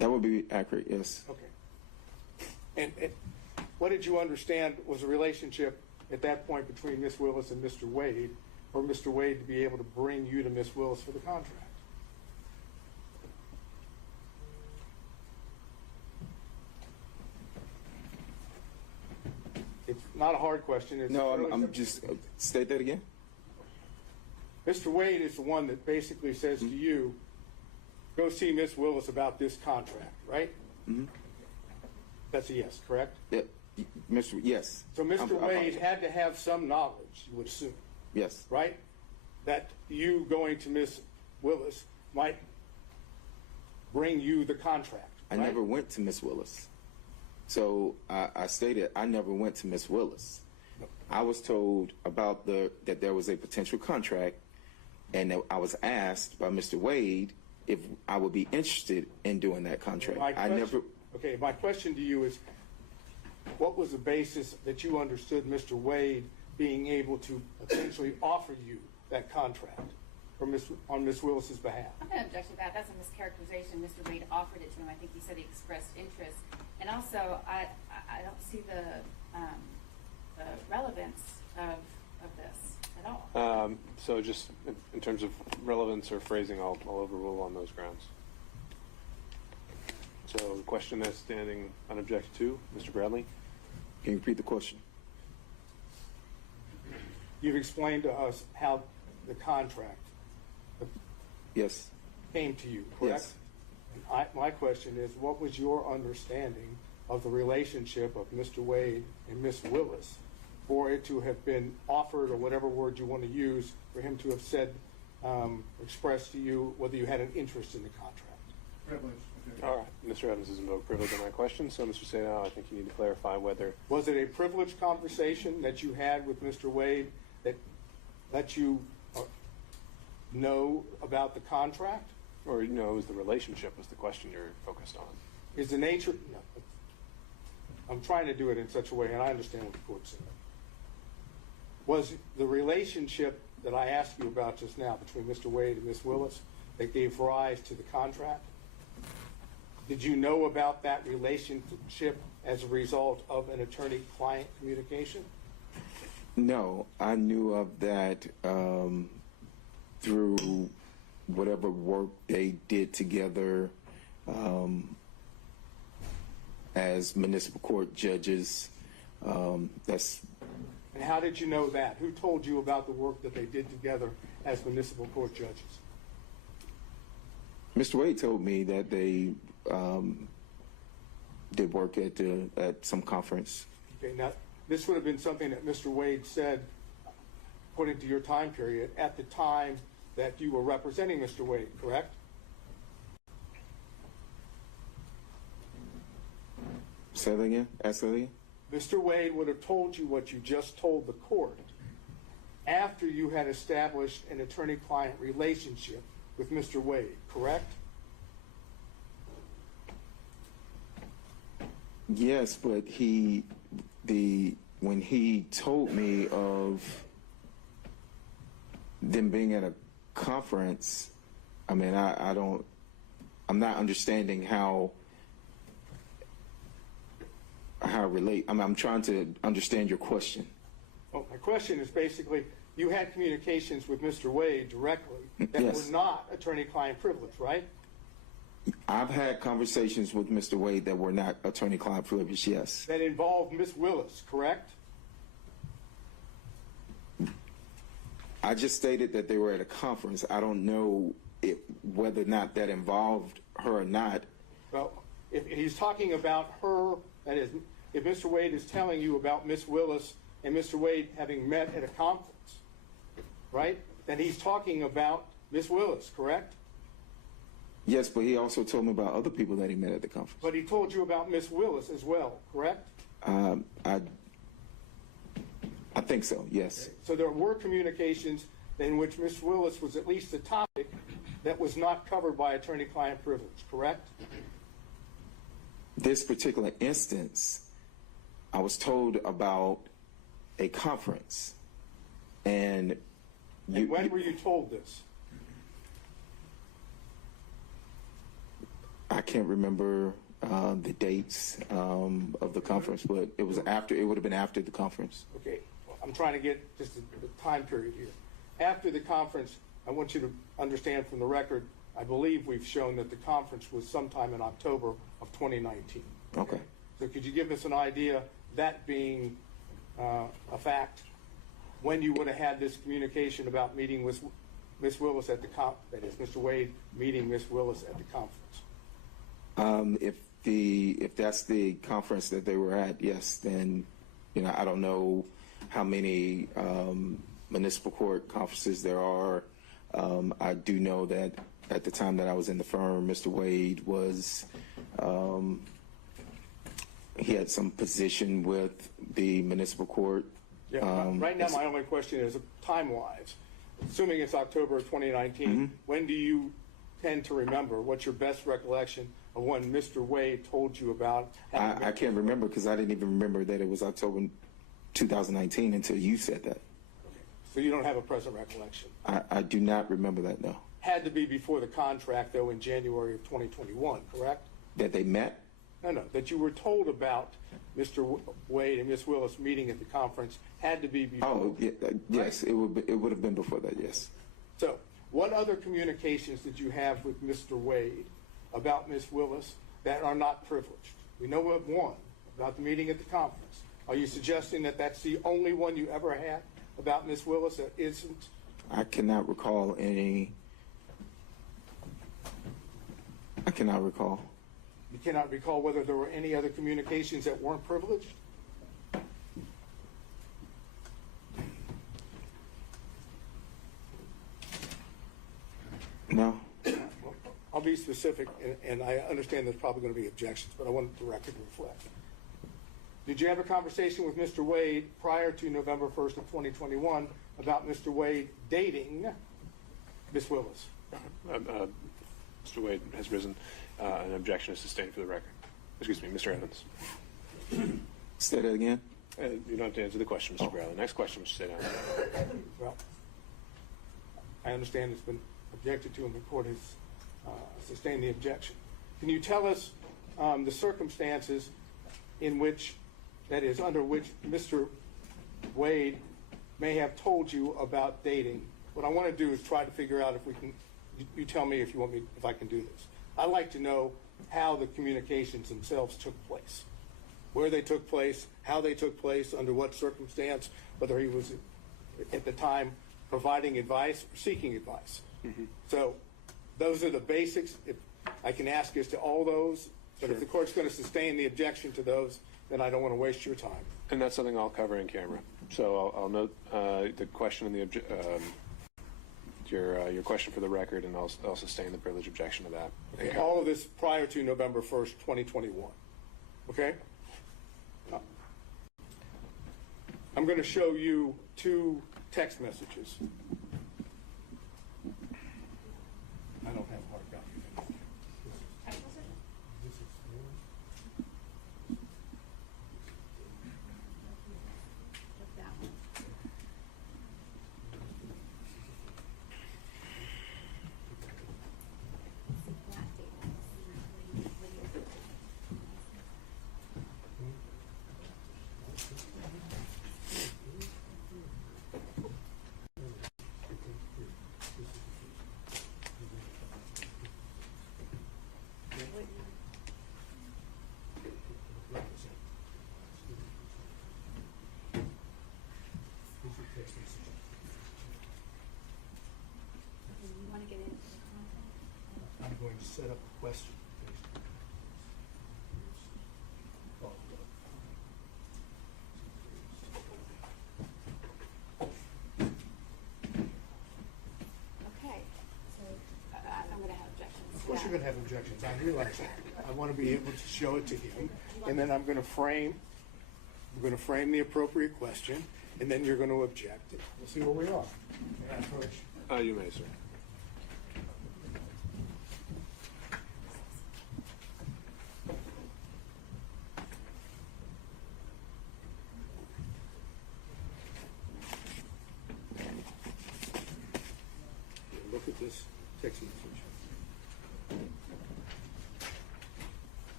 That would be accurate, yes. Okay. And what did you understand was the relationship at that point between Ms. Willis and Mr. Wade, for Mr. Wade to be able to bring you to Ms. Willis for the contract? It's not a hard question. It's No, I'm just, state that again? Mr. Wade is the one that basically says to you, go see Ms. Willis about this contract, right? Mm-hmm. That's a yes, correct? Yeah, yes. So Mr. Wade had to have some knowledge, you would assume. Yes. Right? That you going to Ms. Willis might bring you the contract. I right? never went to Ms. Willis. So I stated I never went to Ms. Willis. No. I was told about that there was a potential contract, and that I was asked by Mr. Wade if I would be interested in doing that contract. Okay, my question to you is, what was the basis that you understood Mr. Wade being able to potentially offer you that contract on Ms. Willis's behalf? I'm going to object to that. That's a mischaracterization. Mr. Wade offered it to him. I think he said he expressed interest. And also, I don't see the relevance of this at all. So just in terms of relevance or phrasing, I'll overrule on those grounds. So the question is standing unobjected to. Mr. Bradley? Can you repeat the question? You've explained to us how the contract Yes. came to you, correct? Yes. And my question is, what was your understanding of the relationship of Mr. Wade and Ms. Willis for it to have been offered, or whatever word you want to use, for him to have said, expressed to you whether you had an interest in the contract? Privilege. Okay. All right. Mr. Evans has invoked privilege on my question, so Mr. Sadao, I think you need to clarify whether... Was it a privileged conversation that you had with Mr. Wade that let you know about the contract? Or, no, it was the relationship was the question you're focused on. Is the nature... No, I'm trying to do it in such a way, and I understand what the court said. Was the relationship that I asked you about just now between Mr. Wade and Ms. Willis that gave rise to the contract? Did you know about that relationship as a result of an attorney-client communication? No, I knew of that through whatever work they did together as municipal court judges. And how did you know that? Who told you about the work that they did together as municipal court judges? Mr. Wade told me that they did work at some conference. Okay, now this would have been something that Mr. Wade said, according to your time period, at the time that you were representing Mr. Wade, correct? Say that again? Ask that again? Mr. Wade would have told you what you just told the court after you had established an attorney-client relationship with Mr. Wade, correct? Yes, but when he told me of them being at a conference, I mean, I'm not understanding how I relate. I'm trying to understand your question. Well, my question is basically, you had communications with Mr. Wade directly that Yes. were not attorney-client privilege, right? I've had conversations with Mr. Wade that were not attorney-client privilege, yes. That involved Ms. Willis, correct? I just stated that they were at a conference. I don't know whether or not that involved her or not. Well, if he's talking about her, that is, if Mr. Wade is telling you about Ms. Willis and Mr. Wade having met at a conference, right, then he's talking about Ms. Willis, correct? Yes, but he also told me about other people that he met at the conference. But he told you about Ms. Willis as well, correct? I think so, yes. Okay. So there were communications in which Ms. Willis was at least a topic that was not covered by attorney-client privilege, correct? This particular instance, I was told about a conference. And when were you told this? I can't remember the dates of the conference, but it was after. It would have been after the conference. Okay, I'm trying to get just the time period here. After the conference, I want you to understand from the record, I believe we've shown that the conference was sometime in October of 2019. Okay. So could you give us an idea, that being a fact, when you would have had this communication about meeting with Ms. Willis at the that is, Mr. Wade meeting Ms. Willis at the conference? If that's the conference that they were at, yes, then, you know, I don't know how many municipal court conferences there are. I do know that at the time that I was in the firm, Mr. Wade was, he had some position with the municipal court. Yeah, right now my only question is time-wise, assuming it's October of 2019, when do you tend to remember? What's your best recollection of when Mr. Wade told you about? I can't remember because I didn't even remember that it was October 2019 until you said that. Okay. So you don't have a present recollection? I do not remember that, no. Had to be before the contract, though, in January of 2021, correct? That they met? No, that you were told about Mr. Wade and Ms. Willis meeting at the conference had to be before. Oh, yeah, yes, it would have been before that, yes. So what other communications did you have with Mr. Wade about Ms. Willis that are not privileged? We know of one, about the meeting at the conference. Are you suggesting that that's the only one you ever had about Ms. Willis that isn't? I cannot recall any. I cannot recall. You cannot recall whether there were any other communications that weren't privileged? No. I'll be specific, and I understand there's probably going to be objections, but I want the record to reflect. Did you have a conversation with Mr. Wade prior to November 1st of 2021 about Mr. Wade dating Ms. Willis? Mr. Wade has risen. An objection is sustained for the record. Excuse me, Mr. Evans. Say that again. You don't have to answer the question, Mr. Bradley. Next question, Mr. Sedano. Well, I understand it's been objected to and the court has sustained the objection. Can you tell us the circumstances in which, that is, under which Mr. Wade may have told you about dating? What I want to do is try to figure out if we can, you tell me if you want me, if I can do this. I'd like to know how the communications themselves took place, where they took place, how they took place, under what circumstance, whether he was at the time providing advice or seeking advice. So those are the basics. If I can ask as to all those, but if the court's going to sustain the objection to those, then I don't want to waste your time. And that's something I'll cover in camera. So I'll note the question and your question for the record, and I'll sustain the privilege objection to that. Okay. All of this prior to November 1st, 2021. Okay? I'm going to show you two text messages. I don't have hard copy. I'm going to set up a question. Okay, so I'm going to have objections. Of course you're going to have objections. I realize that. I want to be able to show it to him, and then I'm going to frame the appropriate question, and then you're going to object. We'll see where we are. May I approach? You may, sir. Look at this text message.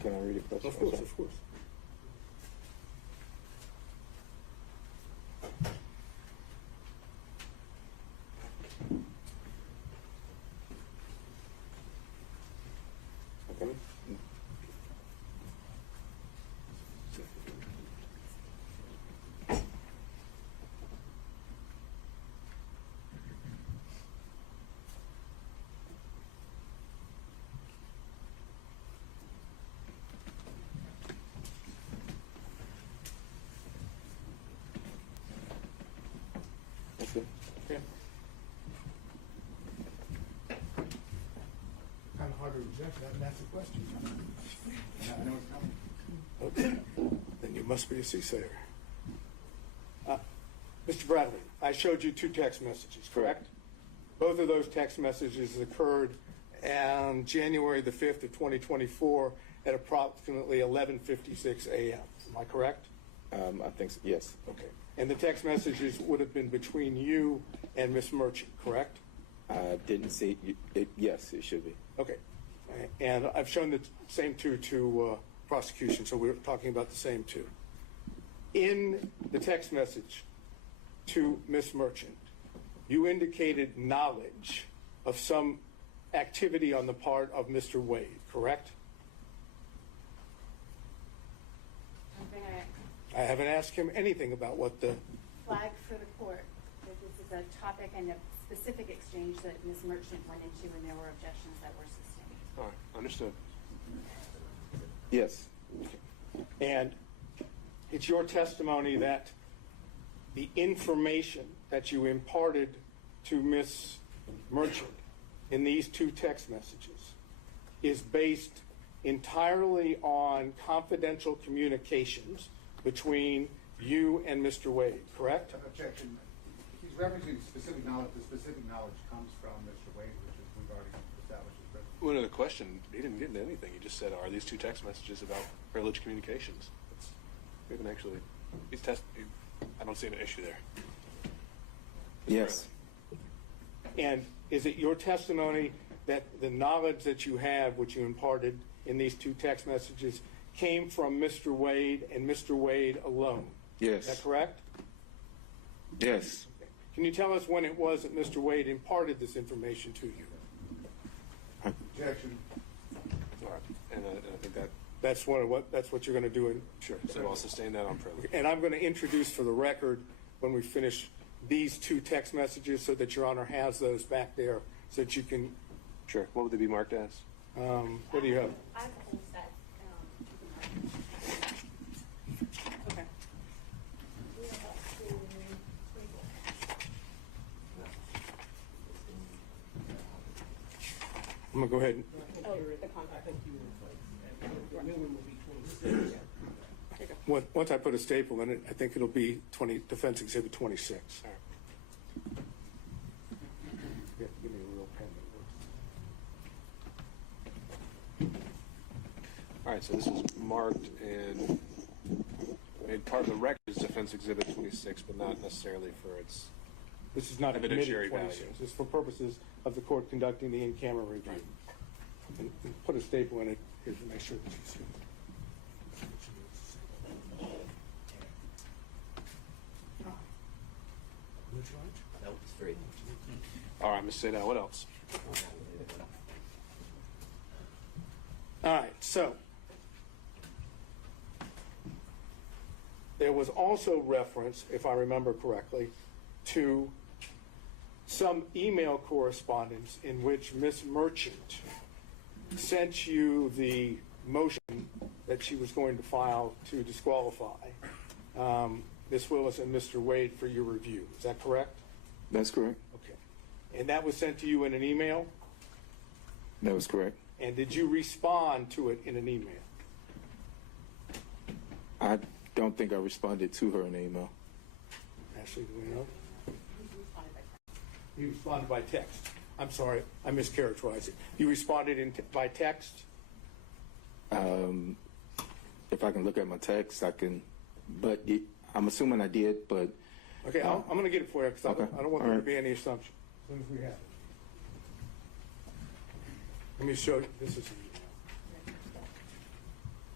Can I read it first? Of course, of course. Okay. That's it. Okay. Kind of hard to reject that and ask a question. I know it's coming. Okay. Then you must be a soothsayer. Mr. Bradley, I showed you two text messages, correct? Both of those text messages occurred on January the 5th of 2024 at approximately 11:56 a.m. Am I correct? I think so, yes. Okay. And the text messages would have been between you and Miss Merchant, correct? I didn't see it. Yes, it should be. Okay. And I've shown the same two to prosecution, so we're talking about the same two. In the text message to Miss Merchant, you indicated knowledge of some activity on the part of Mr. Wade, correct? I'm gonna I haven't asked him anything about what the... flag for the court that this is a topic and a specific exchange that Ms. Merchant went into, and there were objections that were sustained. All right, understood. Yes. And it's your testimony that the information that you imparted to Ms. Merchant in these two text messages is based entirely on confidential communications between you and Mr. Wade, correct? Objection. He's referencing specific knowledge. The specific knowledge comes from Mr. Wade, which is we've already established. Well, no, the question, he didn't get into anything. He just said, are these two text messages about privileged communications? We haven't actually, I don't see an issue there. Yes. And is it your testimony that the knowledge that you have, which you imparted in these two text messages, came from Mr. Wade and Mr. Wade alone? Yes. Is that correct? Yes. Can you tell us when it was that Mr. Wade imparted this information to you? Objection. All right, and I think that, That's what you're going to do. sure, so I'll sustain that on privilege. And I'm going to introduce for the record when we finish these two text messages so that Your Honor has those back there so that you can, Sure, what would they be marked as? what do you have? I have a whole set. Okay. I'm going to go ahead and Oh, the contract. once I put a staple in it, I think it'll be Defense Exhibit 26. All right. Yeah, give me a real pen. All right, so this is marked and made part of the record as Defense Exhibit 26, but not necessarily for its... This is not Evidentiary admitted 26. value. This is for purposes of the court conducting the in-camera review. And put a staple in it here to make sure that you see it. All right, Ms. Seda, what else? All right, so there was also reference, if I remember correctly, to some email correspondence in which Ms. Merchant sent you the motion that she was going to file to disqualify Ms. Willis and Mr. Wade for your review. Is that correct? That's correct. Okay. And that was sent to you in an email? That was correct. And did you respond to it in an email? I don't think I responded to her in the email. Ashley, do we know? You responded by text. I'm sorry, I mischaracterized it. You responded by text? If I can look at my text, I can. But I'm assuming I did. But Okay, I'm going to get it for you because Okay. I don't want All there to right. be any assumption. As soon as we have it. Let me show you. This is an email.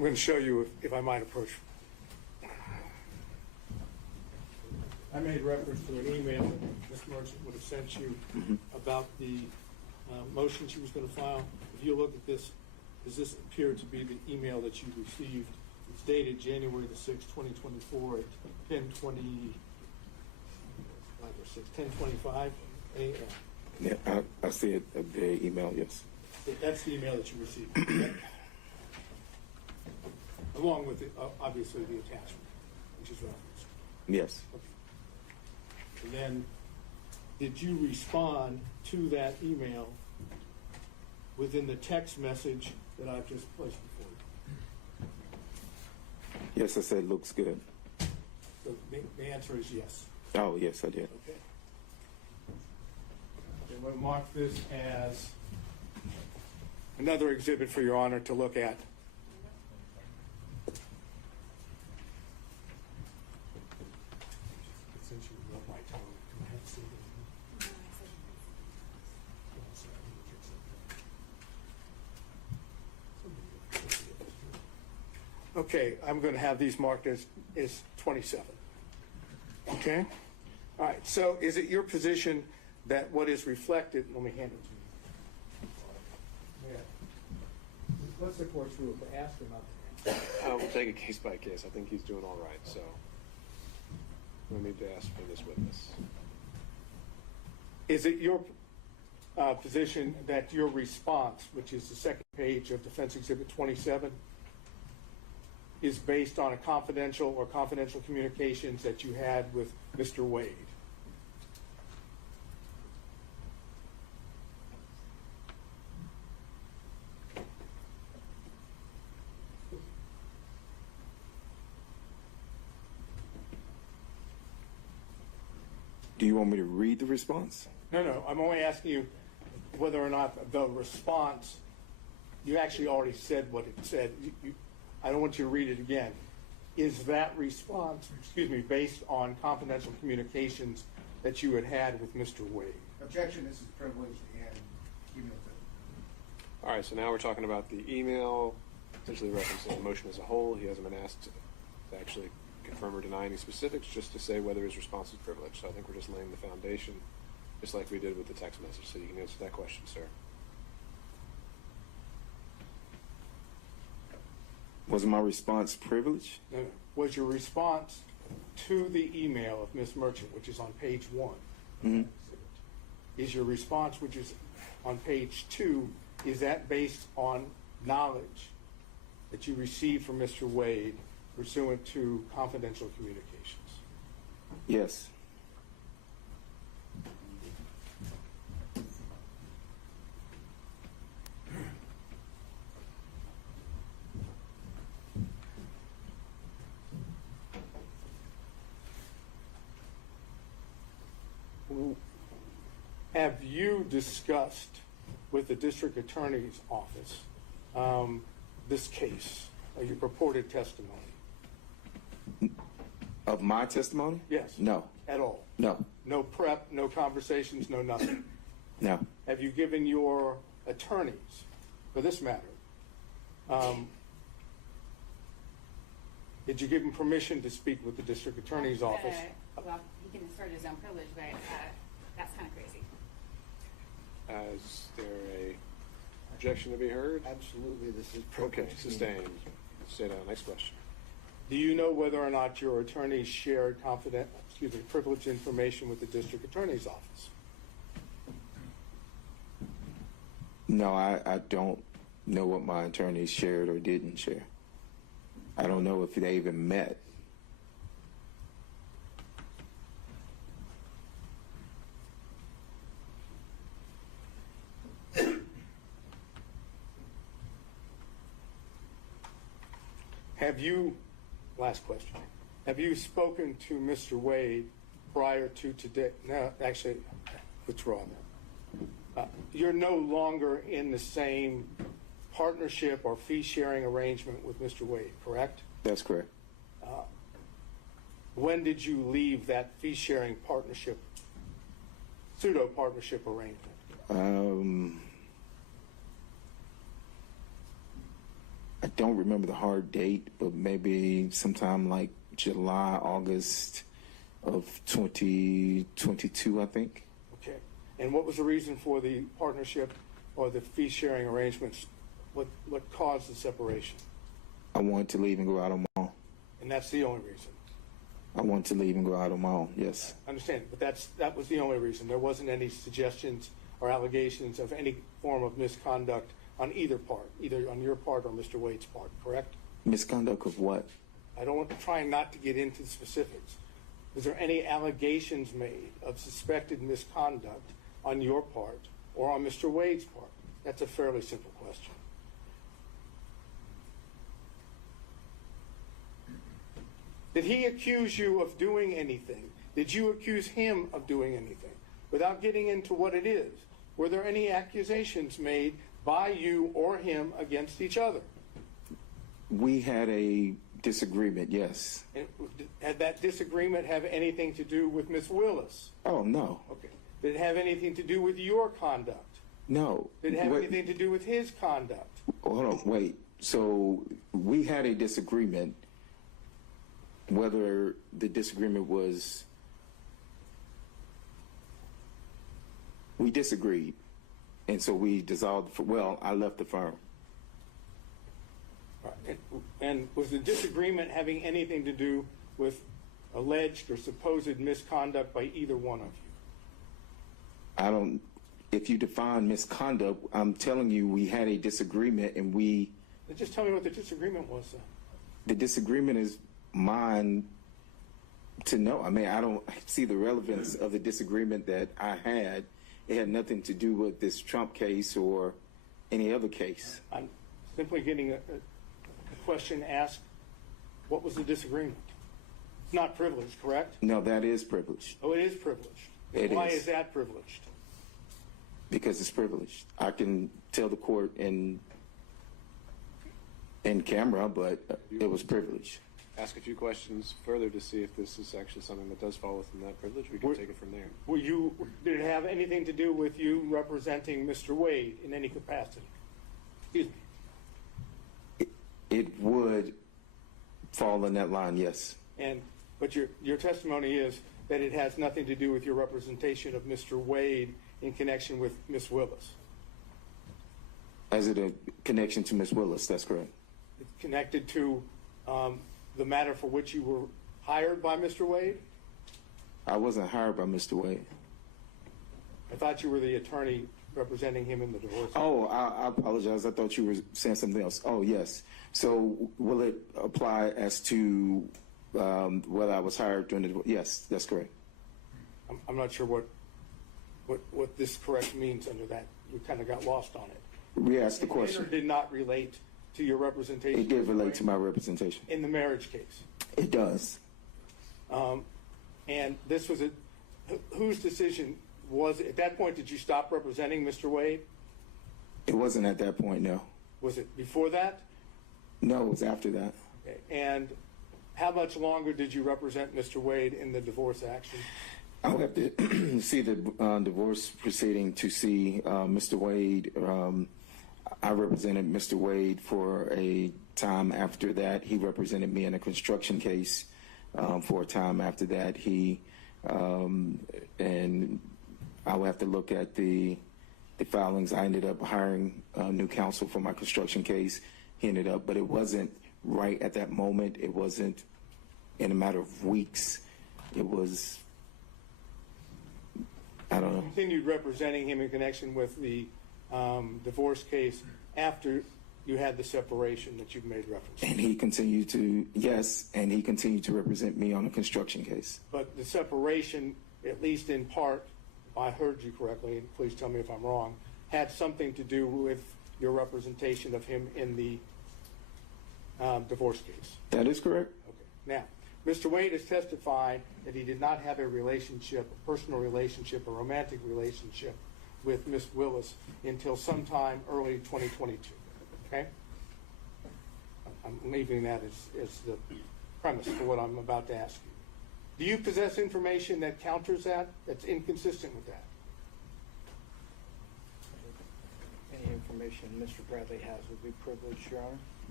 I'm going to show you if I might approach. I made reference to an email that Ms. Merchant would have sent you about the motion she was going to file. If you look at this, does this appear to be the email that you received? It's dated January the 6th, 2024 at 10:25 a.m. Yeah, I see it, the email, yes. That's the email that you received, okay? Along with, obviously, the attachment, which is referenced. Yes. Okay. And then, did you respond to that email within the text message that I've just placed before you? Yes, I said looks good. So the answer is yes. Oh, yes, I did. Okay. I'm going to mark this as another exhibit for Your Honor to look at. Since you love my tone, can I have a seat? Okay, I'm going to have these marked as 27. Okay? All right, so is it your position that what is reflected, let me hand it to you. Yeah. What's the court's rule? Ask him about that. We'll take it case by case. I think he's doing all right, so we need to ask for this witness. Is it your position that your response, which is the second page of Defense Exhibit 27, is based on a confidential or confidential communications that you had with Mr. Wade? Do you want me to read the response? No, I'm only asking you whether or not the response, you actually already said what it said. I don't want you to read it again. Is that response, based on confidential communications that you had with Mr. Wade? Objection, this is privileged and cumulative. All right, so now we're talking about the email, essentially referencing the motion as a whole. He hasn't been asked to actually confirm or deny any specifics, just to say whether his response is privileged. So I think we're just laying the foundation, just like we did with the text message. So you can answer that question, sir. Was my response privileged? No. Was your response to the email of Ms. Merchant, which is on page 1, Mm-hmm. is your response, which is on page 2, is that based on knowledge that you received from Mr. Wade pursuant to confidential communications? Yes. Have you discussed with the district attorney's office this case, your purported testimony? Of my testimony? Yes. No. At all? No. No prep, no conversations, no nothing? No. Have you given your attorneys, for this matter, did you give them permission to speak with the district attorney's office? Well, he can assert his own privilege, but that's kind of crazy. Is there a objection to be heard? Absolutely, this is Okay, privileged. sustained. Stay down. Next question. Do you know whether or not your attorneys shared privileged information with the district attorney's office? No, I don't know what my attorneys shared or didn't share. I don't know if they even met. Have you, last question, have you spoken to Mr. Wade prior to today? No, actually, withdraw that. You're no longer in the same partnership or fee-sharing arrangement with Mr. Wade, correct? That's correct. When did you leave that fee-sharing partnership, pseudo-partnership arrangement? I don't remember the hard date, but maybe sometime like July, August of 2022, I think. Okay. And what was the reason for the partnership or the fee-sharing arrangements? What caused the separation? I wanted to leave and go out on my own. And that's the only reason. I wanted to leave and go out on my own, yes. I understand, but that was the only reason. There wasn't any suggestions or allegations of any form of misconduct on either part, either on your part or Mr. Wade's part, correct? Misconduct of what? I'm trying not to get into the specifics. Was there any allegations made of suspected misconduct on your part or on Mr. Wade's part? That's a fairly simple question. Did he accuse you of doing anything? Did you accuse him of doing anything? Without getting into what it is, were there any accusations made by you or him against each other? We had a disagreement, yes. And had that disagreement have anything to do with Miss Willis? Oh, no. Okay. Did it have anything to do with your conduct? No. Did it have Wait, anything to do with his conduct? hold on, wait. So we had a disagreement. Whether the disagreement was, we disagreed, and so we dissolved. I left the firm. Right. And was the disagreement having anything to do with alleged or supposed misconduct by either one of you? I don't. If you define misconduct, I'm telling you, we had a disagreement, and Just tell me what the disagreement was then. the disagreement is mine to know. I mean, I don't see the relevance of the disagreement that I had. It had nothing to do with this Trump case or any other case. I'm simply getting a question asked, what was the disagreement? It's not privileged, correct? No, that is privileged. Oh, it is privileged. It Why is. is that privileged? Because it's privileged. I can tell the court in camera, but it was privileged. Ask a few questions further to see if this is actually something that does fall within that privilege. We can take it from there. Did it have anything to do with you representing Mr. Wade in any capacity? Excuse me. It would fall in that line, yes. But your testimony is that it has nothing to do with your representation of Mr. Wade in connection with Miss Willis. As it a connection to Miss Willis, that's correct. It's connected to the matter for which you were hired by Mr. Wade? I wasn't hired by Mr. Wade. I thought you were the attorney representing him in the divorce. Oh, I apologize. I thought you were saying something else. Oh, yes. So will it apply as to whether I was hired during the divorce? Yes, that's correct. I'm not sure what this correct means under that. You kind of got lost on it. We-asked the It question. did not relate to your representation. It did relate to my representation. In the marriage case. It does. And this was whose decision was it? At that point, did you stop representing Mr. Wade? It wasn't at that point, no. Was it before that? No, it was after that. Okay. And how much longer did you represent Mr. Wade in the divorce action? I would have to see the divorce proceeding to see Mr. Wade. I represented Mr. Wade for a time after that. He represented me in a construction case for a time after that. And I would have to look at the filings. I ended up hiring new counsel for my construction case. He ended up, but it wasn't right at that moment. It wasn't in a matter of weeks. It was, I don't know. Continued representing him in connection with the divorce case after you had the separation that you've made reference to. And he continued to, yes, and he continued to represent me on a construction case. But the separation, at least in part, if I heard you correctly, and please tell me if I'm wrong, had something to do with your representation of him in the divorce case. That is correct. Okay. Now, Mr. Wade has testified that he did not have a relationship, a personal relationship, a romantic relationship with Miss Willis until sometime early 2022. Okay? I'm leaving that as the premise for what I'm about to ask you. Do you possess information that counters that, that's inconsistent with that? Any information Mr. Bradley has would be privileged, Your Honor.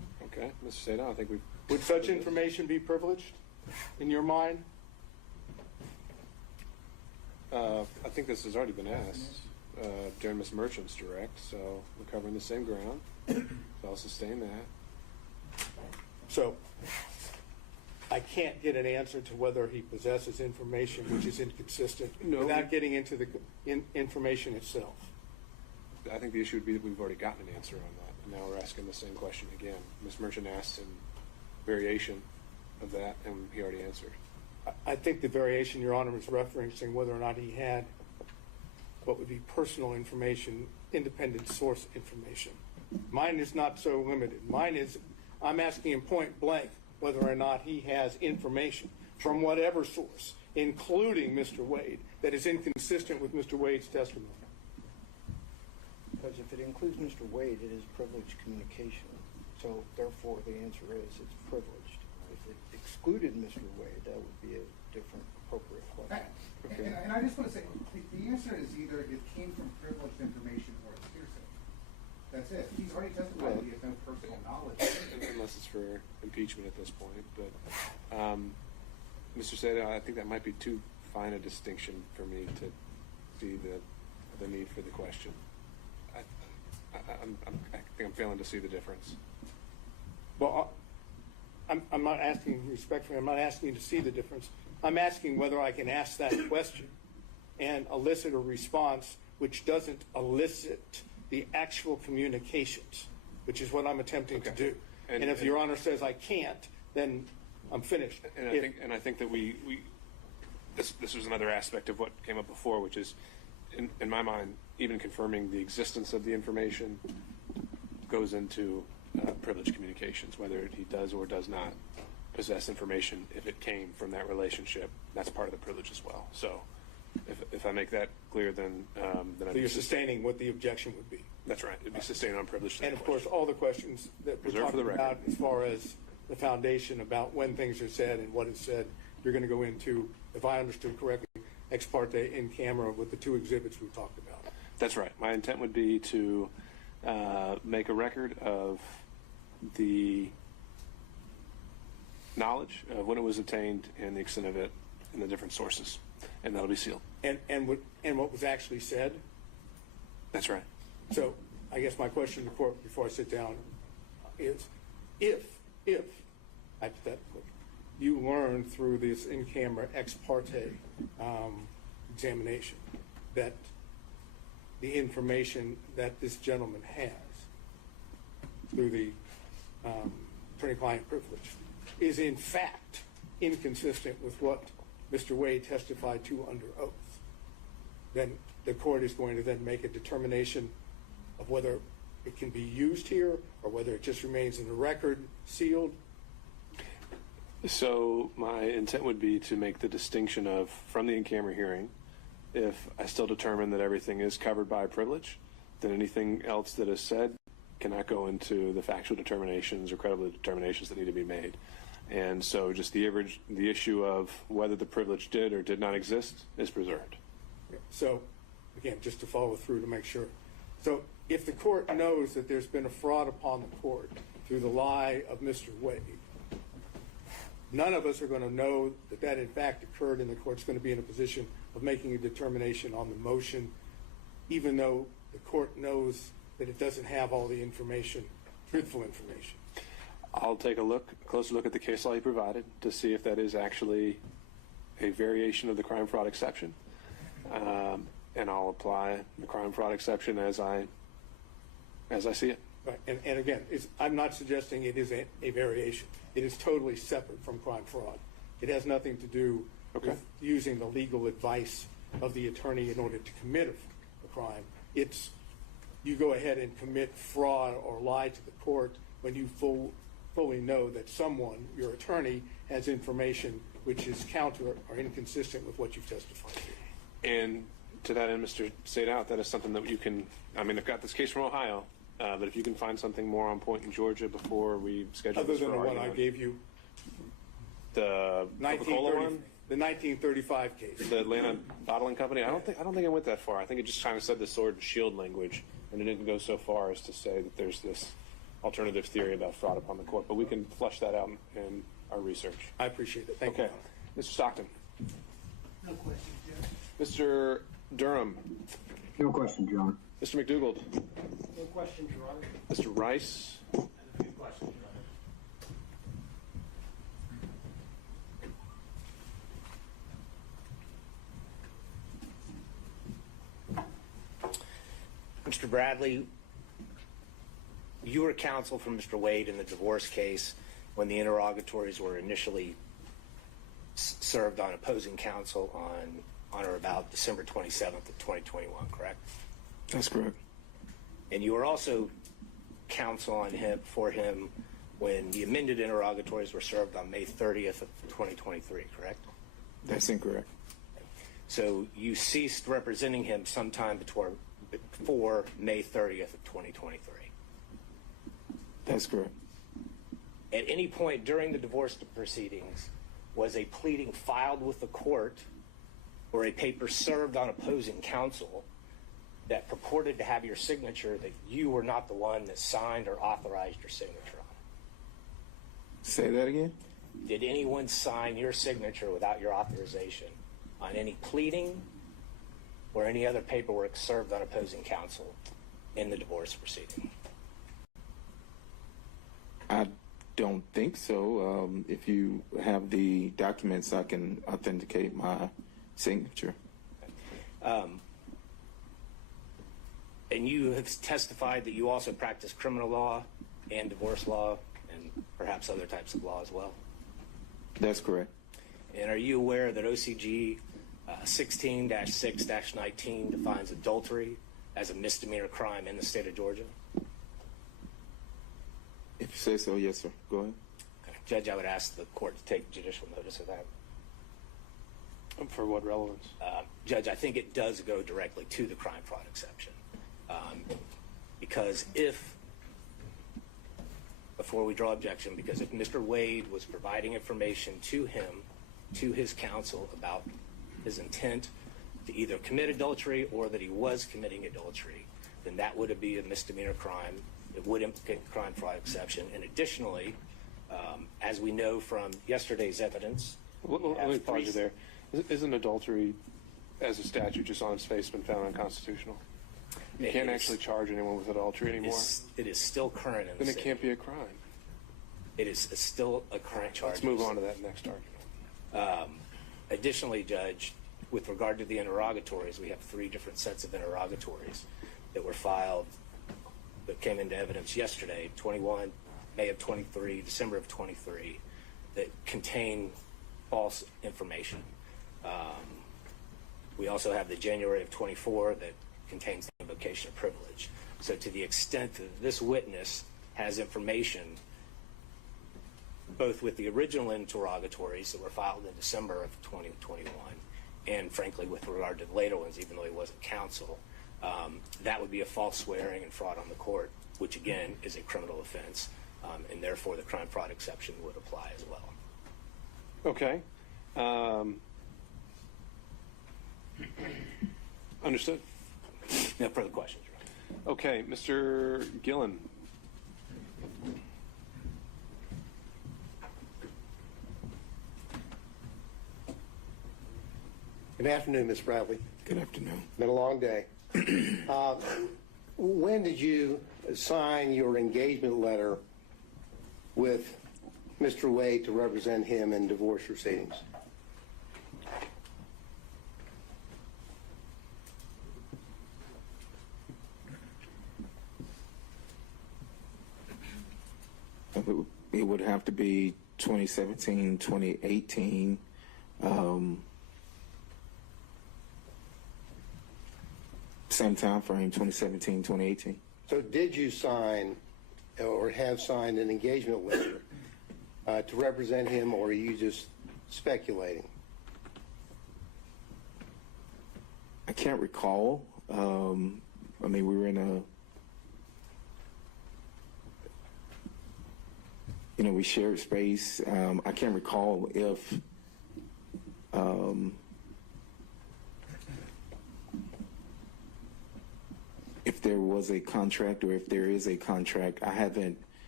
Okay, Mr. Sadao, I think we've... Would such information be privileged in your mind? I think this has already been asked during Ms. Merchant's direct, so we're covering the same ground. So I'll sustain that. So I can't get an answer to whether he possesses information which is inconsistent without getting into the information itself. I think the issue would be that we've already gotten an answer on that, and now we're asking the same question again. Ms. Merchant asked in variation of that, and he already answered. I think the variation, Your Honor, is referencing whether or not he had what would be personal information, independent source information. Mine is not so limited. Mine is, I'm asking him point blank whether or not he has information from whatever source, including Mr. Wade, that is inconsistent with Mr. Wade's testimony. Because if it includes Mr. Wade, it is privileged communication. So therefore, the answer is it's privileged. If it excluded Mr. Wade, that would be a different appropriate question. And I just want to say, the answer is either it came from privileged information or it's hearsay. That's it. He's already testified that he has no personal knowledge. Unless it's for impeachment at this point. But Mr. Sadao, I think that might be too fine a distinction for me to see the need for the question. I think I'm failing to see the difference. Well, I'm not asking respectfully, I'm not asking you to see the difference. I'm asking whether I can ask that question and elicit a response which doesn't elicit the actual communications, which is what I'm attempting to do. And if Your Honor says I can't, then I'm finished. And I think that this was another aspect of what came up before, which is, in my mind, even confirming the existence of the information goes into privileged communications, whether he does or does not possess information. If it came from that relationship, that's part of the privilege as well. So if I make that clear, then So you're sustaining what the objection would be. That's right. It'd be sustained on privilege. And of course, all the questions that we're Reserved for talking the record. about as far as the foundation about when things are said and what is said, you're going to go into, if I understood correctly, ex parte in camera with the two exhibits we talked about. That's right. My intent would be to make a record of the knowledge of when it was obtained and the extent of it and the different sources, and that'll be sealed. And what was actually said. That's right. So I guess my question to the court before I sit down is, if hypothetically you learn through this in-camera ex parte examination that the information that this gentleman has through the attorney-client privilege is in fact inconsistent with what Mr. Wade testified to under oath, then the court is going to then make a determination of whether it can be used here or whether it just remains in the record sealed. So my intent would be to make the distinction of, from the in-camera hearing, if I still determine that everything is covered by privilege, then anything else that is said cannot go into the factual determinations or credible determinations that need to be made. And so just the issue of whether the privilege did or did not exist is preserved. So, again, just to follow through to make sure. So if the court knows that there's been a fraud upon the court through the lie of Mr. Wade, none of us are going to know that that in fact occurred, and the court's going to be in a position of making a determination on the motion, even though the court knows that it doesn't have all the information, truthful information. I'll take a closer look at the case law you provided to see if that is actually a variation of the crime fraud exception. And I'll apply the crime fraud exception as I see it. Right. And again, I'm not suggesting it is a variation. It is totally separate from crime fraud. It has nothing to do with using the legal advice of the attorney in order to commit a crime. It's you go ahead and commit fraud or lie to the court when you fully know that someone, your attorney, has information which is counter or inconsistent with what you've testified to. And to that end, Mr. Sadao, that is something that you can, I mean, I've got this case from Ohio, but if you can find something more on point in Georgia before we schedule Other this for than the one argument. I gave you, The Coca-Cola one? the 1935 case. The Atlanta Bottling Company? I don't think I went that far. I think it just kind of said the sword and shield language, and it didn't go so far as to say that there's this alternative theory about fraud upon the court, but we can flush that out in our research. I appreciate it. Thank you. Okay. Mr. Stockton. No question, Judge. Mr. Durham. No question, John. Mr. McDougald. No question, Your Honor. Mr. Rice. And a few questions, Your Honor. Mr. Bradley, you were counsel for Mr. Wade in the divorce case when the interrogatories were initially served on opposing counsel on or about December 27th of 2021, correct? That's correct. And you were also counsel on for him when the amended interrogatories were served on May 30th of 2023, correct? That's incorrect. So you ceased representing him sometime before May 30th of 2023. That's correct. At any point during the divorce proceedings, was a pleading filed with the court or a paper served on opposing counsel that purported to have your signature that you were not the one that signed or authorized your signature on? Say that again? Did anyone sign your signature without your authorization on any pleading or any other paperwork served on opposing counsel in the divorce proceeding? I don't think so. If you have the documents, I can authenticate my signature. And you have testified that you also practice criminal law and divorce law and perhaps other types of law as well? That's correct. And are you aware that OCG 16-6-19 defines adultery as a misdemeanor crime in the state of Georgia? If you say so, yes, sir. Go ahead. Okay. Judge, I would ask the court to take judicial notice of that. For what relevance? Judge, I think it does go directly to the crime fraud exception. Because if Mr. Wade was providing information to his counsel about his intent to either commit adultery or that he was committing adultery, then that would be a misdemeanor crime. It would implicate the crime fraud exception. And additionally, as we know from yesterday's evidence, Let me pause you there. Isn't adultery, as a statute, just on its face, been found unconstitutional? You can't actually charge anyone with adultery anymore. It is still current in the Then it state. can't be a crime. It is still a current charge. Let's move on to that next argument. Additionally, Judge, with regard to the interrogatories, we have 3 different sets of interrogatories that were filed that came into evidence yesterday, 21, May of 23, December of 23, that contain false information. We also have the January of 24 that contains the invocation of privilege. So to the extent that this witness has information, both with the original interrogatories that were filed in December of 2021, and frankly with regard to the later ones, even though he wasn't counsel, that would be a false swearing and fraud on the court, which again is a criminal offense, and therefore the crime fraud exception would apply as well. Okay. Understood. No further questions, Your Honor. Okay, Mr. Gillen. Good afternoon, Ms. Bradley. Good afternoon. Been a long day. When did you sign your engagement letter with Mr. Wade to represent him in divorce proceedings? It would have to be 2017, 2018. Same time frame, 2017, 2018. So did you sign or have signed an engagement letter to represent him, or are you just speculating? I can't recall. I mean, we were in a, we shared space. I can't recall if there was a contract or if there is a contract. I haven't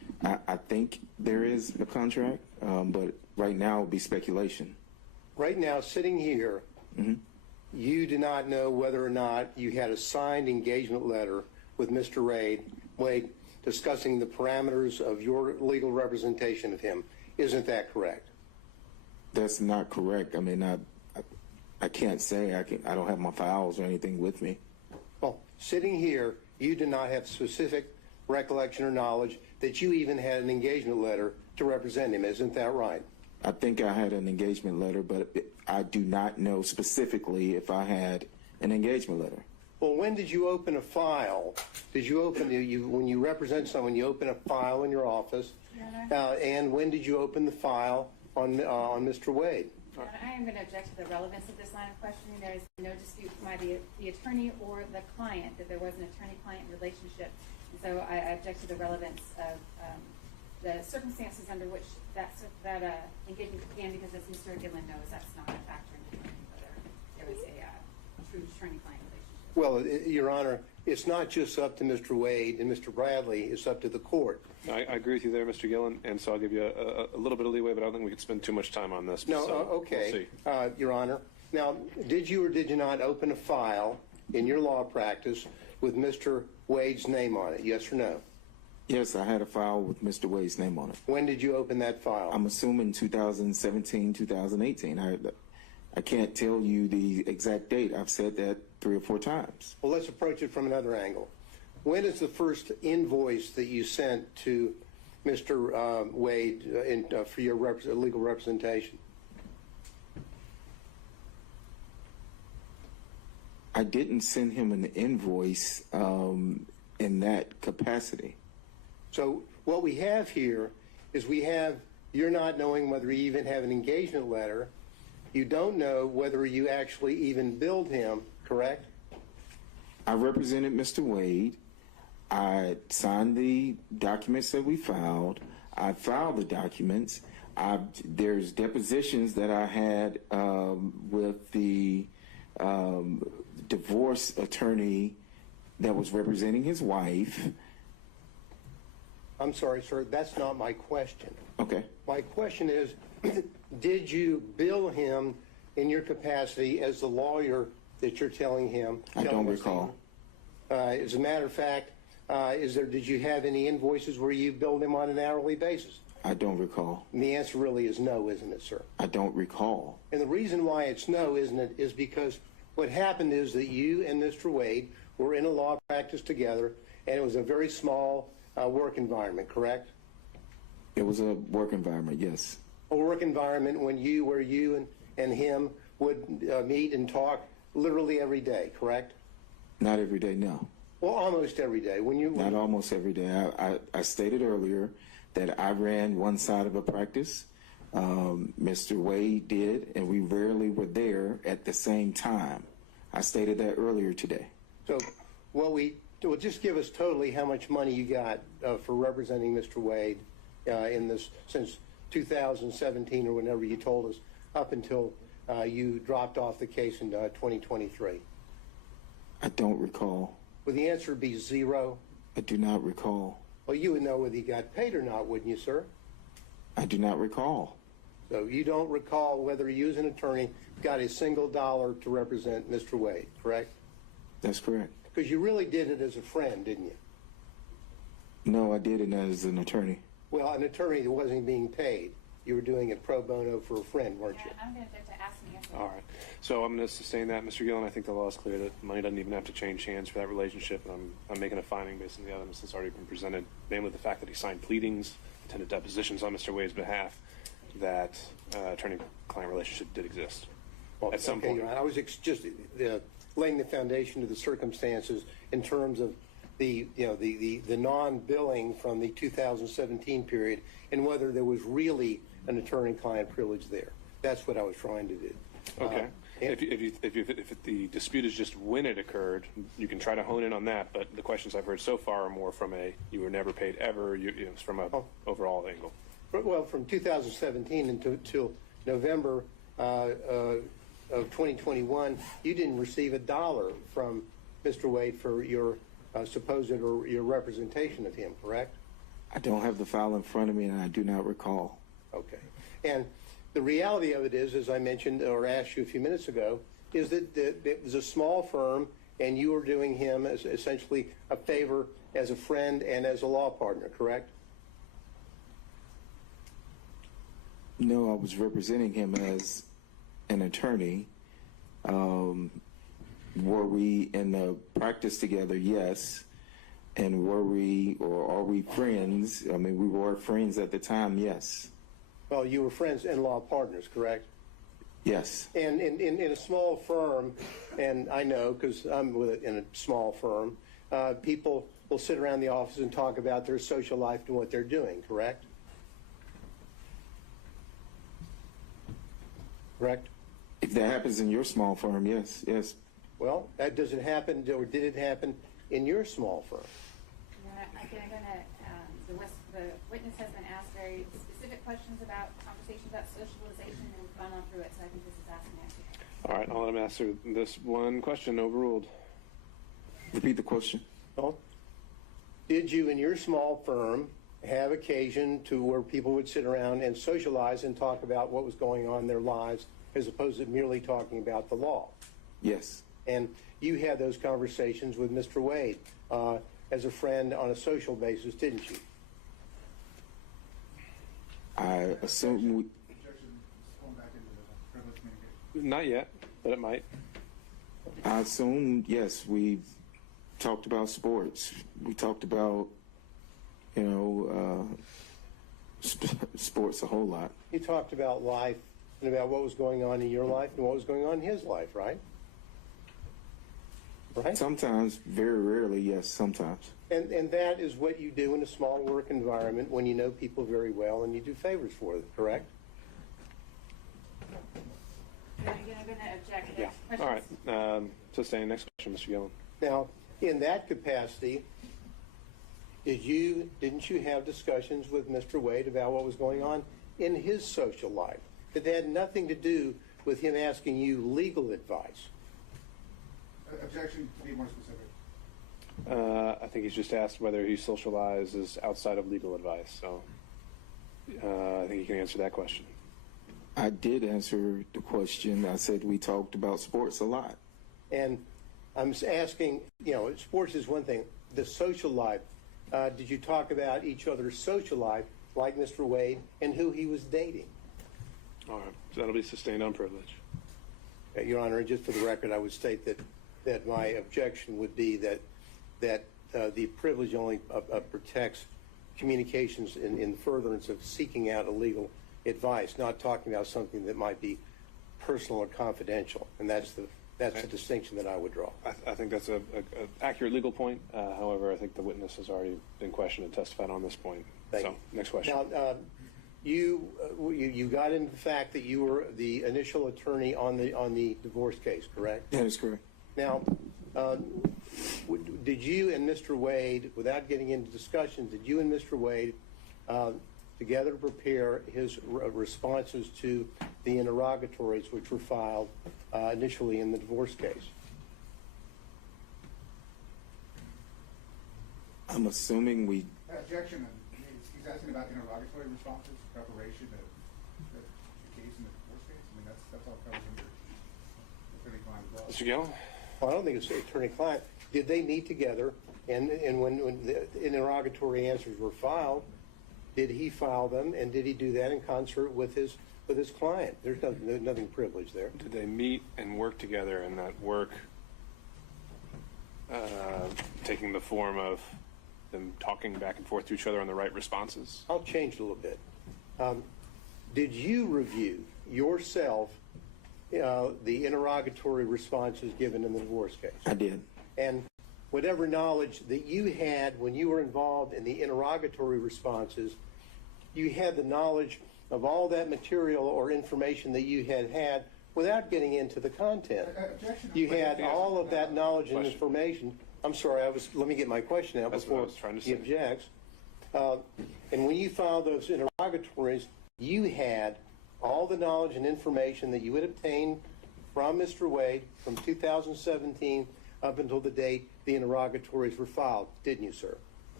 I think there is a contract, but right now it would be speculation. Right now, sitting here, you do not know whether or not you had a signed engagement letter with Mr. Wade discussing the parameters of your legal representation of him. Isn't that correct? That's not correct. I mean, I can't say. I don't have my files or anything with me. Well, sitting here, you do not have specific recollection or knowledge that you even had an engagement letter to represent him. Isn't that right? I think I had an engagement letter, but I do not know specifically if I had an engagement letter. Well, when did you open a file? Did you open when you represent someone? You open a file in your office, and when did you open the file on Mr. Wade? I am going to object to the relevance of this line of questioning. There is no dispute by the attorney or the client that there was an attorney-client relationship. And so I object to the relevance of the circumstances under which that engagement began, because as Mr. Gillen knows, that's not a factor in determining whether there was a true attorney-client relationship. Well, Your Honor, it's not just up to Mr. Wade and Mr. Bradley. It's up to the court. I agree with you there, Mr. Gillen, and so I'll give you a little bit of leeway, but I don't think we could spend too much time on this. No, so okay. We'll see. Your Honor. Now, did you or did you not open a file in your law practice with Mr. Wade's name on it? Yes or no? Yes, I had a file with Mr. Wade's name on it. When did you open that file? I'm assuming 2017, 2018. I can't tell you the exact date. I've said that 3 or 4 times. Well, let's approach it from another angle. When is the first invoice that you sent to Mr. Wade for your legal representation? I didn't send him an invoice in that capacity. So what we have here is you're not knowing whether you even have an engagement letter. You don't know whether you actually even billed him, correct? I represented Mr. Wade. I signed the documents that we filed. I filed the documents. There's depositions that I had with the divorce attorney that was representing his wife. I'm sorry, sir. That's not my question. Okay. My question is, did you bill him in your capacity as the lawyer that you're telling him? I don't recall. As a matter of fact, did you have any invoices where you billed him on an hourly basis? I don't recall. And the answer really is no, isn't it, sir? I don't recall. And the reason why it's no, isn't it, is because what happened is that you and Mr. Wade were in a law practice together, and it was a very small work environment, correct? It was a work environment, yes. A work environment where you and him would meet and talk literally every day, correct? Not every day, no. Well, almost every day. Not almost every day. I stated earlier that I ran one side of a practice. Mr. Wade did, and we rarely were there at the same time. I stated that earlier today. So, well, just give us totally how much money you got for representing Mr. Wade in this since 2017 or whenever you told us, up until you dropped off the case in 2023. I don't recall. Would the answer be zero? I do not recall. Well, you would know whether you got paid or not, wouldn't you, sir? I do not recall. So you don't recall whether you as an attorney got a single dollar to represent Mr. Wade, correct? That's correct. Because you really did it as a friend, didn't you? No, I did it as an attorney. Well, an attorney that wasn't being paid. You were doing it pro bono for a friend, weren't you? I'm going to object to asking answer. All right. So I'm going to sustain that, Mr. Gillen. I think the law is clear that money doesn't even have to change hands for that relationship. And I'm making a finding based on the evidence that's already been presented, namely the fact that he signed pleadings, attended depositions on Mr. Wade's behalf, that attorney-client relationship did exist at some point. Your Honor, I was just laying the foundation to the circumstances in terms of the non-billing from the 2017 period and whether there was really an attorney-client privilege there. That's what I was trying to do. Okay. If the dispute is just when it occurred, you can try to hone in on that. But the questions I've heard so far are more from you were never paid ever. It's from a overall angle. Well, from 2017 until November of 2021, you didn't receive a dollar from Mr. Wade for your supposed or your representation of him, correct? I don't have the file in front of me, and I do not recall. Okay. And the reality of it is, as I mentioned or asked you a few minutes ago, is that it was a small firm, and you were doing him as essentially a favor as a friend and as a law partner, correct? No, I was representing him as an attorney. Were we in the practice together? Yes. And were we, or are we friends? I mean, we were friends at the time, yes. Well, you were friends and law partners, correct? Yes. And in a small firm, and I know because I'm in a small firm, people will sit around the office and talk about their social life and what they're doing, correct? Correct? If that happens in your small firm, yes, yes. Well, does it happen, or did it happen in your small firm? The witness has been asked very specific questions about conversations about socialization, and we've gone on through it, so I think this is asked and answered. All right, I'll let him answer this one question. Overruled. Repeat the question. Well, did you in your small firm have occasion to where people would sit around and socialize and talk about what was going on in their lives as opposed to merely talking about the law? Yes. And you had those conversations with Mr. Wade as a friend on a social basis, didn't you? I assume we... Objection, going back into the privileged communication. Not yet, but it might. I assume, yes, we talked about sports. We talked about, sports a whole lot. You talked about life and about what was going on in your life and what was going on in his life, right? Right? Sometimes, very rarely, yes, sometimes. And that is what you do in a small work environment when you know people very well and you do favors for them, correct? Again, I'm going to object. Yeah. Questions? All right. Sustain. Next question, Mr. Gillen. Now, in that capacity, didn't you have discussions with Mr. Wade about what was going on in his social life that had nothing to do with him asking you legal advice? Objection, to be more specific. I think he's just asked whether he socializes outside of legal advice. So I think he can answer that question. I did answer the question. I said we talked about sports a lot. And I'm asking, sports is one thing. The social life, did you talk about each other's social life, like Mr. Wade, and who he was dating? All right. So that'll be sustained on privilege. Your Honor, just for the record, I would state that my objection would be that the privilege only protects communications in furtherance of seeking out illegal advice, not talking about something that might be personal or confidential. And that's the distinction that I would draw. I think that's an accurate legal point. However, I think the witness has already been questioned and testified on this point. Thank so, you. next question. Now, you got into the fact that you were the initial attorney on the divorce case, correct? That is correct. Now, did you and Mr. Wade, without getting into discussion, did you and Mr. Wade together prepare his responses to the interrogatories which were filed initially in the divorce case? I'm assuming we... Objection, he's asking about interrogatory responses, preparation of the case in the divorce case. I mean, that's all covered under attorney-client law. Mr. Gillen? Well, I don't think it's attorney-client. Did they meet together, and when the interrogatory answers were filed, did he file them, and did he do that in concert with his client? There's nothing privileged there. Did they meet and work together, and that work taking the form of them talking back and forth to each other on the right responses? I'll change it a little bit. Did you review yourself the interrogatory responses given in the divorce case? I did. And whatever knowledge that you had when you were involved in the interrogatory responses, you had the knowledge of all that material or information that you had without getting into the content. Objection. You had all of that knowledge and information. I'm sorry, let me get my question out That's what I before was trying to he say. objects. And when you filed those interrogatories, you had all the knowledge and information that you had obtained from Mr. Wade from 2017 up until the date the interrogatories were filed, didn't you, sir?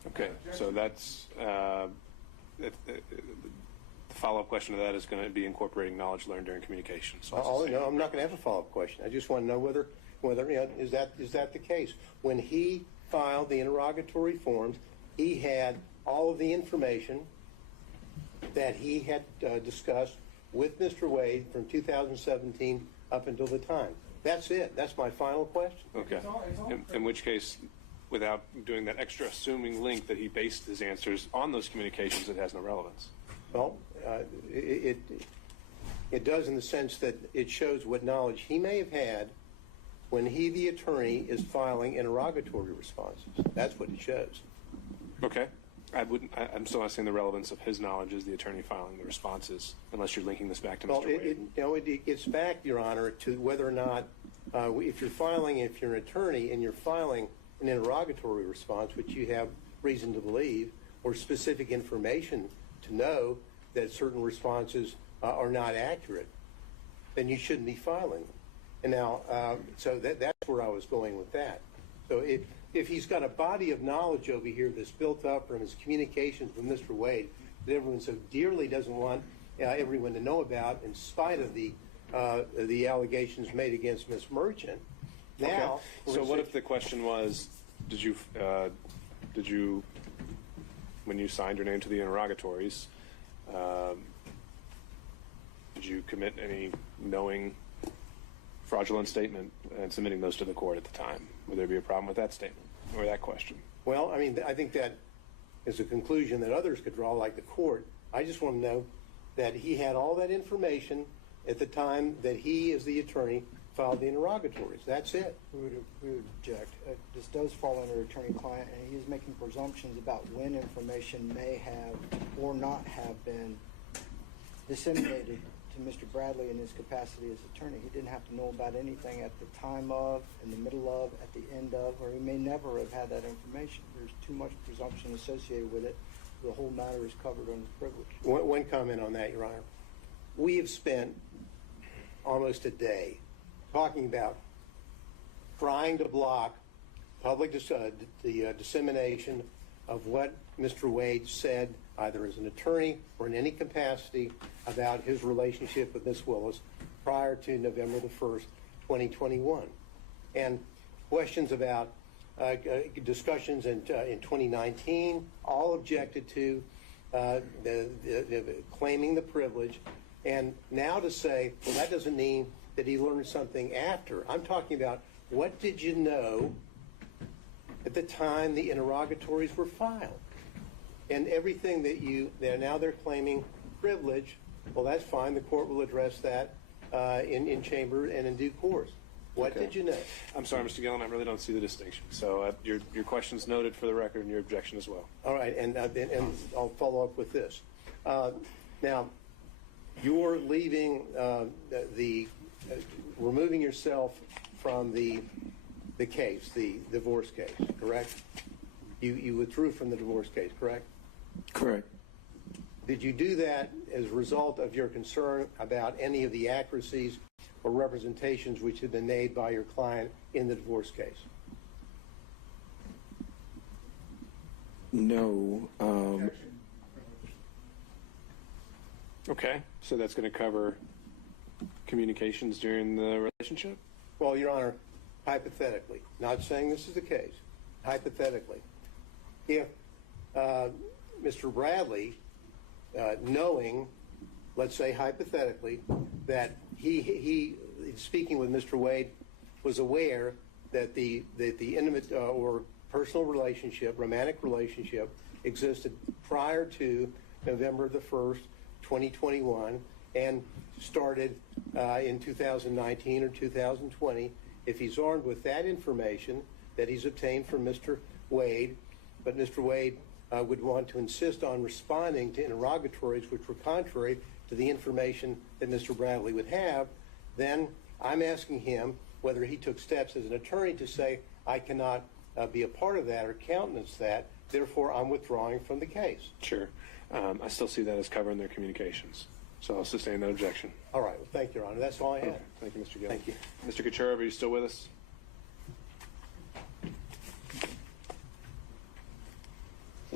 Okay, so that's, the follow-up question to that is going to be incorporating knowledge learned during communication. So No, I'm not going to have a follow-up question. I just want to know whether is that the case? When he filed the interrogatory forms, he had all of the information that he had discussed with Mr. Wade from 2017 up until the time. That's it. That's my final question. Okay. In which case, without doing that extra assuming link that he based his answers on those communications, it has no relevance. Well, it does in the sense that it shows what knowledge he may have had when he, the attorney, is filing interrogatory responses. That's what it shows. Okay. I'm still not seeing the relevance of his knowledge as the attorney filing the responses, unless you're linking this back to Mr. Wade. It gets back, Your Honor, to whether or not, if you're an attorney and you're filing an interrogatory response, which you have reason to believe, or specific information to know that certain responses are not accurate, then you shouldn't be filing them. And now, so that's where I was going with that. So if he's got a body of knowledge over here that's built up from his communications with Mr. Wade that everyone so dearly doesn't want everyone to know about, in spite of the allegations made against Ms. Merchant, now. Okay. So what if the question was, did you, when you signed your name to the interrogatories, did you commit any knowing fraudulent statement and submitting those to the court at the time? Would there be a problem with that statement or that question? Well, I mean, I think that is a conclusion that others could draw, like the court. I just want to know that he had all that information at the time that he, as the attorney, filed the interrogatories. That's it. We would object. This does fall under attorney-client, and he is making presumptions about when information may have or not have been disseminated to Mr. Bradley in his capacity as attorney. He didn't have to know about anything at the time of, in the middle of, at the end of, or he may never have had that information. There's too much presumption associated with it. The whole matter is covered under privilege. One comment on that, Your Honor. We have spent almost a day talking about trying to block public the dissemination of what Mr. Wade said, either as an attorney or in any capacity, about his relationship with Ms. Willis prior to November the 1st, 2021. And questions about discussions in 2019, all objected to, claiming the privilege. And now to say, well, that doesn't mean that he learned something after. I'm talking about, what did you know at the time the interrogatories were filed? And everything that now they're claiming privilege, well, that's fine. The court will address that in chamber and in due course. What did you know? I'm sorry, Mr. Gillen, I really don't see the distinction. So your question's noted for the record and your objection as well. All right, and I'll follow up with this. Now, you're leaving removing yourself from the case, the divorce case, correct? You withdrew from the divorce case, correct? Correct. Did you do that as a result of your concern about any of the accuracies or representations which had been made by your client in the divorce case? No. Okay, so that's going to cover communications during the relationship? Well, Your Honor, hypothetically, not saying this is the case, hypothetically, if Mr. Bradley, knowing, let's say hypothetically, that he speaking with Mr. Wade, was aware that the intimate or personal relationship, romantic relationship, existed prior to November the 1st, 2021, and started in 2019 or 2020, if he's armed with that information that he's obtained from Mr. Wade, but Mr. Wade would want to insist on responding to interrogatories which were contrary to the information that Mr. Bradley would have, then I'm asking him whether he took steps as an attorney to say, I cannot be a part of that or countenance that, therefore I'm withdrawing from the case. Sure. I still see that as covering their communications. So I'll sustain that objection. All right. Well, thank you, Your Honor. That's all I have. Okay. Thank you, Mr. Gill. Thank you. Mr. Kacherov, are you still with us?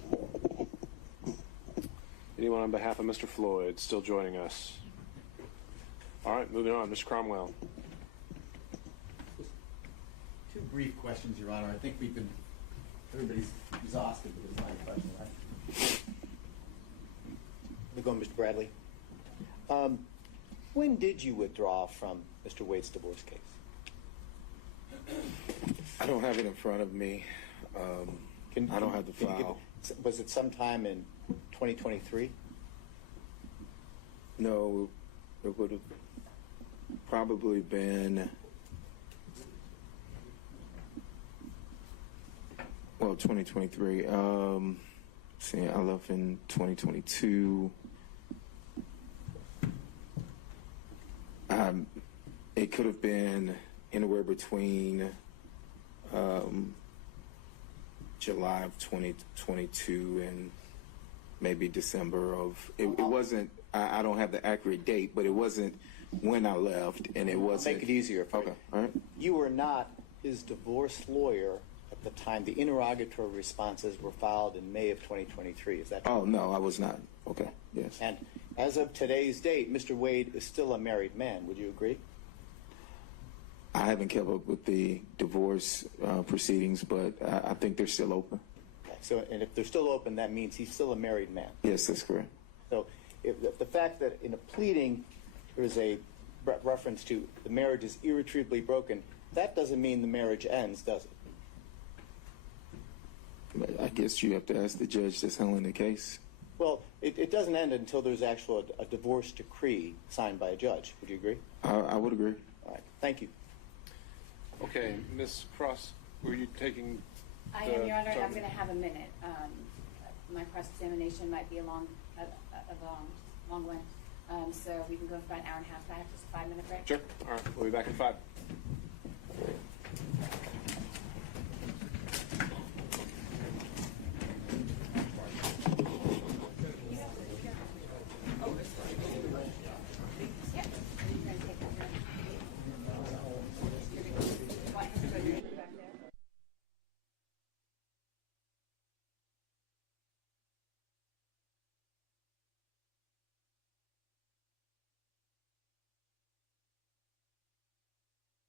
Anyone on behalf of Mr. Floyd still joining us? All right, moving on. Mr. Cromwell. Two brief questions, Your Honor. I think everybody's exhausted with this line of question, right? We're going, Mr. Bradley. When did you withdraw from Mr. Wade's divorce case? I don't have it in front of me. I don't have the file. Was it sometime in 2023? No, it would have probably been, 2023. See, I left in 2022. It could have been anywhere between July of 2022 and maybe December of. It wasn't. I don't have the accurate date, but it wasn't when I left, and it wasn't. Make it easier for you. All right. You were not his divorce lawyer at the time the interrogatory responses were filed in May of 2023. Is that true? Oh, no, I was not. Okay, yes. And as of today's date, Mr. Wade is still a married man. Would you agree? I haven't kept up with the divorce proceedings, but I think they're still open. Okay. So, and if they're still open, that means he's still a married man. Yes, that's correct. So if the fact that in a pleading there is a reference to the marriage is irretrievably broken, that doesn't mean the marriage ends, does it? I guess you have to ask the judge that's handling the case. Well, it doesn't end until there's actually a divorce decree signed by a judge. Would you agree? I would agree. All right. Thank you. Okay, Ms. Cross, were you taking? I am, Your Honor. I'm going to have a minute. My cross-examination might be a long one. So we can go for about an hour and a half. I have just a 5-minute break. Sure. All right, we'll be back in 5.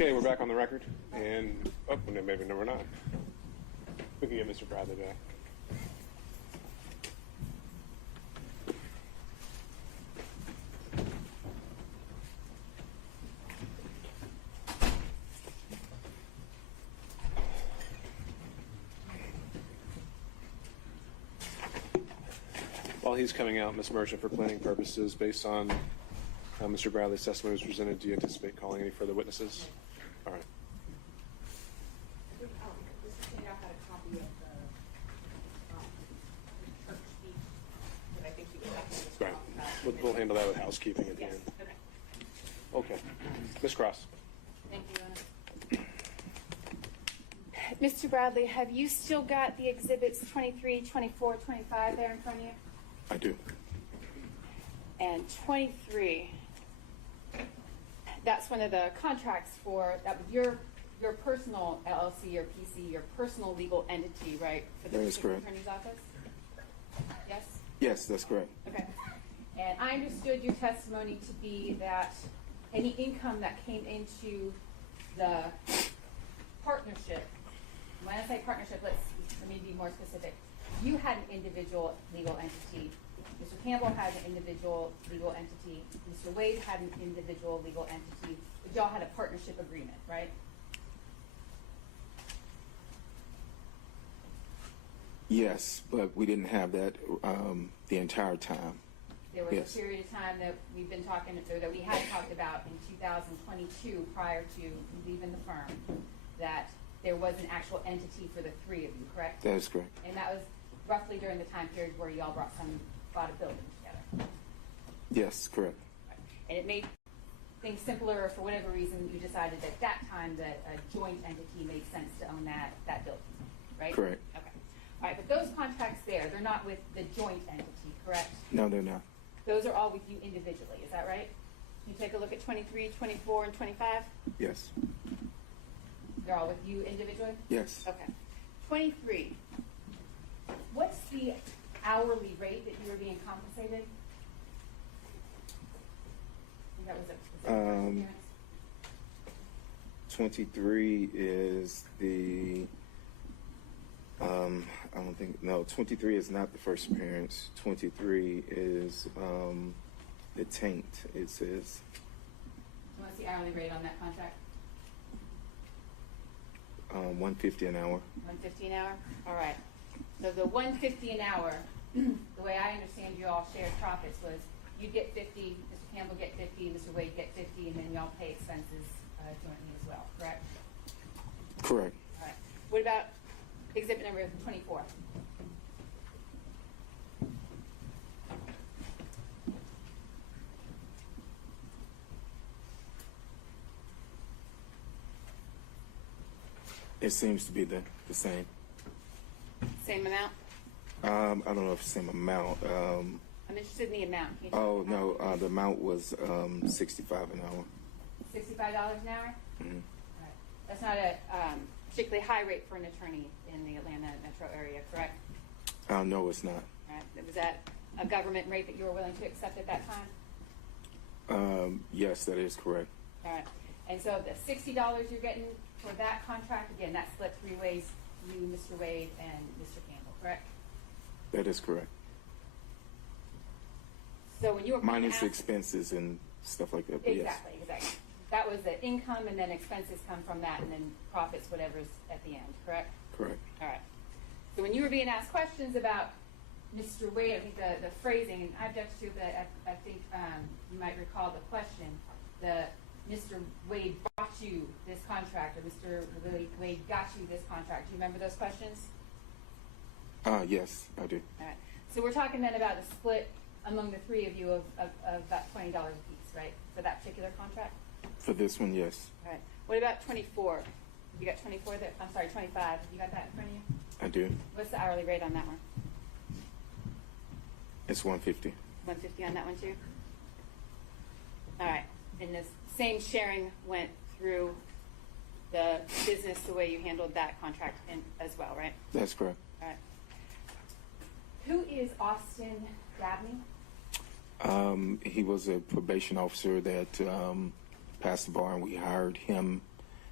Okay, we're back on the record, and maybe no, we're not. We can get Mr. Bradley back. While he's coming out, Ms. Merchant, for planning purposes, based on Mr. Bradley's testimony was presented, do you anticipate calling any further witnesses? All right. Mr. Taylor had a copy of the church speech that I think he was asking. Right. We'll handle that with housekeeping at the Yes, end. okay. Okay. Ms. Cross. Thank you, Anna. Mr. Bradley, have you still got the exhibits 23, 24, 25 there in front of you? I do. And 23, that's one of the contracts for, that was your personal LLC or PC, your personal legal entity, right? For the That is district correct. attorney's office? Yes? Yes, that's correct. Okay. And I understood your testimony to be that any income that came into the partnership, when I say partnership, let me be more specific. You had an individual legal entity. Mr. Campbell had an individual legal entity. Mr. Wade had an individual legal entity. But y'all had a partnership agreement, right? Yes, but we didn't have that the entire time. There was Yes. a period of time that we've been talking, or that we had talked about in 2022 prior to leaving the firm, that there was an actual entity for the three of you, correct? That is correct. And that was roughly during the time period where y'all bought a building together. Yes, correct. And it made things simpler, or for whatever reason, you decided at that time that a joint entity made sense to own that building, right? Correct. Okay. All right, but those contracts there, they're not with the joint entity, correct? No, they're not. Those are all with you individually, is that right? Can you take a look at 23, 24, and 25? Yes. They're all with you individually? Yes. Okay. 23, what's the hourly rate that you were being compensated? I think that was a first appearance. 23 is the, I don't think, no, 23 is not the first appearance. 23 is the taint, it says. What's the hourly rate on that contract? $150 an hour. $150 an hour? All right. So the $150 an hour, the way I understand you all shared profits was you'd get 50, Mr. Campbell get 50, Mr. Wade get 50, and then y'all pay expenses jointly as well, correct? Correct. All right. What about exhibit number 24? It seems to be the same. Same amount? I don't know if it's the same amount. I'm interested in the amount. Can you tell Oh, me the amount? no, the amount was $65 an hour. $65 an hour? Mhm. All right. That's not a particularly high rate for an attorney in the Atlanta metro area, correct? No, it's not. All right. Was that a government rate that you were willing to accept at that time? Yes, that is correct. All right. And so the $60 you're getting for that contract, again, that's split three ways, you, Mr. Wade, and Mr. Campbell, correct? That is correct. So when you were being Minus asked- expenses and stuff like that, but yes. Exactly. That was the income, and then expenses come from that, and then profits, whatever's at the end, correct? Correct. All right. So when you were being asked questions about Mr. Wade, I think the phrasing, and I object to, but I think you might recall the question, Mr. Wade brought you this contract, or Mr. Wade got you this contract. Do you remember those questions? Yes, I do. All right. So we're talking then about a split among the three of you of about $20 a piece, right, for that particular contract? For this one, yes. All right. What about 24? You got 24 there? I'm sorry, 25. You got that in front of you? I do. What's the hourly rate on that one? It's $150. 150 on that one too? All right. And the same sharing went through the business the way you handled that contract as well, right? That's correct. All right. Who is Austin Dabney? He was a probation officer that passed the bar, and we hired him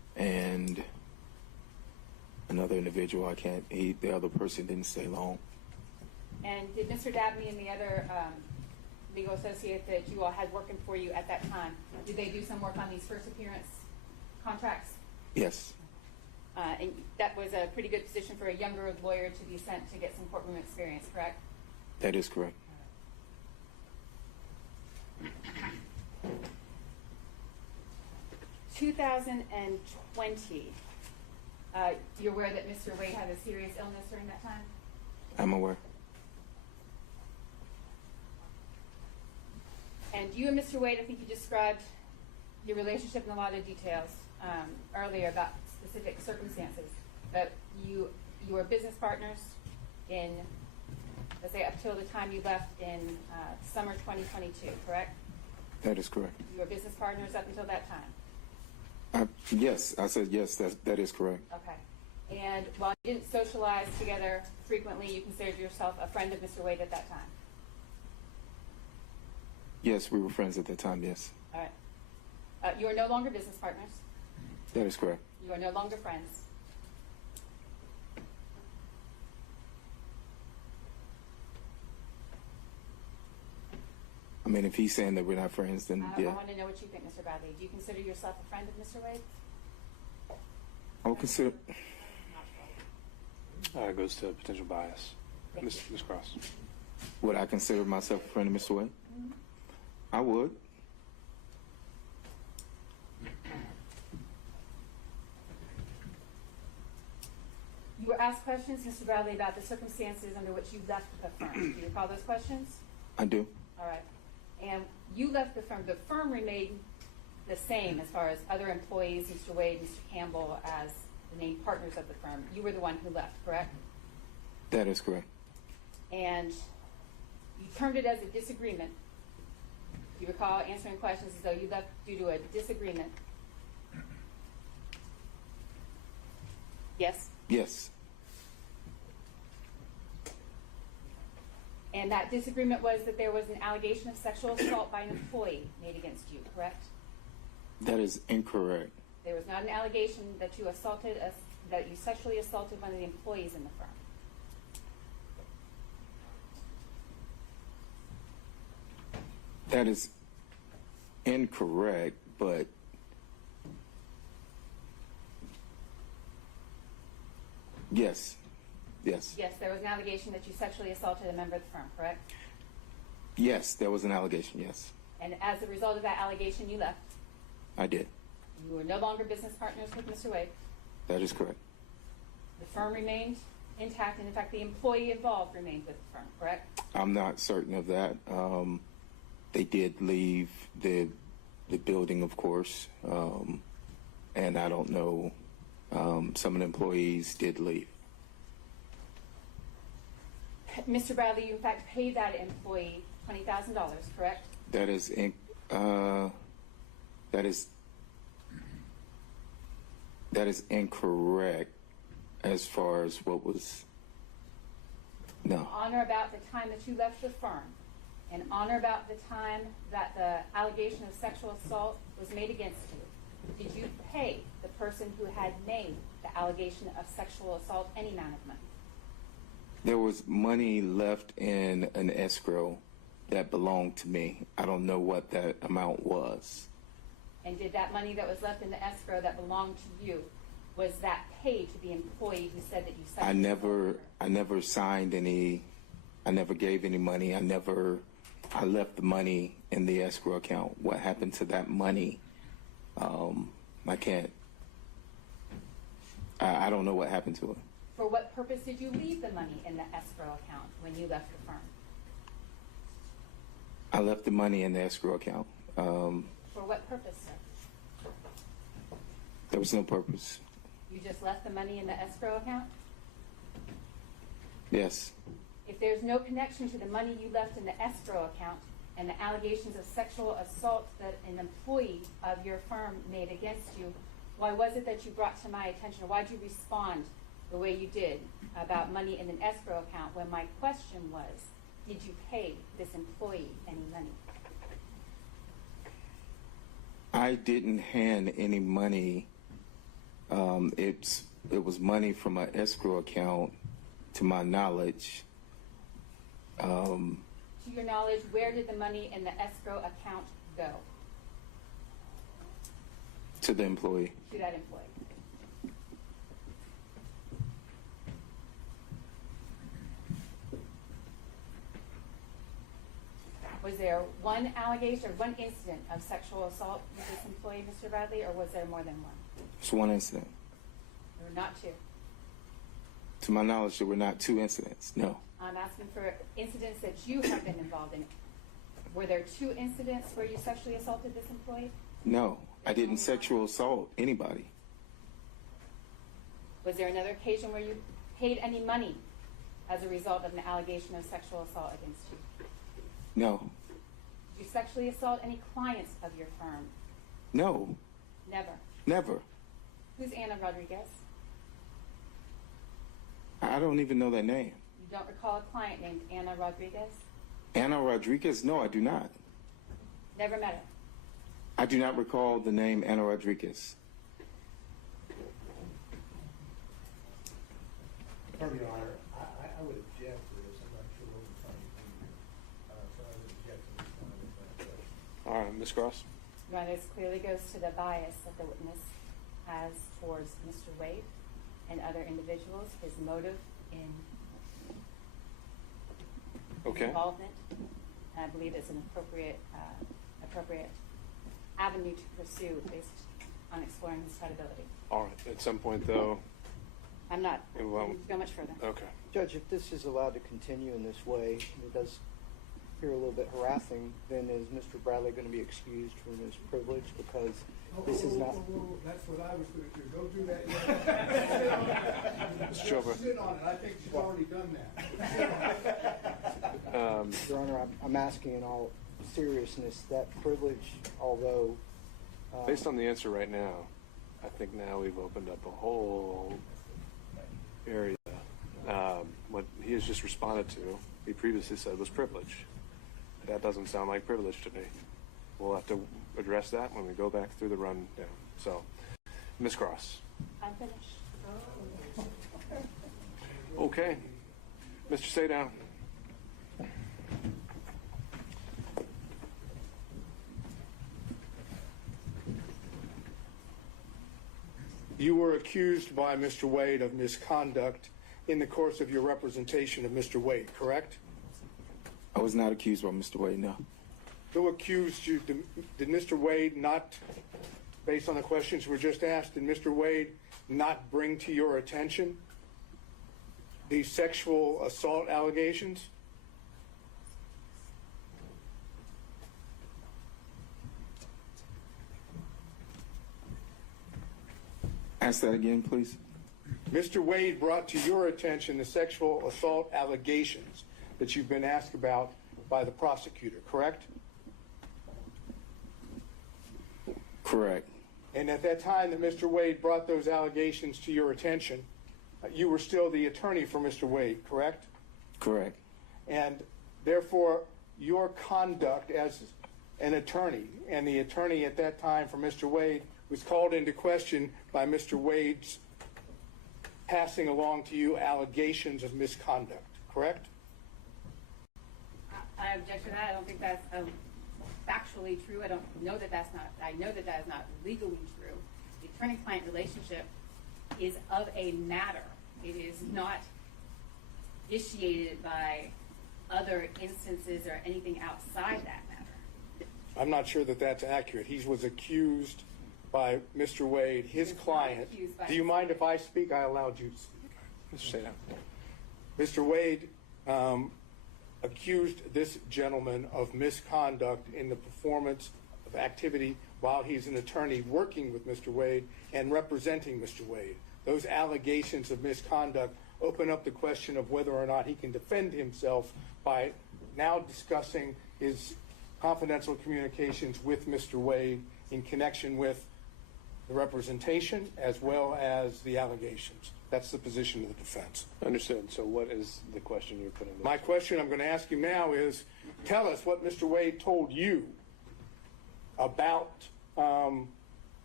and another individual. The other person didn't stay long. And did Mr. Dabney and the other legal associate that you all had working for you at that time, did they do some work on these first appearance contracts? Yes, And that was a pretty good position for a younger lawyer to be sent to get some courtroom experience, correct? that is correct. 2020, you're aware that Mr. Wade had a serious illness during that time? I'm aware. And you and Mr. Wade, I think you described your relationship in a lot of details earlier about specific circumstances. But you were business partners in, let's say, up till the time you left in summer 2022, correct? That is correct. You were business partners up until that time? Yes, I said yes, that is correct. Okay. And while you didn't socialize together frequently, you considered yourself a friend of Mr. Wade at that time? Yes, we were friends at that time, yes. All right. You are no longer business partners. That is correct. You are no longer friends. I mean, if he's saying that we're not friends, then I yeah. want to know what you think, Mr. Bradley. Do you consider yourself a friend of Mr. Wade? I would consider. It goes to potential bias. Ms. Cross. Would I consider myself a friend of Mr. Wade? I would. You were asked questions, Mr. Bradley, about the circumstances under which you left the firm. Do you recall those questions? I do. All right. And you left the firm. The firm remained the same as far as other employees, Mr. Wade, Mr. Campbell, as the named partners of the firm. You were the one who left, correct? That is correct. And you termed it as a disagreement. You recall answering questions as though you left due to a disagreement. Yes? Yes. And that disagreement was that there was an allegation of sexual assault by an employee made against you, correct? That is incorrect. There was not an allegation that you sexually assaulted one of the employees in the firm. That is incorrect, but yes. Yes. Yes, there was an allegation that you sexually assaulted a member of the firm, correct? Yes, there was an allegation, yes. And as a result of that allegation, you left. I did. You were no longer business partners with Mr. Wade. That is correct. The firm remained intact, and in fact, the employee involved remained with the firm, correct? I'm not certain of that. They did leave the building, of course, and I don't know. Some of the employees did leave. Mr. Bradley, you in fact paid that employee $20,000, correct? That is incorrect as far as what was. No. On or about the time that you left the firm, and on or about the time that the allegation of sexual assault was made against you, did you pay the person who had made the allegation of sexual assault any amount of money? There was money left in an escrow that belonged to me. I don't know what that amount was. And did that money that was left in the escrow that belonged to you, was that paid to the employee who said that you sexually assaulted her? I never signed any. I never gave any money. I left the money in the escrow account. What happened to that money? I can't. I don't know what happened to it. For what purpose did you leave the money in the escrow account when you left the firm? I left the money in the escrow account. For what purpose, sir? There was no purpose. You just left the money in the escrow account? Yes. If there's no connection to the money you left in the escrow account and the allegations of sexual assault that an employee of your firm made against you, why was it that you brought to my attention, or why did you respond the way you did about money in an escrow account when my question was, did you pay this employee any money? I didn't hand any money It was money from an escrow account, to my knowledge. To your knowledge, where did the money in the escrow account go? To the employee. To that employee. Was there one allegation or one incident of sexual assault with this employee, Mr. Bradley, or was there more than one? It's one incident. There were not two. To my knowledge, there were not two incidents. No. I'm asking for incidents that you have been involved in. Were there two incidents where you sexually assaulted this employee? No, I didn't sexual assault anybody. Was there another occasion where you paid any money as a result of an allegation of sexual assault against you? No. Did you sexually assault any clients of your firm? No. Never. Never. Who's Anna Rodriguez? I don't even know that name. You don't recall a client named Anna Rodriguez? Anna Rodriguez? No, I do not. Never met her? I do not recall the name Anna Rodriguez. Your Honor, I would object to this. I'm not sure what we're trying to do here. So I would object to this one with that question. All right, Ms. Cross. Your Honor, this clearly goes to the bias that the witness has towards Mr. Wade and other individuals, his motive in involvement. And I believe it's an appropriate avenue to pursue based on exploring his credibility. All right. At some point, though. I'm not It going won't. to go much further. Okay. Judge, if this is allowed to continue in this way, it does appear a little bit harassing, then is Mr. Bradley going to be excused from his privilege because this is not... That's what I was going to do. Don't do that yet. Mr. Chopra. Sit on it. I think she's already done that. Your Honor, I'm asking in all seriousness, that privilege, although... Based on the answer right now, I think now we've opened up a whole area. What he has just responded to, he previously said was privilege. That doesn't sound like privilege to me. We'll have to address that when we go back through the rundown. So, Ms. Cross. I'm finished. Okay. Mr. Saydown. You were accused by Mr. Wade of misconduct in the course of your representation of Mr. Wade, correct? I was not accused by Mr. Wade, no. Who accused you? Did Mr. Wade not, based on the questions we were just asked, did Mr. Wade not bring to your attention these sexual assault allegations? Ask that again, please. Mr. Wade brought to your attention the sexual assault allegations that you've been asked about by the prosecutor, correct? Correct. And at that time that Mr. Wade brought those allegations to your attention, you were still the attorney for Mr. Wade, correct? Correct. And therefore, your conduct as an attorney, and the attorney at that time for Mr. Wade, was called into question by Mr. Wade's passing along to you allegations of misconduct, correct? I object to that. I don't think that's factually true. I don't know that that's not. I know that that is not legally true. The attorney-client relationship is of a matter. It is not initiated by other instances or anything outside that matter. I'm not sure that that's accurate. He was accused by Mr. Wade, his client. Do you mind if I speak? I allowed you to speak. Mr. Saydown. Mr. Wade accused this gentleman of misconduct in the performance of activity while he's an attorney working with Mr. Wade and representing Mr. Wade. Those allegations of misconduct open up the question of whether or not he can defend himself by now discussing his confidential communications with Mr. Wade in connection with the representation as well as the allegations. That's the position of the defense. Understood. So what is the question you're putting? My question I'm going to ask you now is, tell us what Mr. Wade told you about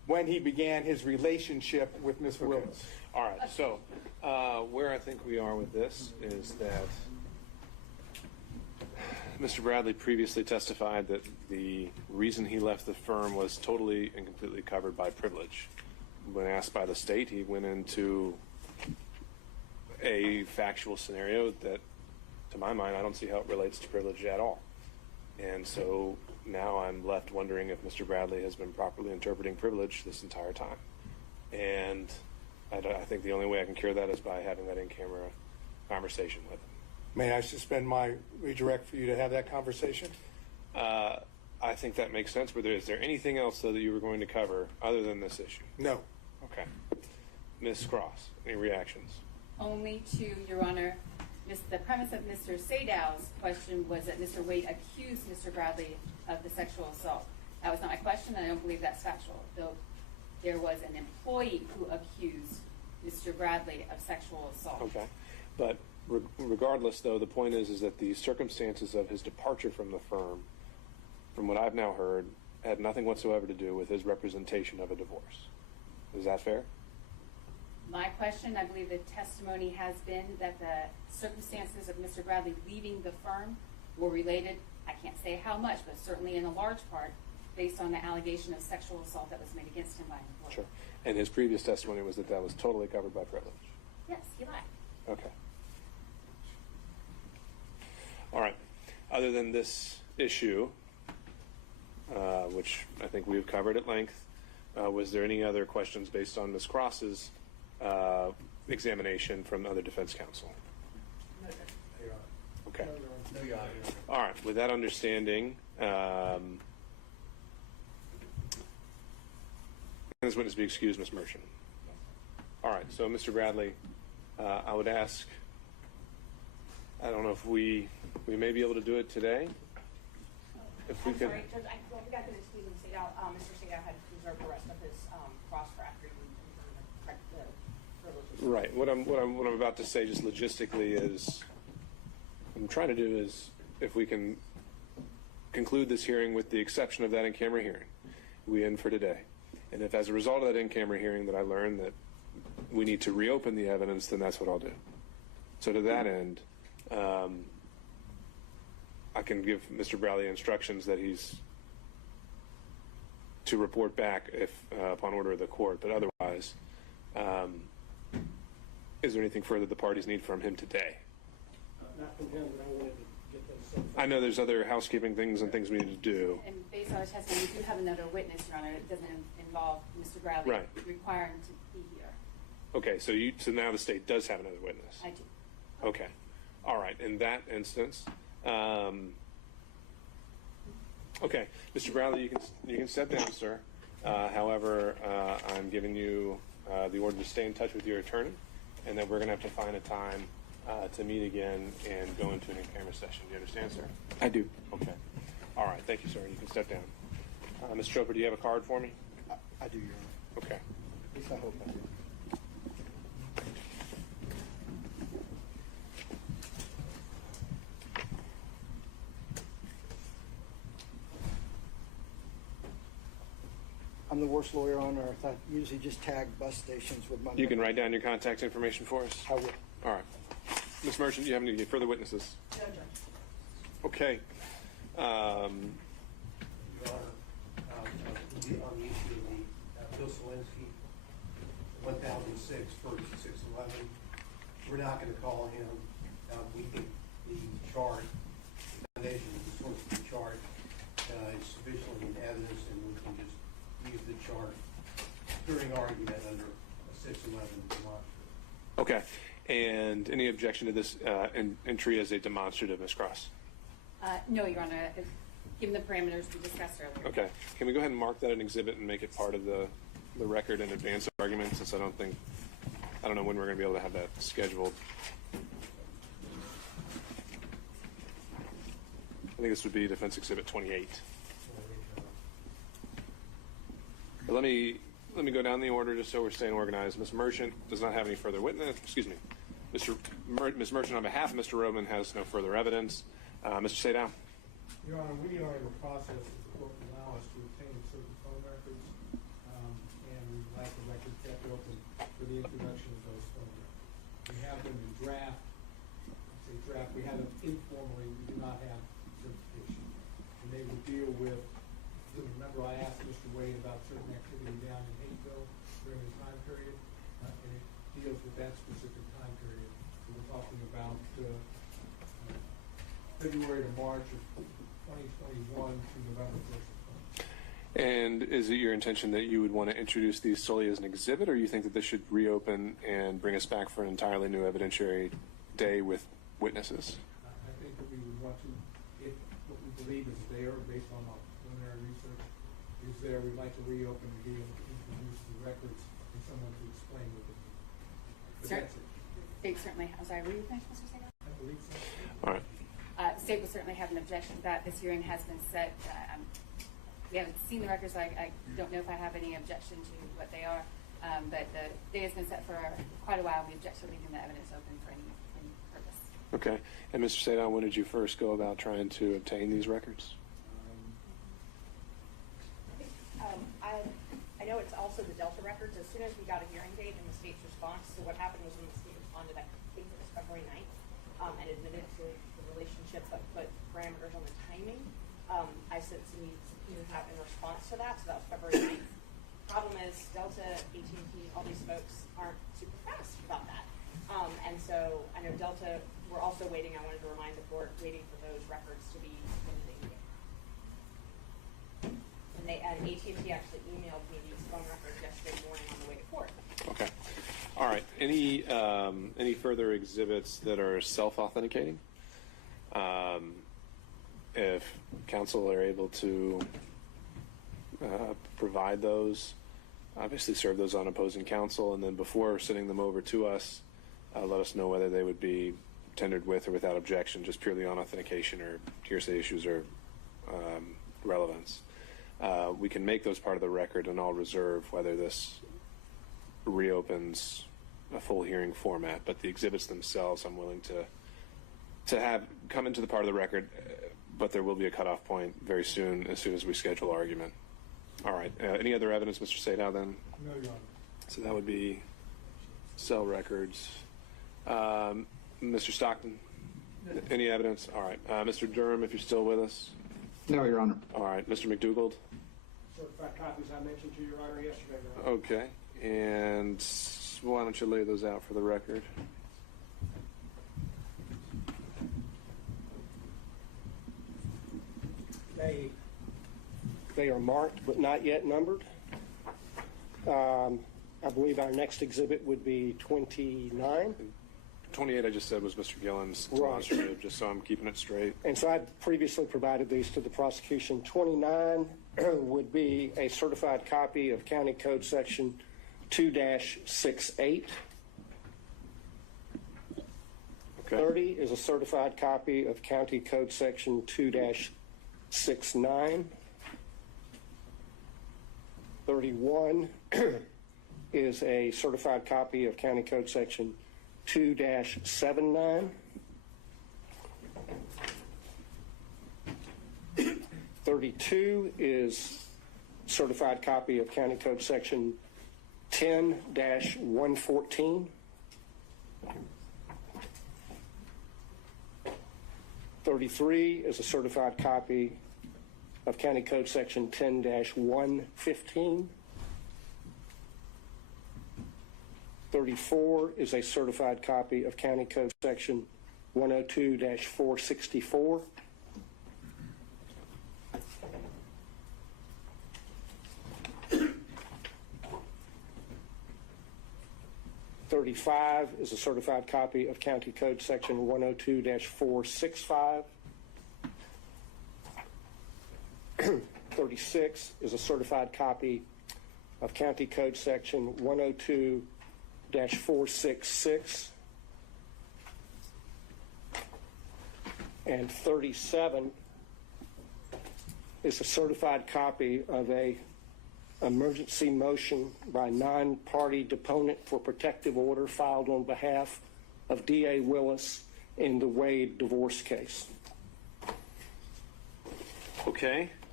when he began his relationship with Ms. Willis. All right, so where I think we are with this is that Mr. Bradley previously testified that the reason he left the firm was totally and completely covered by privilege. When asked by the state, he went into a factual scenario that, to my mind, I don't see how it relates to privilege at all. And so now I'm left wondering if Mr. Bradley has been properly interpreting privilege this entire time. And I think the only way I can cure that is by having that in-camera conversation with him. May I suspend my redirect for you to have that conversation? I think that makes sense, but is there anything else, though, that you were going to cover other than this issue? No. Okay. Ms. Cross, any reactions? Only to, Your Honor, the premise of Mr. Sadow's question was that Mr. Wade accused Mr. Bradley of the sexual assault. That was not my question, and I don't believe that's factual, though there was an employee who accused Mr. Bradley of sexual assault. Okay. But regardless, though, the point is that the circumstances of his departure from the firm, from what I've now heard, had nothing whatsoever to do with his representation of a divorce. Is that fair? My question, I believe the testimony has been that the circumstances of Mr. Bradley leaving the firm were related, I can't say how much, but certainly in a large part, based on the allegation of sexual assault that was made against him by an employee. Sure. And his previous testimony was that that was totally covered by privilege. Yes, he lied. Okay. All right. Other than this issue, which I think we've covered at length, was there any other questions based on Ms. Cross's examination from other defense counsel? Okay. All right. With that understanding, this witness be excused, Ms. Mershon. All right. So, Mr. Bradley, I would ask, I don't know if we may be able to do it today. If we could. Sorry, Judge, I forgot to excuse Mr. Sadow. Mr. Sadow had reserved the rest of his cross for after the privileges. Right. What I'm about to say, just logistically, is what I'm trying to do is, if we can conclude this hearing with the exception of that in-camera hearing, we end for today. And if, as a result of that in-camera hearing, that I learn that we need to reopen the evidence, then that's what I'll do. So to that end, I can give Mr. Bradley instructions that he's to report back if upon order of the court, but otherwise, is there anything further the parties need from him today? Not from him, but I wanted to get those stuff. I know there's other housekeeping things and things we need to do. And based on the testimony, we do have another witness, Your Honor. It doesn't involve Mr. Bradley Right. requiring to be here. Okay, so now the state does have another witness. I do. Okay. All right. In that instance, okay, Mr. Bradley, you can step down, sir. However, I'm giving you the order to stay in touch with your attorney, and then we're going to have to find a time to meet again and go into an in-camera session. Do you understand, sir? I do. Okay. All right. Thank you, sir. You can step down. Ms. Chopra, do you have a card for me? I do, Your Honor. Okay. At least I hope I do. I'm the worst lawyer on earth. I usually just tag bus stations with my You can number. write down your contact information for us? I will. All right. Ms. Merchant, do you have any further witnesses? No, Judge. Okay. Your Honor, on the issue of the Bill Selinsky, 1006 versus 611, we're not going to call him. We think the chart, the foundation, the source of the chart is sufficiently in evidence, and we can just use the chart during argument under a 611 demonstrative. Okay. And any objection to this entry as a demonstrative, Ms. Cross? No, Your Honor. Given the parameters we discussed earlier. Okay. Can we go ahead and mark that an exhibit and make it part of the record in advance of argument, since I don't know when we're going to be able to have that scheduled. I think this would be Defense Exhibit 28. But let me go down the order just so we're staying organized. Ms. Merchant does not have any further witness. Excuse me. Ms. Merchant, on behalf of Mr. Roman, has no further evidence. Mr. Sadow? Your Honor, we are in the process, if the court will allow us, to obtain certain phone records like the record kept open for the introduction of those phone records. We have them in draft. I say draft. We have them informally. We do not have certification, and they would deal with. Remember, I asked Mr. Wade about certain activity down in Hapeville during his time period, and it deals with that specific time period. So we're talking about February to March of 2021 to November 1st of 2020. And is it your intention that you would want to introduce these solely as an exhibit, or you think that this should reopen and bring us back for an entirely new evidentiary day with witnesses? I think that we would want to, if what we believe is there, based on our preliminary research, is there, we'd like to reopen and be able to introduce the records and someone to explain what they mean. But that's it. State certainly, I'm sorry, were you finished, Mr. Segal? I believe so. All right. State will certainly have an objection to that. This hearing has been set. We haven't seen the records, so I don't know if I have any objection to what they are. But the day has been set for quite a while. We object to leaving the evidence open for any purpose. Okay. And Mr. Sadon, when did you first go about trying to obtain these records? I know it's also the Delta records. As soon as we got a hearing date and the state's response, so what happened was when the state responded, I think it was February 9th, and admitted to the relationship but put parameters on the timing, I sent some subpoenas out in response to that, so that was February 9th. Problem is, Delta, AT&T, all these folks aren't super fast about that. And so I know Delta, we're also waiting, I wanted to remind the board, waiting for those records to be submitted again. And AT&T actually emailed me these phone records yesterday morning on the way to court. Okay. All right. Any further exhibits that are self-authenticating? If counsel are able to provide those, obviously serve those on opposing counsel, and then before sending them over to us, let us know whether they would be tendered with or without objection, just purely on authentication or hearsay issues or relevance. We can make those part of the record, and I'll reserve whether this reopens a full hearing format. But the exhibits themselves, I'm willing to have come into the part of the record, but there will be a cutoff point very soon, as soon as we schedule argument. All right. Any other evidence, Mr. Sadow, then? No, Your Honor. So that would be cell records. Mr. Stockton, any evidence? All right. Mr. Durham, if you're still with us. No, Your Honor. All right. Mr. McDougald? Certified copies I mentioned to Your Honor yesterday, Your Honor. Okay. And why don't you lay those out for the record? They are marked but not yet numbered. I believe our next exhibit would be 29. 28, I just said, was Mr. Gillen's demonstrative, just so I'm keeping it straight. And so I previously provided these to the prosecution. 29 would be a certified copy of County Code Section 2-68. Okay. 30 is a certified copy of County Code Section 2-69. 31 is a certified copy of County Code Section 2-79. 32 is certified copy of County Code Section 10-114. 33 is a certified copy of County Code Section 10-115. 34 is a certified copy of County Code Section 102-464. 35 is a certified copy of County Code Section 102-465. 36 is a certified copy of County Code Section 102-466. And 37 is a certified copy of a emergency motion by non-party deponent for protective order filed on behalf of D.A. Willis in the Wade divorce case. Okay.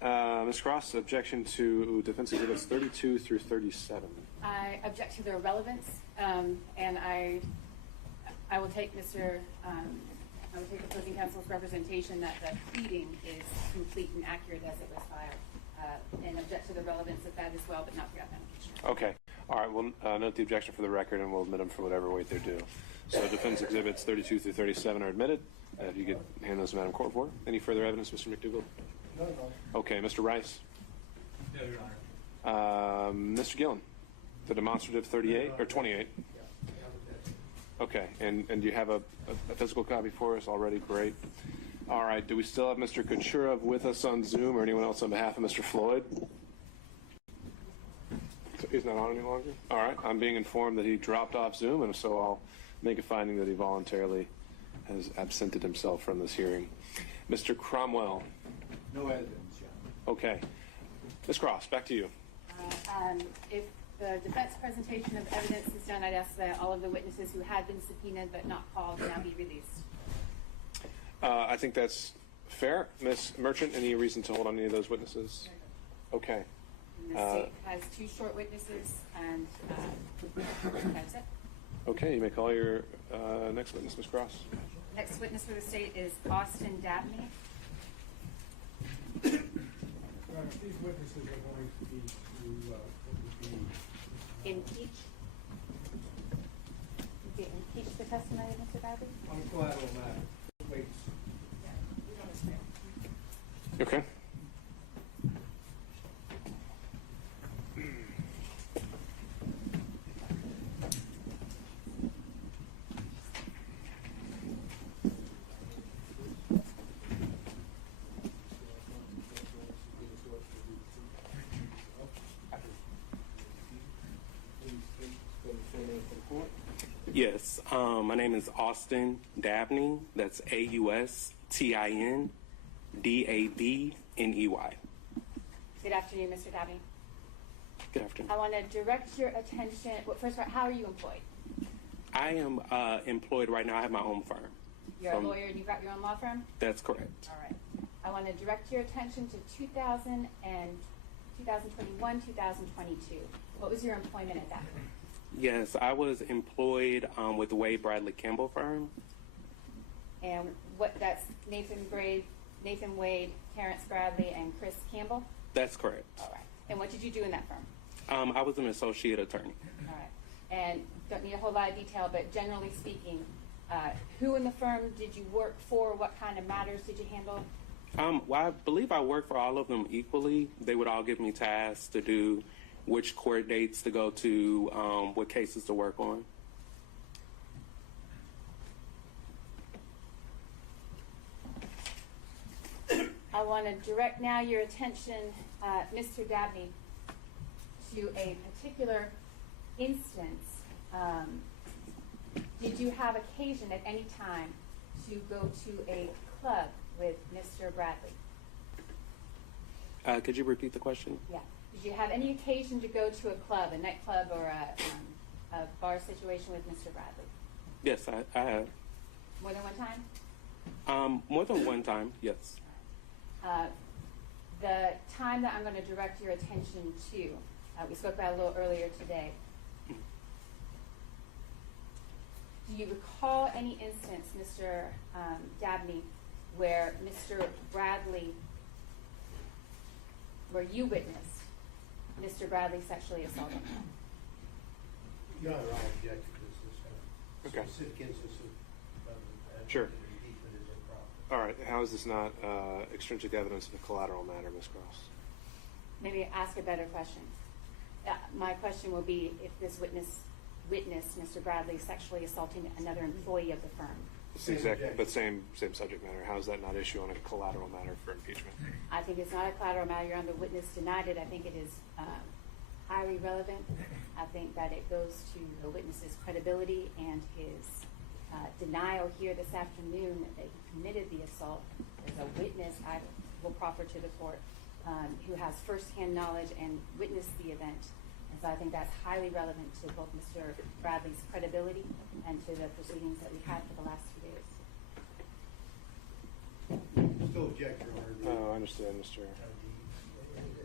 Ms. Cross, objection to defense exhibits 32 through 37. I object to their relevance, and I will take I will take the opposing counsel's representation that the pleading is complete and accurate as it was filed, and object to the relevance of that as well, but not for authentication. Okay. All right. We'll note the objection for the record, and we'll admit them for whatever weight they're due. So defense exhibits 32 through 37 are admitted. If you could hand those to Madam Court reporter. Any further evidence, Mr. McDougall? No, no. Okay. Mr. Rice? No, Your Honor. Mr. Gillen? The demonstrative 38 or 28? Okay. And do you have a physical copy for us already? Great. All right. Do we still have Mr. Kucherov with us on Zoom, or anyone else on behalf of Mr. Floyd? He's not on any longer? All right. I'm being informed that he dropped off Zoom, and so I'll make a finding that he voluntarily has absented himself from this hearing. Mr. Cromwell? No evidence, Your Honor. Okay. Ms. Cross, back to you. If the defense presentation of evidence is done, I'd ask that all of the witnesses who had been subpoenaed but not called now be released. I think that's fair. Ms. Merchant, any reason to hold on any of those witnesses? Okay. And the state has 2 short witnesses, and that's it. Okay, you may call your next witness, Ms. Cross. Next witness for the state is Austin Dabney. These witnesses are going to be Impeach the testimony of Mr. Bradley? on collateral matter. Wait. Okay. Yes, my name is Austin Dabney. That's AUSTINDABNEY. Good afternoon, Mr. Dabney. Good afternoon. I want to direct your attention. Well, first of all, how are you employed? I am employed right now. I have my own firm. You're a lawyer and you've got your own law firm? That's correct. All right. I want to direct your attention to 2000 and 2021, 2022. What was your employment at that time? Yes, I was employed with the Wade Bradley Campbell firm. And that's Nathan Wade, Terrence Bradley, and Chris Campbell? That's correct. All right. And what did you do in that firm? I was an associate attorney. All right. And don't need a whole lot of detail, but generally speaking, who in the firm did you work for? What kind of matters did you handle? Well, I believe I worked for all of them equally. They would all give me tasks to do, which court dates to go to, what cases to work on. I want to direct now your attention, Mr. Dabney, to a particular instance. Did you have occasion at any time to go to a club with Mr. Bradley? Could you repeat the question? Yeah. Did you have any occasion to go to a club, a nightclub, or a bar situation with Mr. Bradley? Yes, I have. More than one time? More than one time, yes. The time that I'm going to direct your attention to, we spoke about a little earlier today. Do you recall any instance, Mr. Dabney, where Mr. Bradley, where you witnessed Mr. Bradley sexually assaulting him? Your Honor, I object to this. Okay. Specific instance of Sure. impeachment is improper. All right. How is this not extrinsic evidence of a collateral matter, Ms. Cross? Maybe ask a better question. My question will be if this witness witnessed Mr. Bradley sexually assaulting another employee of the firm. Exactly, but same subject matter. How is that not issue on a collateral matter for impeachment? I think it's not a collateral matter. Your Honor, the witness denied it. I think it is highly relevant. I think that it goes to the witness's credibility and his denial here this afternoon that he committed the assault. There's a witness I will proffer to the court who has firsthand knowledge and witnessed the event. And so I think that's highly relevant to both Mr. Bradley's credibility and to the proceedings that we've had for the last 2 days. Still object, Your Honor. Oh, I understand, Mr.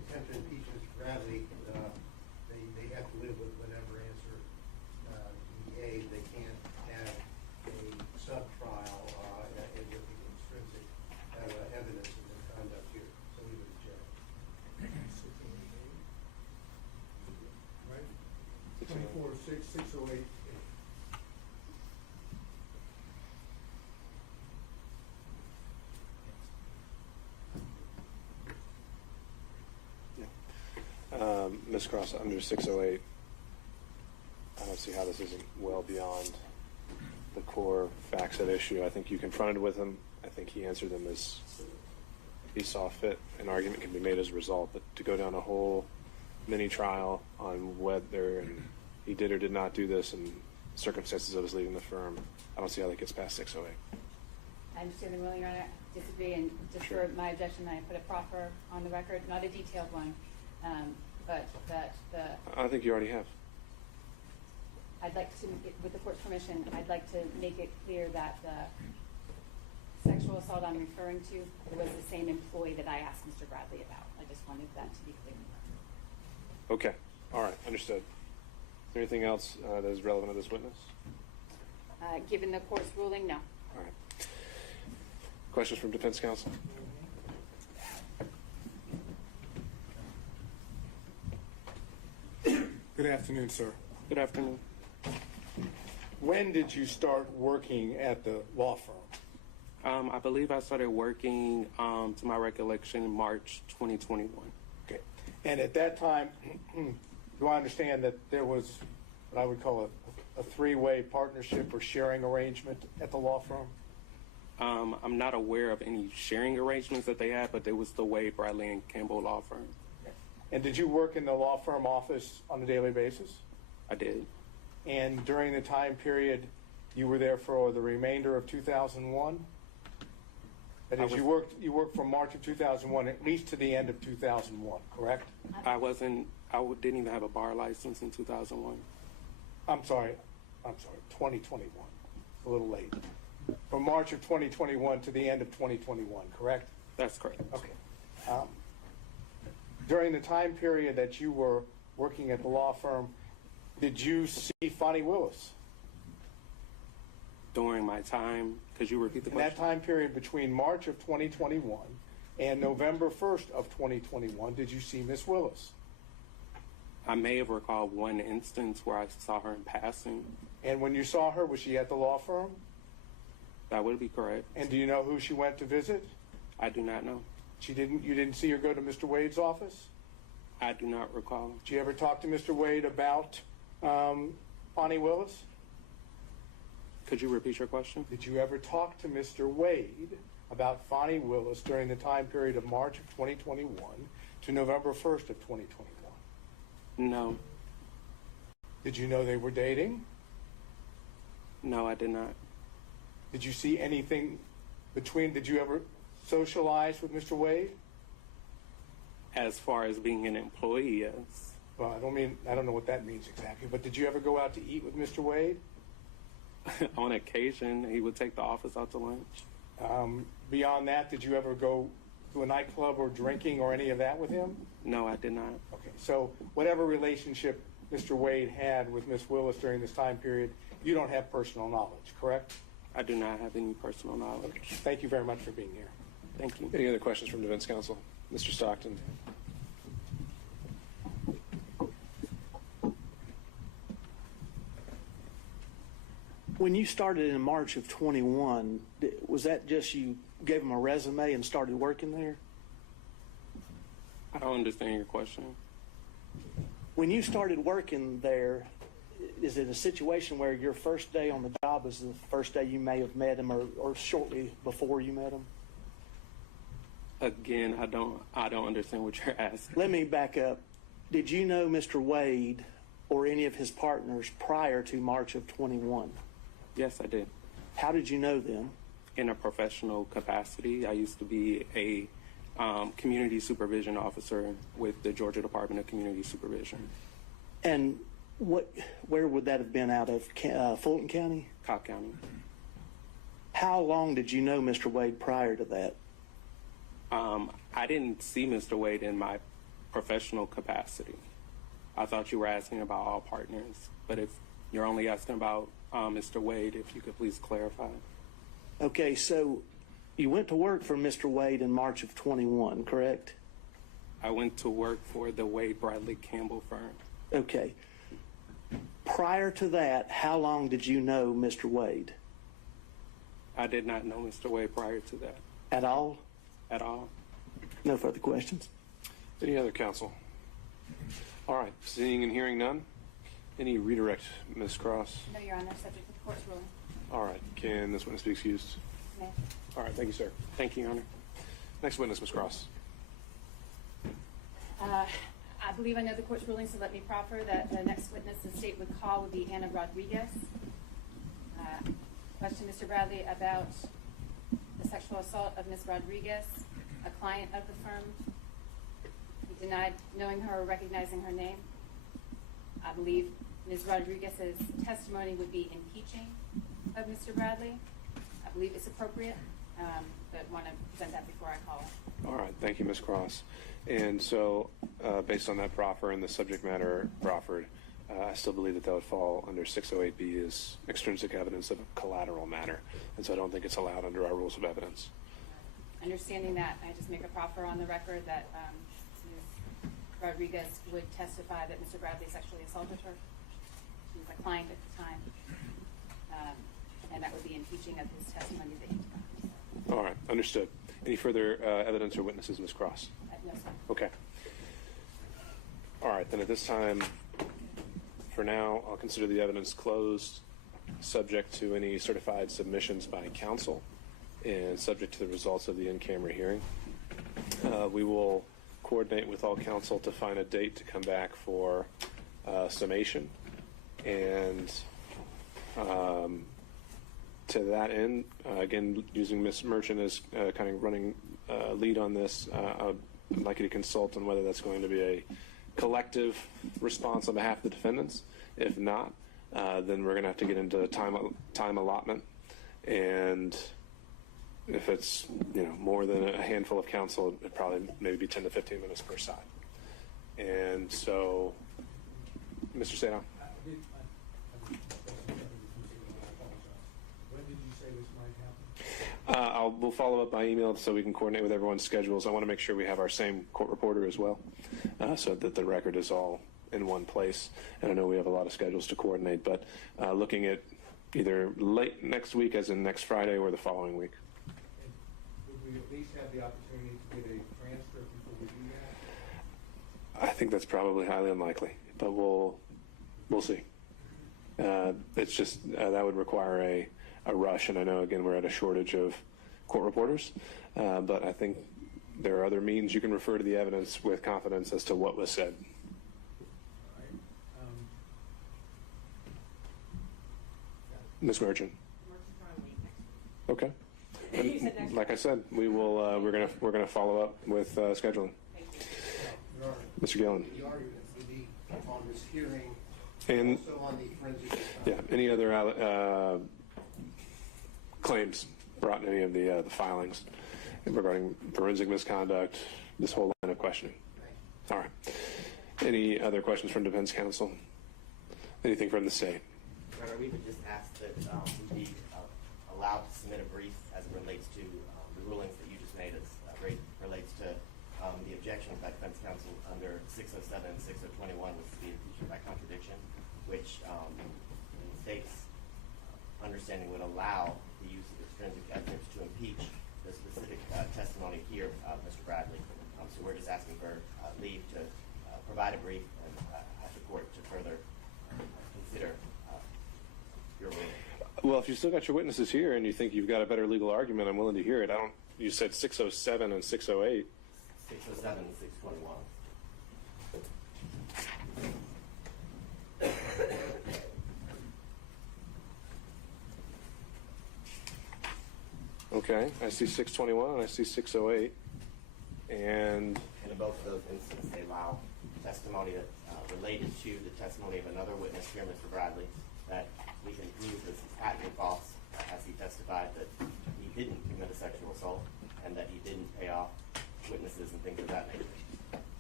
attempt to impeach Mr. Bradley, they have to live with whatever answer he gave. They can't have a sub-trial and with the extrinsic evidence of their conduct here. So we would object. Right? 24-6, 608. Ms. Cross, under 608, I don't see how this isn't well beyond the core facts at issue. I think you confronted with him. I think he answered them as he saw fit. An argument can be made as a result, but to go down a whole mini trial on whether he did or did not do this and circumstances of his leaving the firm, I don't see how that gets past 608. I understand the ruling, Your Honor. Disagree, and just for my objection, I put a proffer on the record, not a detailed one, but that I think you already have. I'd like to, with the court's permission, I'd like to make it clear that the sexual assault I'm referring to was the same employee that I asked Mr. Bradley about. I just wanted that to be clear. Okay. All right. Understood. Is there anything else that is relevant to this witness? Given the court's ruling, no. All right. Questions from defense counsel? Good afternoon, sir. Good afternoon. When did you start working at the law firm? I believe I started working, to my recollection, March 2021. Okay. And at that time, do I understand that there was what I would call a three-way partnership or sharing arrangement at the law firm? I'm not aware of any sharing arrangements that they had, but there was the Wade, Bradley, and Campbell law firm. And did you work in the law firm office on a daily basis? I did. And during the time period, you were there for the remainder of 2001? That is, you worked from March of 2001 at least to the end of 2001, correct? I didn't even have a bar license in 2001. I'm sorry, 2021. A little late. From March of 2021 to the end of 2021, correct? That's correct. Okay. During the time period that you were working at the law firm, did you see Fani Willis? During my time, could you repeat the In question? that time period between March of 2021 and November 1st of 2021, did you see Miss Willis? I may have recalled one instance where I saw her in passing. And when you saw her, was she at the law firm? That would be correct. And do you know who she went to visit? I do not know. You didn't see her go to Mr. Wade's office? I do not recall. Did you ever talk to Mr. Wade about Fani Willis? Could you repeat your question? Did you ever talk to Mr. Wade about Fani Willis during the time period of March of 2021 to November 1st of 2021? No. Did you know they were dating? No, I did not. Did you see anything did you ever socialize with Mr. Wade? As far as being an employee, yes. Well, I don't know what that means exactly, but did you ever go out to eat with Mr. Wade? On occasion, he would take the office out to lunch. Beyond that, did you ever go to a nightclub or drinking or any of that with him? No, I did not. Okay, so whatever relationship Mr. Wade had with Miss Willis during this time period, you don't have personal knowledge, correct? I do not have any personal knowledge. Okay. Thank you very much for being here. Thank you. Any other questions from defense counsel? Mr. Stockton. When you started in March of 21, was that just you gave them a resume and started working there? I don't understand your question. When you started working there, is it a situation where your first day on the job was the first day you may have met him or shortly before you met him? Again, I don't understand what you're asking. Let me back up. Did you know Mr. Wade or any of his partners prior to March of 21? Yes, I did. How did you know them? In a professional capacity. I used to be a community supervision officer with the Georgia Department of Community Supervision. And where would that have been out of? Fulton County? Cobb County. How long did you know Mr. Wade prior to that? I didn't see Mr. Wade in my professional capacity. I thought you were asking about all partners, but if you're only asking about Mr. Wade, if you could please clarify. Okay, so you went to work for Mr. Wade in March of 21, correct? I went to work for the Wade Bradley Campbell firm. Okay. Prior to that, how long did you know Mr. Wade? I did not know Mr. Wade prior to that. At all? At all. No further questions. Any other counsel? All right, seeing and hearing none. Any redirect, Ms. Cross? No, Your Honor, subject to the court's ruling. All right, can this witness be excused? May. All right, thank you, sir. Thank you, Your Honor. Next witness, Ms. Cross. I believe I know the court's ruling, so let me proffer that the next witness the state would call would be Anna Rodriguez. Question, Mr. Bradley, about the sexual assault of Ms. Rodriguez, a client of the firm. He denied knowing her or recognizing her name. I believe Ms. Rodriguez's testimony would be impeaching of Mr. Bradley. I believe it's appropriate, but want to present that before I call it. All right, thank you, Ms. Cross. And so, based on that proffer and the subject matter proffered, I still believe that would fall under 608B as extrinsic evidence of a collateral matter. And so I don't think it's allowed under our rules of evidence. Understanding that, I just make a proffer on the record that Ms. Rodriguez would testify that Mr. Bradley sexually assaulted her. She was a client at the time. And that would be impeaching of his testimony that he denied. All right, understood. Any further evidence or witnesses, Ms. Cross? No, sir. Okay. All right, then at this time, for now, I'll consider the evidence closed, subject to any certified submissions by counsel, and subject to the results of the in-camera hearing. We will coordinate with all counsel to find a date to come back for summation. And to that end, again, using Ms. Merchant as kind of running lead on this, I'd like you to consult on whether that's going to be a collective response on behalf of the defendants. If not, then we're going to have to get into time allotment, and if it's more than a handful of counsel, it'd probably maybe be 10 to 15 minutes per side. And so, Mr. Sadon. When did you say this might happen? We'll follow up by email so we can coordinate with everyone's schedules. I want to make sure we have our same court reporter as well, so that the record is all in one place. And I know we have a lot of schedules to coordinate, but looking at either late next week, as in next Friday, or the following week. And would we at least have the opportunity to get a transcript before we do that? I think that's probably highly unlikely, but we'll see. It's just that would require a rush, and I know, again, we're at a shortage of court reporters, but I think there are other means you can refer to the evidence with confidence as to what was said. Ms. Merchant. Okay. And like I said, we will. We're gonna follow up with scheduling. Mr. Gillen. The arguments would be on this hearing, And also on the forensic. yeah, any other claims brought in any of the filings regarding forensic misconduct, this whole line of questioning. All right. Any other questions from defense counsel? Anything from the state? Your Honor, we would just ask that we be allowed to submit a brief as it relates to the rulings that you just made, as relates to the objections by defense counsel under 607 and 6021, which is the impeachment by contradiction, which in the state's understanding would allow the use of extrinsic evidence to impeach the specific testimony here of Mr. Bradley. So we're just asking for leave to provide a brief and ask the court to further consider your ruling. Well, if you still got your witnesses here and you think you've got a better legal argument, I'm willing to hear it. You said 607 and 608. 607 and 621. Okay, I see 621 and I see 608. And in both of those instances, they allow testimony that related to the testimony of another witness here, Mr. Bradley, that we can prove this is patently false, as he testified that he didn't commit a sexual assault and that he didn't pay off witnesses and things of that nature.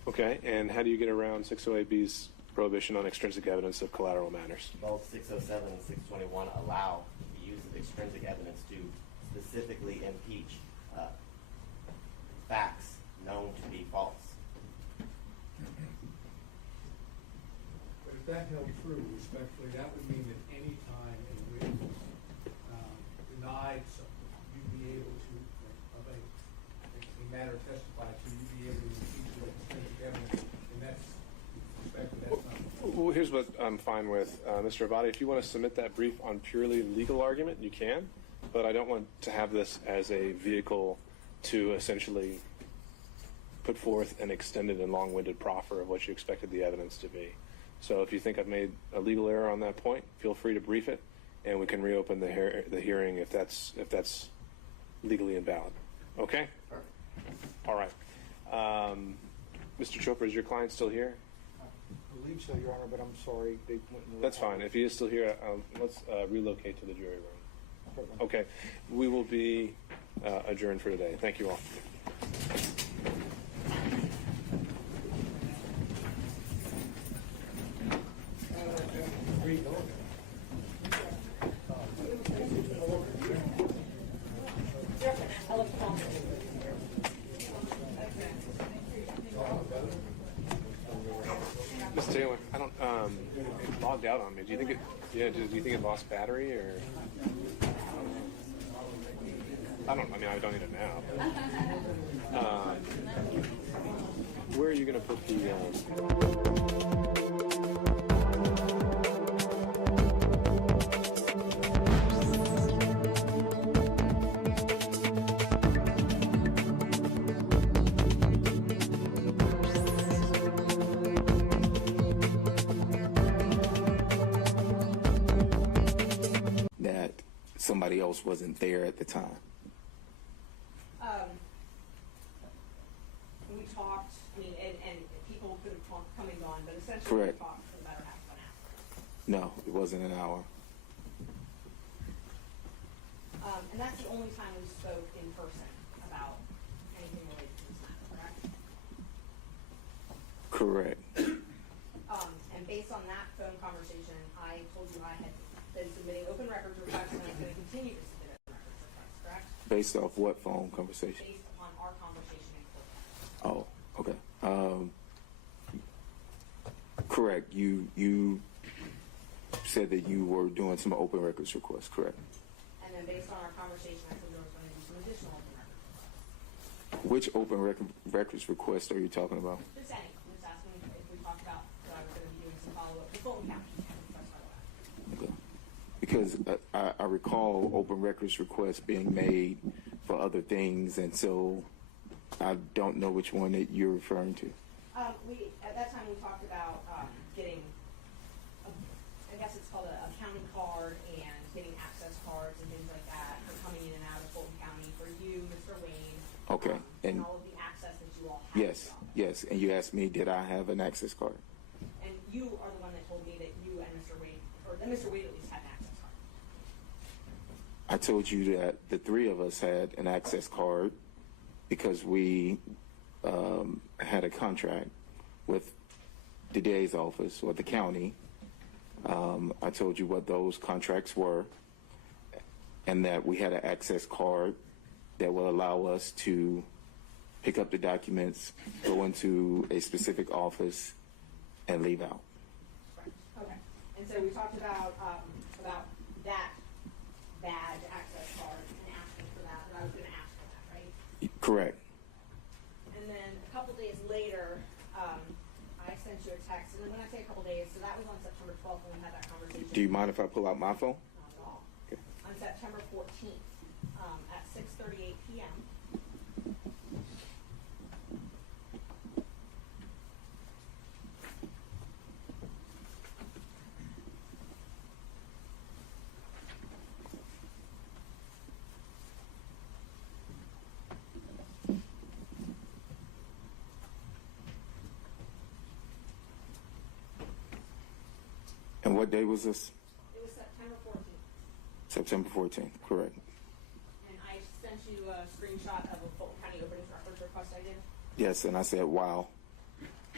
Okay, and how do you get around 608B's prohibition on extrinsic evidence of collateral matters? Both 607 and 621 allow the use of extrinsic evidence to specifically impeach facts known to be false. But if that held true, respectfully, that would mean that any time a witness denied something, you'd be able to, of a matter testified to, you'd be able to impeach with extrinsic evidence, and that's, respectfully, that's not. Well, here's what I'm fine with. Mr. Abadi, if you want to submit that brief on purely legal argument, you can, but I don't want to have this as a vehicle to essentially put forth an extended and long-winded proffer of what you expected the evidence to be. So if you think I've made a legal error on that point, feel free to brief it, and we can reopen the hearing if that's legally invalid. Okay? All right. Mr. Chopra, is your client still here? I believe so, Your Honor, but I'm sorry. They went in the That's fine. If he is still here, let's relocate to the jury room. Okay. We will be adjourned for today. Thank you all. Ms. Taylor, I don't, it logged out on me. Do you think do you think it lost battery or? I don't need it now. Where are you going to put the, that somebody else wasn't there at the time? We talked, and people could have come and gone, but essentially Correct. we talked for the better half of an hour. No, it wasn't an hour. And that's the only time we spoke in person about anything related to this matter, correct? Correct. And based on that phone conversation, I told you I had been submitting open records requests and I was going to continue to submit open records requests, correct? Based off what phone conversation? Based upon our conversation in court. Oh, okay. Correct. You said that you were doing some open records requests, correct? And then based on our conversation, I said there was going to be some additional open records requests. Which open records request are you talking about? Just any. I'm just asking if we talked about that I was going to be doing some follow-up with Fulton County. Okay. Because I recall open records requests being made for other things, and so I don't know which one that you're referring to. At that time, we talked about getting, I guess it's called a county card and getting access cards and things like that for coming in and out of Fulton County for you, Mr. Wayne. Okay. And all of the access that you all have. Yes. And you asked me, did I have an access card? And you are the one that told me that you and Mr. Wade, or that Mr. Wade at least had an access card. I told you that the three of us had an access card because we had a contract with the DA's office or the county. I told you what those contracts were and that we had an access card that will allow us to pick up the documents, go into a specific office, and leave out. Right. Okay. And so we talked about that badge access card and asking for that, but I was going to ask for that, right? Correct. And then a couple days later, I sent you a text, and then when I say a couple days, so that was on September 12th when we had that conversation. Do you mind if I pull out my phone? Not at all. Okay. On September 14th, at 6:38 p.m. And what day was this? It was September 14th. September 14th, correct. And I sent you a screenshot of a Fulton County open records request I did. Yes, and I said, wow.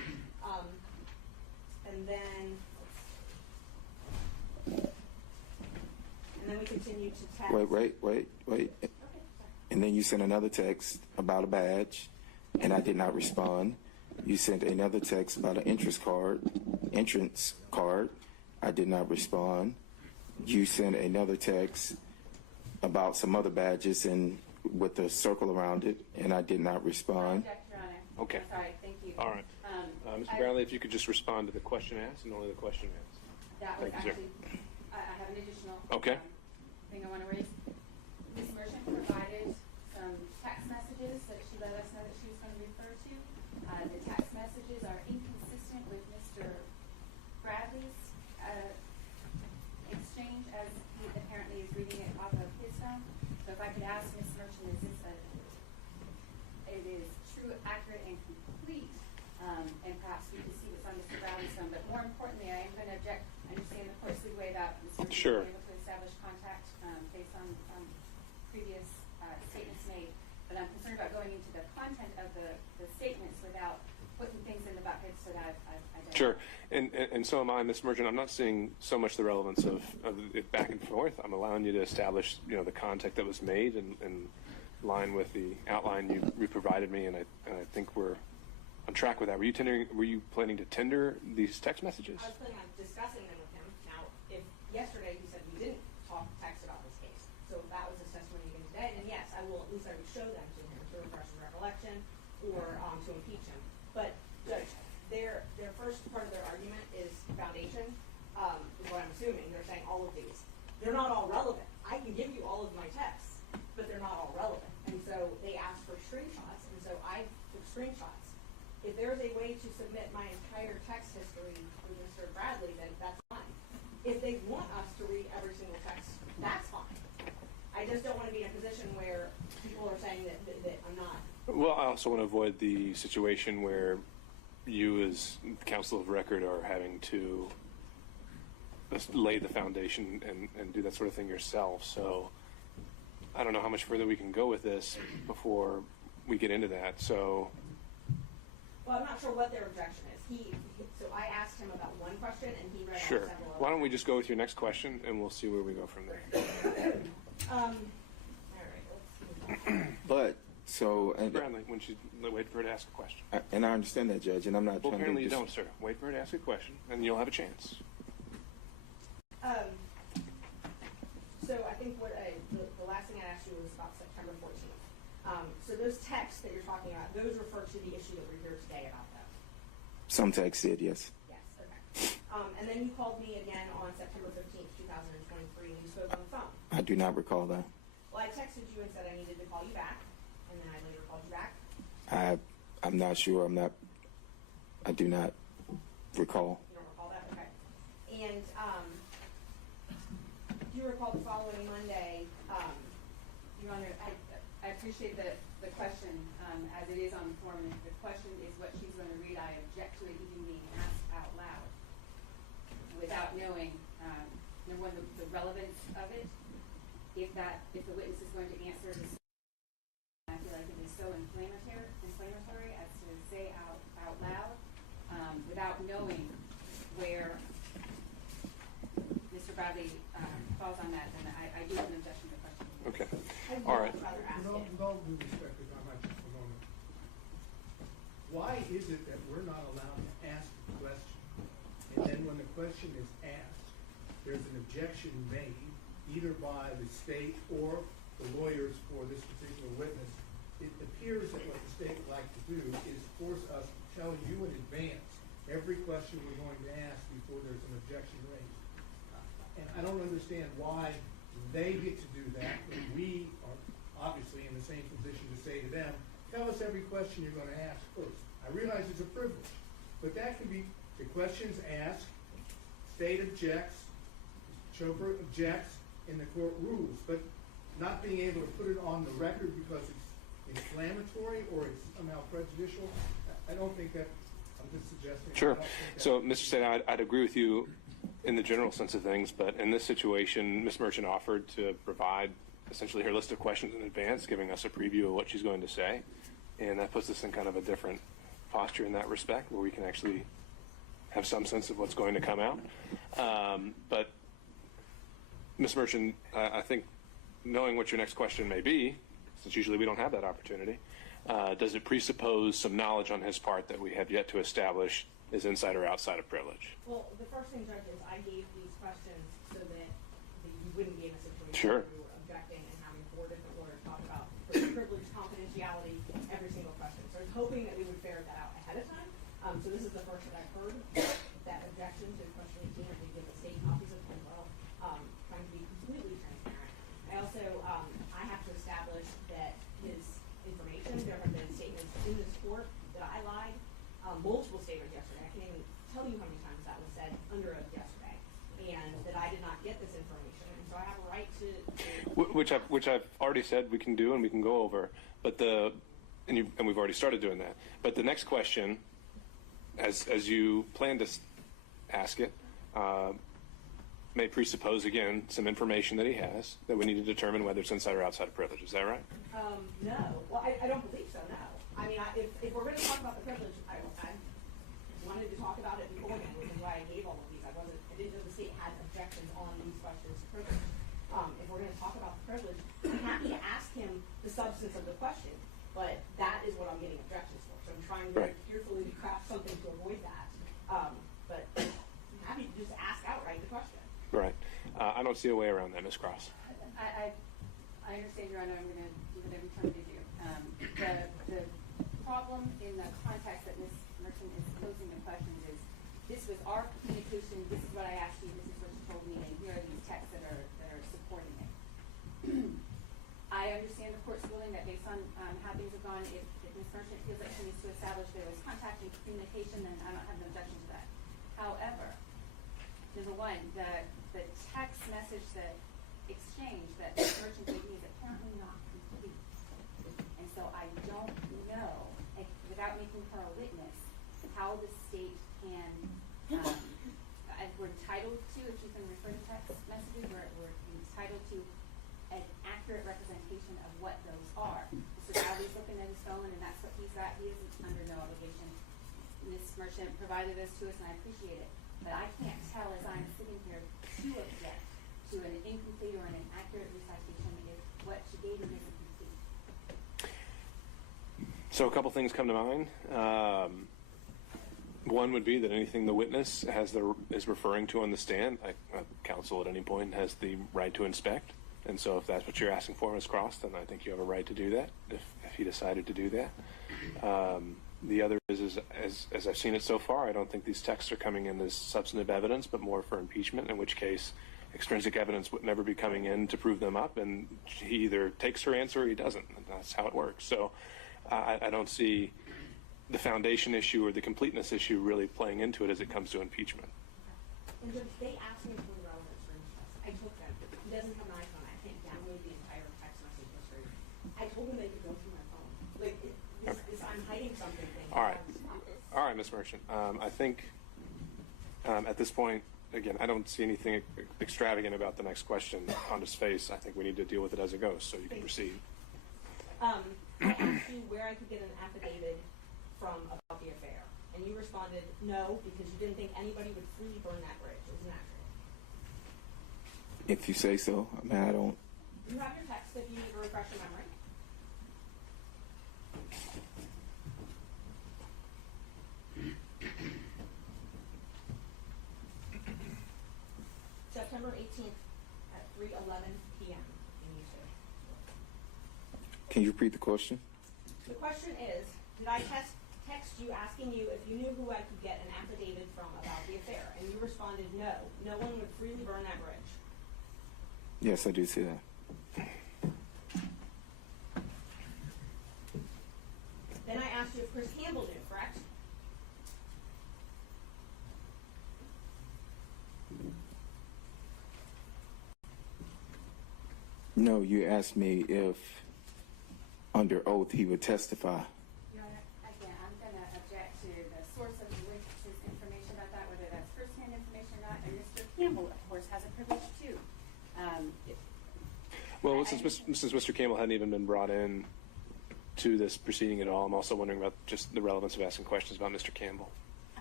then we continue to text. Wait. And then you sent another text about a badge, and I did not respond. You sent another text about an entrance card. I did not respond. You sent another text about some other badges and with a circle around it, and I did not respond. Okay. Sorry, thank you. All right. Mr. Bradley, if you could just respond to the question asked and only the question asked. That was Thank you, sir. actually, I have an additional Okay. thing I want to raise. Ms. Merchant provided some text messages that she let us know that she was going to refer to. The text messages are inconsistent with Mr. Bradley's exchange as he apparently is reading it off of his phone. So if I could ask Ms. Merchant, is this it is true, accurate, and complete, and perhaps we can see what's on Mr. Bradley's phone. But more importantly, I am going to object. I understand the court's leeway about Mr. Sure. being able to establish contact based on previous statements made. But I'm concerned about going into the content of the statements without putting things in the bucket so that I don't. Sure. And so am I, Ms. Merchant. I'm not seeing so much the relevance of it back and forth. I'm allowing you to establish, the contact that was made and line with the outline you provided me, and I think we're on track with that. Were you planning to tender these text messages? I was planning on discussing them with him. Now, if yesterday he said we didn't text about this case, so if that was his testimony again today, then yes, I will show them to him to refresh his recollection or to impeach him. But Judge, their first part of their argument is foundation, is what I'm assuming. They're saying all of these. They're not all relevant. I can give you all of my texts, but they're not all relevant. And so they asked for screenshots, and so I took screenshots. If there's a way to submit my entire text history for Mr. Bradley, then that's fine. If they want us to read every single text, that's fine. I just don't want to be in a position where people are saying that I'm not. Well, I also want to avoid the situation where you as counsel of record are having to lay the foundation and do that sort of thing yourself. So I don't know how much further we can go with this before we get into that. So. Well, I'm not sure what their objection is. So I asked him about one question, and he read out Sure. several. Why don't we just go with your next question, and we'll see where we go from there. All right. Let's move on. But so and Bradley, when you wait for her to ask a question. and I understand that, Judge, and I'm not Well, trying apparently to. you don't, sir. Wait for her to ask a question, and you'll have a chance. So I think the last thing I asked you was about September 14th. So those texts that you're talking about, those refer to the issue that we're here today about that. Some text did, yes. Yes, okay. And then you called me again on September 15th, 2023, and you spoke on the phone. I do not recall that. Well, I texted you and said I needed to call you back, and then I later called you back. I'm not sure. I do not recall. You don't recall that? Okay. And do you recall the following Monday? Your Honor, I appreciate the question as it is on the form. And if the question is what she's going to read, I object to it even being asked out loud without knowing, number one, the relevance of it. If the witness is going to answer this, I feel like it is so inflammatory as to say out loud without knowing where Mr. Bradley falls on that, then I do have an objection to the question. Okay. All right. With all due respect, if I might just a moment, why is it that we're not allowed to ask the question, and then when the question is asked, there's an objection made, either by the state or the lawyers for this particular witness? It appears that what the state would like to do is force us to tell you in advance every question we're going to ask before there's an objection raised. And I don't understand why they get to do that when we are obviously in the same position to say to them, tell us every question you're going to ask first. I realize it's a privilege, but that can be the questions asked, state objects, chauffeur objects, and the court rules, but not being able to put it on the record because it's inflammatory or it's somehow prejudicial, I don't think that, I'm just suggesting. Sure. So, Mr. State, I'd agree with you in the general sense of things, but in this situation, Ms. Merchant offered to provide essentially her list of questions in advance, giving us a preview of what she's going to say, and that puts us in kind of a different posture in that respect, where we can actually have some sense of what's going to come out. But Ms. Merchant, I think knowing what your next question may be, since usually we don't have that opportunity, does it presuppose some knowledge on his part that we have yet to establish is inside or outside of privilege? Well, the first thing, Judge, is I gave these questions so that you wouldn't be in a situation Sure. where you were objecting and having 4 different lawyers talk about privilege, confidentiality, every single question. So I was hoping that we would ferret that out ahead of time. So this is the first that I've heard that objection to questioning can't we give the state copies of them. Well, trying to be completely transparent. I also I have to establish that his information, there have been statements in this court that I lied, multiple statements yesterday. I can't even tell you how many times that was said under oath yesterday, and that I did not get this information, and so I have a right to Which I've already said we can do and we can go over, but and we've already started doing that. But the next question, as you plan to ask it, may presuppose again some information that he has that we need to determine whether it's inside or outside of privilege. Is that right? No. Well, I don't believe so. No. I mean, if we're going to talk about the privilege, I wanted to talk about it beforehand, which is why I gave all of these. I didn't know the state had objections on these questions to privilege. If we're going to talk about the privilege, I'm happy to ask him the substance of the question, but that is what I'm getting objections for. So I'm trying very carefully to craft something to avoid that. But I'm happy to just ask outright the question. Right. I don't see a way around that, Ms. Cross. I understand, Your Honor. I'm going to do what I'm trying to do. The problem in the context that Ms. Merchant is posing the questions is, this was our communication, this is what I asked you, this is what you told me, and here are these texts that are supporting it. I understand the court's ruling that based on how things have gone, if Ms. Merchant feels like she needs to establish there was contact and communication, then I don't have an objection to that. However, number one, the text message that exchange that Ms. Merchant gave me is apparently not complete. And so I don't know, without making her a witness, how the state can, we're entitled to, if you can refer to text messages, we're entitled to an accurate representation of what those are. Mr. Bradley's looking at his phone, and that's what he's got. He is under no obligation. Ms. Merchant provided this to us, and I appreciate it. But I can't tell as I'm sitting here to object to an incomplete or an inaccurate recitation if what she gave me isn't complete. So a couple things come to mind. One would be that anything the witness is referring to on the stand, counsel at any point has the right to inspect. And so if that's what you're asking for, Ms. Cross, then I think you have a right to do that if he decided to do that. The other is as I've seen it so far, I don't think these texts are coming in as substantive evidence, but more for impeachment, in which case extrinsic evidence would never be coming in to prove them up, and he either takes her answer or he doesn't. And that's how it works. So I don't see the foundation issue or the completeness issue really playing into it as it comes to impeachment. And Judge, they asked me for the relevance for interest. I took them. He doesn't have an iPhone. I can't download the entire text message history. I told him they could go through my phone. Like, I'm hiding something. All right, Ms. Merchant. I think at this point, again, I don't see anything extravagant about the next question on his face. I think we need to deal with it as it goes, so you can proceed. I asked you where I could get an affidavit from about the affair, and you responded no, because you didn't think anybody would freely burn that bridge. Isn't that true? If you say so. I mean, I don't. You have your text if you need to refresh your memory. September 18th at 3:11 p.m. in Houston. Can you repeat the question? The question is, did I text you asking you if you knew who I could get an affidavit from about the affair? And you responded no. No one would freely burn that bridge. Yes, I do see that. Then I asked you if Chris Campbell knew, correct? No, you asked me if under oath he would testify. Your Honor, again, I'm going to object to the source of the witness's information about that, whether that's first-hand information or not. And Mr. Campbell, of course, has a privilege too. Well, since Mr. Campbell hadn't even been brought in to this proceeding at all, I'm also wondering about just the relevance of asking questions about Mr. Campbell.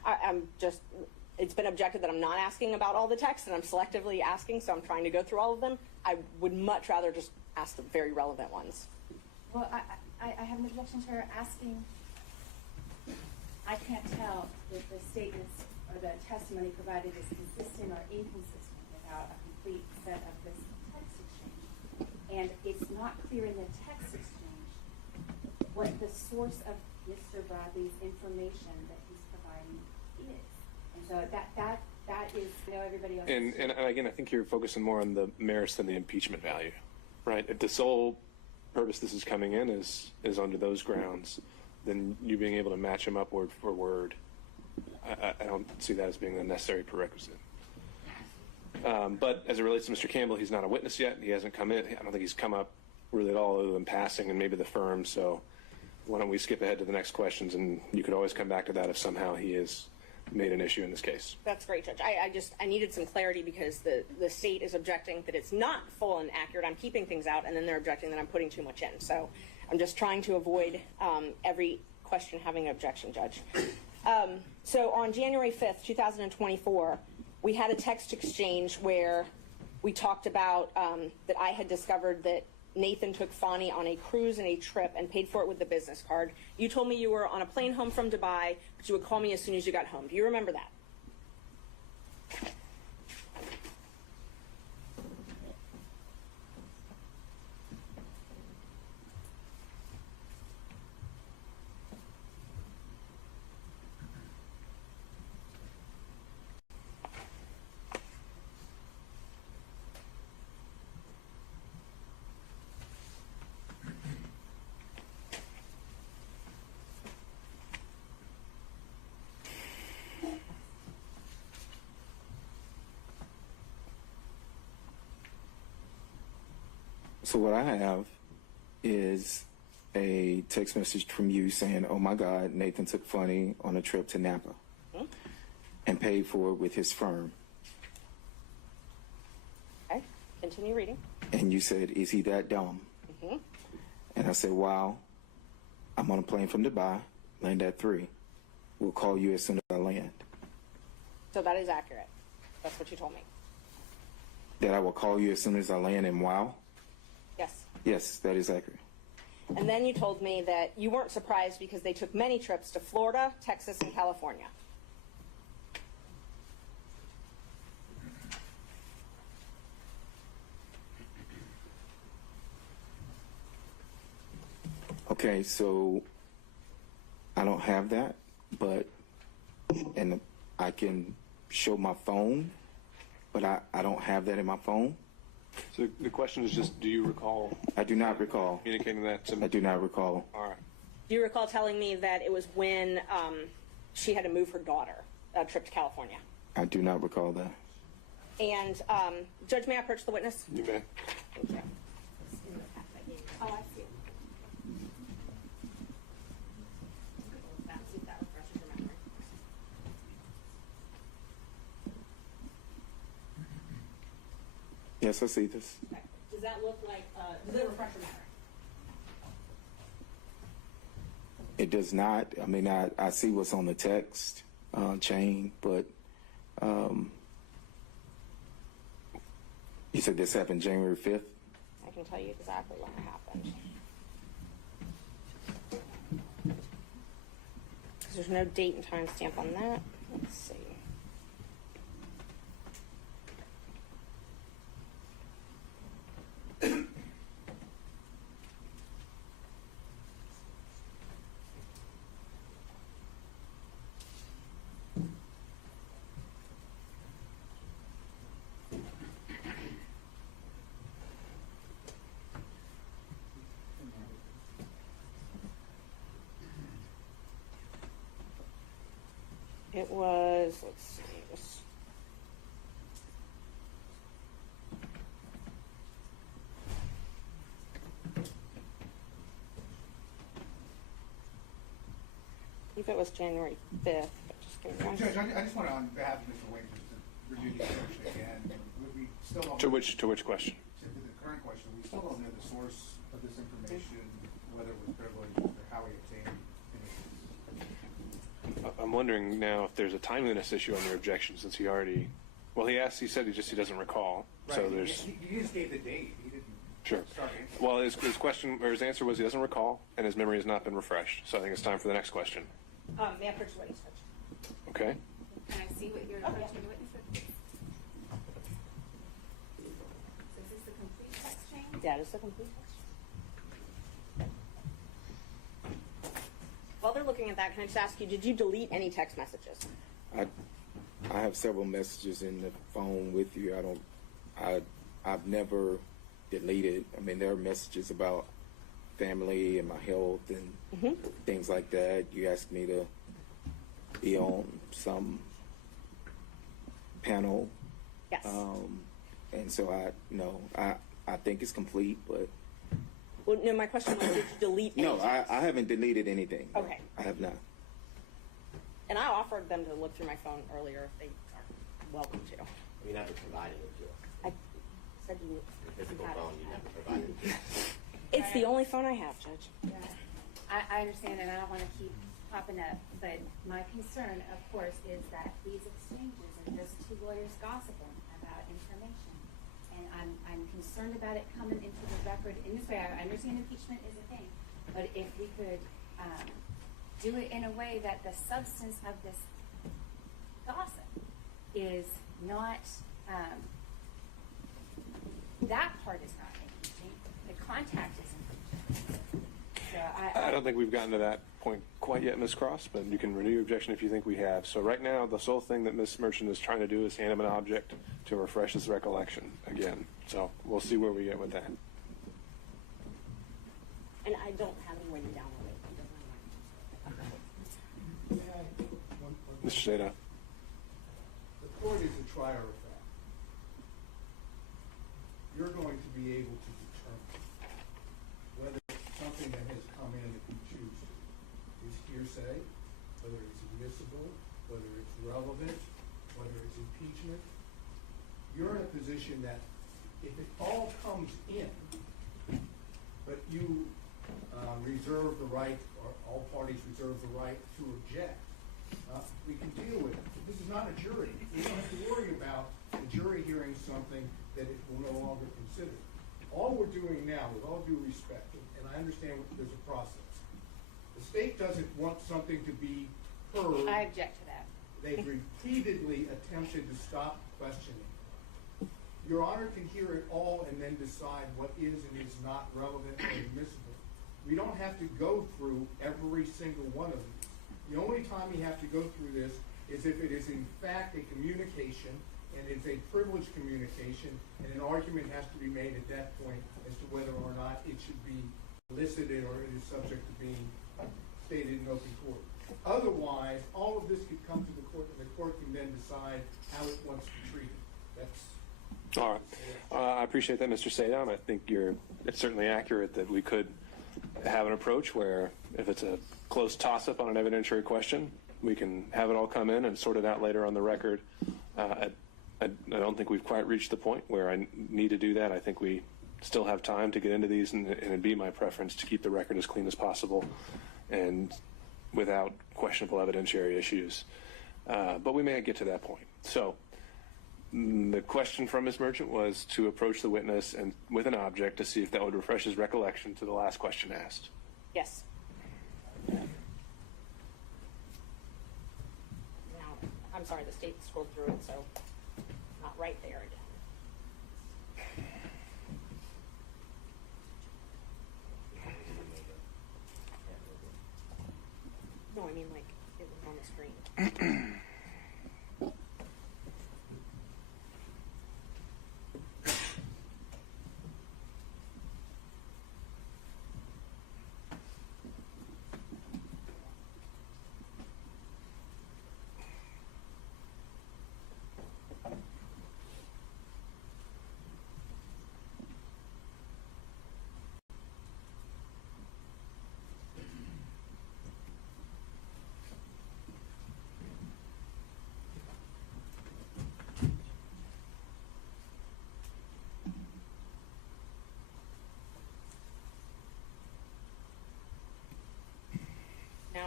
I'm just, it's been objected that I'm not asking about all the texts and I'm selectively asking, so I'm trying to go through all of them. I would much rather just ask the very relevant ones. Well, I have an objection to her asking. I can't tell if the statements or the testimony provided is consistent or inconsistent without a complete set of this text exchange. And it's not clear in the text exchange what the source of Mr. Bradley's information that he's providing is. And so that is, I know everybody else. And again, I think you're focusing more on the merits than the impeachment value, right? If the sole purpose this is coming in is under those grounds, then you being able to match them up word for word, I don't see that as being a necessary prerequisite. But as it relates to Mr. Campbell, he's not a witness yet. He hasn't come in. I don't think he's come up really at all other than passing and maybe the firm. So why don't we skip ahead to the next questions, and you could always come back to that if somehow he is made an issue in this case. That's great, Judge. I needed some clarity because the state is objecting that it's not full and accurate. I'm keeping things out, and then they're objecting that I'm putting too much in. So I'm just trying to avoid every question having an objection, Judge. So on January 5th, 2024, we had a text exchange where we talked about that I had discovered that Nathan took Fani on a cruise and a trip and paid for it with the business card. You told me you were on a plane home from Dubai, but you would call me as soon as you got home. Do you remember that? So what I have is a text message from you saying, "Oh my God, Nathan took Fani on a trip to Napa and paid for it with his firm." Okay, continue reading. And you said, "Is he that dumb?" Mm-hmm. And I said, "Wow, I'm on a plane from Dubai, land at 3. We'll call you as soon as I land." So that is accurate. That's what you told me. That I will call you as soon as I land in Wow? Yes. Yes, that is accurate. And then you told me that you weren't surprised because they took many trips to Florida, Texas, and California. Okay, so I don't have that, and I can show my phone, but I don't have that in my phone. So the question is just, do you recall? I do not recall. Communicating that to me? I do not recall. All right. Do you recall telling me that it was when she had to move her daughter, a trip to California? I do not recall that. And Judge, may I approach the witness? You may. Thank you. Oh, I see. See if that refreshes your memory. Yes, I see this. Okay. Does that look like, does it refresh your memory? It does not. I mean, I see what's on the text chain, but you said this happened January 5th? I can tell you exactly when it happened. Because there's no date and time stamp on that. Let's see. It was, let's see, it was, I think it was January 5th, but just give me one Judge, second. I just want to, on behalf of Mr. Wade, just to review the assertion again. We still don't. To which question? To the current question, we still don't know the source of this information, whether it was privileged or how he obtained it. I'm I'm wondering now if there's a timeliness issue on your objection, since he already, well, he said he doesn't recall. Right. So there's. You just gave the date. He didn't. Sure. Start answering. Well, his answer was he doesn't recall, and his memory has not been refreshed. So I think it's time for the next question. May I approach the witness first? Okay. Can I see what you're Oh, yeah. approaching the witness with? So is this the complete text chain? That is the complete text. While they're looking at that, can I just ask you, did you delete any text messages? I have several messages in the phone with you. I've never deleted. I mean, there are messages about family and my health and things like that. You asked me to be on some panel. Yes. And so I think it's complete, but Well, no, my question was, did you delete any no, text? I haven't deleted anything. No, Okay. I have not. And I offered them to look through my phone earlier if they are welcome to. You never provided it to us. I said you Your physical had it. phone, you never provided it to us. It's the only phone I have, Judge. Yeah. I understand, and I don't want to keep popping up, but my concern, of course, is that these exchanges are just two lawyers gossiping about information. And I'm concerned about it coming into the record in this way. I understand impeachment is a thing, but if we could do it in a way that the substance of this gossip is not, that part is not impeaching, the contact is impeaching. So I don't think we've gotten to that point quite yet, Ms. Cross, but you can renew your objection if you think we have. So right now, the sole thing that Ms. Merchant is trying to do is hand him an object to refresh his recollection again. So we'll see where we get with that. And I don't have any way to download it. It doesn't matter. Mr. Seda. The court is a trier of fact. You're going to be able to determine whether something that has come in that you choose is hearsay, whether it's admissible, whether it's relevant, whether it's impeachment. You're in a position that if it all comes in, but you reserve the right, or all parties reserve the right to object, we can deal with it. This is not a jury. We don't have to worry about the jury hearing something that it will no longer consider. All we're doing now, with all due respect, and I understand there's a process, the state doesn't want something to be heard. I object to that. They've repeatedly attempted to stop questioning. Your Honor can hear it all and then decide what is and is not relevant or admissible. We don't have to go through every single one of these. The only time we have to go through this is if it is in fact a communication, and it's a privileged communication, and an argument has to be made at that point as to whether or not it should be elicited or it is subject to being stated in open court. Otherwise, all of this could come to the court, and the court can then decide how it wants to treat it. That's All right. I appreciate that, Mr. Sadam. I think it's certainly accurate that we could have an approach where if it's a close toss-up on an evidentiary question, we can have it all come in and sort it out later on the record. I don't think we've quite reached the point where I need to do that. I think we still have time to get into these, and it'd be my preference to keep the record as clean as possible and without questionable evidentiary issues. But we may get to that point. So the question from Ms. Merchant was to approach the witness and with an object to see if that would refresh his recollection to the last question asked. Yes. Now, I'm sorry, the state scrolled through it, so not right there again. No, I mean like it was on the screen.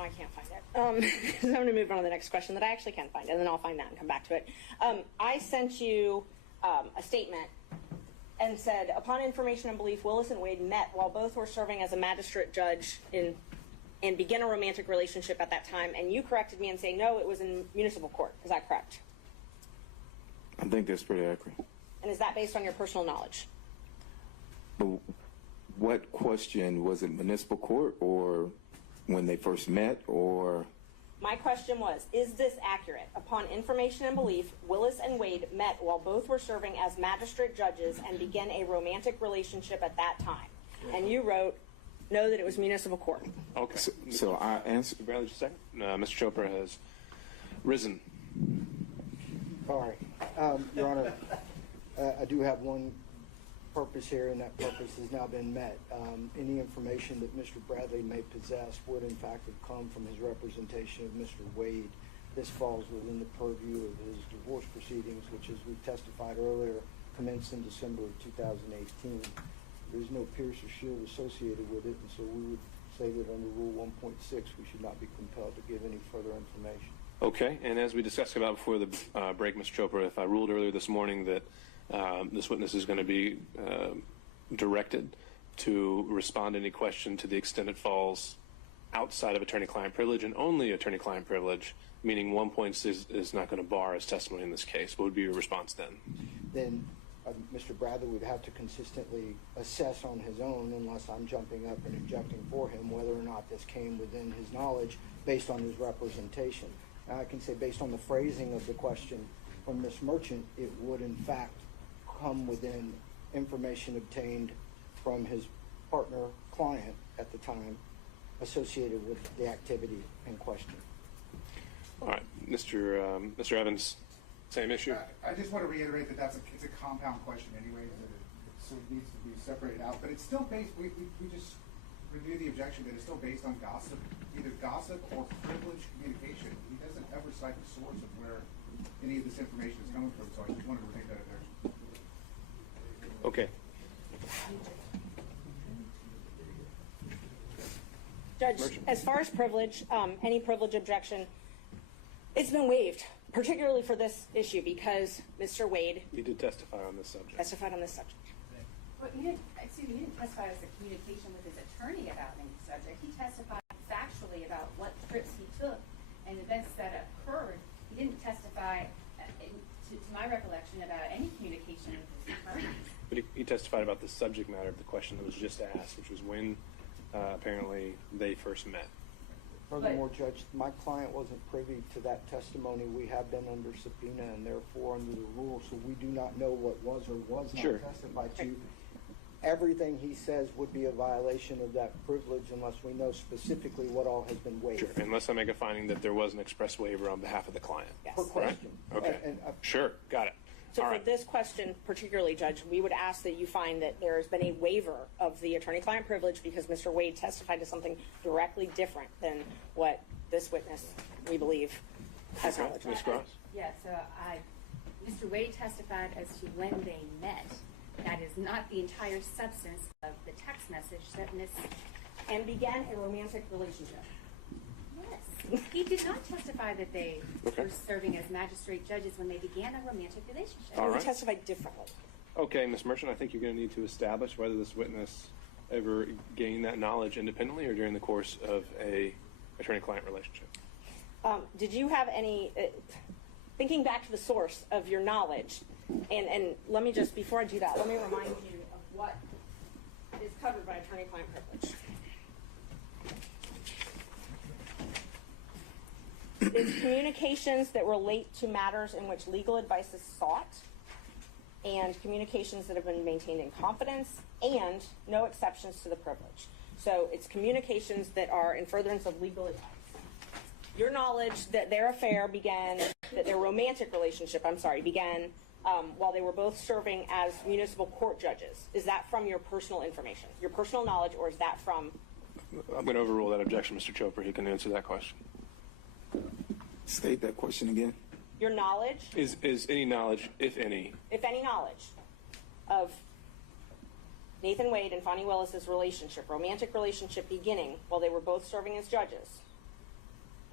can't find it. So I'm going to move on to the next question that I actually can find, and then I'll find that and come back to it. I sent you a statement and said, upon information and belief, Willis and Wade met while both were serving as a magistrate judge and began a romantic relationship at that time, and you corrected me and say, no, it was in municipal court. Is that correct? I think that's pretty accurate. And is that based on your personal knowledge? But what question, was it municipal court or when they first met, or? My question was, is this accurate? Upon information and belief, Willis and Wade met while both were serving as magistrate judges and began a romantic relationship at that time. And you wrote, no, that it was municipal court. Okay. So I answered. Bradley, just a second. Mr. Chopra has risen. All right. Your Honor, I do have one purpose here, and that purpose has now been met. Any information that Mr. Bradley may possess would in fact have come from his representation of Mr. Wade. This falls within the purview of his divorce proceedings, which, as we testified earlier, commenced in December of 2018. There's no pierce or shield associated with it, and so we would say that under Rule 1.6 we should not be compelled to give any further information. Okay, and as we discussed about before the break, Mr. Chopra, if I ruled earlier this morning that this witness is going to be directed to respond to any question to the extent it falls outside of attorney-client privilege and only attorney-client privilege, meaning 1.6 is not going to bar his testimony in this case. What would be your response then? Then Mr. Bradley would have to consistently assess on his own, unless I'm jumping up and objecting for him, whether or not this came within his knowledge based on his representation. Now, I can say based on the phrasing of the question from Ms. Merchant, it would in fact come within information obtained from his partner client at the time associated with the activity in question. All right, Mr. Evans, same issue? I just want to reiterate that it's a compound question anyway, that so it needs to be separated out, but it's still based, we just review the objection that it's still based on gossip, either gossip or privileged communication. He doesn't ever cite the source of where any of this information is coming from, so I just wanted to take that objection. Okay. Judge, as far as privilege, any privilege objection, it's been waived, particularly for this issue because Mr. Wade You did testify on this subject. testified on this subject. Well, you didn't testify as a communication with his attorney about any subject. He testified factually about what trips he took and events that occurred. He didn't testify, to my recollection, about any communication with his attorney. But he testified about the subject matter of the question that was just asked, which was when apparently they first met. Furthermore, Judge, my client wasn't privy to that testimony. We have been under subpoena and therefore under the rules, so we do not know what was or was not testified to. Everything he says would be a violation of that privilege unless we know specifically what all has been waived. Sure, unless I make a finding that there was an express waiver on behalf of the client. Yes. Per question. Right? Okay. Sure, got it. So All for right. this question particularly, Judge, we would ask that you find that there has been a waiver of the attorney-client privilege because Mr. Wade testified to something directly different than what this witness, we believe, has knowledge Ms. of. Cross? Yeah, so Mr. Wade testified as to when they met. That is not the entire substance of the text message that And began a romantic relationship. Yes. He did not testify that they were serving as magistrate judges when they began a romantic relationship. All right. He testified differently. Okay, Ms. Merchant, I think you're going to need to establish whether this witness ever gained that knowledge independently or during the course of a attorney-client relationship. Did you have any, thinking back to the source of your knowledge, and let me just, before I do that, let me remind you of what is covered by attorney-client privilege. It's communications that relate to matters in which legal advice is sought, and communications that have been maintained in confidence, and no exceptions to the privilege. So it's communications that are in furtherance of legal advice. Your knowledge that their affair began, that their romantic relationship, began while they were both serving as municipal court judges. Is that from your personal information, your personal knowledge, or is that from? I'm going to overrule that objection, Mr. Chopra. He can answer that question. State that question again. Your knowledge? Is any knowledge, if any, Knowledge of Nathan Wade and Fani Willis's relationship, romantic relationship beginning while they were both serving as judges,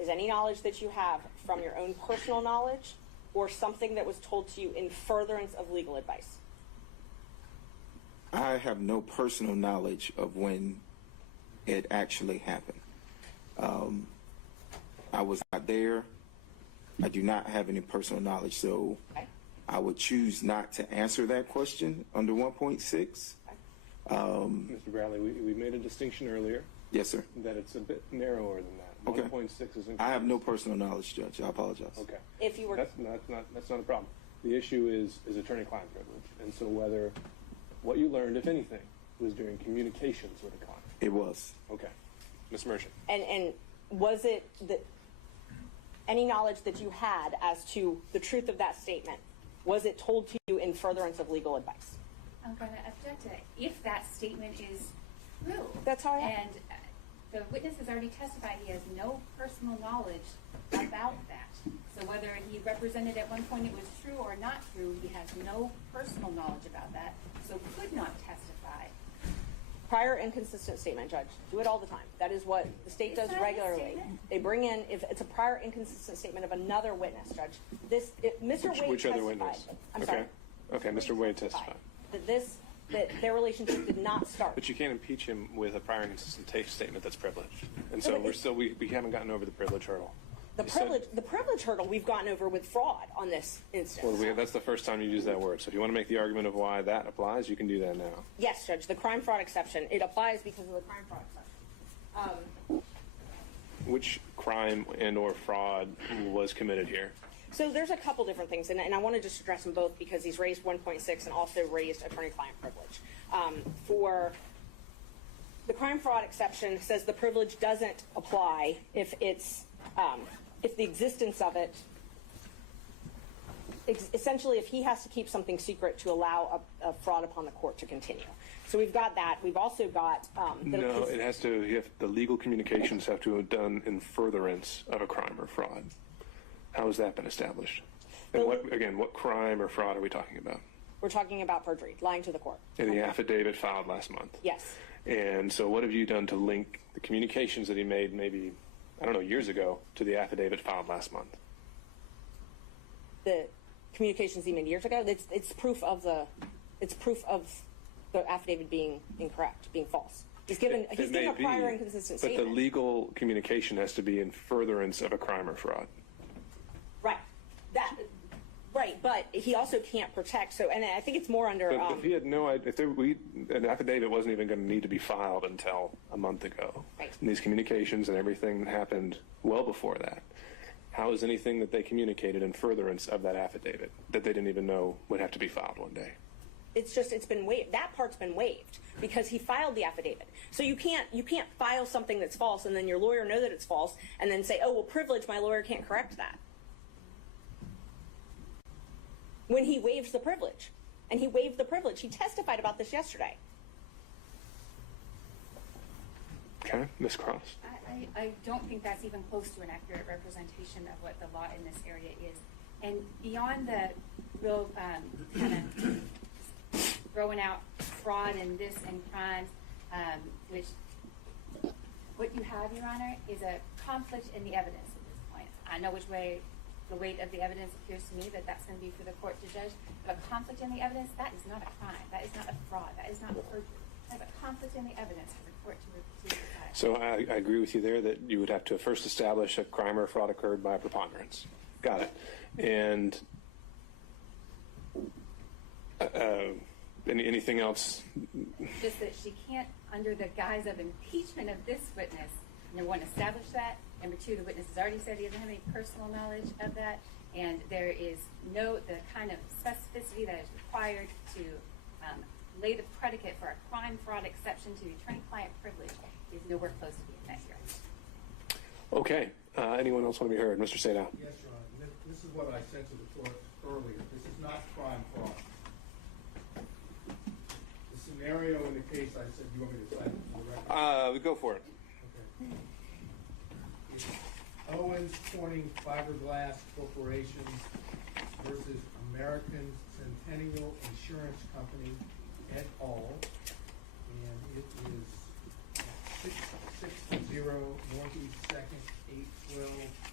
is any knowledge that you have from your own personal knowledge or something that was told to you in furtherance of legal advice? I have no personal knowledge of when it actually happened. I was not there. I do not have any personal knowledge, so I would choose not to answer that question under 1.6. Mr. Bradley, we made a distinction earlier. Yes, sir. That it's a bit narrower than that. Okay. 1.6 is. I have no personal knowledge, Judge. I apologize. Okay. If you were, That's not a problem. The issue is attorney-client privilege, and so whether what you learned, if anything, was during communications with a client. It was. Okay, Ms. Merchant. and was it that any knowledge that you had as to the truth of that statement, was it told to you in furtherance of legal advice? I'm going to object to that. If that statement is true. That's how I am. And the witness has already testified he has no personal knowledge about that. So whether he represented at one point it was true or not true, he has no personal knowledge about that, so could not testify. Prior inconsistent statement, Judge. Do it all the time. That is what the state does It's not a regularly. statement. They bring in, if it's a prior inconsistent statement of another witness, Judge. Mr. Wade Which testified. other witness? I'm Okay. sorry. Okay, Mr. Wade testified. That their relationship did not start. But you can't impeach him with a prior inconsistent statement that's privileged, and so No, we haven't gotten over the privilege hurdle. The privilege hurdle we've gotten over with fraud on this instance. Well, that's the first time you use that word. So if you want to make the argument of why that applies, you can do that now. Yes, Judge. The crime fraud exception. It applies because of the crime fraud exception. Which crime and/or fraud was committed here? So there's a couple different things, and I want to just address them both because he's raised 1.6 and also raised attorney-client privilege. For the crime fraud exception says the privilege doesn't apply if it's if the existence of it, essentially if he has to keep something secret to allow a fraud upon the court to continue. So we've got that. We've also got No, it has to. The legal communications have to have done in furtherance of a crime or fraud. How has that been established? And what crime or fraud are we talking about? We're talking about perjury, lying to the court. In the affidavit filed last month. Yes. And so what have you done to link the communications that he made maybe, I don't know, years ago to the affidavit filed last month? The communications he made years ago, it's proof of the affidavit being incorrect, being false. He's given a prior inconsistent statement. But the legal communication has to be in furtherance of a crime or fraud. Right, but he also can't protect. So, and I think it's more under. If he had no idea, an affidavit wasn't even going to need to be filed until a month ago. Right. And these communications and everything happened well before that. How is anything that they communicated in furtherance of that affidavit that they didn't even know would have to be filed one day? It's been waived. That part's been waived because he filed the affidavit. So you can't file something that's false and then your lawyer know that it's false and then say, oh, well, privilege, my lawyer can't correct that. When he waives the privilege. And he waived the privilege. He testified about this yesterday. Okay, Ms. Cross. I don't think that's even close to an accurate representation of what the law in this area is. And beyond the real kind of throwing out fraud and this and crimes, which what you have, Your Honor, is a conflict in the evidence at this point. I know which way the weight of the evidence appears to me that that's going to be for the court to judge. But a conflict in the evidence, that is not a crime. That is not a fraud. That is not perjury. That's a conflict in the evidence for the court to decide. So I agree with you there that you would have to first establish a crime or fraud occurred by a preponderance. Got it. And anything else? Just that she can't, under the guise of impeachment of this witness, number one, establish that. Number two, the witness has already said he doesn't have any personal knowledge of that. And there is the kind of specificity that is required to lay the predicate for a crime fraud exception to the attorney-client privilege is nowhere close to being met here. Okay. Anyone else want to be heard? Mr. Sadow. Yes, Your Honor. This is what I said to the court earlier. This is not crime fraud. The scenario in the case I said, you want me to cite it for the record? Go for it. Okay. It's Owens Corning Fiberglass Corporation versus American Centennial Insurance Company et al. And it is 660 Northeast 2nd, 812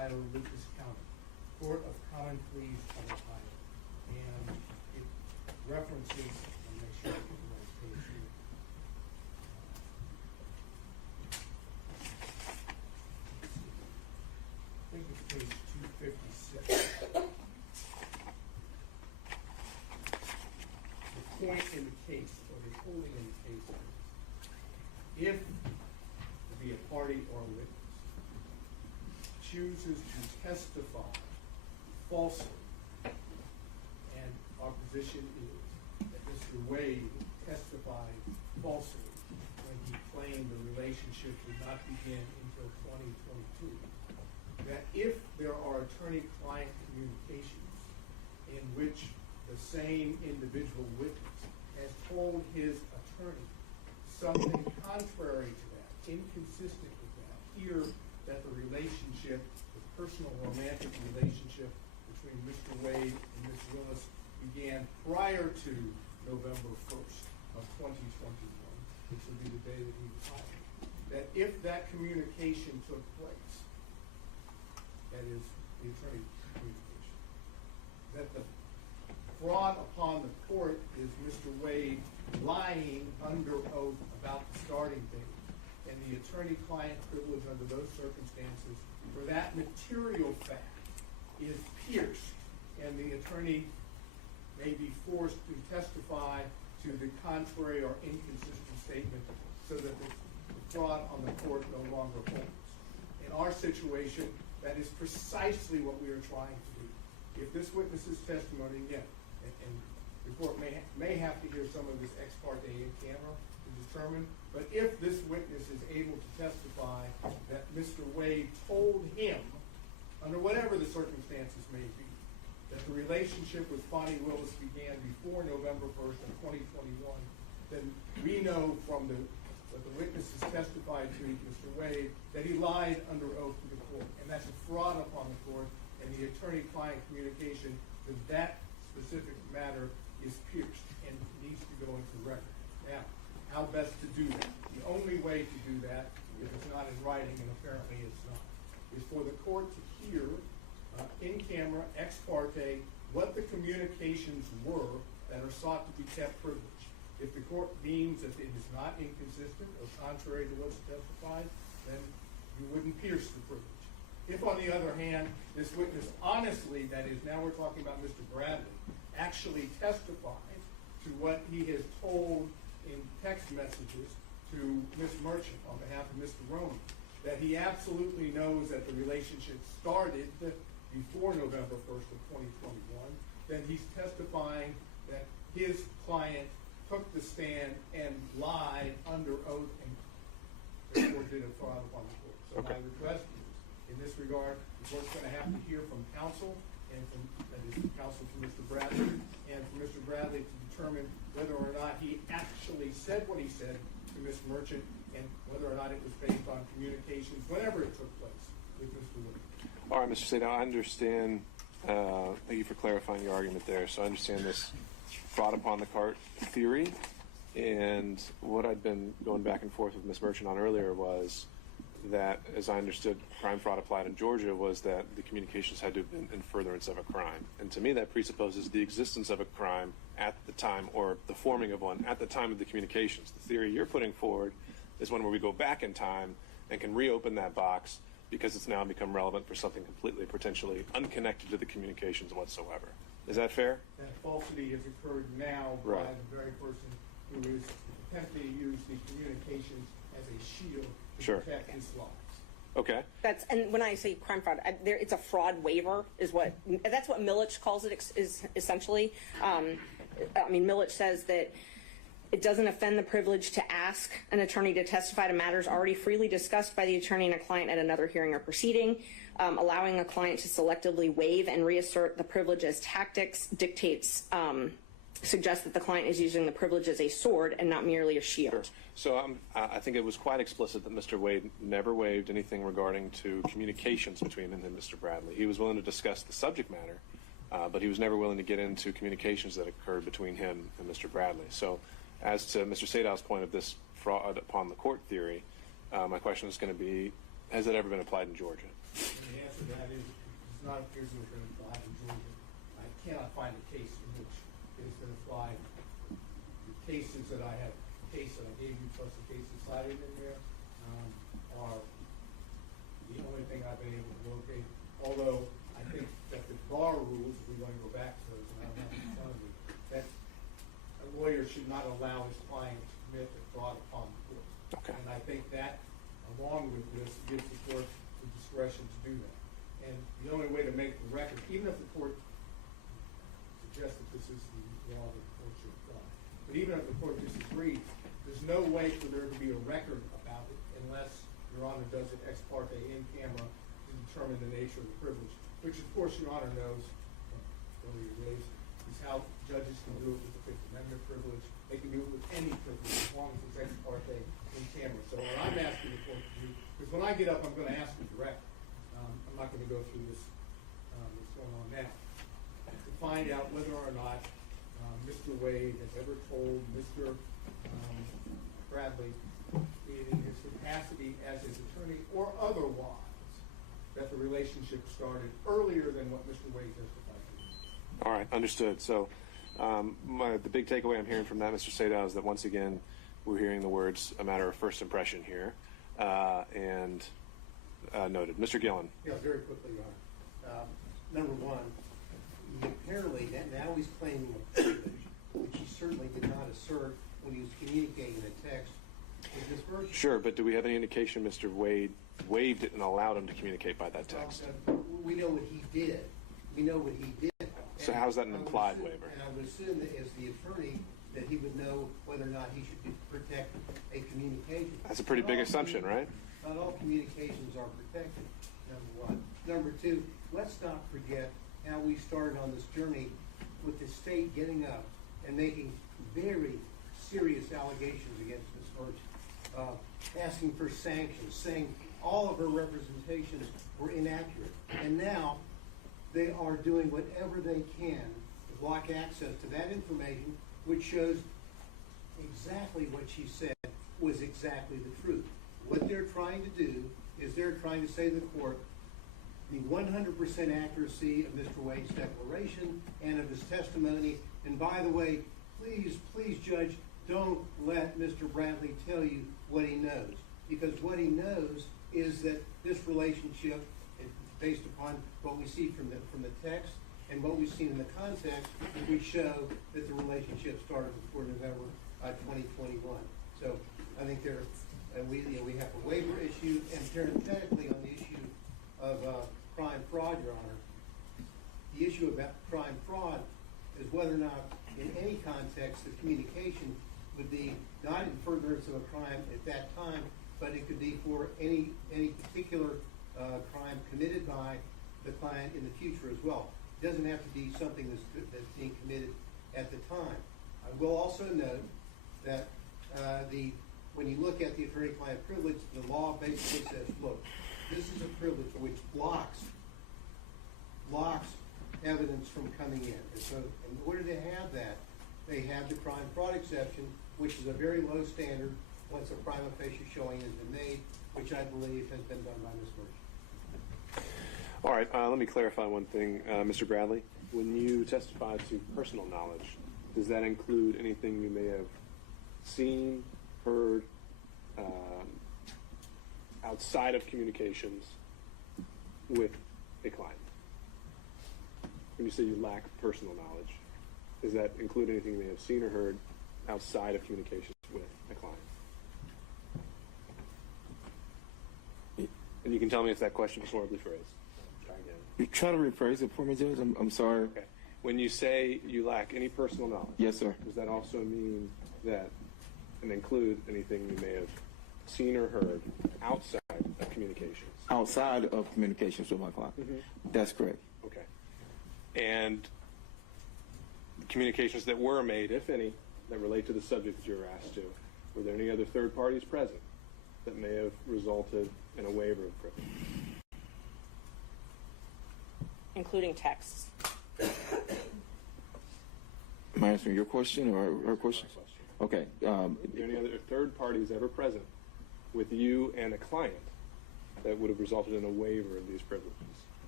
Tyler, Lucas County, Court of Common Pleas of Ohio. And it references, and make sure I get the right page here. I think it's page 256. The point in the case, or the holding in the case, is if to be a party or a witness chooses to testify falsely, and our position is that Mr. Wade testified falsely when he claimed the relationship did not begin until 2022, that if there are attorney-client communications in which the same individual witness has told his attorney something contrary to that, inconsistent with that, here that the relationship, the personal romantic relationship between Mr. Wade and Ms. Willis began prior to November 1st of 2021, which would be the day that he was hired, that if that communication took place, that is the attorney communication, that the fraud upon the court is Mr. Wade lying under oath about the starting date, and the attorney-client privilege under those circumstances for that material fact is pierced, and the attorney may be forced to testify to the contrary or inconsistent statement so that the fraud on the court no longer holds. In our situation, that is precisely what we are trying to do. If this witness's testimony, again, and the court may have to hear some of this ex parte in camera to determine, but if this witness is able to testify that Mr. Wade told him, under whatever the circumstances may be, that the relationship with Fani Willis began before November 1st of 2021, then we know from what the witness has testified to Mr. Wade that he lied under oath to the court, and that's a fraud upon the court, and the attorney-client communication to that specific matter is pierced and needs to go into the record. Now, how best to do that? The only way to do that, if it's not in writing, and apparently it's not, is for the court to hear in camera, ex parte, what the communications were that are sought to be kept privileged. If the court deems that it is not inconsistent or contrary to what's testified, then you wouldn't pierce the privilege. If, on the other hand, this witness honestly, that is, now we're talking about Mr. Bradley, actually testifies to what he has told in text messages to Ms. Merchant on behalf of Mr. Roman, that he absolutely knows that the relationship started before November 1st of 2021, then he's testifying that his client took the stand and lied under oath and therefore did a fraud upon the court. So my request is, in this regard, the court's going to have to hear from counsel, and from, that is, counsel from Mr. Bradley, and from Mr. Bradley to determine whether or not he actually said what he said to Ms. Merchant, and whether or not it was based on communications, whenever it took place, with Mr. Wood. All right, Mr. Sada, I understand. Thank you for clarifying your argument there. So I understand this fraud upon the cart theory, and what I'd been going back and forth with Ms. Merchant on earlier was that, as I understood, crime fraud applied in Georgia was that the communications had to have been in furtherance of a crime. And to me, that presupposes the existence of a crime at the time, or the forming of one at the time of the communications. The theory you're putting forward is one where we go back in time and can reopen that box because it's now become relevant for something completely, potentially unconnected to the communications whatsoever. Is that fair? That falsity has occurred now by the very person who is attempting to use the communications as a shield to protect his lives. Okay. And when I say crime fraud, it's a fraud waiver, that's what Millich calls it, is essentially. I mean, Millich says that it doesn't offend the privilege to ask an attorney to testify to matters already freely discussed by the attorney and a client at another hearing or proceeding. Allowing a client to selectively waive and reassert the privilege as tactics suggests that the client is using the privilege as a sword and not merely a shield. So I think it was quite explicit that Mr. Wade never waived anything regarding to communications between him and Mr. Bradley. He was willing to discuss the subject matter, but he was never willing to get into communications that occurred between him and Mr. Bradley. So as to Mr. Sadow's point of this fraud upon the court theory, my question is going to be, has that ever been applied in Georgia? And the answer to that is, it does not appear to have been applied in Georgia. I cannot find a case in which it has been applied. The cases that I have, case that I gave you plus the cases cited in there, are the only thing I've been able to locate. Although I think that the bar rules, if we're going to go back to those, and I don't have them in front of me, that a lawyer should not allow his client to commit a fraud upon the court. Okay. And I think that, along with this, gives the court the discretion to do that. And the only way to make the record, even if the court suggests that this is the law that the court should apply, but even if the court disagrees, there's no way for there to be a record about it unless Your Honor does it ex parte in camera to determine the nature of the privilege, which of course Your Honor knows, earlier days, is how judges can do it with the Fifth Amendment privilege. They can do it with any privilege as long as it's ex parte in camera. So what I'm asking the court to do, because when I get up, I'm going to ask you directly. I'm not going to go through this, what's going on now, to find out whether or not Mr. Wade has ever told Mr. Bradley, in his capacity as his attorney or otherwise, that the relationship started earlier than what Mr. Wade testified to. All right, understood. So the big takeaway I'm hearing from that, Mr. Sadow, is that once again, we're hearing the words "a matter of first impression" here, and noted. Mr. Gillen. Yeah, very quickly, Your Honor. Number one, apparently now he's claiming a privilege, which he certainly did not assert when he was communicating a text with this person. Sure, but do we have any indication Mr. Wade waived it and allowed him to communicate by that text? We know what he did. We know what he did. So how's that an implied waiver? And I would assume that as the attorney, that he would know whether or not he should protect a communication. That's a pretty big assumption, right? Not all communications are protected, number one. Number two, let's not forget how we started on this journey with the state getting up and making very serious allegations against Ms. Merchant, asking for sanctions, saying all of her representations were inaccurate. And now they are doing whatever they can to block access to that information, which shows exactly what she said was exactly the truth. What they're trying to do is they're trying to say to the court the 100% accuracy of Mr. Wade's declaration and of his testimony. And by the way, please, Judge, don't let Mr. Bradley tell you what he knows. Because what he knows is that this relationship, based upon what we see from the text and what we've seen in the context, we show that the relationship started before November 2021. So I think we have a waiver issue, and parenthetically on the issue of crime fraud, Your Honor, the issue about crime fraud is whether or not in any context the communication would be not in furtherance of a crime at that time, but it could be for any particular crime committed by the client in the future as well. It doesn't have to be something that's being committed at the time. I will also note that when you look at the attorney-client privilege, the law basically says, look, this is a privilege which blocks evidence from coming in. And so in order to have that, they have the crime fraud exception, which is a very low standard once a prima facie showing has been made, which I believe has been done by Ms. Merchant. All right, let me clarify one thing, Mr. Bradley. When you testify to personal knowledge, does that include anything you may have seen, heard, outside of communications with a client? When you say you lack personal knowledge, does that include anything you may have seen or heard outside of communications with a client? And you can tell me if that question is horribly phrased. Try again. You try to rephrase it for me, Judge? I'm sorry. Okay. When you say you lack any personal knowledge, Yes, sir. does that also mean that and include anything you may have seen or heard outside of communications? Outside of communications with my client. Mm-hmm. That's correct. Okay. And communications that were made, if any, that relate to the subject that you were asked to, were there any other third parties present that may have resulted in a waiver of privilege? Including texts. Am I answering your question or her question? Okay. Are there any other third parties ever present with you and a client that would have resulted in a waiver of these privileges?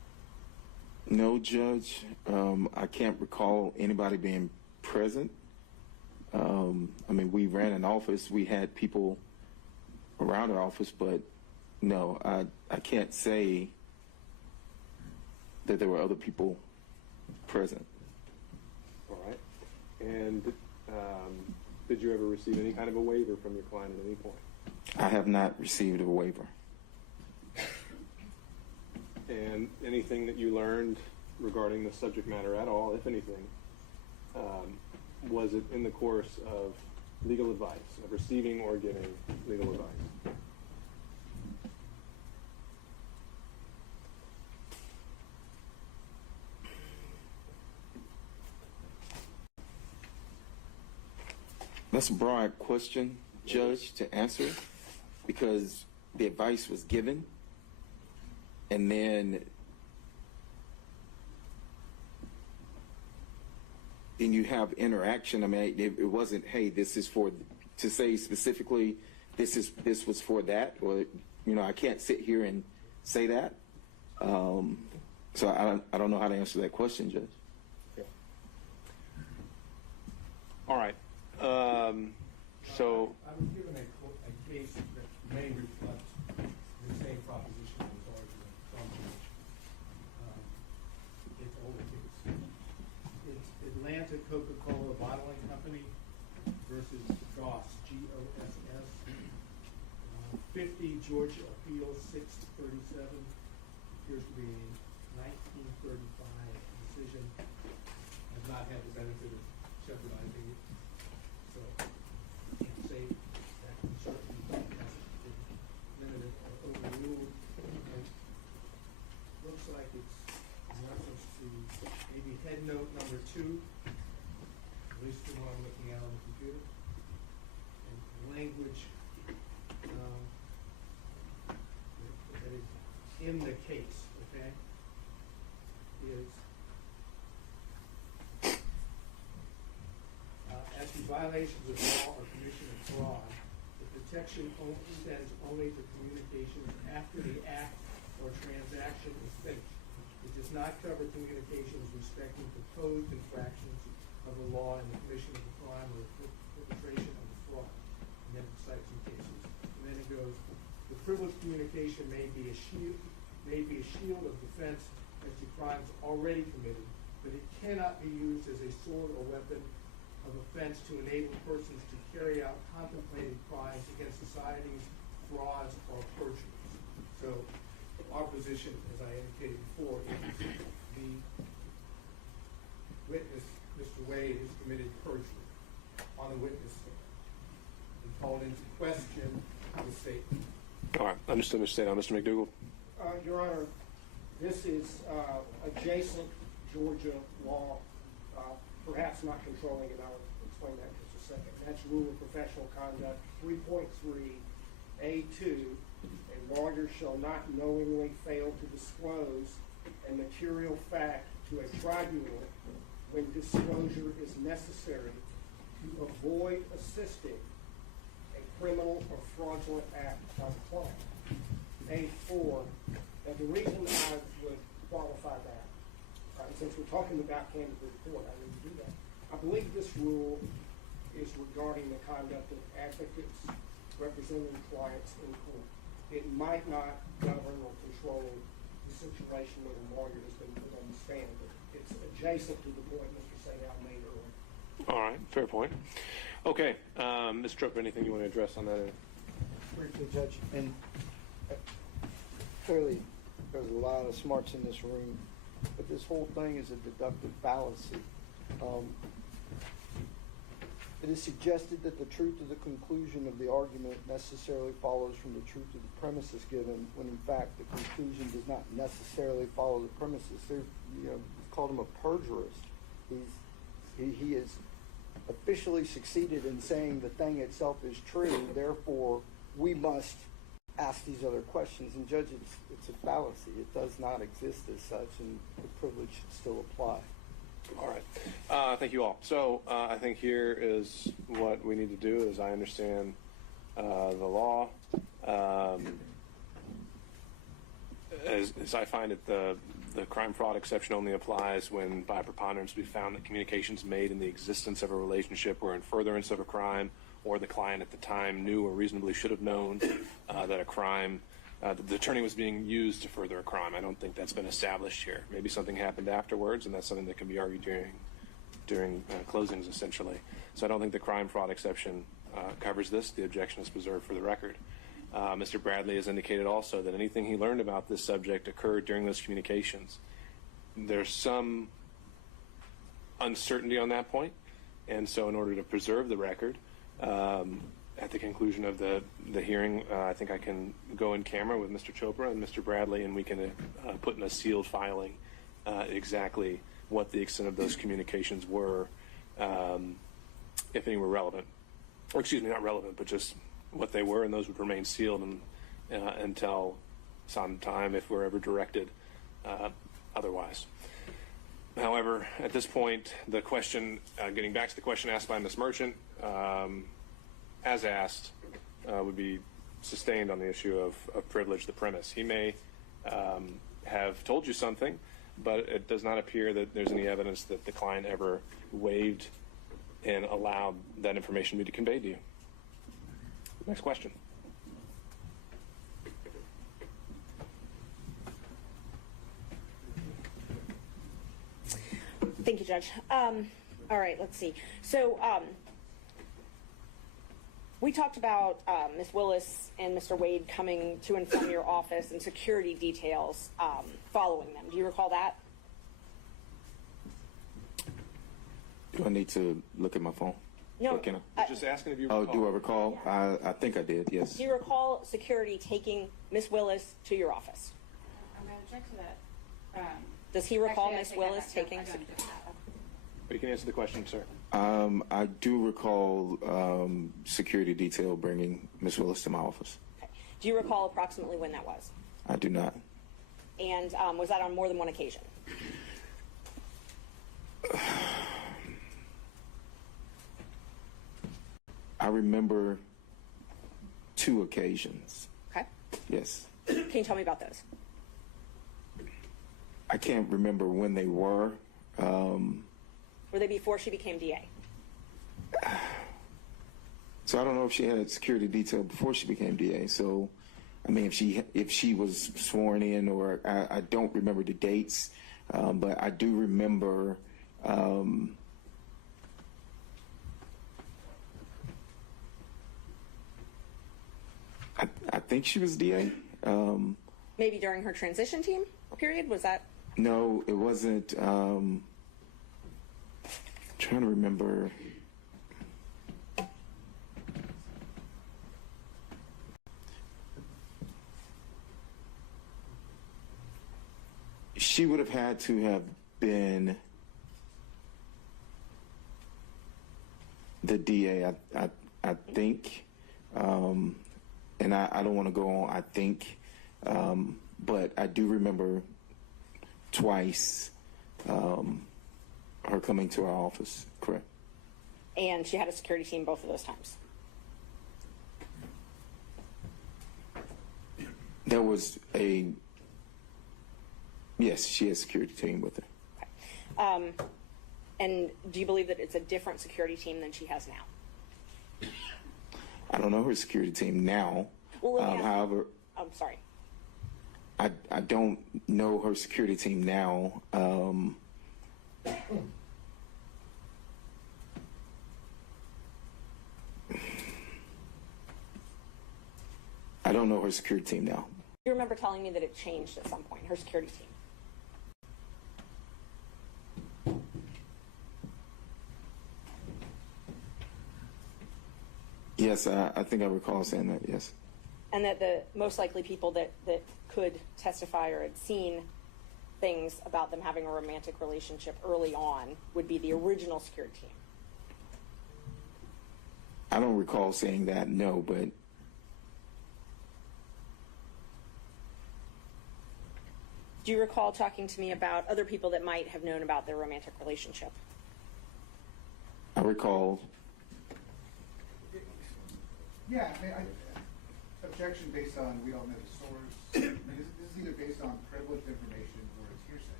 No, Judge. I can't recall anybody being present. I mean, we ran an office. We had people around our office, but no, I can't say that there were other people present. All right. And did you ever receive any kind of a waiver from your client at any point? I have not received a waiver. And anything that you learned regarding the subject matter at all, if anything, was it in the course of legal advice, of receiving or giving legal advice? That's a broad question, Judge, to answer, because the advice was given, and then you have interaction. I mean, it wasn't, hey, this is for, to say specifically, this was for that, or, you know, I can't sit here and say that. So I don't know how to answer that question, Judge. Okay. All right. So I was given a case that may reflect the same proposition I was arguing from Judge. It's an older case. It's Atlanta Coca-Cola Bottling Company versus Goss, G-O-S-S. 50 Georgia Appeal 637. Appears to be a 1935 decision. Has not had the benefit of shepherdizing it. So I can't say that certainly hasn't been limited or overruled. And looks like it's in reference to maybe head note number 2, at least the one I'm looking at on the computer. And language that is in the case, okay, is as to violations of law or commission of fraud, the protection extends only to communications after the act or transaction is finished. It does not cover communications respecting proposed infractions of the law in the commission of the crime or perpetration of the fraud. And then it cites some cases. And then it goes, the privileged communication may be a shield of defense as to crimes already committed, but it cannot be used as a sword or weapon of offense to enable persons to carry out contemplated crimes against societies, frauds, or perjuries. So our position, as I indicated before, is the witness, Mr. Wade, has committed perjury on the witness stand and called into question the statement. all right, understood, Mr. State. Mr. McDougall. Your Honor, this is adjacent Georgia law, perhaps not controlling it. I'll explain that in just a second. That's Rule of Professional Conduct 3.3A2. A lawyer shall not knowingly fail to disclose a material fact to a tribunal when disclosure is necessary to avoid assisting a criminal or fraudulent act of client. A4. And the reason I would qualify that, since we're talking about candid report, I need to do that. I believe this rule is regarding the conduct of advocates representing clients in court. It might not govern or control the situation where the lawyer has been put on the stand, but it's adjacent to the point Mr. Sadal made earlier. All right, fair point. Okay, Ms. Tripp, anything you want to address on that? Briefly, Judge, and clearly there's a lot of smarts in this room, but this whole thing is a deductive fallacy. It is suggested that the truth of the conclusion of the argument necessarily follows from the truth of the premises given, when in fact the conclusion does not necessarily follow the premises. They've called him a perjurist. He has officially succeeded in saying the thing itself is true, therefore we must ask these other questions. And Judge, it's a fallacy. It does not exist as such, and the privilege should still apply. All right. Thank you all. So I think here is what we need to do, as I understand the law. As I find it, the the crime fraud exception only applies when by preponderance we found that communications made in the existence of a relationship were in furtherance of a crime, or the client at the time knew or reasonably should have known that a crime, the attorney was being used to further a crime. I don't think that's been established here. Maybe something happened afterwards, and that's something that can be argued during closings, essentially. So I don't think the crime fraud exception covers this. The objection is preserved for the record. Mr. Bradley has indicated also that anything he learned about this subject occurred during those communications. There's some uncertainty on that point, and so in order to preserve the record, at the conclusion of the hearing, I think I can go in camera with Mr. Chopra and Mr. Bradley, and we can put in a sealed filing exactly what the extent of those communications were, if any were relevant. Or excuse me, not relevant, but just what they were, and those would remain sealed until some time if we're ever directed otherwise. However, at this point, the question, getting back to the question asked by Ms. Merchant, as asked, would be sustained on the issue of privilege, the premise. He may have told you something, but it does not appear that there's any evidence that the client ever waived and allowed that information to be conveyed to you. Next question. Thank you, Judge. All right, let's see. So we talked about Ms. Willis and Mr. Wade coming to and from your office and security details following them. Do you recall that? Do I need to look at my phone? No. Just asking if you recall. Oh, do I recall? I think I did, yes. Do you recall security taking Ms. Willis to your office? I'm going to object to that. Does he recall Actually, I Ms. take Willis that back. taking I don't security? object to that. But you can answer the question, sir. I do recall security detail bringing Ms. Willis to my office. Okay. Do you recall approximately when that was? I do not. And was that on more than one occasion? I remember 2 occasions. Okay. Yes. Can you tell me about those? I can't remember when they were. Were they before she became DA? So I don't know if she had security detail before she became DA. So, I mean, if she was sworn in, or I don't remember the dates, but I do remember. I think she was DA. Maybe during her transition team period? Was that? No, it wasn't. Trying to remember. She would have had to have been the DA, I think. And I don't want to go on, I think. But I do remember twice her coming to our office, correct? And she had a security team both of those times? There was yes, she had a security team with her. Okay. And do you believe that it's a different security team than she has now? I don't know her security team now. Well, however, I'm sorry. I don't know her security team now. I don't know her security team now. You remember telling me that it changed at some point, her security team? Yes, I think I recall saying that, yes. And that the most likely people that could testify or had seen things about them having a romantic relationship early on would be the original security team? I don't recall saying that, no, but do you recall talking to me about other people that might have known about their romantic relationship? I recall. Yeah, objection based on we don't know the source. I mean, this is either based on privileged information or it's hearsay.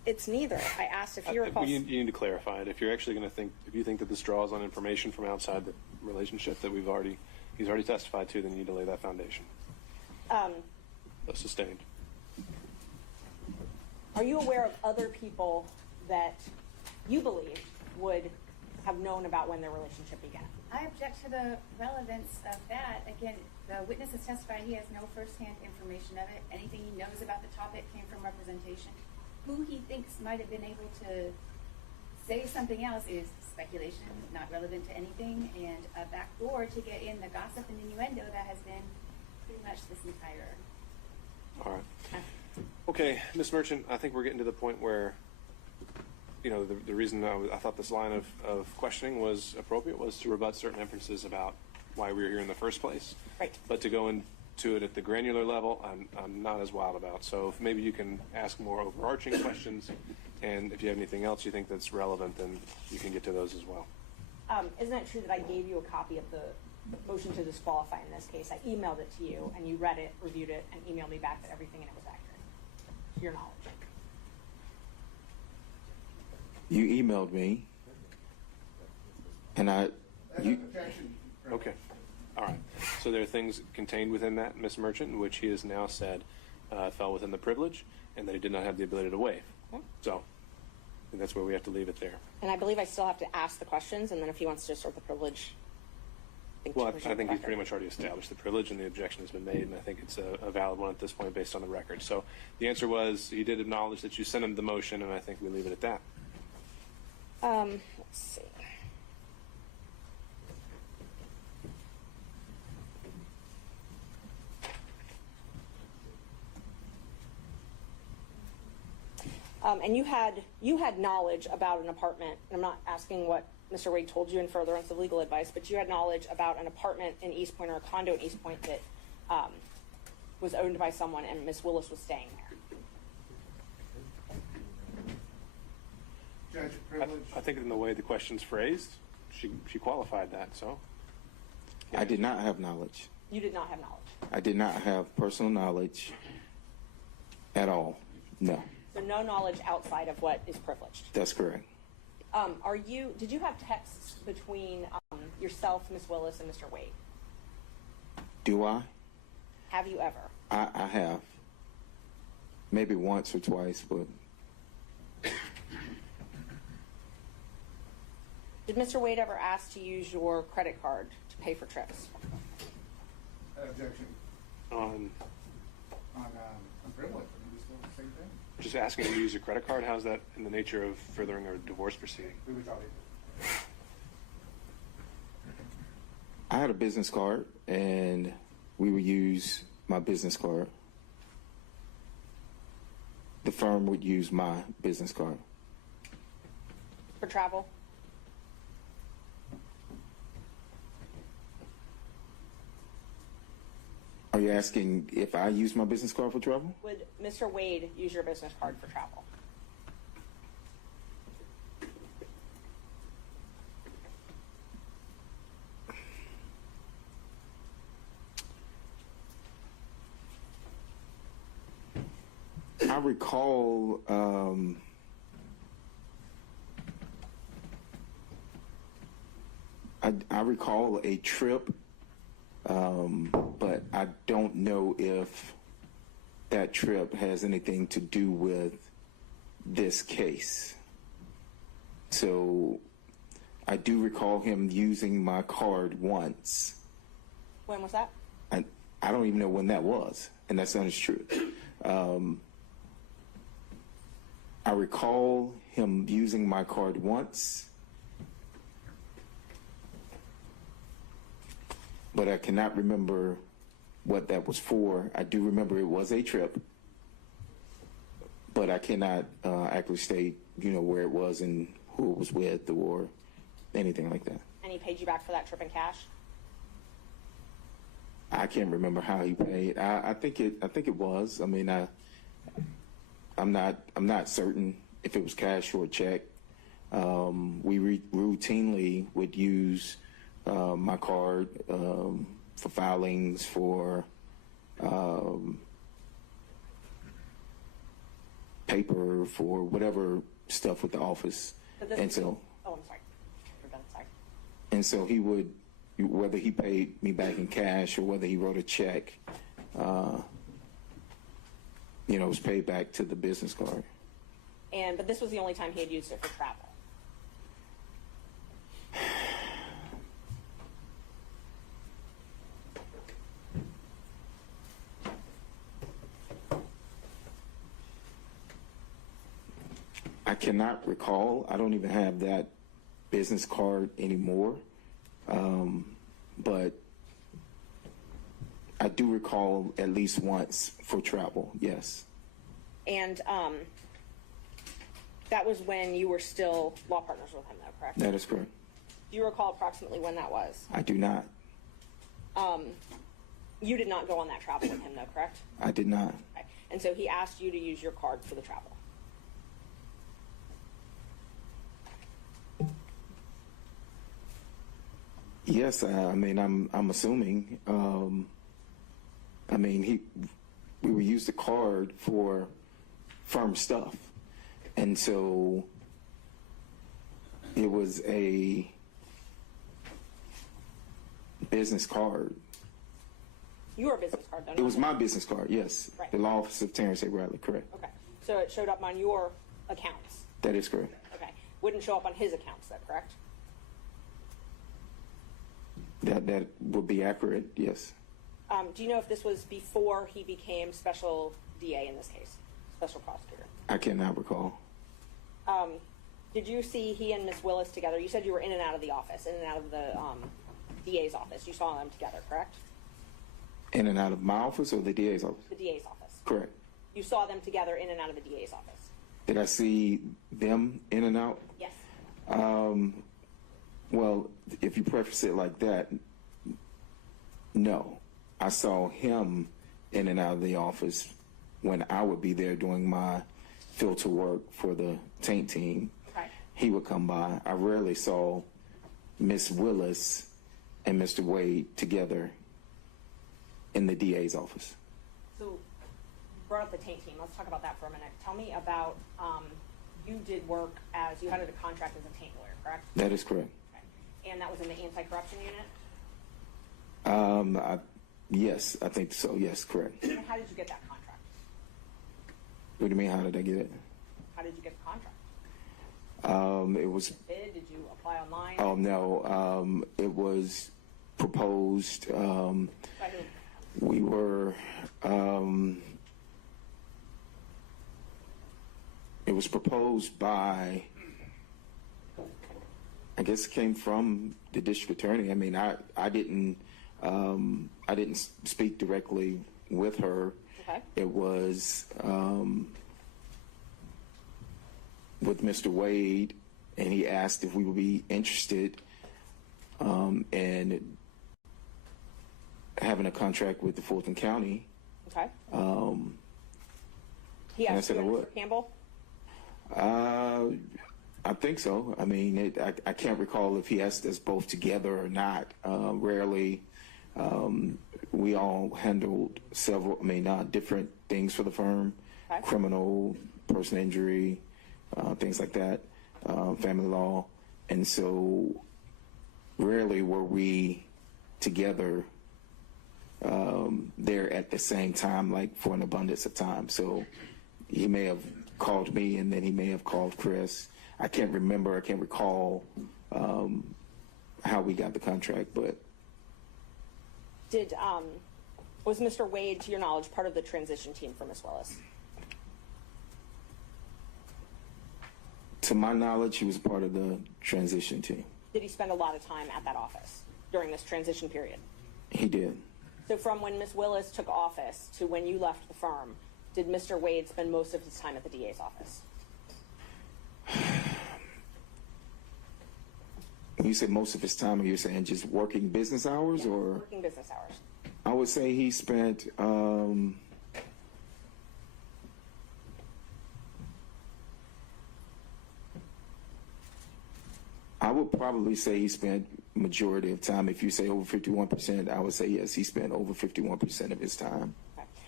It's neither. I asked if you recall. You need to clarify it. If you're actually going to think, if you think that this draws on information from outside the relationship that he's already testified to, then you need to lay that foundation. Sustained. Are you aware of other people that you believe would have known about when their relationship began? I object to the relevance of that. Again, the witness has testified he has no firsthand information of it. Anything he knows about the topic came from representation. Who he thinks might have been able to say something else is speculation, not relevant to anything, and a backdoor to get in the gossip and innuendo that has been pretty much this entire. All right. Okay, Ms. Merchant, I think we're getting to the point where, the reason I thought this line of questioning was appropriate was to rebut certain inferences about why we were here in the first place. Right. But to go into it at the granular level, I'm not as wild about. So if maybe you can ask more overarching questions, and if you have anything else you think that's relevant, then you can get to those as well. Isn't it true that I gave you a copy of the motion to disqualify in this case? I emailed it to you, and you read it, reviewed it, and emailed me back that everything in it was accurate, to your knowledge. You emailed me, and Okay. All right. So there are things contained within that, Ms. Merchant, which he has now said fell within the privilege, and that he did not have the ability to waive. Okay. So I think that's where we have to leave it there. And I believe I still have to ask the questions, and then if he wants to assert the privilege. I think he's pretty much already established the privilege, and the objection has been made, and I think it's a valid one at this point based on the record. So the answer was he did acknowledge that you sent him the motion, and I think we leave it at that. Let's see. And you had knowledge about an apartment, and I'm not asking what Mr. Wade told you in furtherance of legal advice, but you had knowledge about an apartment in East Point or a condo in East Point that was owned by someone, and Ms. Willis was staying there. Judge, privilege. I think in the way the question's phrased, she qualified that. So I did not have knowledge. You did not have knowledge. I did not have personal knowledge at all. No. So no knowledge outside of what is privileged. That's correct. Did you have texts between yourself, Ms. Willis, and Mr. Wade? Do I? Have you ever? I have. Maybe once or twice, but. Did Mr. Wade ever ask to use your credit card to pay for trips? Objection. On privilege. I mean, we still the same thing. just asking to use your credit card, how's that in the nature of furthering a divorce proceeding? We would probably. I had a business card, and we would use my business card. The firm would use my business card. For travel? Are you asking if I use my business card for travel? Would Mr. Wade use your business card for travel? I recall I recall a trip, but I don't know if that trip has anything to do with this case. So I do recall him using my card once. When was that? I don't even know when that was, and that's honest truth. I recall him using my card once, but I cannot remember what that was for. I do remember it was a trip, but I cannot actually state, where it was and who it was with or anything like that. And he paid you back for that trip in cash? I can't remember how he paid. I think it was. I mean, I'm not certain if it was cash or a check. We routinely would use my card for filings, for paper for whatever stuff with the office. And so, Oh, I'm sorry. We're done, sorry. and so he would, whether he paid me back in cash or whether he wrote a check, you know, it was paid back to the business card. But this was the only time he had used it for travel. I cannot recall. I don't even have that business card anymore. But I do recall at least once for travel, yes. And that was when you were still law partners with him, though, correct? That is correct. Do you recall approximately when that was? I do not. You did not go on that travel with him, though, correct? I did not. Okay. And so he asked you to use your card for the travel. Yes, I mean, I'm assuming. I mean, we would use the card for firm stuff, and so it was a business card. Your business card, though. It was my business card, yes. Right. The law office of Terrence A. Bradley, correct. Okay. So it showed up on your accounts. That is correct. Okay. Wouldn't show up on his accounts, though, correct? That would be accurate, yes. Do you know if this was before he became special DA in this case, special prosecutor? I cannot recall. Did you see he and Ms. Willis together? You said you were in and out of the office, in and out of the DA's office. You saw them together, correct? In and out of my office or the DA's office? The DA's office. Correct. You saw them together in and out of the DA's office? Did I see them in and out? Yes. Well, if you preface it like that, no. I saw him in and out of the office when I would be there doing my filter work for the taint team. Okay. He would come by. I rarely saw Miss Willis and Mr. Wade together in the DA's office. So you brought up the taint team. Let's talk about that for a minute. Tell me about, you did work you had a contract as a taint lawyer, correct? That is correct. And that was in the anti-corruption unit? Yes, I think so. Yes, correct. And how did you get that contract? What do you mean, how did I get it? How did you get the contract? It was... Did you apply online? Oh, no. It was proposed. By who? We were... it was proposed by... I guess it came from the district attorney. I mean, I didn't speak directly with her. Okay. It was with Mr. Wade, and he asked if we would be interested in having a contract with the Fulton County. Okay. He and I asked said you I and would. Mr. Campbell? I think so. I mean, I can't recall if he asked us both together or not. Rarely. We all handled several, different things for the firm. Okay. Criminal, personal injury, things like that, family law. And so rarely were we together there at the same time, like for an abundance of time. So he may have called me and then he may have called Chris. I can't recall how we got the contract, but was Mr. Wade, to your knowledge, part of the transition team for Ms. Willis? to my knowledge, he was part of the transition team. Did he spend a lot of time at that office during this transition period? He did. So from when Ms. Willis took office to when you left the firm, did Mr. Wade spend most of his time at the DA's office? When you say most of his time, are you saying just working business hours, Yeah, or? working business hours. I would say he spent, I would probably say he spent majority of time. If you say over 51%, I would say yes, he spent over 51% of his time. Okay.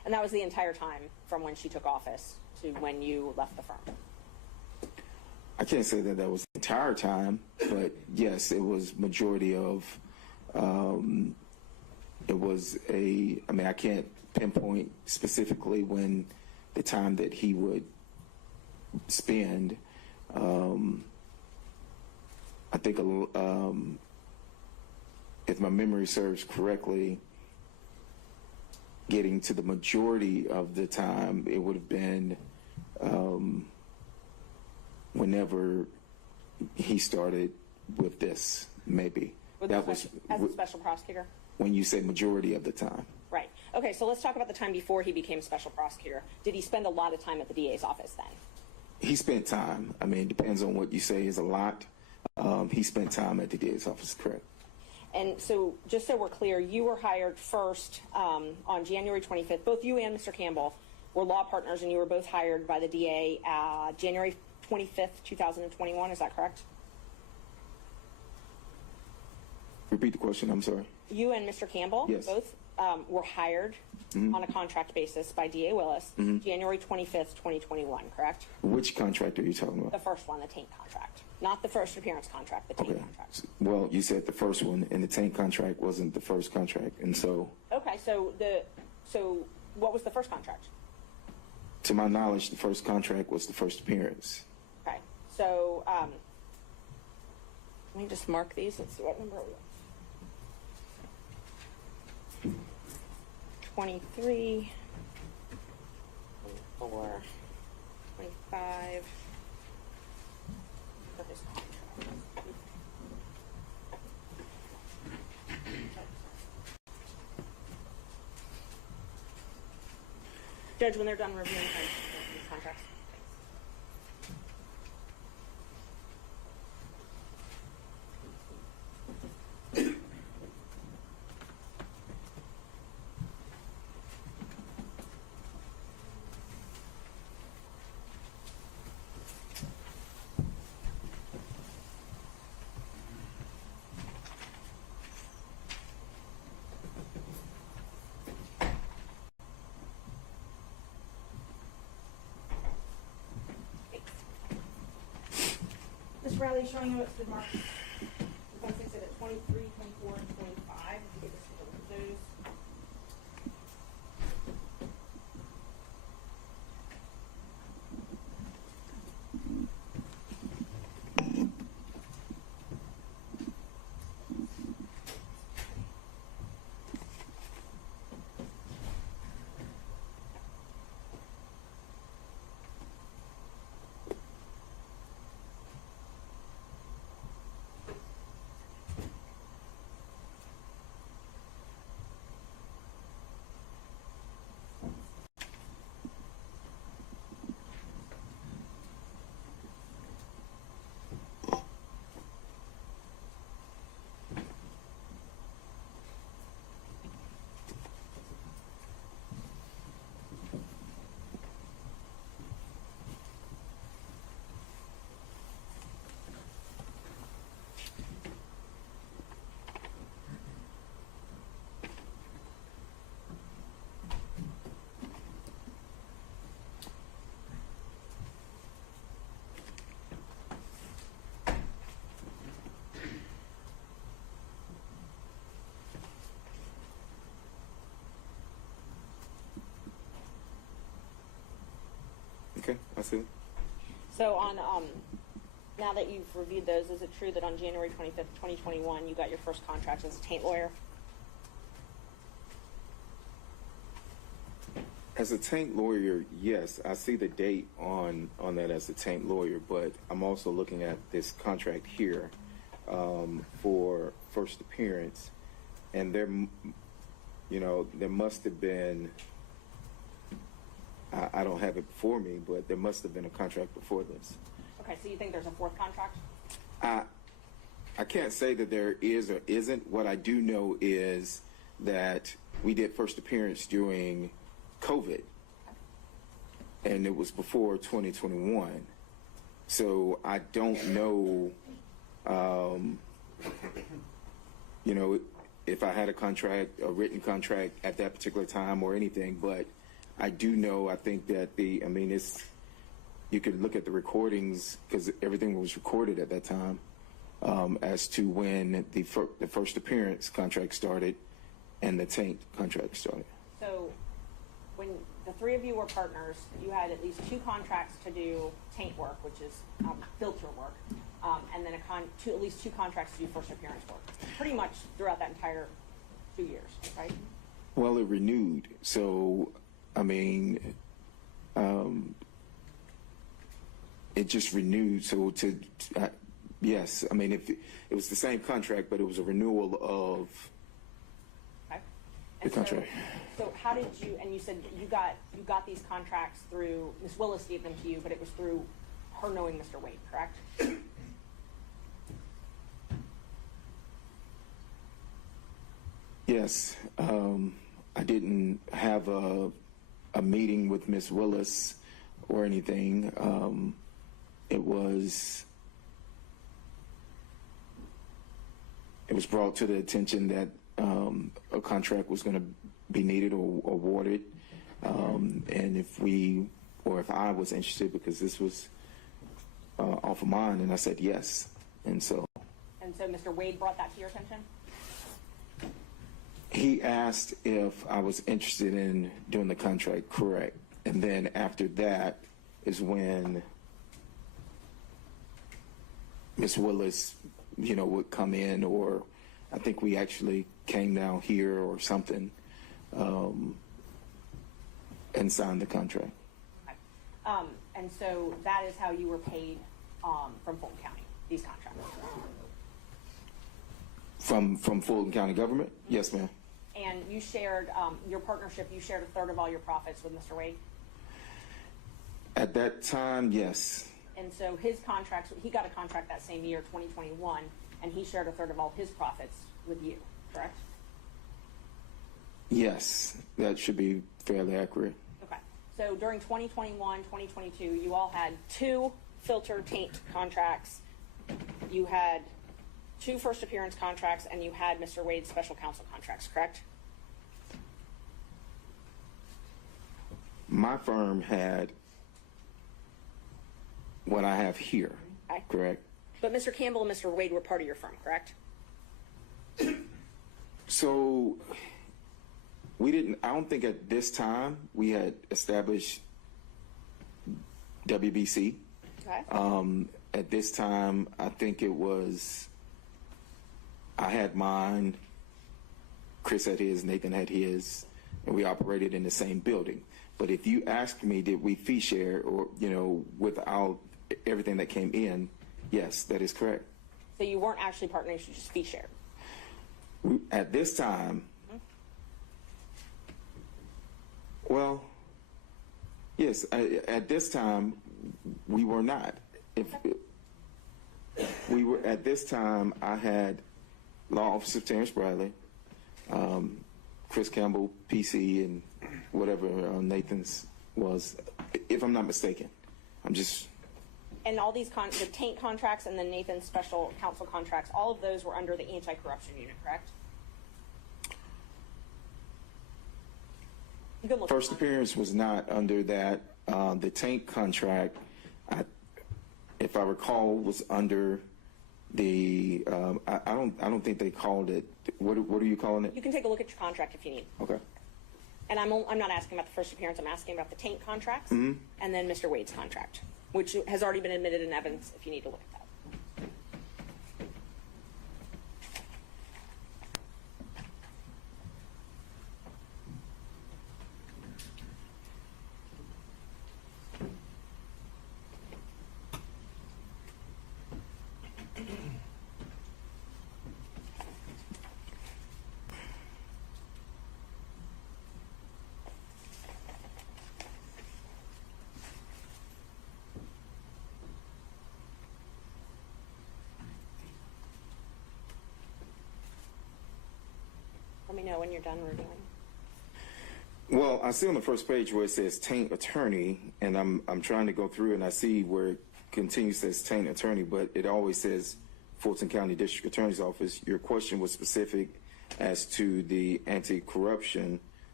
And that was the entire time from when she took office to when you left the firm? I can't say that was the entire time, but yes, it was majority of, it was I can't pinpoint specifically when the time that he would spend. I think, if my memory serves correctly, getting to the majority of the time, it would have been whenever he started with this, maybe. As a special prosecutor? When you say majority of the time. Right. Okay, so let's talk about the time before he became special prosecutor. Did he spend a lot of time at the DA's office then? He spent time. I mean, it depends on what you say is a lot. He spent time at the DA's office, correct. And so, just so we're clear, you were hired first on January 25th. Both you and Mr. Campbell were law partners, and you were both hired by the DA January 25th, 2021. Is that correct? Repeat the question, I'm sorry. You and Mr. Campbell, yes, both were hired on a contract basis by DA Willis January 25th, 2021, correct? Which contract are you talking about? The first one, the taint contract. Not the first appearance contract, the taint contract. Well, you said the first one, and the taint contract wasn't the first contract, and so... Okay, so what was the first contract? To my knowledge, the first contract was the first appearance. Okay, so let me just mark these. Let's see what number are we on. 23, 24, 25. For his contract. Judge, when they're done reviewing these contracts. Ms. Riley, showing you what's been marked. We're going to fix it at 23, 24, and 25. If you could just take a look at those. Okay, I see. So on now that you've reviewed those, is it true that on January 25th, 2021, you got your first contract as a taint lawyer? As a taint lawyer, yes, I see the date on that as a taint lawyer, but I'm also looking at this contract here for first appearance, and there must have been, I don't have it before me, but there must have been a contract before this. Okay, so you think there's a fourth contract? I can't say that there is or isn't. What I do know is that we did first appearance during COVID, and it was before 2021. So I don't know, if I had a contract, a written contract at that particular time or anything, but I do know, I think that you could look at the recordings because everything was recorded at that time as to when the first appearance contract started and the taint contract started. So when the three of you were partners, you had at least 2 contracts to do taint work, which is filter work, and then at least 2 contracts to do first appearance work, pretty much throughout that entire 2 years, right? Well, it renewed. So, it just renewed. So yes, if it was the same contract, but it was a renewal of the contract. So how did you, and you said you got these contracts through, Ms. Willis gave them to you, but it was through her knowing Mr. Wade, correct? Yes. I didn't have a meeting with Ms. Willis or anything. It was brought to the attention that a contract was going to be needed or awarded, and if I was interested, because this was off of mine, and I said yes, and so Mr. Wade brought that to your attention? He asked if I was interested in doing the contract, correct, and then after that is when Ms. Willis, would come in, or I think we actually came down here or something, and signed the contract. Okay. And so that is how you were paid from Fulton County, these contracts? From Fulton County government? Yes, ma'am. And you shared, your partnership, you shared 1/3 of all your profits with Mr. Wade? At that time, yes. And so his contracts, he got a contract that same year, 2021, and he shared 1/3 of all his profits with you, correct? Yes, that should be fairly accurate. Okay. So during 2021, 2022, you all had 2 filter taint contracts. You had 2 first appearance contracts, and you had Mr. Wade's special counsel contracts, correct? My firm had what I have here, Okay. correct? But Mr. Campbell and Mr. Wade were part of your firm, correct? So I don't think at this time we had established WBC. Okay. At this time, I think I had mine, Chris had his, Nathan had his, and we operated in the same building. But if you ask me, did we fee share or, without everything that came in, yes, that is correct. So you weren't actually partners, you just fee shared? At this time, well, yes, at this time, we were not. We were, at this time, I had Law Officer Terrence Bradley, Chris Campbell, PC, and whatever Nathan's was, if I'm not mistaken. And all these the taint contracts and the Nathan's special counsel contracts, all of those were under the anti-corruption unit, correct? First appearance was not under that. The taint contract, if I recall, was under the. I don't think they called it. What are you calling it? You can take a look at your contract if you need. Okay. And I'm not asking about the first appearance. I'm asking about the taint contracts Mm-hmm. and then Mr. Wade's contract, which has already been admitted in evidence. If you need to look at that. Let me know when you're done reviewing. Well, I see on the first page where it says taint attorney, and I'm trying to go through and I see where it continues says taint attorney, but it always says Fulton County District Attorney's Office. Your question was specific as to the anti-corruption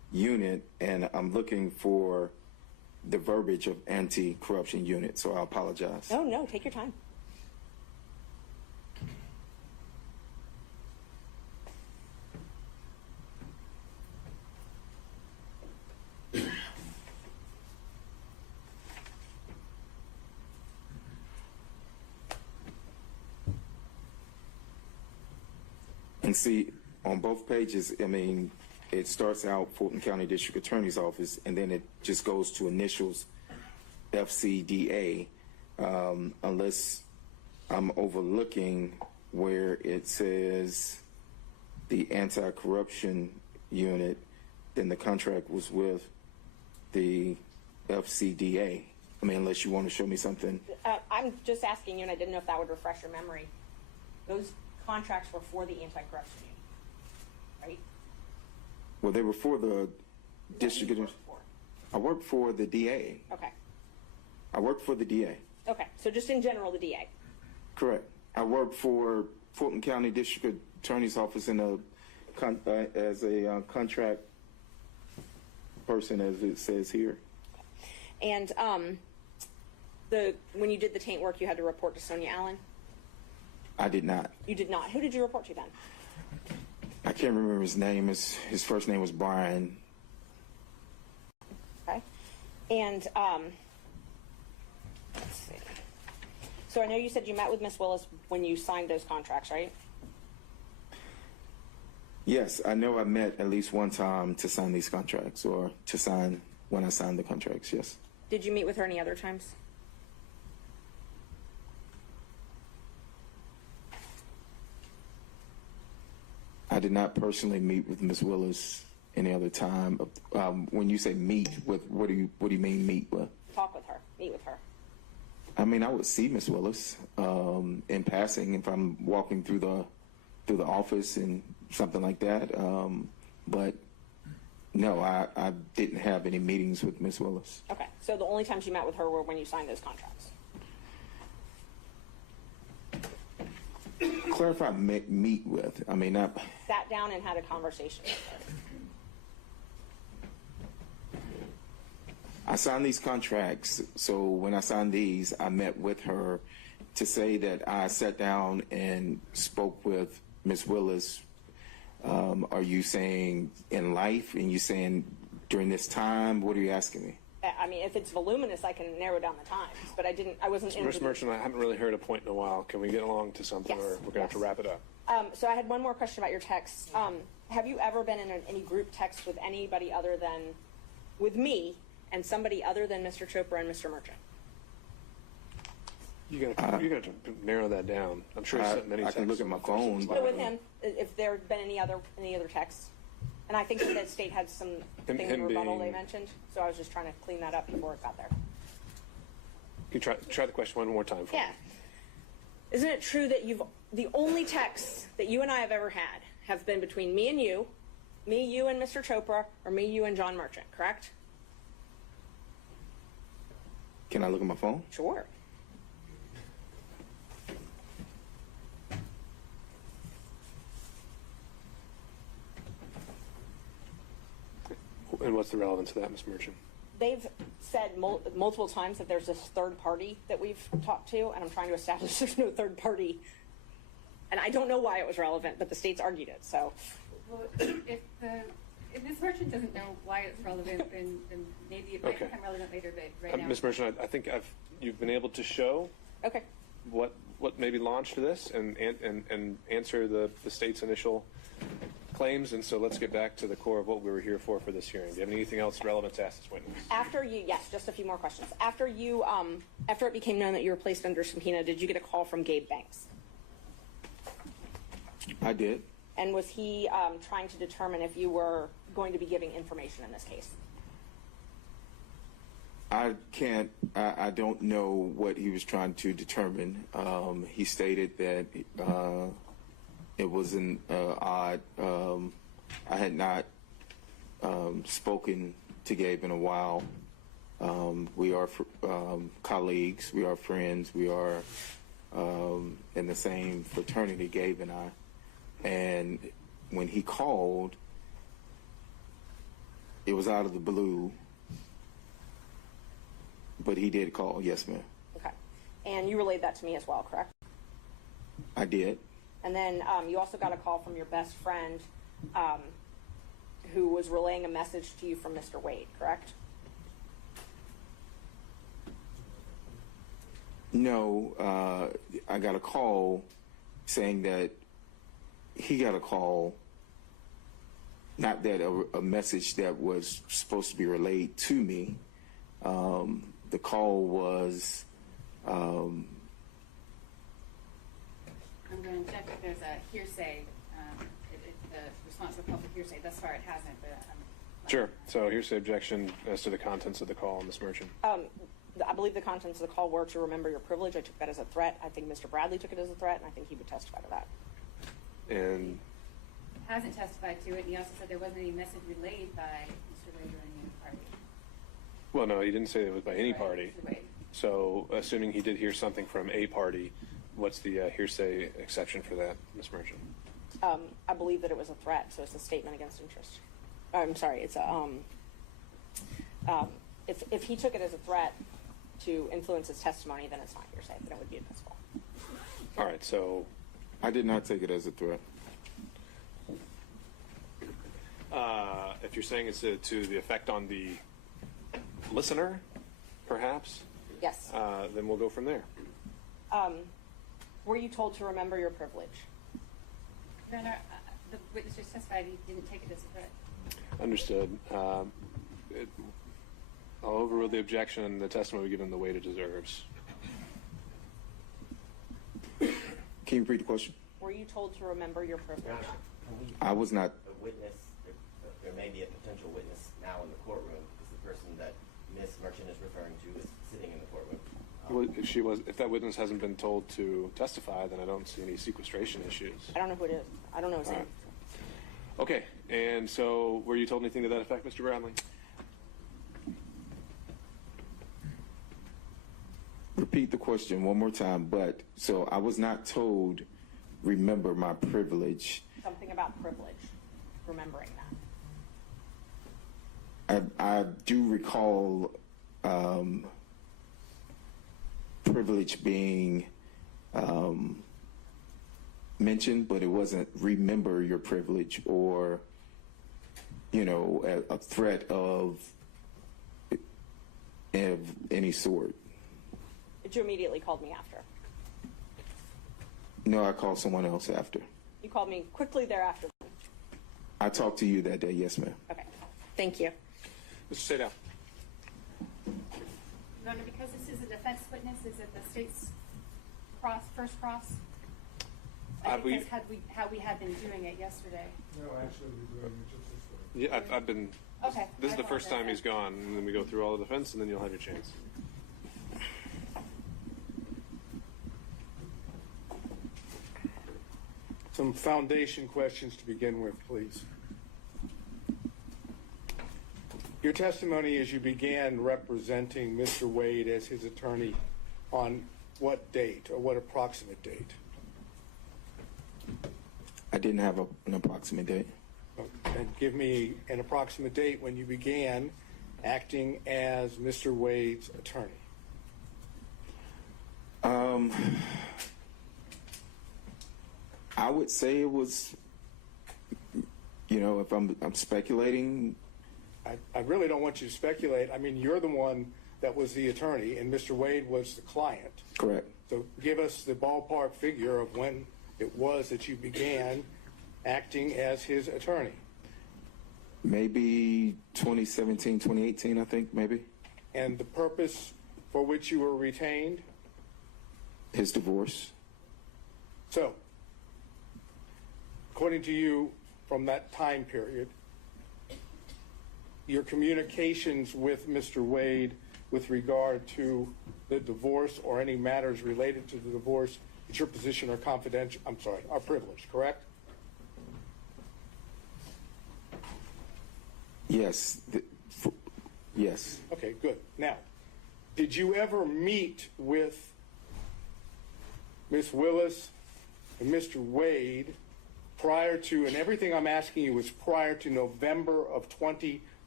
unit, and I'm looking for the verbiage of anti-corruption unit, so I apologize. Oh, no, take your time. And see, on both pages, I mean, it starts out Fulton County District Attorney's Office, and then it just goes to initials FCDA, unless I'm overlooking where it says the anti-corruption unit, then the contract was with the FCDA. I mean, unless you want to show me something. I'm just asking you, and I didn't know if that would refresh your memory. Those contracts were for the anti-corruption unit, right? Well, they were for the district. What do you work for? I worked for the DA. Okay. I worked for the DA. Okay, so just in general, the DA. Correct. I worked for Fulton County District Attorney's Office in as a contract person, as it says here. And when you did the taint work, you had to report to Sonia Allen? I did not. You did not. Who did you report to then? I can't remember his name. His first name was Brian. Okay. And let's see. So I know you said you met with Miss Willis when you signed those contracts, right? Yes, I know I met at least one time to sign these contracts, or to sign when I signed the contracts, yes. Did you meet with her any other times? I did not personally meet with Ms. Willis any other time. When you say meet, what do you mean meet with? Talk with her, meet with her. I mean, I would see Ms. Willis in passing if I'm walking through the office and something like that. But no, I didn't have any meetings with Ms. Willis. Okay, so the only times you met with her were when you signed those contracts. Clarify meet with. I mean, I Sat down and had a conversation with her. I signed these contracts, so when I signed these, I met with her. To say that I sat down and spoke with Ms. Willis, are you saying in life, and you saying during this time? What are you asking me? I mean, if it's voluminous, I can narrow down the times, but I wasn't in. Ms. Merchant, I haven't really heard a point in a while. Can we get along to something, Yes. or we're going to have to wrap it up? So I had one more question about your text. Have you ever been in any group text with anybody other than, with me, and somebody other than Mr. Chopra and Mr. Merchant? You're going to narrow that down. I'm sure you sent many I texts. can look at my phone. So with him, if there had been any other texts, and I think that the state had some thing in rebuttal they mentioned. So I was just trying to clean that up before it got there. Can you try the question one more time for me? Yeah. Isn't it true that the only texts that you and I have ever had have been between me, you, and Mr. Chopra, or me, you, and John Merchant, correct? Can I look at my phone? Sure. And what's the relevance of that, Ms. Merchant? They've said multiple times that there's this third party that we've talked to, and I'm trying to establish there's no third party. And I don't know why it was relevant, but the state's argued it, so. Well, if Ms. Merchant doesn't know why it's relevant, then maybe it might become relevant later, but right now. Ms. Merchant, I think you've been able to show what maybe launched this and answer the state's initial claims, and so let's get back to the core of what we were here for this hearing. Do you have anything else relevant to ask this witness? Yes, just a few more questions. After it became known that you were placed under subpoena, did you get a call from Gabe Banks? I did. And was he trying to determine if you were going to be giving information in this case? I don't know what he was trying to determine. He stated that it was an odd. I had not spoken to Gabe in a while. We are colleagues. We are friends. We are in the same fraternity, Gabe and I. And when he called, it was out of the blue, but he did call. Yes, ma'am. Okay. And you relayed that to me as well, correct? I did. And then you also got a call from your best friend who was relaying a message to you from Mr. Wade, correct? No, I got a call saying that he got a call, not that a message that was supposed to be relayed to me. The call was, I'm going to check if there's a hearsay, the response to public hearsay. Thus far it hasn't, but Sure. So here's the objection as to the contents of the call, Ms. Merchant. I believe the contents of the call were to remember your privilege. I took that as a threat. I think Mr. Bradley took it as a threat, and I think he would testify to that. And hasn't testified to it. He also said there wasn't any message relayed by Mr. Wade or any party. well, no, he didn't say it was by any Right, party. Mr. Wade. So assuming he did hear something from a party, what's the hearsay exception for that, Ms. Merchant? I believe that it was a threat, so it's a statement against interest. I'm sorry, it's a if he took it as a threat to influence his testimony, then it's not hearsay, then it would be admissible. All right, so I did not take it as a threat. if you're saying it's to the effect on the listener, perhaps, Yes. then we'll go from there. Were you told to remember your privilege? Your Honor, the witness just testified he didn't take it as a threat. Understood. I'll overrule the objection and the testimony will be given the weight it deserves. Can you repeat the question? Were you told to remember your privilege? I was not. A witness, there may be a potential witness now in the courtroom, because the person that Ms. Merchant is referring to is sitting in the courtroom. Well, if that witness hasn't been told to testify, then I don't see any sequestration issues. I don't know who it is. I don't know his All name. right. Okay, and so were you told anything to that effect, Mr. Bradley? Repeat the question one more time, but so I was not told, remember my privilege. Something about privilege. Remembering that. I do recall privilege being mentioned, but it wasn't remember your privilege or, a threat of any sort. But you immediately called me after. No, I called someone else after. You called me quickly thereafter. I talked to you that day, yes, ma'am. Okay. Thank you. Mr. Sadell. Your Honor, because this is a defense witness, is it the state's first cross? Because how we had been doing it yesterday. No, actually, we're doing it just this way. Yeah, I've been. Okay. This is I the first time apologize. he's gone, and then we go through all the defense, and then you'll have your chance. Some foundation questions to begin with, please. Your testimony as you began representing Mr. Wade as his attorney on what date or what approximate date? I didn't have an approximate date. And give me an approximate date when you began acting as Mr. Wade's attorney. I would say it was, if I'm speculating. I really don't want you to speculate. I mean, you're the one that was the attorney, and Mr. Wade was the client. Correct. So give us the ballpark figure of when it was that you began acting as his attorney. Maybe 2017, 2018, I think, maybe. And the purpose for which you were retained? His divorce. So, according to you, from that time period, your communications with Mr. Wade with regard to the divorce or any matters related to the divorce, it's your position are confidential, are privileged, correct? Yes. Yes. Okay, good. Now, did you ever meet with Ms. Willis and Mr. Wade prior to, and everything I'm asking you was prior to November of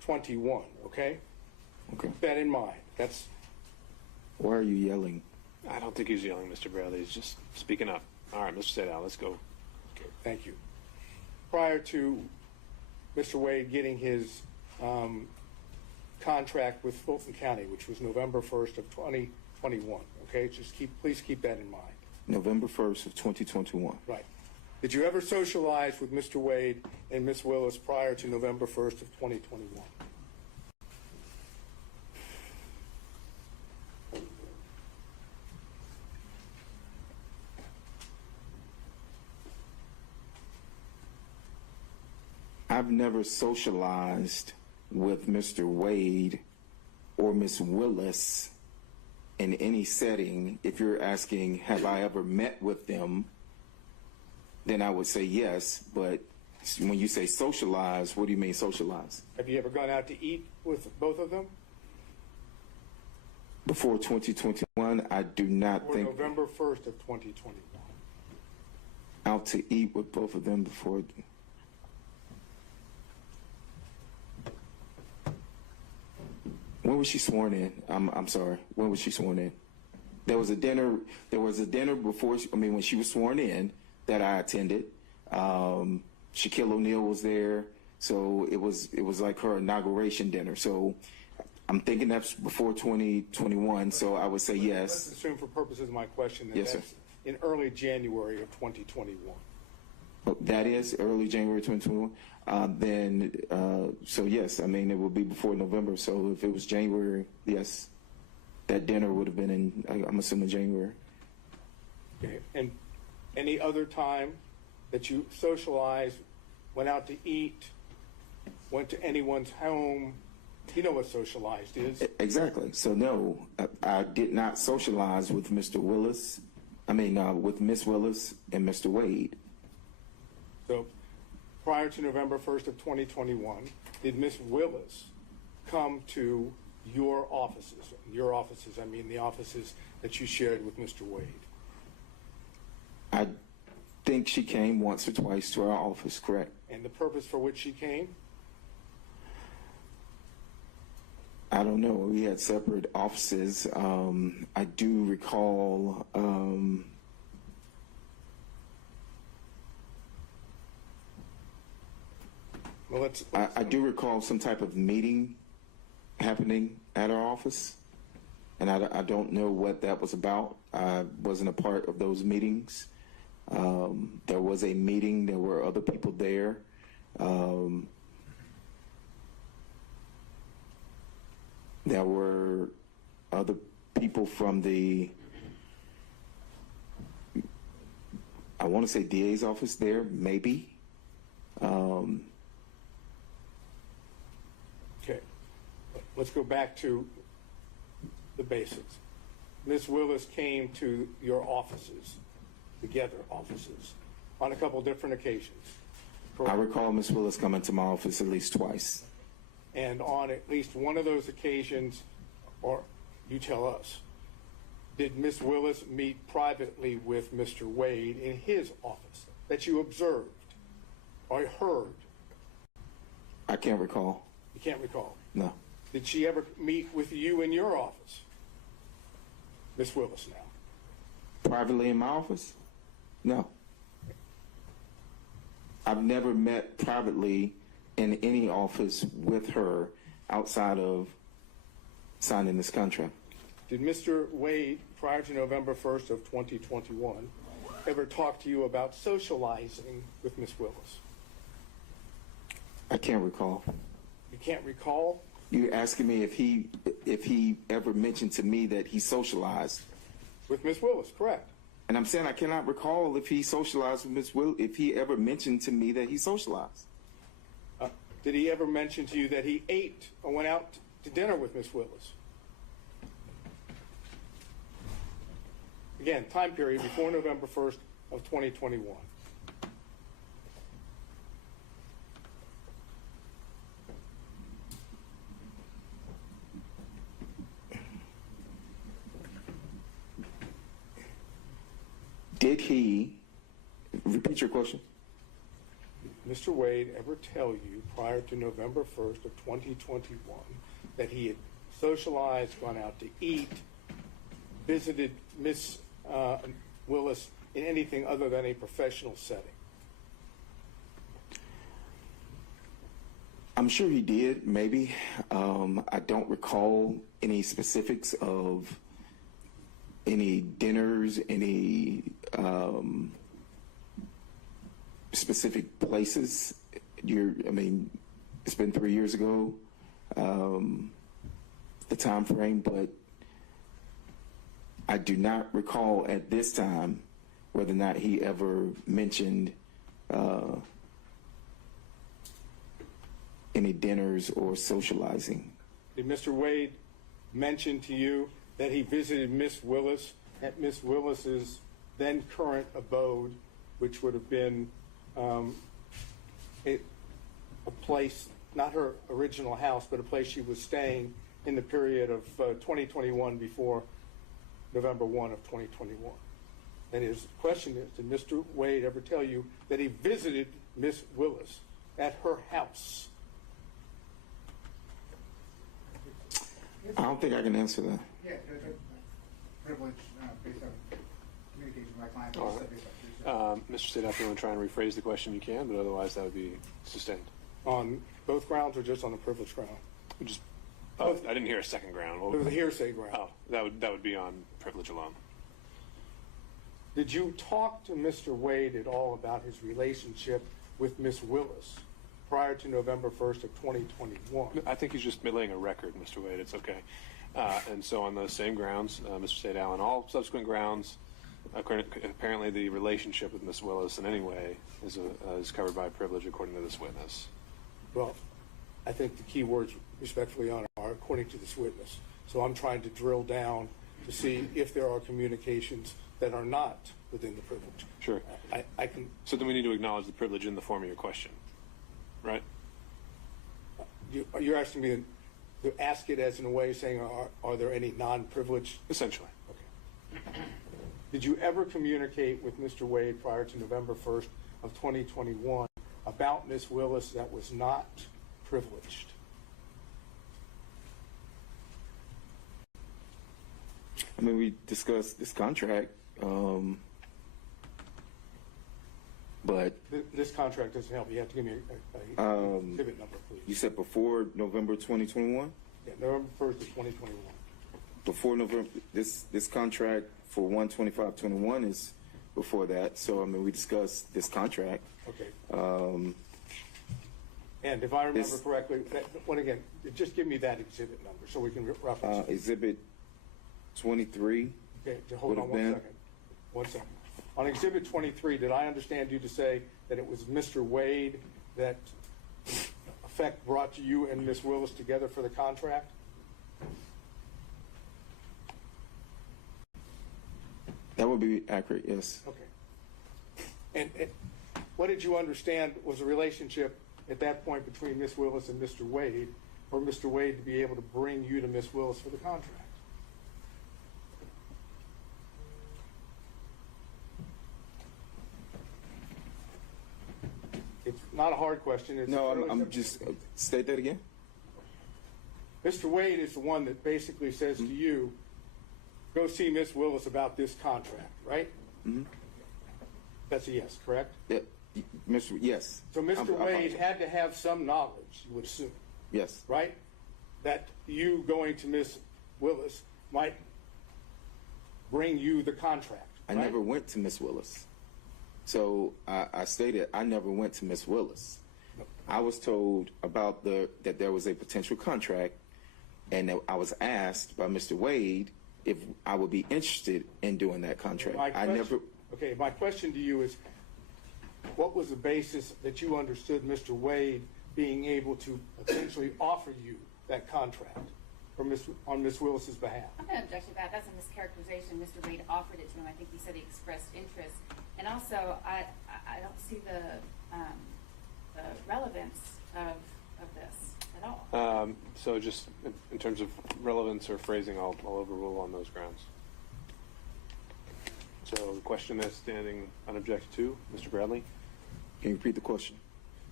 2021, okay? Okay. Keep that in mind. That's, Why are you yelling? I don't think he's yelling, Mr. Bradley. He's just speaking up. All right, Mr. Sadal, let's go. okay, thank you. Prior to Mr. Wade getting his contract with Fulton County, which was November 1st of 2021, okay? Please keep that in mind. November 1st of 2021. Right. Did you ever socialize with Mr. Wade and Ms. Willis prior to November 1st of 2021? I've never socialized with Mr. Wade or Ms. Willis in any setting. If you're asking, have I ever met with them, then I would say yes. But when you say socialize, what do you mean socialize? Have you ever gone out to eat with both of them? Before 2021, I do not Or think November 1st of 2021? out to eat with both of them before. When was she sworn in? I'm sorry. When was she sworn in? There was a dinner. There was a dinner before. When she was sworn in, that I attended. Shaquille O'Neal was there, so it was like her inauguration dinner. So I'm thinking that's before 2021. So I would say Let's yes. assume for purposes of my question that Yes, sir. that's in early January of 2021. Oh, that is early January 2021. So yes, it would be before November. So if it was January, yes, that dinner would have been in, I'm assuming, January. Okay. And any other time that you socialized, went out to eat, went to anyone's home, you know what socialized is. Exactly. So no, I did not socialize with Mr. Willis. With Miss Willis and Mr. Wade. So prior to November 1st of 2021, did Miss Willis come to your offices? Your offices, the offices that you shared with Mr. Wade. I think she came once or twice to our office, correct? And the purpose for which she came? I don't know. We had separate offices. I do recall. I do recall some type of meeting happening at our office, and I don't know what that was about. I wasn't a part of those meetings. There was a meeting. There were other people there. There were other people from the, I want to say DA's office there, maybe. Okay. Let's go back to the basics. Ms. Willis came to your offices, together offices, on a couple different occasions. I recall Ms. Willis coming to my office at least twice. And on at least one of those occasions, or you tell us, did Ms. Willis meet privately with Mr. Wade in his office that you observed or heard? I can't recall. You can't recall? No. Did she ever meet with you in your office? Ms. Willis now. Privately in my office? No. I've never met privately in any office with her outside of signing this contract. Did Mr. Wade, prior to November 1st of 2021, ever talk to you about socializing with Ms. Willis? I can't recall. You can't recall? You're asking me if he ever mentioned to me that he socialized with Ms. Willis, correct? And I'm saying I cannot recall if he socialized with Ms. Willis, if he ever mentioned to me that he socialized. Did he ever mention to you that he ate or went out to dinner with Ms. Willis? Again, time period before November 1st of 2021. Did he, repeat your question? Mr. Wade ever tell you prior to November 1st of 2021 that he had socialized, gone out to eat, visited Miss Willis in anything other than a professional setting? I'm sure he did, maybe. I don't recall any specifics of any dinners, any specific places. It's been 3 years ago, the time frame, but I do not recall at this time whether or not he ever mentioned any dinners or socializing. Did Mr. Wade mention to you that he visited Miss Willis at Miss Willis's then current abode, which would have been a place, not her original house, but a place she was staying in the period of 2021 before November 1 of 2021? And his question is, did Mr. Wade ever tell you that he visited Miss Willis at her house? I don't think I can answer that. Yeah, privilege based on communication with my client. All right. Mr. State, if you want to try and rephrase the question, you can, but otherwise that would be sustained. On both grounds or just on the privilege ground? Just, I didn't hear a second ground. It was a hearsay ground. Oh, that would be on privilege alone. Did you talk to Mr. Wade at all about his relationship with Miss Willis prior to November 1st of 2021? I think he's just laying a record, Mr. Wade. It's okay. And so on those same grounds, Mr. State Allen, all subsequent grounds, apparently the relationship with Miss Willis in any way is covered by privilege according to this witness. Well, I think the key words, respectfully, Your Honor, are according to this witness. So I'm trying to drill down to see if there are communications that are not within the privilege. Sure. I can. So then we need to acknowledge the privilege in the form of your question, right? You're asking me to ask it as in a way saying, are there any non-privileged? Essentially. Okay. Did you ever communicate with Mr. Wade prior to November 1st of 2021 about Miss Willis that was not privileged? We discussed this contract, but this contract doesn't help. You have to give me a exhibit number, please. You said before November 2021? Yeah, November 1st of 2021. Before November, this contract for 1/25/21 is before that. So we discussed this contract. Okay. And if I remember correctly, again, just give me that exhibit number so we can reference it. Exhibit 23. Okay, hold on 1 second. 1 second. On Exhibit 23, did I understand you to say that it was Mr. Wade that effect brought you and Miss Willis together for the contract? That would be accurate, yes. Okay. And what did you understand was a relationship at that point between Miss Willis and Mr. Wade, for Mr. Wade to be able to bring you to Miss Willis for the contract? It's not a hard question. No, I'm just, state that again. Mr. Wade is the one that basically says to you, go see Miss Willis about this contract, right? Mm-hmm. That's a yes, correct? Yeah, yes. So Mr. Wade had to have some knowledge, you would assume. Yes. Right? That you going to Miss Willis might bring you the contract. I never went to Miss Willis. So I stated I never went to Miss Willis. I was told about that there was a potential contract, and that I was asked by Mr. Wade if I would be interested in doing that contract. Okay, my question to you is, what was the basis that you understood Mr. Wade being able to essentially offer you that contract on Miss Willis's behalf? I'm going to object to that. That's a mischaracterization. Mr. Wade offered it to him. I think he said he expressed interest. And also, I don't see the relevance of this at all. So just in terms of relevance or phrasing, I'll overrule on those grounds. So the question is standing unobjected to. Mr. Bradley? Can you repeat the question?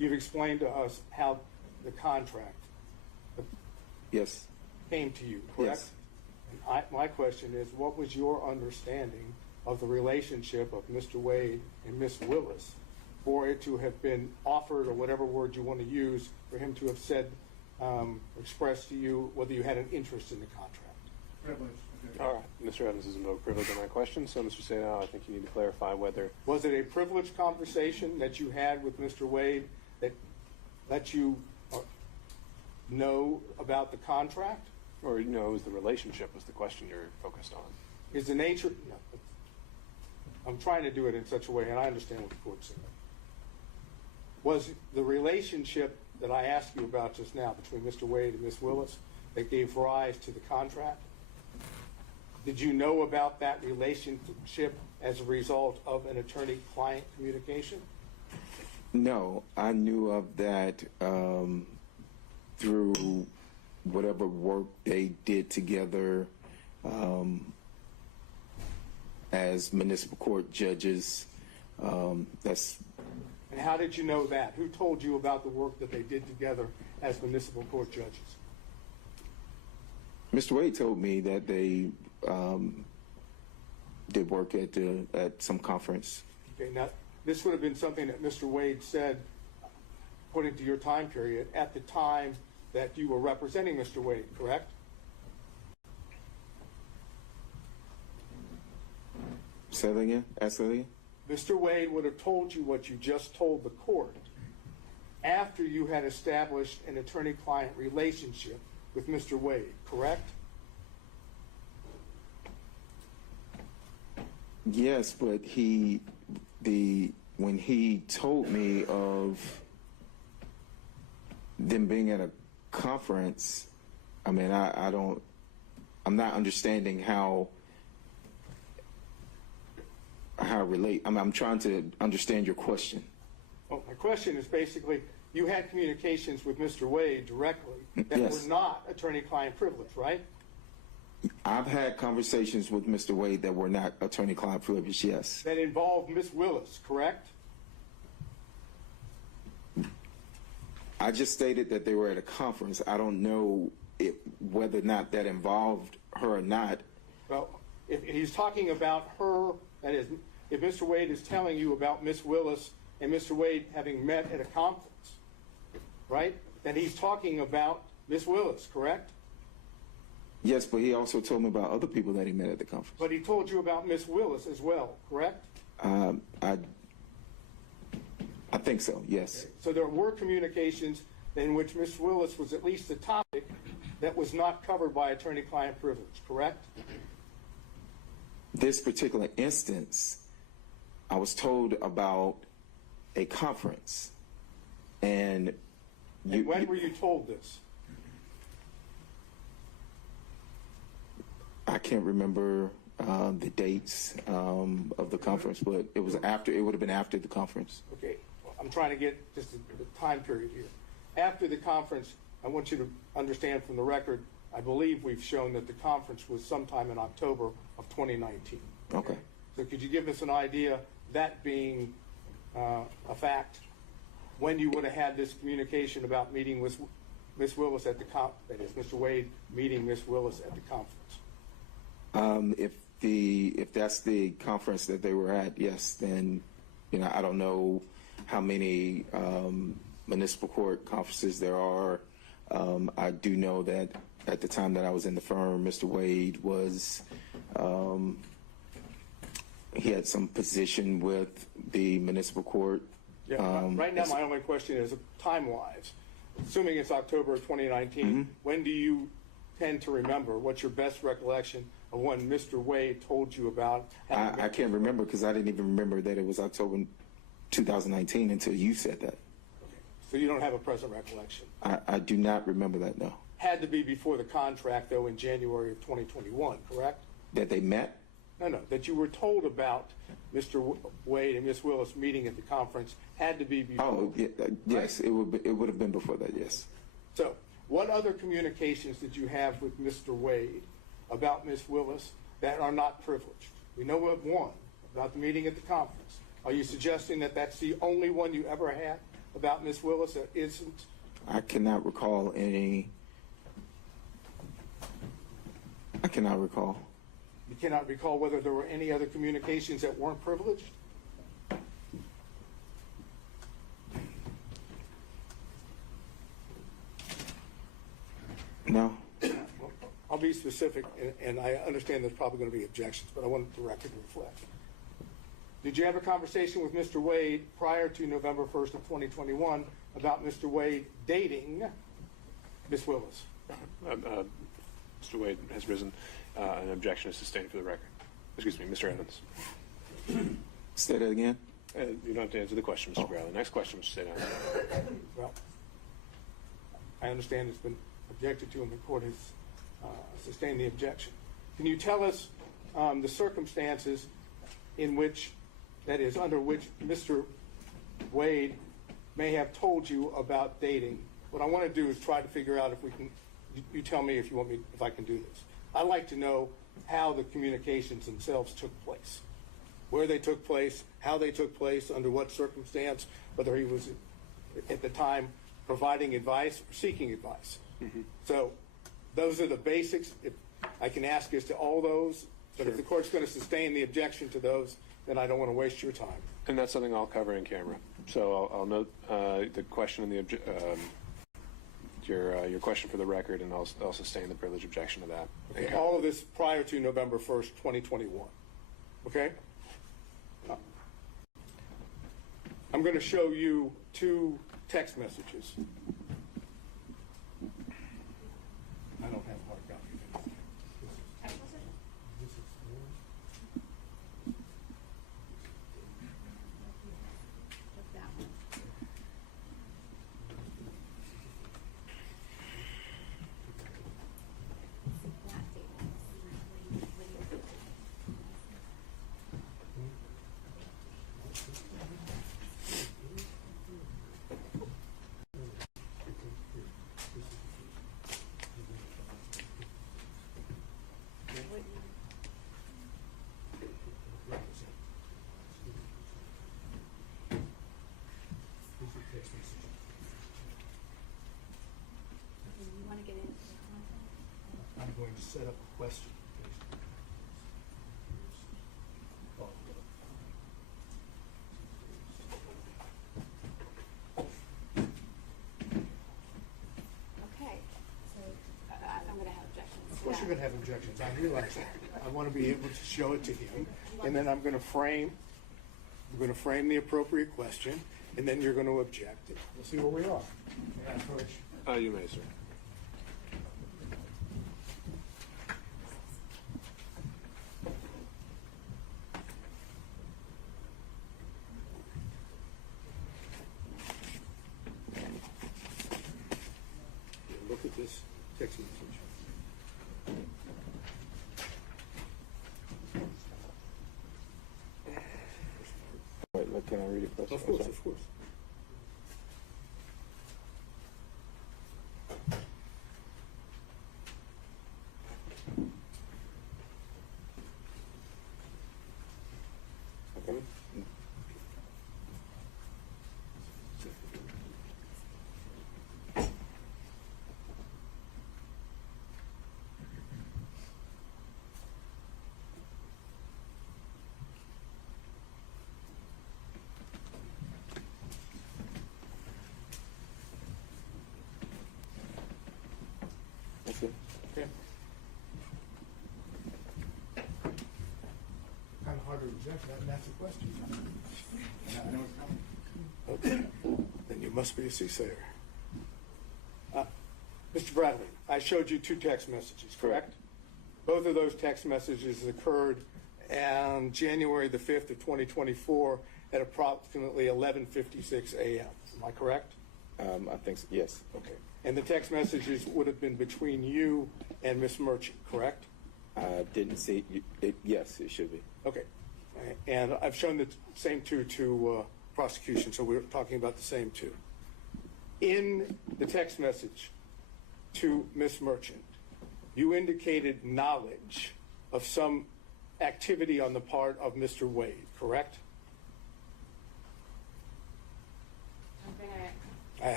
you've explained to us how the contract Yes. came to you, correct? Yes. My question is, what was your understanding of the relationship of Mr. Wade and Ms. Willis for it to have been offered, or whatever word you want to use, for him to have said, expressed to you whether you had an interest in the contract? Privilege. Okay. All right, Mr. Evans has invoked privilege on my question, so Mr. Sadao, I think you need to clarify whether. Was it a privileged conversation that you had with Mr. Wade that let you know about the contract? Or, you know, it was the relationship was the question you're focused on. Is the nature, no, I'm trying to do it in such a way, and I understand what the court said. Was the relationship that I asked you about just now between Mr. Wade and Ms. Willis that gave rise to the contract? Did you know about that relationship as a result of an attorney-client communication? No, I knew of that through whatever work they did together as municipal court judges. That's. And how did you know that? Who told you about the work that they did together as municipal court judges? Mr. Wade told me that they did work at some conference. Okay, now this would have been something that Mr. Wade said, according to your time period, at the time that you were representing Mr. Wade, correct? Say that again? Ask that again? Mr. Wade would have told you what you just told the court after you had established an attorney-client relationship with Mr. Wade, correct? Yes, but when he told me of them being at a conference, I mean, I'm not understanding how relate. I'm trying to understand your question. Well, my question is basically, you had communications with Mr. Wade directly that Yes. were not attorney-client privilege, right? I've had conversations with Mr. Wade that were not attorney-client privilege, yes. That involved Ms. Willis, correct? I just stated that they were at a conference. I don't know whether or not that involved her or not. Well, if he's talking about her, that is, if Mr. Wade is telling you about Ms. Willis and Mr. Wade having met at a conference, right, then he's talking about Ms. Willis, correct? Yes, but he also told me about other people that he met at the conference. But he told you about Ms. Willis as well, correct? I think so, yes. So there were communications in which Ms. Willis was at least a topic that was not covered by attorney-client privilege, correct? This particular instance, I was told about a conference. And when were you told this? I can't remember the dates of the conference, but it was after. It would have been after the conference. Okay, I'm trying to get just the time period here. After the conference, I want you to understand from the record, I believe we've shown that the conference was sometime in October of 2019. Okay. So could you give us an idea, that being a fact, when you would have had this communication about meeting with Ms. Willis at the that is, Mr. Wade meeting Ms. Willis at the conference? If that's the conference that they were at, yes, then I don't know how many municipal court conferences there are. I do know that at the time that I was in the firm, Mr. Wade was he had some position with the municipal court. Yeah. Right now, my only question is time-wise. Assuming it's October of 2019, when do you tend to remember? What's your best recollection of when Mr. Wade told you about? I can't remember because I didn't even remember that it was October 2019 until you said that. Okay. So you don't have a present recollection? I do not remember that, no. Had to be before the contract, though, in January of 2021, correct? That they met? No, that you were told about Mr. Wade and Ms. Willis meeting at the conference had to be before. Oh, yeah, yes, it would have been before that, yes. So what other communications did you have with Mr. Wade about Ms. Willis that are not privileged? We know of one, about the meeting at the conference. Are you suggesting that that's the only one you ever had about Ms. Willis that isn't? I cannot recall any. I cannot recall. You cannot recall whether there were any other communications that weren't privileged? No. I'll be specific, and I understand there's probably going to be objections, but I want the record to reflect. Did you have a conversation with Mr. Wade prior to November 1st of 2021 about Mr. Wade dating Ms. Willis? Mr. Wade has risen. An objection is sustained for the record. Excuse me, Mr. Evans. Say that again. You don't have to answer the question, Mr. Bradley. Next question, Mr. Stay down. Well, I understand it's been objected to and the court has sustained the objection. Can you tell us the circumstances in which, that is, under which Mr. Wade may have told you about dating? What I want to do is try to figure out if we can, you tell me if you want me, if I can do this. I'd like to know how the communications themselves took place, where they took place, how they took place, under what circumstance, whether he was at the time providing advice or seeking advice. Mm-hmm. So those are the basics. If I can ask as to all those, but if the court's going to sustain the objection to those, then I don't want to waste your time. And that's something I'll cover in camera. So I'll note the question and the your question for the record, and I'll sustain the privilege objection to that. Okay. All of this prior to November 1st, 2021. Okay? I'm going to show you two text messages. I don't have a hard copy. I'm going to set up a question. Okay, so I'm going to have objections. Of course you're going to have objections. I realize that. I want to be able to show it to him, and then I'm going to frame the appropriate question, and then you're going to object. We'll see where we are. May I approach? You may, sir. Look at this text message. Wait, can I read it first? Of course, of course. Okay. That's it. Okay. Kind of hard to reject that, and that's a question. I know it's coming. Okay. Then you must be a soothsayer. Mr. Bradley, I showed you two text messages, correct? Both of those text messages occurred on January the 5th of 2024 at approximately 11:56 a.m. Am I correct? I think so, yes. Okay. And the text messages would have been between you and Ms. Merchant, correct? I didn't see it. Yes, it should be. Okay. And I've shown the same two to prosecution, so we're talking about the same two. In the text message to Ms. Merchant, you indicated knowledge of some activity on the part of Mr. Wade, correct? I'm going to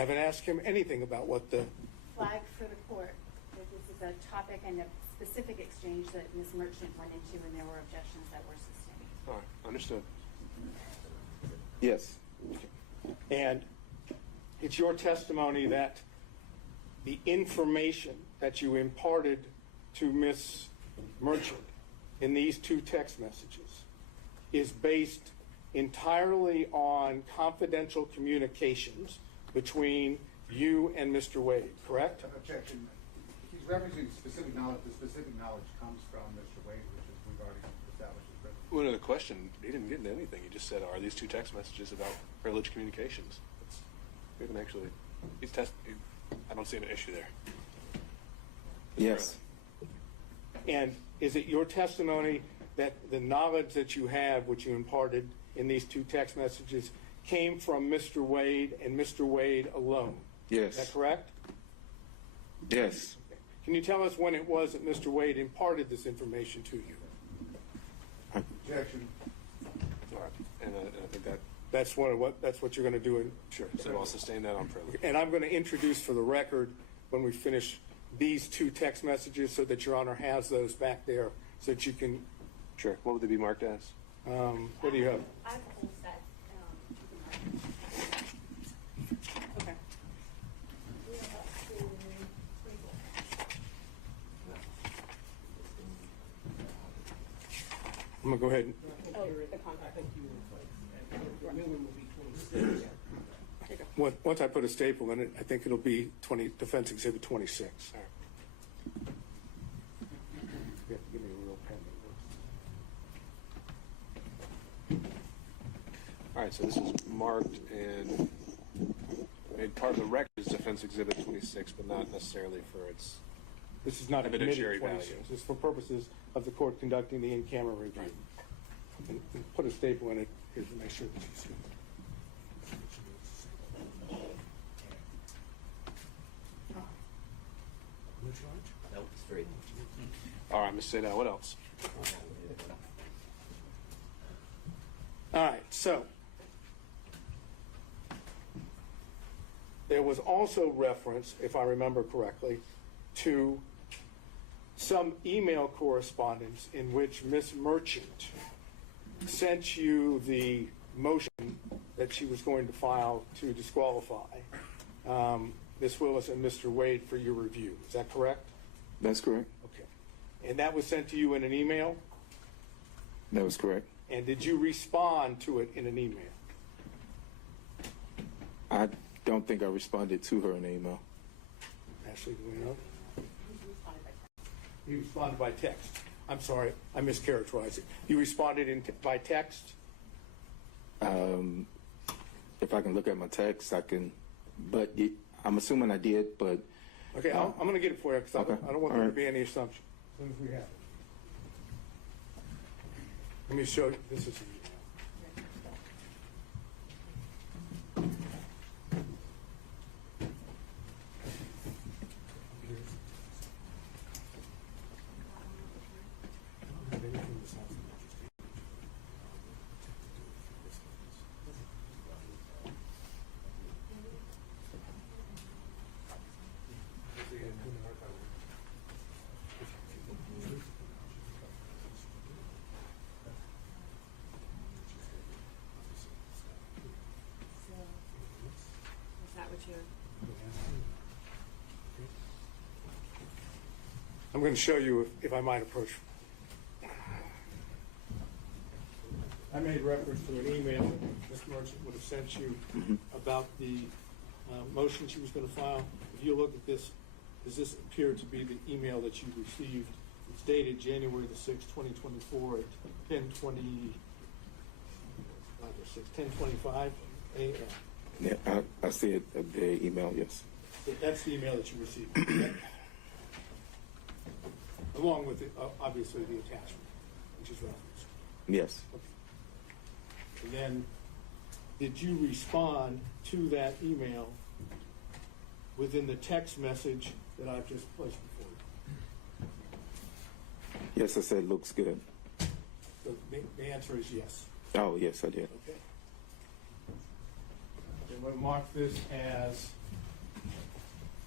haven't asked him anything about what the, Flag for the court that this is a topic and a specific exchange that Ms. Merchant went into, and there were objections that were sustained. All right, understood. Yes. and it's your testimony that the information that you imparted to Ms. Merchant in these two text messages is based entirely on confidential communications between you and Mr. Wade, correct? Objection. He's referencing specific knowledge. The specific knowledge comes from Mr. Wade, which is regarding established privilege. Well, no, the question, he didn't get into anything. He just said, are these two text messages about privileged communications? We haven't actually, I don't see an issue there. Yes. And is it your testimony that the knowledge that you have, which you imparted in these two text messages, came from Mr. Wade and Mr. Wade alone? Yes. Is that correct? Yes. Can you tell us when it was that Mr. Wade imparted this information to you? Objection. All right, and I think that, That's what you're going to do. sure, so I'll sustain that on privilege. And I'm going to introduce for the record, when we finish these two text messages, so that Your Honor has those back there, so that you can. Sure, what would they be marked as? What do you have? I have a whole set. Okay. We have up to 24. I'm going to go ahead and. Oh, the contract. The new one will be 26. Once I put a staple in it, I think it'll be Defense Exhibit 26. All right. Yeah, give me a real pen. All right, so this is marked and made part of the record is Defense Exhibit 26, but not necessarily for its This is not evidentiary admitted value. 26. This is for purposes of the court conducting the in-camera review. Right. And put a staple in it here to make sure that you see it. Nope, straight. All right, Ms. Seda, what else? All right, so there was also reference, if I remember correctly, to some email correspondence in which Ms. Merchant sent you the motion that she was going to file to disqualify Ms. Willis and Mr. Wade for your review. Is that correct? That's correct. Okay. And that was sent to you in an email? That was correct. And did you respond to it in an email? I don't think I responded to her in an email. Ashley, do we know? You responded by text. I'm sorry, I mischaracterized it. You responded by text? If I can look at my text, I can, but I'm assuming I did, but. Okay, I'm going to get it for you because Okay. I don't want All there right. to be any assumption. As soon as we have it. Let me show you. This is the email. Is that what you? I'm going to show you if I might approach. I made reference to an email that Ms. Merchant would have sent you about the motion she was going to file. If you look at this, does this appear to be the email that you received? It's dated January the 6th, 2024 at 10:25 a.m. Yeah, I see it, the email, yes. That's the email that you received. Along with, obviously, the attachment, which is referenced. Yes. And then, did you respond to that email within the text message that I've just placed before you? Yes, I said looks good. So the answer is yes. Oh, yes, I did. Okay. And we'll mark this as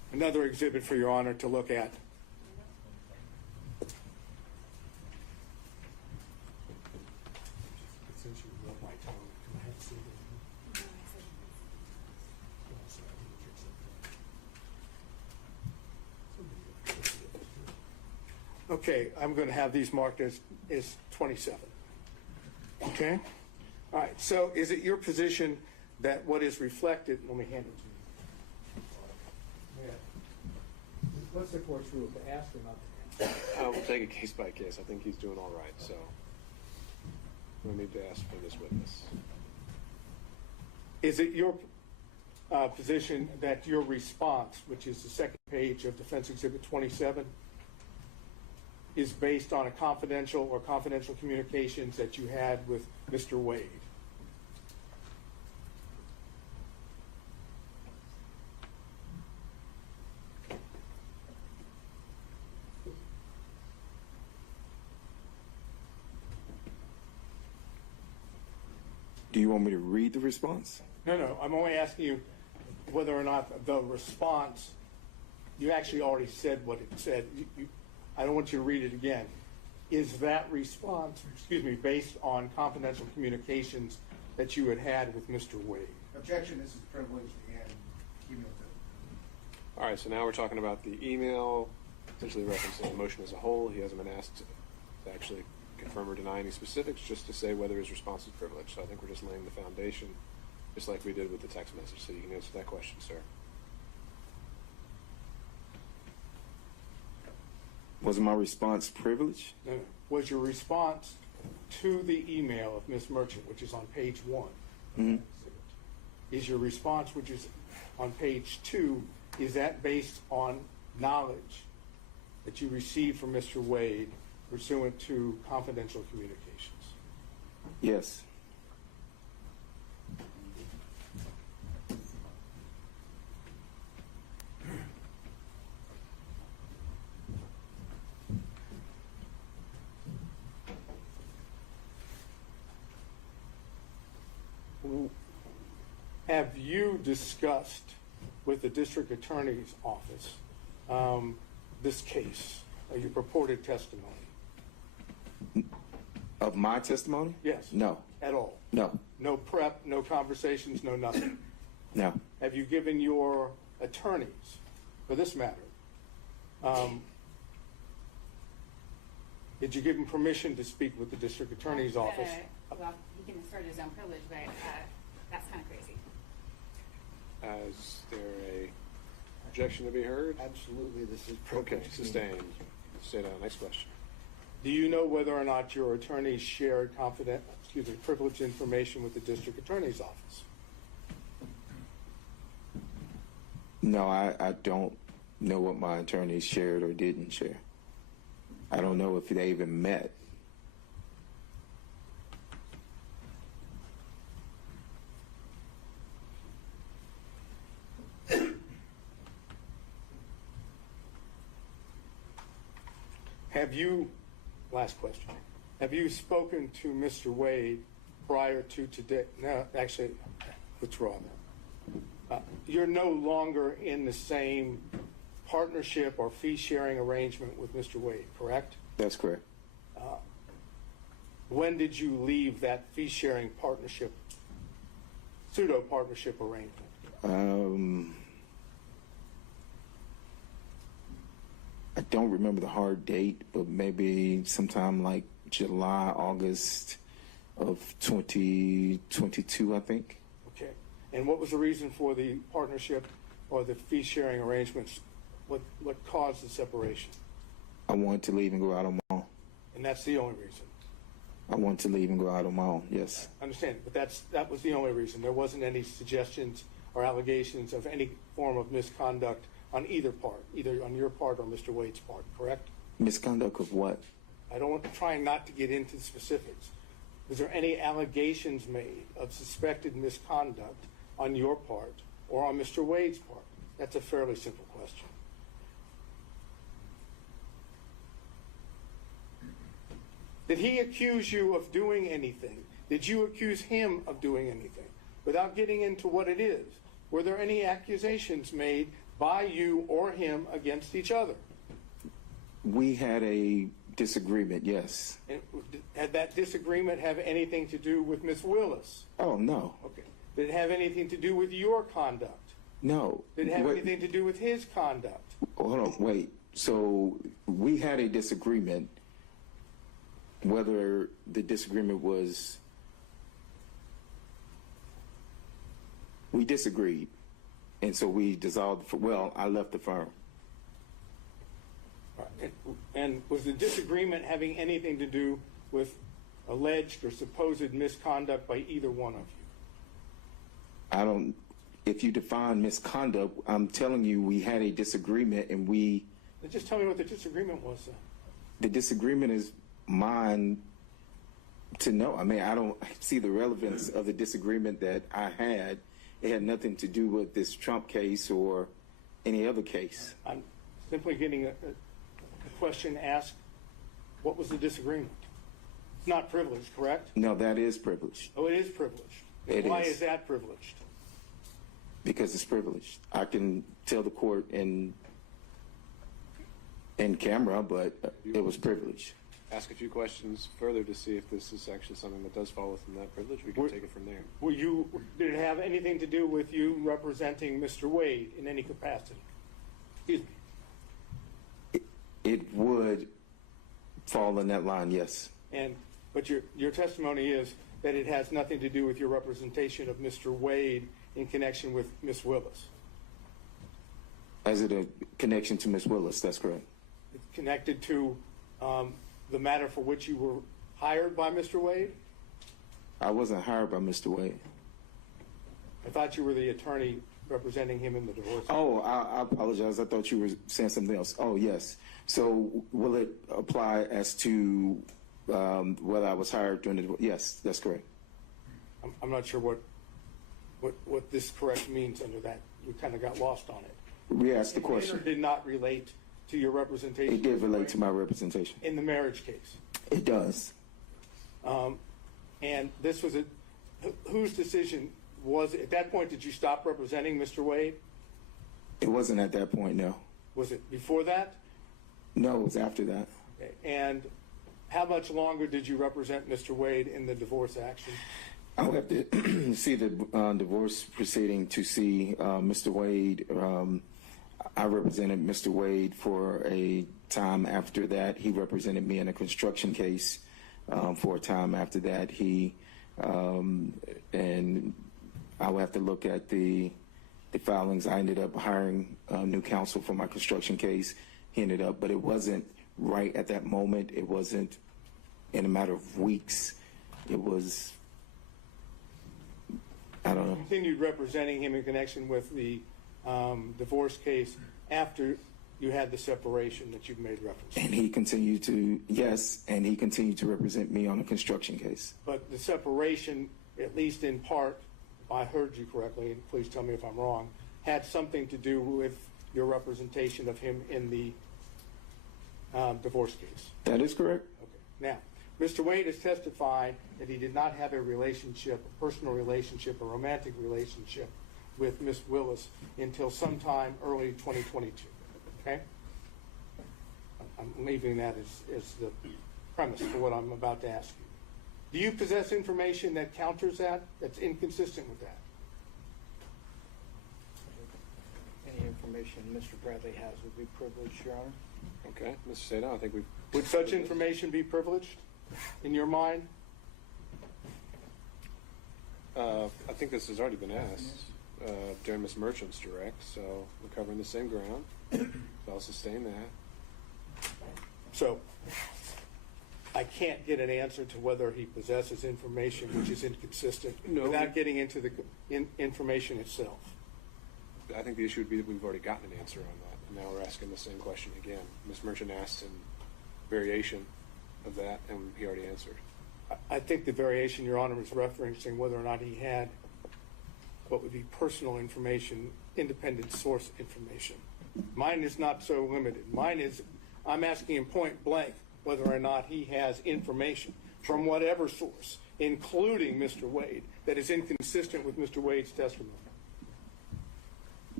Another exhibit for Your Honor to look at. Since you wrote my tone, can I have a seat? Okay, I'm going to have these marked as 27. Okay? All right, so is it your position that what is reflected, let me hand it to you. What's the court's rule, to ask or not to ask? We'll take it case by case. I think he's doing all right, so we need to ask for this witness. Is it your position that your response, which is the second page of Defense Exhibit 27, is based on a confidential or confidential communications that you had with Mr. Wade? Do you want me to read the response? No, I'm only asking you whether or not the response, you actually already said what it said. I don't want you to read it again. Is that response, based on confidential communications that you had with Mr. Wade? Objection, this is privileged and cumulative. All right, so now we're talking about the email, essentially referencing the motion as a whole. He hasn't been asked to actually confirm or deny any specifics, just to say whether his response is privileged. So I think we're just laying the foundation, just like we did with the text message. So you can answer that question, sir. Was my response privileged? No. Was your response to the email of Ms. Merchant, which is on page 1, is your response, which is on page 2, is that based on knowledge that you received from Mr. Wade pursuant to confidential communications? Yes. Have you discussed with the district attorney's office this case, your purported testimony? Of my testimony? Yes. No. At all? No. No prep, no conversations, no nothing? No. Have you given your attorneys, for this matter, did you give them permission to speak with the district attorney's office? Well, he can assert his own privilege, but that's kind of crazy. Is there a objection to be heard? Absolutely, this is Okay, privileged. sustained. Stay down. Next question. Do you know whether or not your attorneys shared privileged information with the district attorney's office? No, I don't know what my attorneys shared or didn't share. I don't know if they even met. Have you, last question, have you spoken to Mr. Wade prior to today? No, actually, withdraw that. You're no longer in the same partnership or fee-sharing arrangement with Mr. Wade, correct? That's correct. When did you leave that fee-sharing partnership, pseudo-partnership arrangement? I don't remember the hard date, but maybe sometime like July, August of 2022, I think. Okay. And what was the reason for the partnership or the fee-sharing arrangements? What caused the separation? I wanted to leave and go out on my own. And that's the only reason? I wanted to leave and go out on my own, yes. I understand, but that was the only reason. There wasn't any suggestions or allegations of any form of misconduct on either part, either on your part or Mr. Wade's part, correct? Misconduct of what? I'm trying not to get into the specifics. Was there any allegations made of suspected misconduct on your part or on Mr. Wade's part? That's a fairly simple question. Did he accuse you of doing anything? Did you accuse him of doing anything? Without getting into what it is, were there any accusations made by you or him against each other. We had a disagreement, yes. And had that disagreement have anything to do with Ms. Willis? Oh, no. Okay. Did it have anything to do with your conduct? No. Did it have anything to do with his conduct? Hold on, wait. So we had a disagreement. Whether the disagreement was, we disagreed, and so we dissolved. I left the firm. And was the disagreement having anything to do with alleged or supposed misconduct by either one of you? I don't. If you define misconduct, I'm telling you we had a disagreement, and we. Just tell me what the disagreement was then. The disagreement is mine to know. I mean, I don't see the relevance of the disagreement that I had. It had nothing to do with this Trump case or any other case. I'm simply getting a question asked, what was the disagreement? It's not privileged, correct? No, that is privileged. Oh, it is privileged. Why is that privileged? Because it's privileged. I can tell the court in camera, but it was privileged. Ask a few questions further to see if this is actually something that does fall within that privilege. We can take it from there. Did it have anything to do with you representing Mr. Wade in any capacity? Excuse me. It would fall in that line, yes. But your testimony is that it has nothing to do with your representation of Mr. Wade in connection with Ms. Willis. As it a connection to Ms. Willis, that's correct. It's connected to the matter for which you were hired by Mr. Wade? I wasn't hired by Mr. Wade. I thought you were the attorney representing him in the divorce. Oh, I apologize. I thought you were saying something else. Oh, yes. So will it apply as to whether I was hired during the divorce? Yes, that's correct. I'm not sure what this correct means under that. We kind of got lost on it. We asked the question. It did not relate to your representation. It did relate to my representation. In the marriage case. It does. And this was whose decision was it? At that point, did you stop representing Mr. Wade? It wasn't at that point, no. Was it before that? No, it was after that. Okay. And how much longer did you represent Mr. Wade in the divorce action? I'll have to see the divorce proceeding to see Mr. Wade. I represented Mr. Wade for a time after that. He represented me in a construction case for a time after that. And I will have to look at the filings. I ended up hiring new counsel for my construction case. He ended up, but it wasn't right at that moment. It wasn't in a matter of weeks. It was, I don't know. You continued representing him in connection with the divorce case after you had the separation that you've made reference to. And he continued to, yes, and he continued to represent me on a construction case. But the separation, at least in part, if I heard you correctly, and please tell me if I'm wrong, had something to do with your representation of him in the divorce case. That is correct. Okay. Now, Mr. Wade has testified that he did not have a relationship, a personal relationship, a romantic relationship with Ms. Willis until sometime early 2022. Okay? I'm leaving that as the premise for what I'm about to ask you. Do you possess information that counters that, that's inconsistent with that? Any information Mr. Bradley has would be privileged, Your Honor. Okay, Mr. Sato, I think we've... Would such information be privileged in your mind? I think this has already been asked during Ms. Merchant's direct, so we're covering the same ground. I'll sustain that. So I can't get an answer to whether he possesses information which is inconsistent without getting into the information itself. I think the issue would be that we've already gotten an answer on that, and now we're asking the same question again. Ms. Merchant asked in variation of that, and he already answered. I think the variation, Your Honor, is referencing whether or not he had what would be personal information, independent source information. Mine is not so limited. Mine is, I'm asking him point blank whether or not he has information from whatever source, including Mr. Wade, that is inconsistent with Mr. Wade's testimony.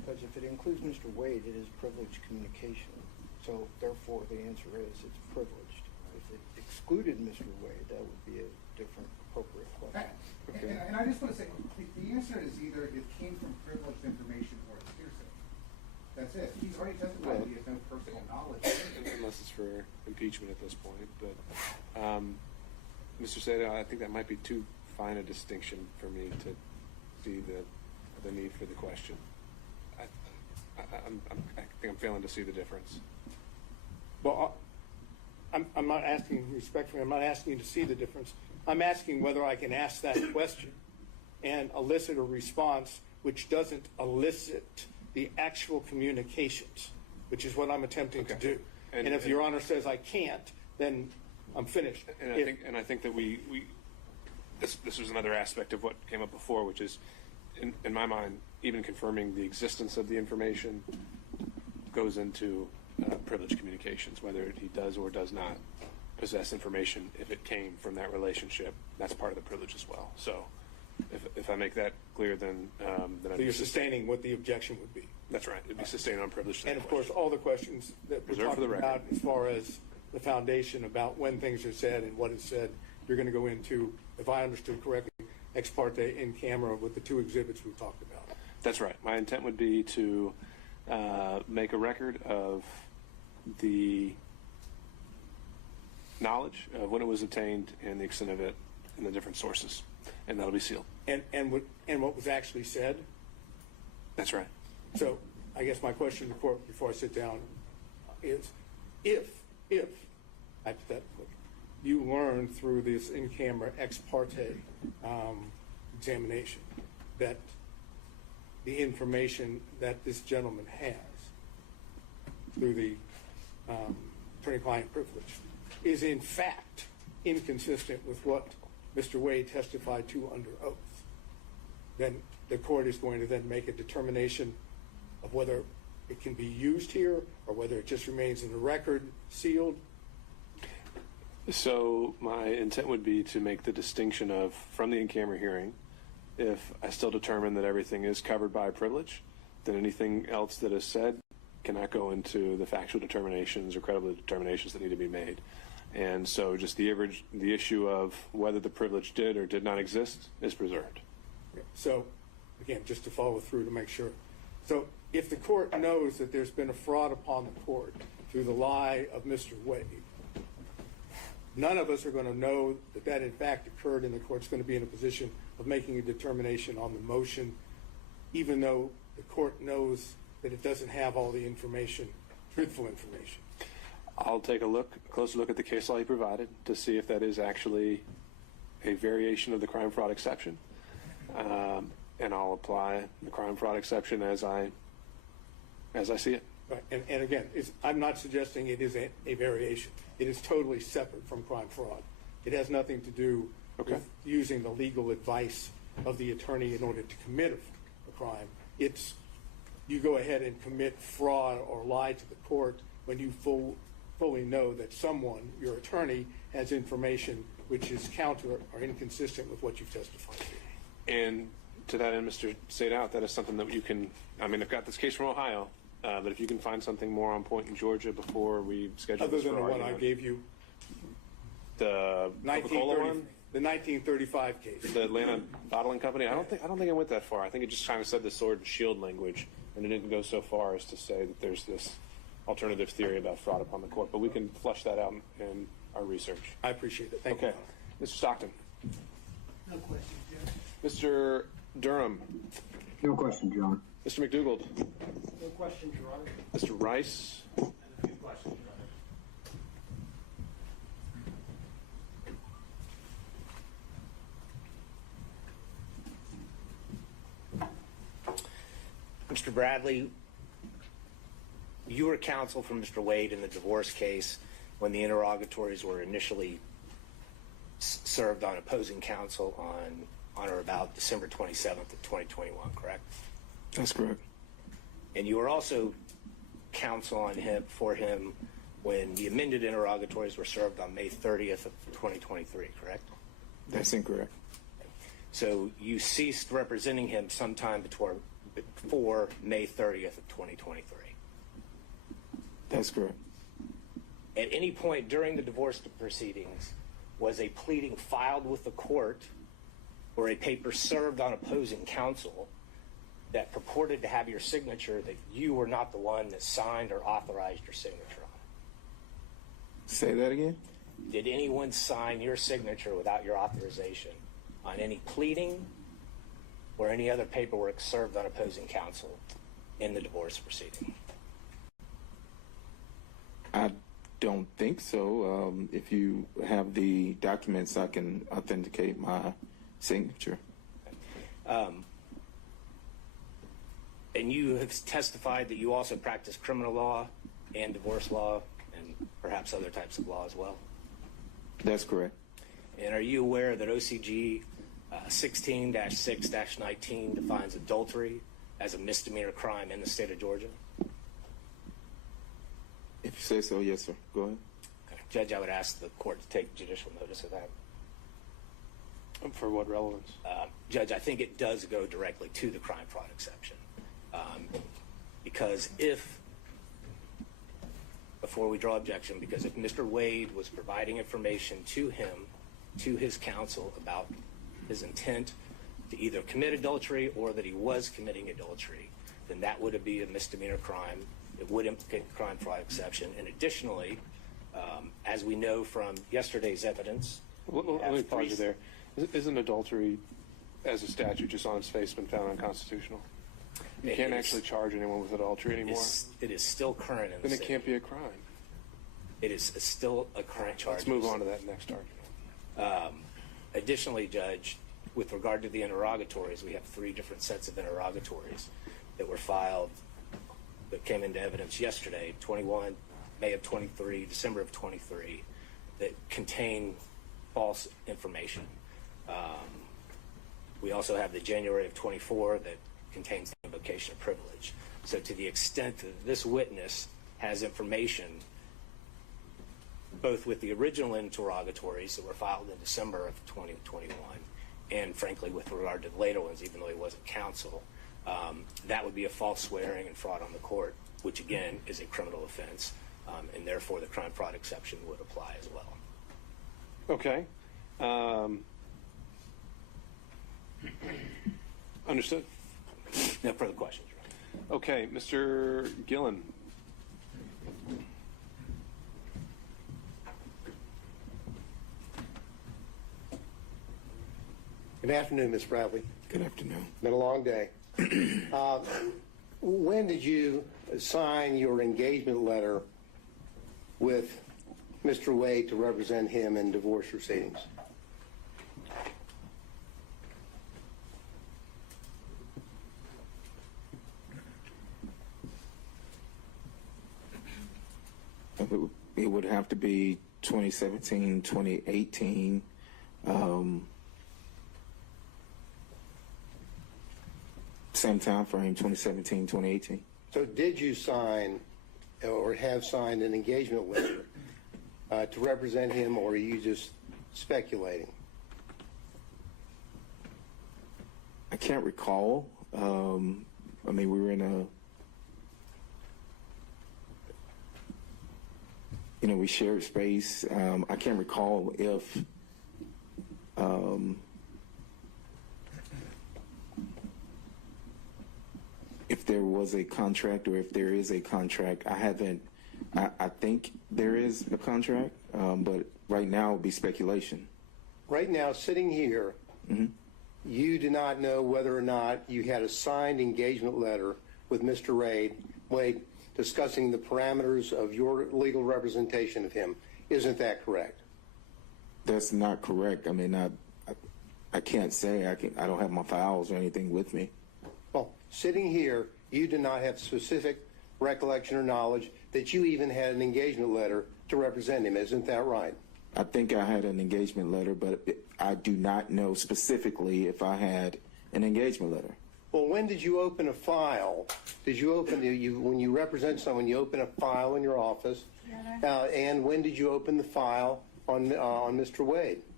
because if it includes Mr. Wade, it is privileged communication. So therefore, the answer is it's privileged. If it excluded Mr. Wade, that would be a different appropriate question. And I just want to say, the answer is either it came from privileged information or it's hearsay. That's it. He's already testified that he has no personal knowledge. Unless it's for impeachment at this point. But, Mr. Seda, I think that might be too fine a distinction for me to see the need for the question. I think I'm failing to see the difference. Well, I'm not asking respectfully, I'm not asking you to see the difference. I'm asking whether I can ask that question and elicit a response which doesn't elicit the actual communications, which is what I'm attempting to do. And if Your Honor says I can't, then I'm finished. And I think that this was another aspect of what came up before, which is, in my mind, even confirming the existence of the information goes into privileged communications, whether he does or does not possess information. If it came from that relationship, that's part of the privilege as well. So if I make that clear, then so you're sustaining what the objection would be. That's right. It'd be sustained on privilege. And of course, all the questions that we're talking about as far as the foundation about when things are said and what is said, you're going to go into, if I understood correctly, ex parte in camera with the two exhibits we talked about. That's right. My intent would be to make a record of the knowledge of when it was obtained and the extent of it and the different sources, and that'll be sealed. And what was actually said? That's right. So I guess my question to the court before I sit down is, if hypothetically you learn through this in-camera ex parte examination that the information that this gentleman has through the attorney-client privilege is in fact inconsistent with what Mr. Wade testified to under oath, then the court is going to then make a determination of whether it can be used here or whether it just remains in the record sealed. So my intent would be to make the distinction of, from the in-camera hearing, if I still determine that everything is covered by privilege, then anything else that is said cannot go into the factual determinations or credibility determinations that need to be made. And so just the issue of whether the privilege did or did not exist is preserved. So, again, just to follow through to make sure. So if the court knows that there's been a fraud upon the court through the lie of Mr. Wade, none of us are going to know that that in fact occurred, and the court's going to be in a position of making a determination on the motion, even though the court knows that it doesn't have all the information, truthful information. I'll take a closer look at the case law you provided to see if that is actually a variation of the crime fraud exception, and I'll apply the crime fraud exception as I see it. Right. And again, I'm not suggesting it is a variation. It is totally separate from crime fraud. It has nothing to do with using the legal advice of the attorney in order to commit a crime. It's you go ahead and commit fraud or lie to the court when you fully know that someone, your attorney, has information which is counter or inconsistent with what you've testified to. And to that end, Mr. Sadout, that is something that you can, I've got this case from Ohio, but if you can find something more on point in Georgia before we schedule Other this for than the one argument. I gave you, The Coca-Cola one? the 1935 case. The Atlanta Bottling Company? I don't think I went that far. I think it just kind of said the sword and shield language, and it didn't go so far as to say that there's this alternative theory about fraud upon the court. But we can flush that out in our research. I appreciate it. Thank you. Mr. Stockton. No questions, Judge. Mr. Durham. No question, John. Mr. McDougald. No questions, Your Honor. Mr. Rice. And a few questions, Your Honor. Mr. Bradley, you were counsel for Mr. Wade in the divorce case when the interrogatories were initially served on opposing counsel on or about December 27th of 2021, correct? That's correct. And you were also counsel for him when the amended interrogatories were served on May 30th of 2023, correct? That's incorrect. So you ceased representing him sometime before May 30th of 2023. That's correct. At any point during the divorce proceedings, was a pleading filed with the court or a paper served on opposing counsel that purported to have your signature that you were not the one that signed or authorized your signature on? Say that again? Did anyone sign your signature without your authorization on any pleading or any other paperwork served on opposing counsel in the divorce proceeding? I don't think so. If you have the documents, I can authenticate my signature. And you have testified that you also practice criminal law and divorce law and perhaps other types of law as well? That's correct. And are you aware that OCG 16-6-19 defines adultery as a misdemeanor crime in the state of Georgia? If you say so, yes, sir. Go ahead. Okay. Judge, I would ask the court to take judicial notice of that. For what relevance? Judge, I think it does go directly to the crime fraud exception. Because before we draw objection, because if Mr. Wade was providing information to him, to his counsel about his intent to either commit adultery or that he was committing adultery, then that would be a misdemeanor crime. It would implicate the crime fraud exception. And additionally, as we know from yesterday's evidence, let me pause you there. Isn't adultery, as a statute, just on its face, been found unconstitutional? You can't actually charge anyone with adultery anymore. It is still current in the Then it state. can't be a crime. It is still a current charge. Let's move on to that next argument. Additionally, Judge, with regard to the interrogatories, we have 3 different sets of interrogatories that were filed that came into evidence yesterday, 21, May of 23, December of 23, that contain false information. We also have the January of 24 that contains the invocation of privilege. So to the extent that this witness has information, both with the original interrogatories that were filed in December of 2021, and frankly with regard to the later ones, even though he wasn't counsel, that would be a false swearing and fraud on the court, which again is a criminal offense, and therefore the crime fraud exception would apply as well. Okay. Understood. No further questions, Your Honor. Okay, Mr. Gillen. Good afternoon, Ms. Bradley. Good afternoon. Been a long day. When did you sign your engagement letter with Mr. Wade to represent him in divorce proceedings? It would have to be 2017, 2018. Same time frame, 2017, 2018. So did you sign or have signed an engagement letter to represent him, or are you just speculating? I can't recall. I mean, we were in a, we shared space. I can't recall if there was a contract or if there is a contract. I think there is a contract, but right now it would be speculation. Right now, sitting here, you do not know whether or not you had a signed engagement letter with Mr. Wade discussing the parameters of your legal representation of him. Isn't that correct? That's not correct. I mean, I can't say. I don't have my files or anything with me. Well, sitting here, you do not have specific recollection or knowledge that you even had an engagement letter to represent him. Isn't that right? I think I had an engagement letter, but I do not know specifically if I had an engagement letter. Well, when did you open a file? Did you open when you represent someone, you open a file in your office? And when did you open the file on Mr. Wade?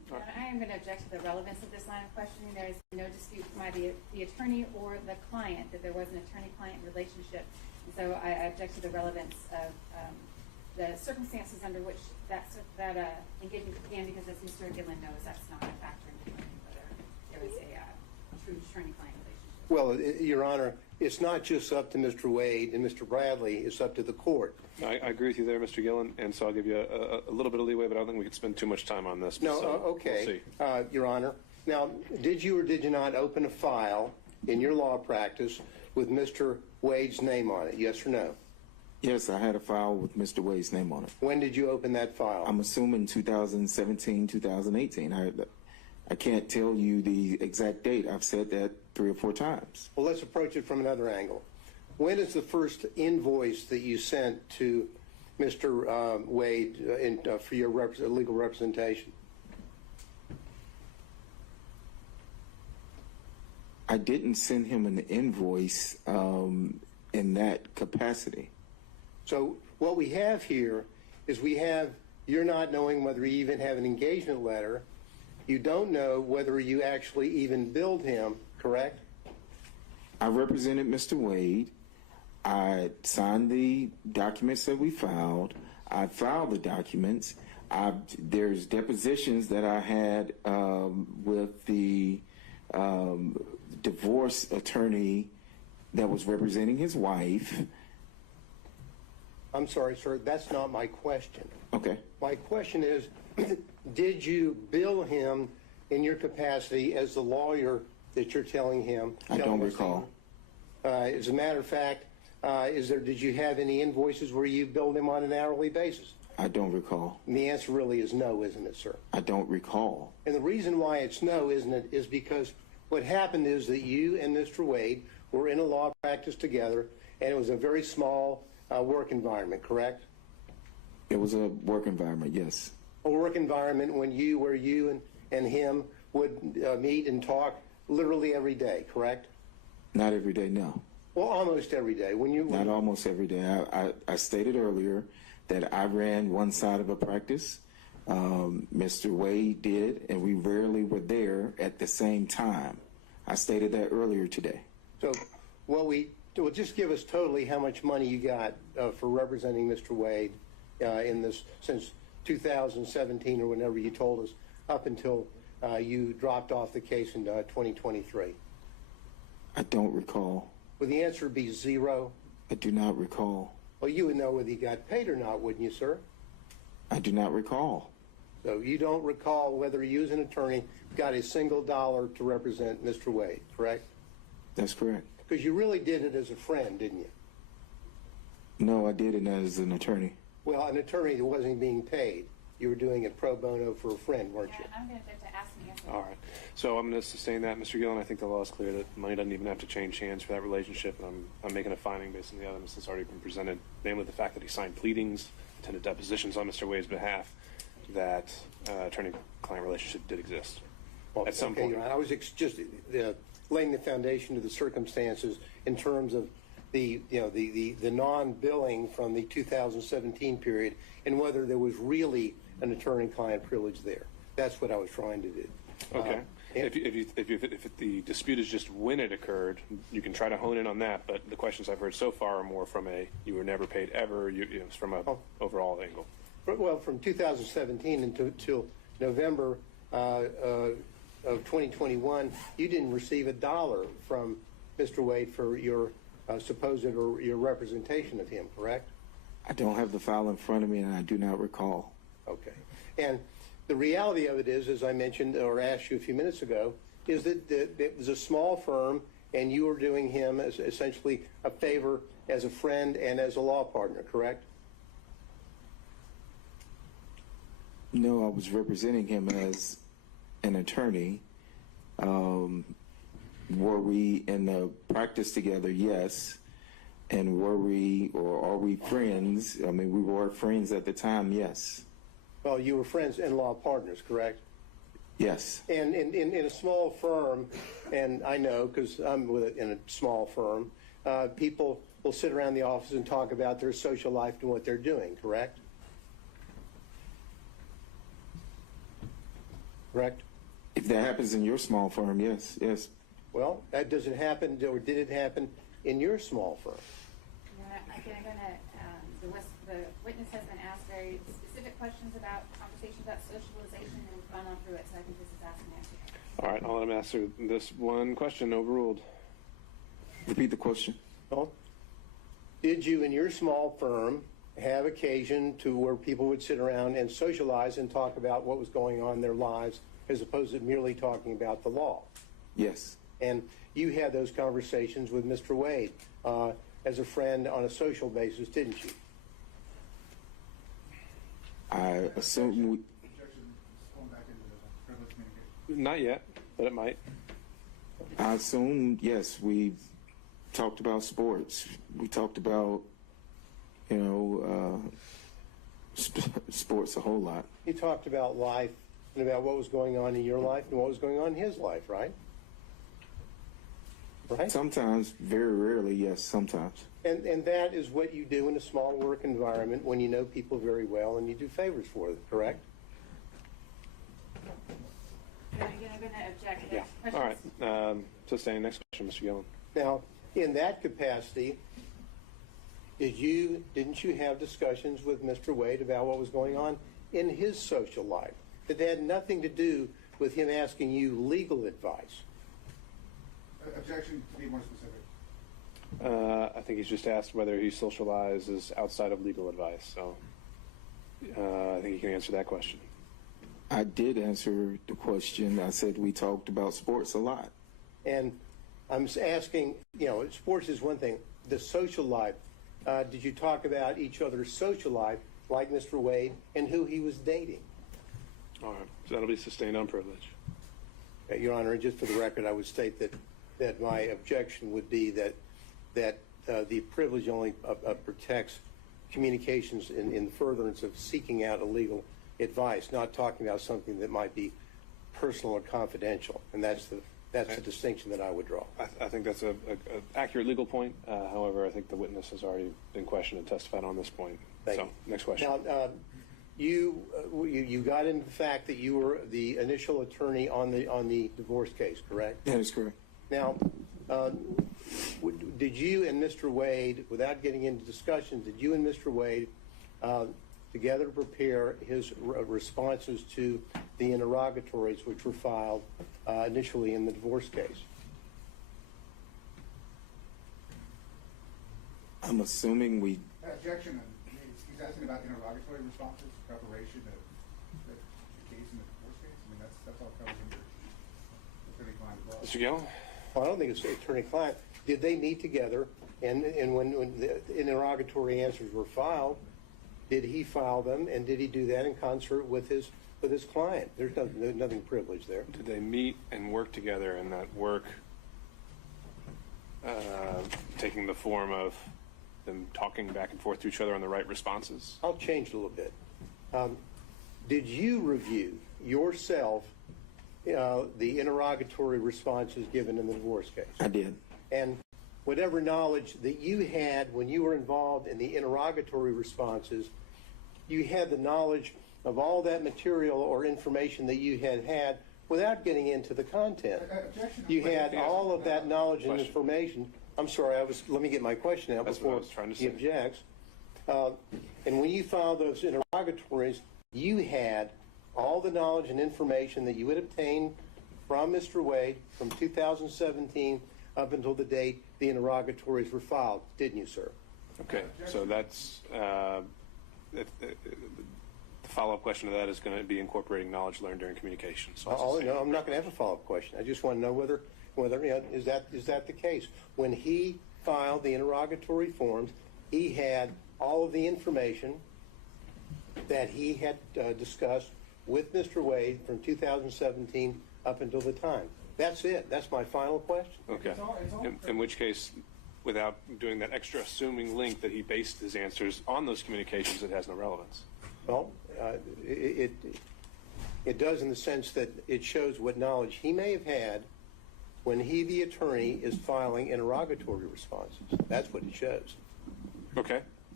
I am going to object to the relevance of this line of questioning. There is no dispute by the attorney or the client that there was an attorney-client relationship. And so I object to the relevance of the circumstances under which that engagement began, because as Mr. Gillen knows, that's not a factor in determining whether there was a true attorney-client relationship. Well, Your Honor, it's not just up to Mr. Wade and Mr. Bradley, it's up to the court. I agree with you there, Mr. Gillen, and so I'll give you a little bit of leeway, but I don't think we could spend too much time on this. No, so okay. We'll see. Your Honor, now, did you or did you not open a file in your law practice with Mr. Wade's name on it, yes or no? Yes, I had a file with Mr. Wade's name on it. When did you open that file? I'm assuming 2017, 2018. I can't tell you the exact date. I've said that 3 or 4 times. Well, let's approach it from another angle. When is the first invoice that you sent to Mr. Wade for your legal representation? I didn't send him an invoice in that capacity. So what we have here is you're not knowing whether you even have an engagement letter. You don't know whether you actually even billed him, correct? I represented Mr. Wade. I signed the documents that we filed. I filed the documents. There's depositions that I had with the divorce attorney that was representing his wife. I'm sorry, sir, that's not my question. Okay. My question is, did you bill him in your capacity as the lawyer that you're telling him? I don't recall. As a matter of fact, did you have any invoices where you billed him on an hourly basis? I don't recall. And the answer really is no, isn't it, sir? I don't recall. And the reason why it's no, isn't it, is because what happened is that you and Mr. Wade were in a law practice together, and it was a very small work environment, correct? It was a work environment, yes. A work environment where you and him would meet and talk literally every day, correct? Not every day, no. Well, almost every day. Not almost every day. I stated earlier that I ran one side of a practice. Mr. Wade did, and we rarely were there at the same time. I stated that earlier today. So, well, just give us totally how much money you got for representing Mr. Wade in this since 2017 or whenever you told us, up until you dropped off the case in 2023. I don't recall. Would the answer be zero? I do not recall. Well, you would know whether he got paid or not, wouldn't you, sir? I do not recall. So you don't recall whether you as an attorney got a single dollar to represent Mr. Wade, correct? That's correct. Because you really did it as a friend, didn't you? No, I did it as an attorney. Well, an attorney that wasn't being paid. You were doing it pro bono for a friend, weren't you? I'm going to ask me. All right. So I'm going to sustain that, Mr. Gillen. I think the law is clear that money doesn't even have to change hands for that relationship, and I'm making a finding based on the evidence that's already been presented, namely the fact that he signed pleadings, attended depositions on Mr. Wade's behalf, that attorney-client relationship did exist at some point. I was just laying the foundation to the circumstances in terms of the non-billing from the 2017 period and whether there was really an attorney-client privilege there. That's what I was trying to do. Okay. If the dispute is just when it occurred, you can try to hone in on that. But the questions I've heard so far are more from you were never paid ever. It's from a overall angle. Well, from 2017 until November of 2021, you didn't receive a dollar from Mr. Wade for your supposed or your representation of him, correct? I don't have the file in front of me, and I do not recall. Okay. And the reality of it is, as I mentioned or asked you a few minutes ago, is that it was a small firm, and you were doing him as essentially a favor as a friend and as a law partner, correct? No, I was representing him as an attorney. Were we in the practice together? Yes. And were we, or are we friends? I mean, we were friends at the time, yes. Well, you were friends and law partners, correct? Yes. And in a small firm, and I know because I'm in a small firm, people will sit around the office and talk about their social life and what they're doing, correct? correct? If that happens in your small firm, yes, yes. Well, that doesn't happen, or did it happen in your small firm? The witness has been asked very specific questions about conversations about socialization, and we've gone on through it, so I think this is asking answer. All right, I'll let him answer this one question. Overruled. Repeat the question. Well, did you in your small firm have occasion to where people would sit around and socialize and talk about what was going on in their lives as opposed to merely talking about the law? Yes. And you had those conversations with Mr. Wade as a friend on a social basis, didn't you? I assume Objection, going back into the privileged communication. Not yet, but it might. I assume, yes, we talked about sports. We talked about, sports a whole lot. You talked about life and about what was going on in your life and what was going on in his life, right? Right? Sometimes, very rarely, yes, sometimes. And that is what you do in a small work environment when you know people very well and you do favors for them, correct? I'm going to object. Yeah. All right. Sustained. Next question, Mr. Gillen. Now, in that capacity, didn't you have discussions with Mr. Wade about what was going on in his social life that had nothing to do with him asking you legal advice? Objection, to be more specific. I think he's just asked whether he socializes outside of legal advice. So I think he can answer that question. I did answer the question. I said we talked about sports a lot. And I'm asking, sports is one thing. The social life, did you talk about each other's social life, like Mr. Wade, and who he was dating? All right. So that'll be sustained on privilege. Your Honor, just for the record, I would state that my objection would be that the privilege only protects communications in furtherance of seeking out illegal advice, not talking about something that might be personal or confidential, and that's the distinction that I would draw. I think that's an accurate legal point. However, I think the witness has already been questioned and testified on this point. Thank you. Next question. Now, you got into the fact that you were the initial attorney on the divorce case, correct? That is correct. Now, did you and Mr. Wade, without getting into discussion, did you and Mr. Wade together prepare his responses to the interrogatories which were filed initially in the divorce case? I'm assuming we... Objection. He's asking about interrogatory responses, preparation of the case in the divorce case. I mean, that's all covered under attorney-client law. Mr. Gill? Well, I don't think it's attorney-client. Did they meet together, and when the interrogatory answers were filed, did he file them, and did he do that in concert with his client? There's nothing privileged there. Did they meet and work together, and that work taking the form of them talking back and forth to each other on the right responses? I'll change it a little bit. Did you review yourself the interrogatory responses given in the divorce case? I did. And whatever knowledge that you had when you were involved in the interrogatory responses, you had the knowledge of all that material or information that you had without getting into the content. You had all of that knowledge and information. I'm sorry, let me get my question out before he objects. And when you filed those interrogatories, you had all the knowledge and information that you had obtained from Mr. Wade from 2017 up until the date the interrogatories were filed, didn't you, sir? Okay, so that's the follow-up question to that is going to be incorporating knowledge learned during communication. So No, I'm not going to have a follow-up question. I just want to know whether is that the case? When he filed the interrogatory forms, he had all of the information that he had discussed with Mr. Wade from 2017 up until the time. That's it. That's my final question. Okay. In which case, without doing that extra assuming link that he based his answers on those communications, it has no relevance. Well, it does in the sense that it shows what knowledge he may have had when he, the attorney, is filing interrogatory responses. That's what it shows. Okay.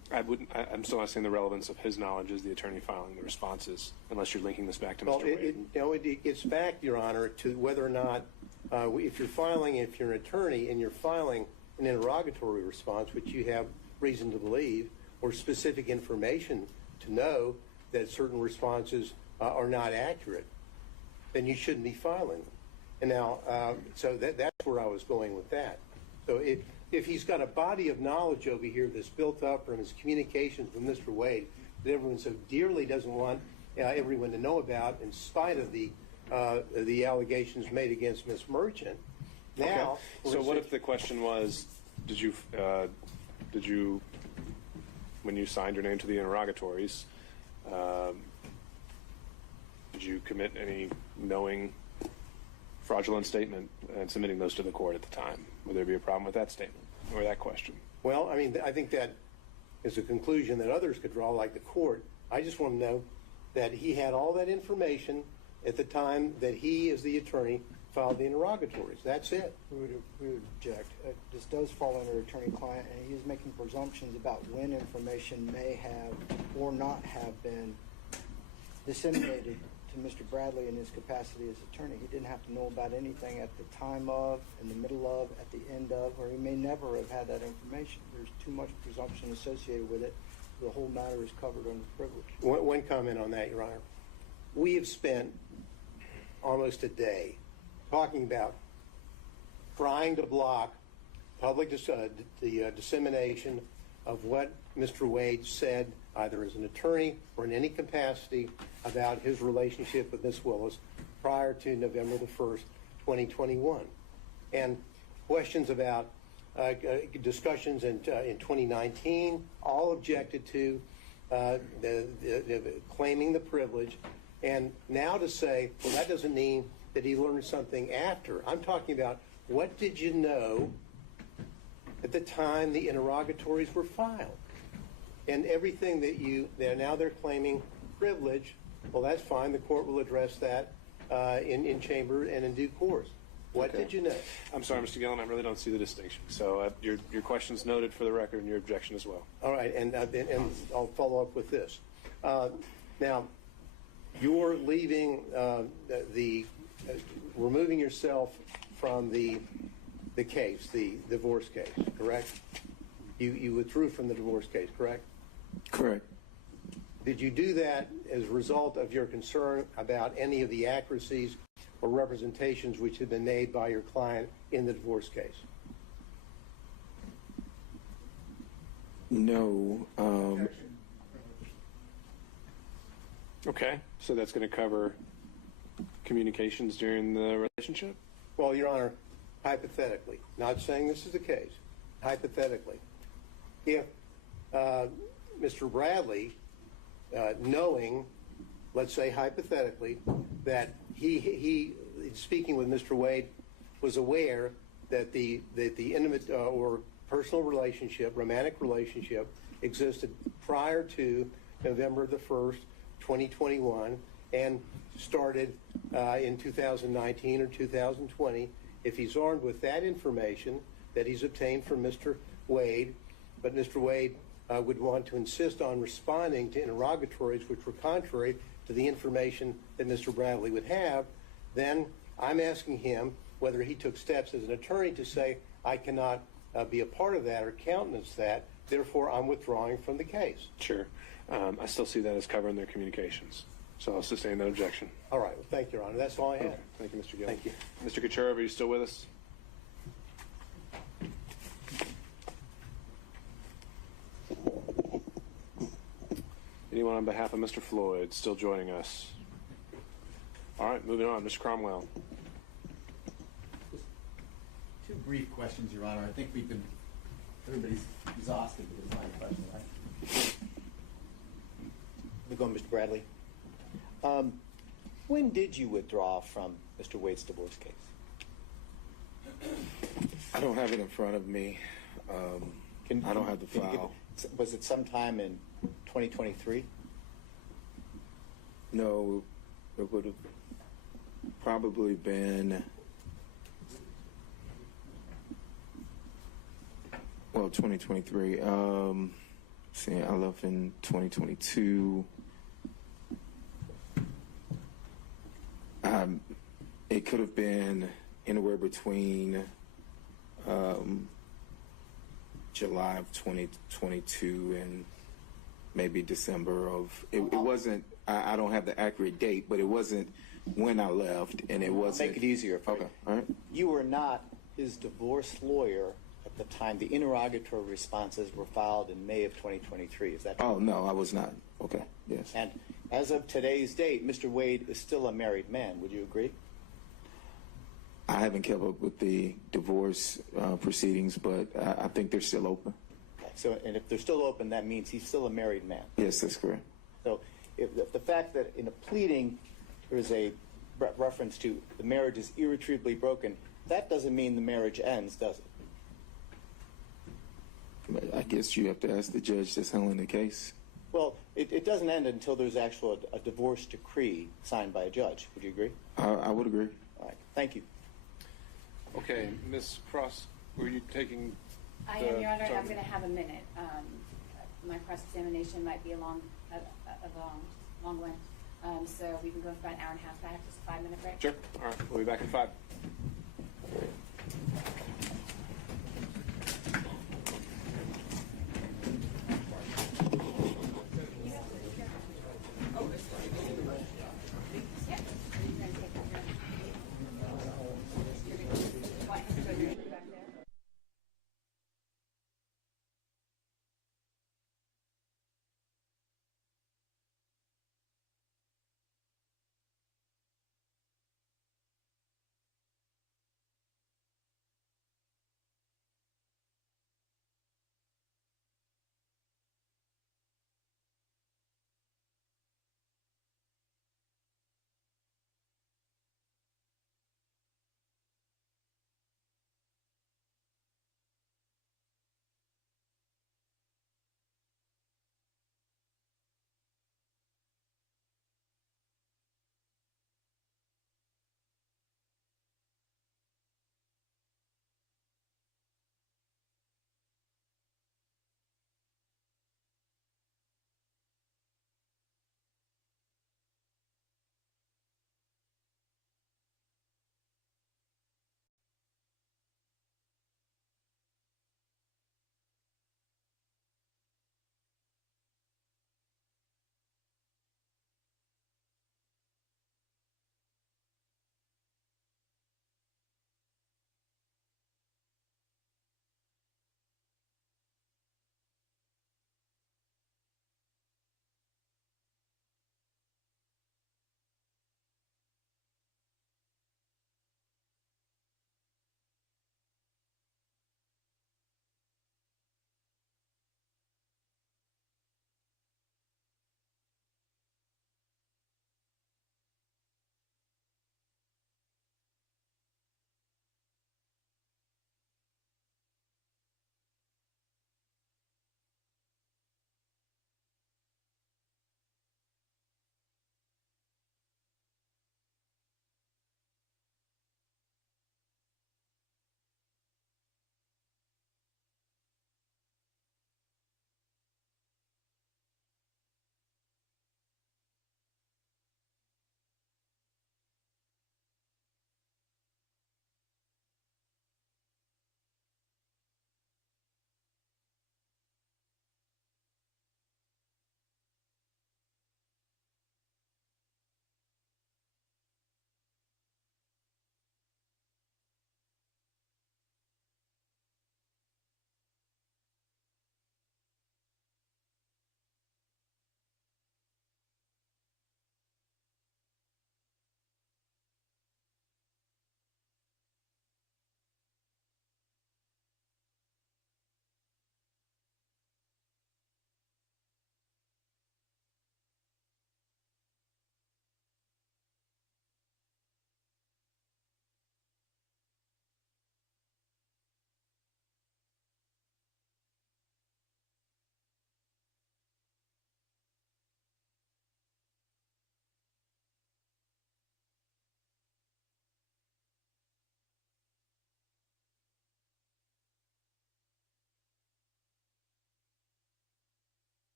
I'm still not seeing the relevance of his knowledge as the attorney filing the responses, unless you're linking this back to Well, Mr. Wade. it's back, Your Honor, to whether or not, if you're an attorney and you're filing an interrogatory response, which you have reason to believe, or specific information to know that certain responses are not accurate, then you shouldn't be filing them. And now, so that's where I was going with that. So if he's got a body of knowledge over here that's built up from his communications with Mr. Wade that everyone so dearly doesn't want everyone to know about, in spite of the allegations made against Ms. Merchant, now. Okay. So what if the question was, did you, when you signed your name to the interrogatories, did you commit any knowing fraudulent statement and submitting those to the court at the time? Would there be a problem with that statement or that question? Well, I mean, I think that is a conclusion that others could draw, like the court. I just want to know that he had all that information at the time that he, as the attorney, filed the interrogatories. That's it. We would object. This does fall under attorney-client, and he is making presumptions about when information may have or not have been disseminated to Mr. Bradley in his capacity as attorney. He didn't have to know about anything at the time of, in the middle of, at the end of, or he may never have had that information. There's too much presumption associated with it. The whole matter is covered under privilege. One comment on that, Your Honor. We have spent almost a day talking about trying to block public the dissemination of what Mr. Wade said, either as an attorney or in any capacity, about his relationship with Ms. Willis prior to November the 1st, 2021. And questions about discussions in 2019, all objected to, claiming the privilege. And now to say, well, that doesn't mean that he learned something after. I'm talking about, what did you know at the time the interrogatories were filed? And everything that now they're claiming privilege, well, that's fine. The court will address that in chamber and in due course. What did you know? I'm sorry, Mr. Gillen, I really don't see the distinction. So your question's noted for the record and your objection as well. All right, and I'll follow up with this. Now, you're leaving removing yourself from the case, the divorce case, correct? You withdrew from the divorce case, correct? Correct. Did you do that as a result of your concern about any of the accuracies or representations which had been made by your client in the divorce case? No. Okay, so that's going to cover communications during the relationship? Well, Your Honor, hypothetically, not saying this is the case, hypothetically, if Mr. Bradley, knowing, let's say hypothetically, that he speaking with Mr. Wade, was aware that the intimate or personal relationship, romantic relationship, existed prior to November the 1st, 2021, and started in 2019 or 2020, if he's armed with that information that he's obtained from Mr. Wade, but Mr. Wade would want to insist on responding to interrogatories which were contrary to the information that Mr. Bradley would have, then I'm asking him whether he took steps as an attorney to say, I cannot be a part of that or countenance that, therefore I'm withdrawing from the case. Sure. I still see that as covering their communications. So I'll sustain that objection. All right. Well, thank you, Your Honor. That's all I have. Okay. Thank you, Mr. Gill. Thank you. Mr. Kucherov, are you still with us? Anyone on behalf of Mr. Floyd still joining us? All right, moving on. Mr. Cromwell. Two brief questions, Your Honor. I think everybody's exhausted with this line of questioning, right? We're going, Mr. Bradley. When did you withdraw from Mr. Wade's divorce case? I don't have it in front of me. I don't have the file. Was it sometime in 2023? No, it would have probably been, 2023. See, I left in 2022. It could have been anywhere between July of 2022 and maybe December of. It wasn't. I don't have the accurate date, but it wasn't when I left, and it wasn't. Make it easier for Okay, all right. You were not his divorce lawyer at the time the interrogatory responses were filed in May of 2023. Is that true? Oh no, I was not. Okay, yes. And as of today's date, Mr. Wade is still a married man. Would you agree? I haven't kept up with the divorce proceedings, but I think they're still open. Okay. So, and if they're still open, that means he's still a married man. Yes, that's correct. So, if the fact that in a pleading there is a reference to the marriage is irretrievably broken, that doesn't mean the marriage ends, does it? I guess you have to ask the judge that's handling the case. Well, it doesn't end until there's actual a divorce decree signed by a judge. Would you agree? I would agree. All right. Thank you. Okay, Ms. Cross, were you taking? I am, Your Honor. I'm going to have a minute. My cross-examination might be a long one. So we can go for about an hour and a half. Can I have just a 5-minute break? Sure. All right. We'll be back in 5.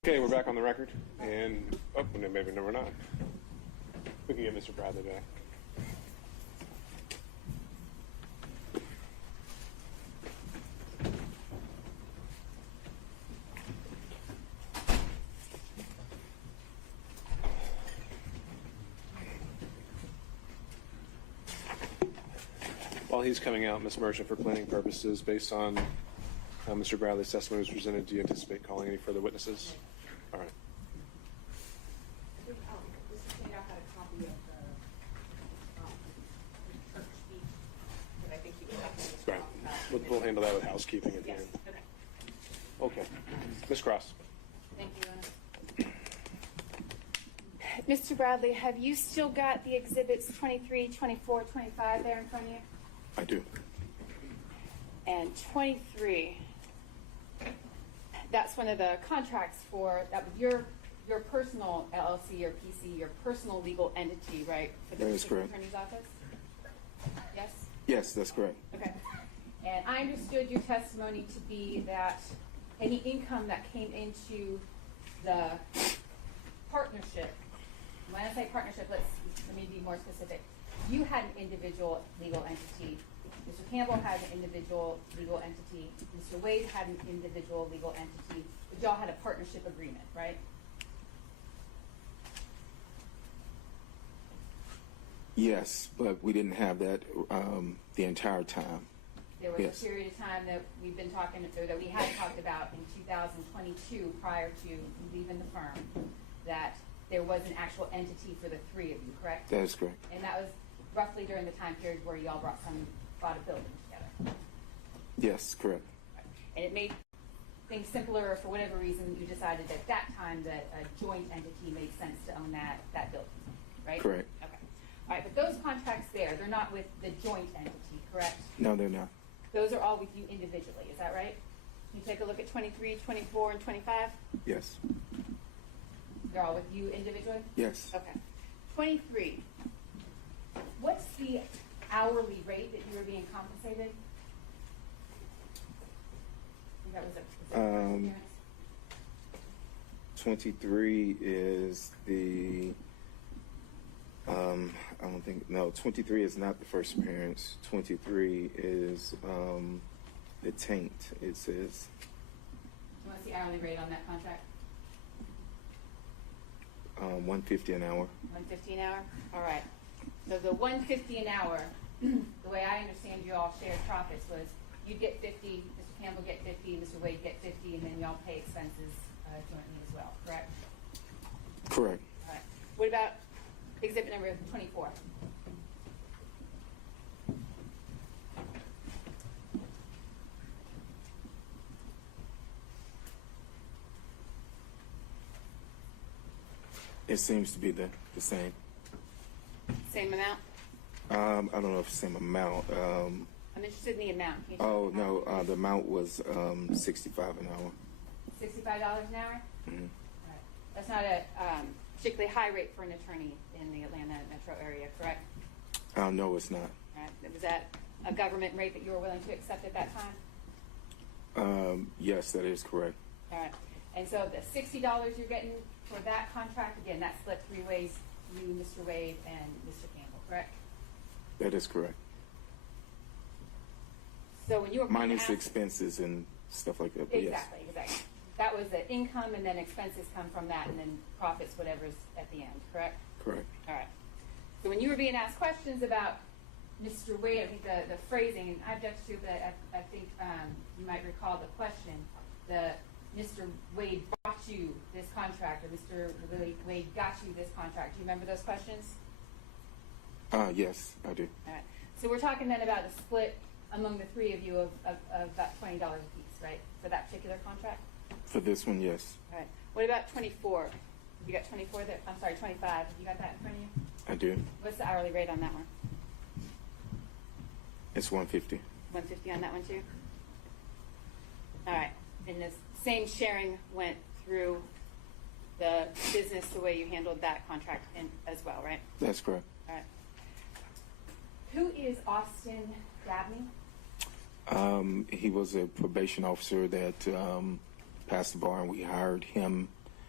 Okay, we're back on the record, and maybe we're not. We can get Mr. Bradley back. While he's coming out, Ms. Merchant, for planning purposes, based on Mr. Bradley's testimony was presented, do you anticipate calling any further witnesses? All right. Mr. Taylor had a copy of the church speech that I think he was asking us to Right. talk about. We'll handle that with housekeeping at the Yes, end. okay. Okay. Ms. Cross. Thank you, Mr. Bradley, have you still got the exhibits 23, 24, 25 there in front of you? I do. And 23, that's one of the contracts for, that was your personal LLC or PC, your personal legal entity, right? For the That is correct. attorney's office? Yes? Yes, that's correct. Okay. And I understood your testimony to be that any income that came into the partnership, when I say partnership, let me be more specific. You had an individual legal entity. Mr. Campbell had an individual legal entity. Mr. Wade had an individual legal entity. But y'all had a partnership agreement, right? Yes, but we didn't have that the entire time. There was Yes. a period of time that we've been talking, or that we had talked about in 2022 prior to leaving the firm, that there was an actual entity for the three of you, correct? That is correct. And that was roughly during the time period where y'all bought a building together. Yes, correct. And it made things simpler, or for whatever reason, you decided at that time that a joint entity made sense to own that building, right? Correct. Okay. All right, but those contracts there, they're not with the joint entity, correct? No, they're not. Those are all with you individually, is that right? Can you take a look at 23, 24, and 25? Yes. They're all with you individually? Yes. Okay. 23, what's the hourly rate that you were being compensated? I think that was a appearance. 23 is the, I don't think, no, 23 is not the first appearance. 23 is the taint, it says. What's the hourly rate on that contract? $150 an hour. $150 an hour? All right. So the $150 an hour, the way I understand you all shared profits was you get 50, Mr. Campbell get 50, Mr. Wade get 50, and then y'all pay expenses jointly as well, correct? Correct. All right. What about exhibit number 24? It seems to be the same. Same amount? I don't know if it's the same amount. I'm interested in the amount. Can you tell me the amount? No, the amount was $65 an hour. $65 an hour? Mhm. All right. That's not a particularly high rate for an attorney in the Atlanta metro area, correct? No, it's not. All right. Was that a government rate that you were willing to accept at that time? Yes, that is correct. All right. And so the $60 you're getting for that contract, again, that's split three ways, you, Mr. Wade, and Mr. Campbell, correct? That is correct. So when you were being Minus asked- expenses and stuff like that. But yes. Exactly. That was the income, and then expenses come from that, and then profits, whatever's at the end, correct? Correct. All right. So when you were being asked questions about Mr. Wade, I think the phrasing, and I object to, but I think you might recall the question, Mr. Wade brought you this contract, or Mr. Wade got you this contract. Do you remember those questions? Yes, I do. All right. So we're talking then about a split among the three of you of about $20 a piece, right, for that particular contract? For this one, yes. All right. What about 24? You got 24 there? I'm sorry, 25. You got that in front of you? I do. What's the hourly rate on that one? It's $150. $150 on that one too? All right. And the same sharing went through the business the way you handled that contract as well, right? That's correct. All right. Who is Austin Dabney? He was a probation officer that passed the bar, and we hired him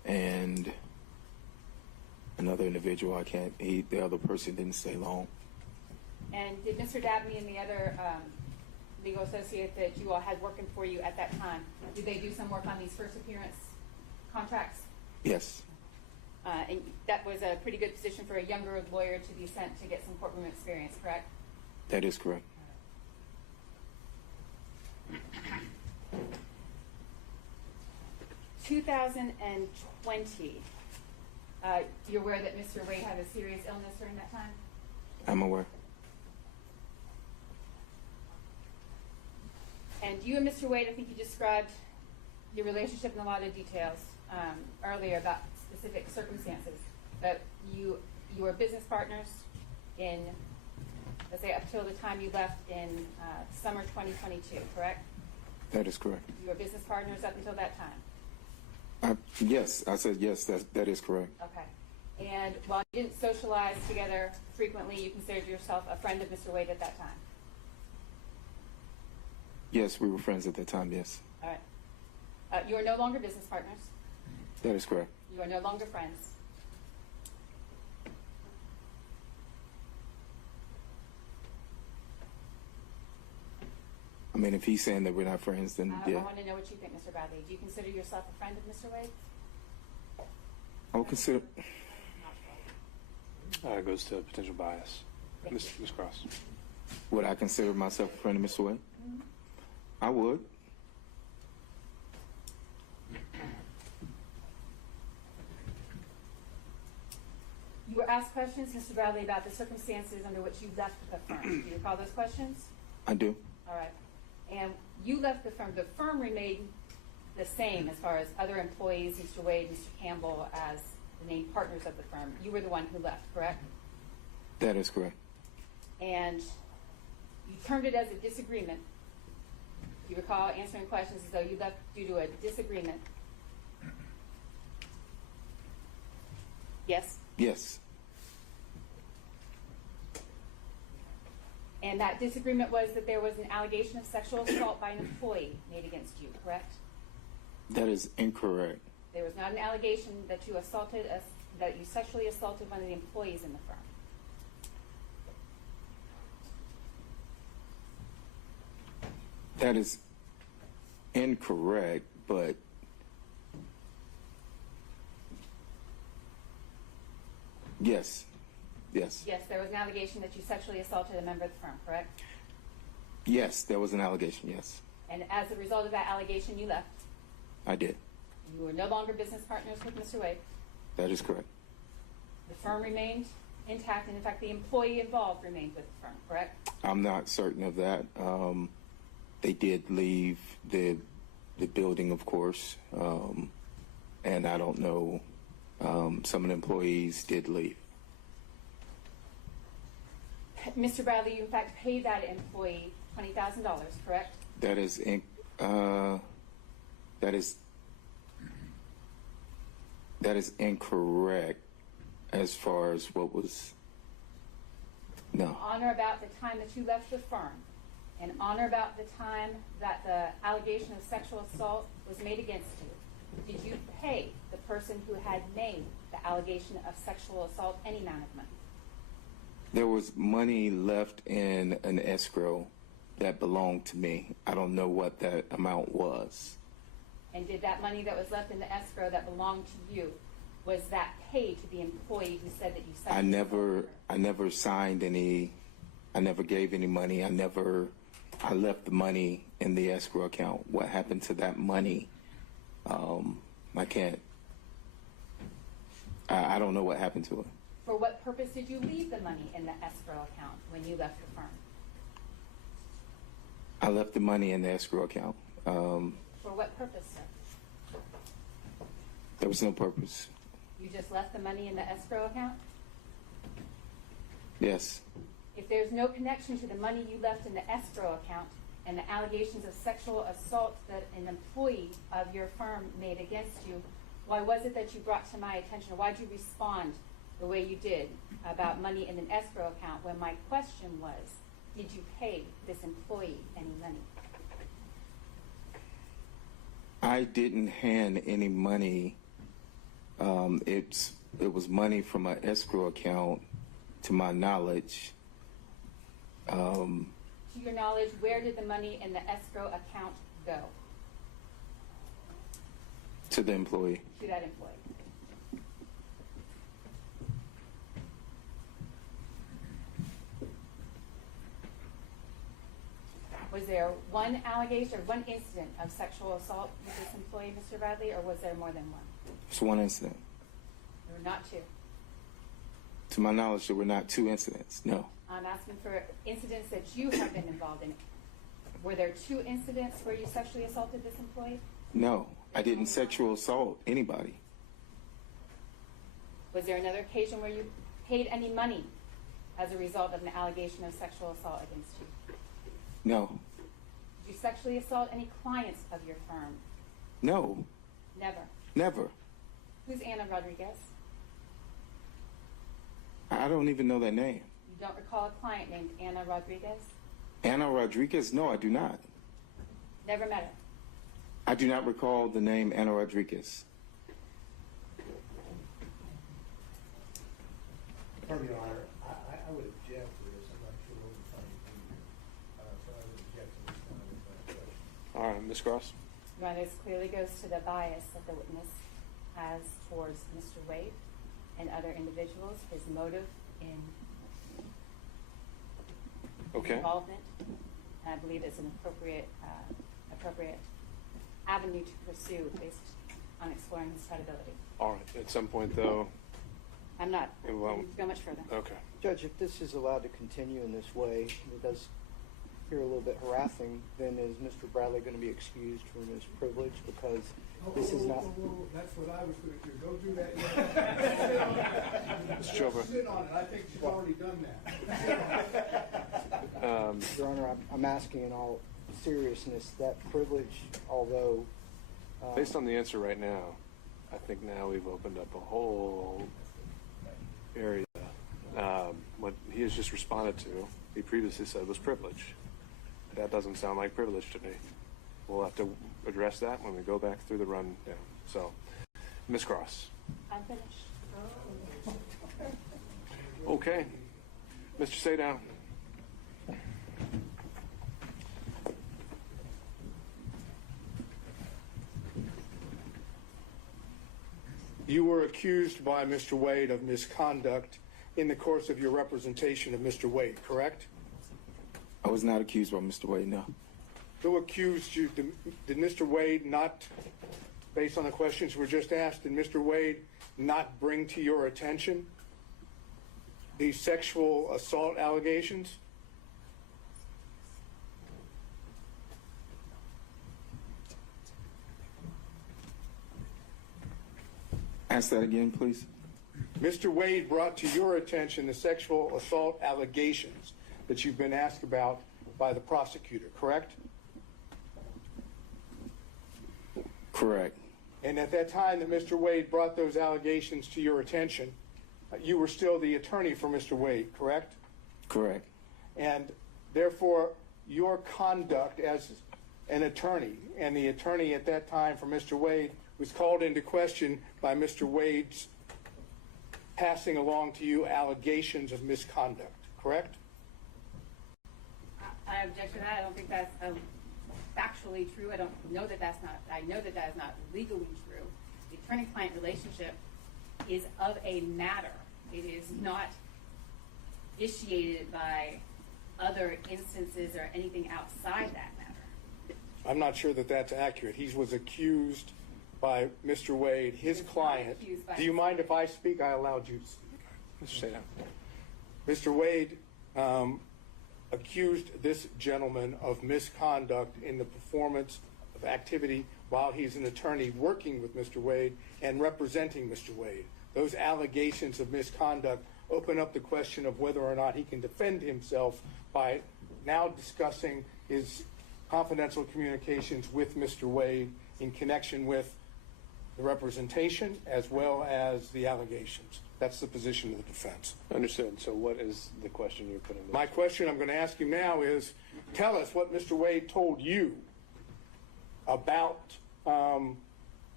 and another individual. The other person didn't stay long. And did Mr. Dabney and the other legal associate that you all had working for you at that time, did they do some work on these first appearance contracts? Yes, And that was a pretty good position for a younger lawyer to be sent to get some courtroom experience, correct? that is correct. 2020, you're aware that Mr. Wade had a serious illness during that time? I'm aware. And you and Mr. Wade, I think you described your relationship in a lot of details earlier about specific circumstances. But you were business partners in, let's say, up till the time you left in summer 2022, correct? That is correct. You were business partners up until that time? Yes, I said yes, that is correct. Okay. And while you didn't socialize together frequently, you considered yourself a friend of Mr. Wade at that time? Yes, we were friends at that time, yes. All right. You are no longer business partners. That is correct. You are no longer friends. I mean, if he's saying that we're not friends, then I yeah. want to know what you think, Mr. Bradley. Do you consider yourself a friend of Mr. Wade? I would consider. It goes to potential bias. Ms. Cross. Would I consider myself a friend of Mr. Wade? I would. You were asked questions, Mr. Bradley, about the circumstances under which you left the firm. Do you recall those questions? I do. All right. And you left the firm. The firm remained the same as far as other employees, Mr. Wade, Mr. Campbell, as the named partners of the firm. You were the one who left, correct? That is correct. And you termed it as a disagreement. You recall answering questions as though you left due to a disagreement. Yes? Yes. And that disagreement was that there was an allegation of sexual assault by an employee made against you, correct? That is incorrect. There was not an allegation that you sexually assaulted one of the employees in the firm. That is incorrect, but yes. Yes. Yes, there was an allegation that you sexually assaulted a member of the firm, correct? Yes, there was an allegation, yes. And as a result of that allegation, you left. I did. You were no longer business partners with Mr. Wade. That is correct. The firm remained intact, and in fact, the employee involved remained with the firm, correct? I'm not certain of that. They did leave the building, of course, and I don't know. Some of the employees did leave. Mr. Bradley, you in fact paid that employee $20,000, correct? That is incorrect as far as what was. No. On or about the time that you left the firm, and on or about the time that the allegation of sexual assault was made against you, did you pay the person who had made the allegation of sexual assault any amount of money? There was money left in an escrow that belonged to me. I don't know what that amount was. And did that money that was left in the escrow that belonged to you, was that paid to the employee who said that you sexually assaulted her? I never signed any. I never gave any money. I left the money in the escrow account. What happened to that money? I can't. I don't know what happened to it. For what purpose did you leave the money in the escrow account when you left the firm? I left the money in the escrow account. For what purpose, sir? There was no purpose. You just left the money in the escrow account? Yes. If there's no connection to the money you left in the escrow account and the allegations of sexual assault that an employee of your firm made against you, why was it that you brought to my attention, or why did you respond the way you did about money in an escrow account when my question was, did you pay this employee any money? I didn't hand any money It was money from an escrow account, to my knowledge. To your knowledge, where did the money in the escrow account go? To the employee. To that employee. Was there one allegation or one incident of sexual assault with this employee, Mr. Bradley, or was there more than one? It's one incident. There were not two. To my knowledge, there were not two incidents. No. I'm asking for incidents that you have been involved in. Were there two incidents where you sexually assaulted this employee? No, I didn't sexual assault anybody. Was there another occasion where you paid any money as a result of an allegation of sexual assault against you? No. Did you sexually assault any clients of your firm? No. Never. Never. Who's Anna Rodriguez? I don't even know that name. You don't recall a client named Anna Rodriguez? Anna Rodriguez? No, I do not. Never met her? I do not recall the name Anna Rodriguez. Pardon me, Your Honor, I would object to this. I'm not sure what we're trying to do here. So I would object to this kind of question. All right, Ms. Cross. Your Honor, this clearly goes to the bias that the witness has towards Mr. Wade and other individuals, his motive in involvement. And I believe it's an appropriate avenue to pursue based on exploring his credibility. All right. At some point, though. I'm not It won't. go much further. Okay. Judge, if this is allowed to continue in this way, it does appear a little bit harassing, then is Mr. Bradley going to be excused from his privilege because this is not... That's what I was going to do. Don't do that yet. Mr. Chopra. Sit on it. I think she's already done that. Your Honor, I'm asking in all seriousness, that privilege, although... Based on the answer right now, I think now we've opened up a whole area. What he has just responded to, he previously said was privilege. That doesn't sound like privilege to me. We'll have to address that when we go back through the rundown. So, Ms. Cross. I'm finished. Okay. Mr. Sadow. You were accused by Mr. Wade of misconduct in the course of your representation of Mr. Wade, correct? I was not accused by Mr. Wade, no. Who accused you? Did Mr. Wade not, based on the questions were just asked, did Mr. Wade not bring to your attention these sexual assault allegations? Ask that again, please. Mr. Wade brought to your attention the sexual assault allegations that you've been asked about by the prosecutor, correct? Correct. And at that time that Mr. Wade brought those allegations to your attention, you were still the attorney for Mr. Wade, correct? Correct. And therefore, your conduct as an attorney, and the attorney at that time for Mr. Wade, was called into question by Mr. Wade's passing along to you allegations of misconduct, correct? I object to that. I don't think that's factually true. I don't know that that's not. I know that that is not legally true. The attorney-client relationship is of a matter. It is not initiated by other instances or anything outside that matter. I'm not sure that that's accurate. He was accused by Mr. Wade, his client. Do you mind if I speak? I allowed you to speak. Mr. Sadow. Mr. Wade accused this gentleman of misconduct in the performance of activity while he's an attorney working with Mr. Wade and representing Mr. Wade. Those allegations of misconduct open up the question of whether or not he can defend himself by now discussing his confidential communications with Mr. Wade in connection with the representation as well as the allegations. That's the position of the defense. Understood. So what is the question you're putting? My question I'm going to ask you now is, tell us what Mr. Wade told you about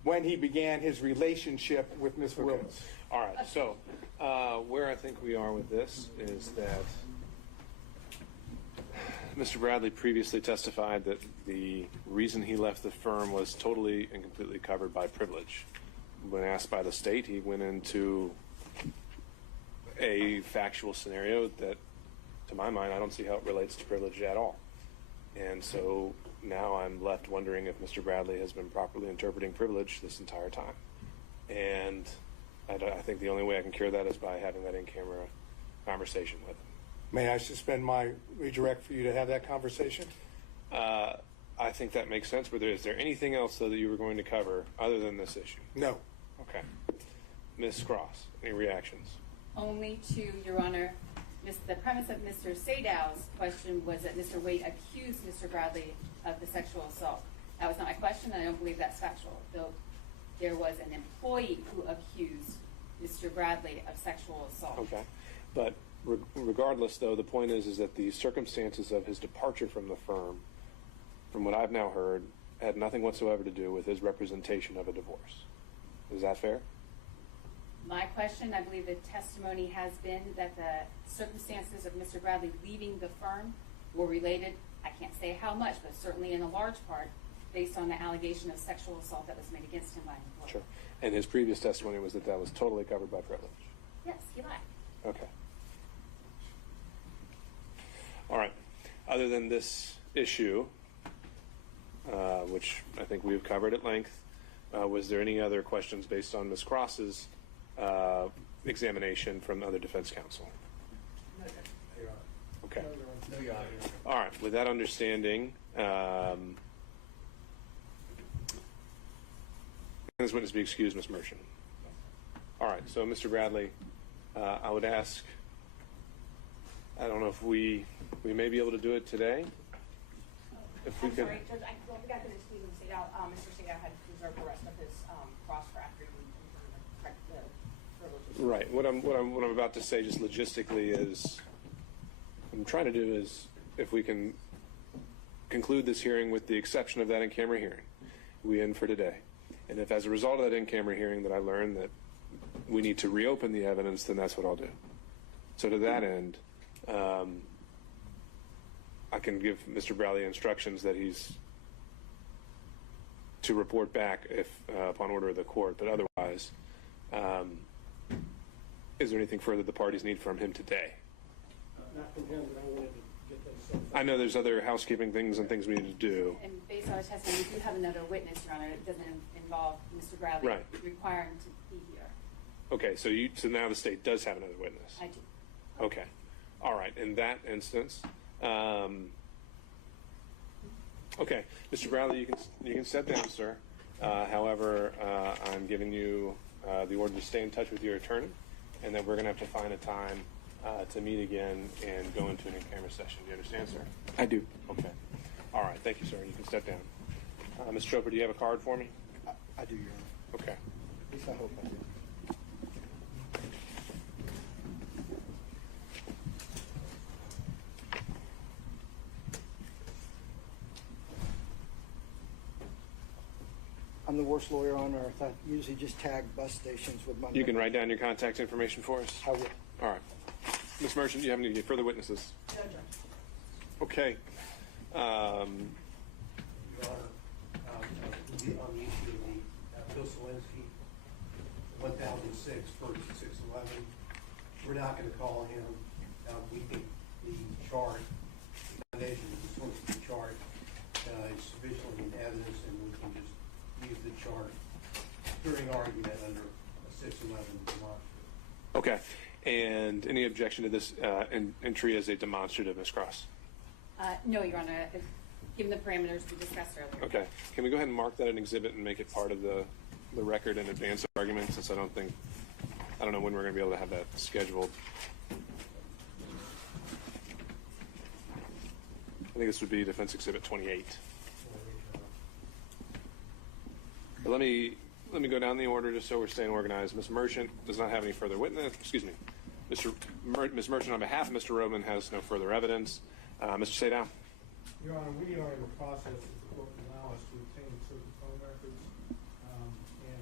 when he began his relationship with Ms. Willis. All right, so where I think we are with this is that Mr. Bradley previously testified that the reason he left the firm was totally and completely covered by privilege. When asked by the state, he went into a factual scenario that, to my mind, I don't see how it relates to privilege at all. And so now I'm left wondering if Mr. Bradley has been properly interpreting privilege this entire time. And I think the only way I can cure that is by having that in-camera conversation with him. May I suspend my redirect for you to have that conversation? I think that makes sense, but is there anything else, though, that you were going to cover other than this issue? No. Okay. Ms. Cross, any reactions? Only to, Your Honor, the premise of Mr. Sadow's question was that Mr. Wade accused Mr. Bradley of the sexual assault. That was not my question, and I don't believe that's factual. Though there was an employee who accused Mr. Bradley of sexual assault. Okay. But regardless, though, the point is that the circumstances of his departure from the firm, from what I've now heard, had nothing whatsoever to do with his representation of a divorce. Is that fair? My question, I believe the testimony has been that the circumstances of Mr. Bradley leaving the firm were related, I can't say how much, but certainly in a large part, based on the allegation of sexual assault that was made against him by an employee. Sure. And his previous testimony was that that was totally covered by privilege. Yes, he lied. Okay. All right. Other than this issue, which I think we've covered at length, was there any other questions based on Ms. Cross's examination from other defense counsel? Okay. All right. With that understanding, this witness be excused, Ms. Merchant. All right. So, Mr. Bradley, I would ask, I don't know if we may be able to do it today. If we I'm could. sorry, Judge, I forgot to excuse Mr. Sadow. Mr. Sadow had reserved the rest of his cross for after the privileges. Right. What I'm about to say, just logistically, is what I'm trying to do is, if we can conclude this hearing with the exception of that in-camera hearing, we end for today. And if, as a result of that in-camera hearing, that I learn that we need to reopen the evidence, then that's what I'll do. So to that end, I can give Mr. Bradley instructions that he's to report back if upon order of the court. But otherwise, is there anything further the parties need from him today? Not from him, but I wanted to get those. I know there's other housekeeping things and things we need to do. And based on his testimony, we do have another witness, Your Honor. It doesn't involve Mr. Bradley Right. requiring to be here. Okay, so now the state does have another witness. I do. Okay. All right. In that instance, okay, Mr. Bradley, you can step down, sir. However, I'm giving you the order to stay in touch with your attorney, and then we're going to have to find a time to meet again and go into an in-camera session. Do you understand, sir? I do. Okay. All right. Thank you, sir. You can step down. Ms. Chopra, do you have a card for me? I do, Your Honor. Okay. At least I hope I do. I'm the worst lawyer on earth. I usually just tag bus stations with my You can write down your contact information for us? I will. All right. Ms. Merchant, do you have any further witnesses? No, Judge. Okay. Your Honor, on the issue of the Bill Selensky, 1006, first 611, we're not going to call him. We think the chart, the foundation of the Selensky chart is sufficiently in evidence, and we can just use the chart during argument under 611 demonstrative. Okay. And any objection to this entry as a demonstrative, Ms. Cross? No, Your Honor. Given the parameters we discussed earlier. Okay. Can we go ahead and mark that an exhibit and make it part of the record in advance of argument, since I don't know when we're going to be able to have that scheduled. I think this would be Defense Exhibit 28. But let me go down the order just so we're staying organized. Ms. Merchant does not have any further witness. Excuse me. Ms. Merchant, on behalf of Mr. Roman, has no further evidence. Mr. Sadow. Your Honor, we are in the process, if the court will allow us, to obtain certain phone records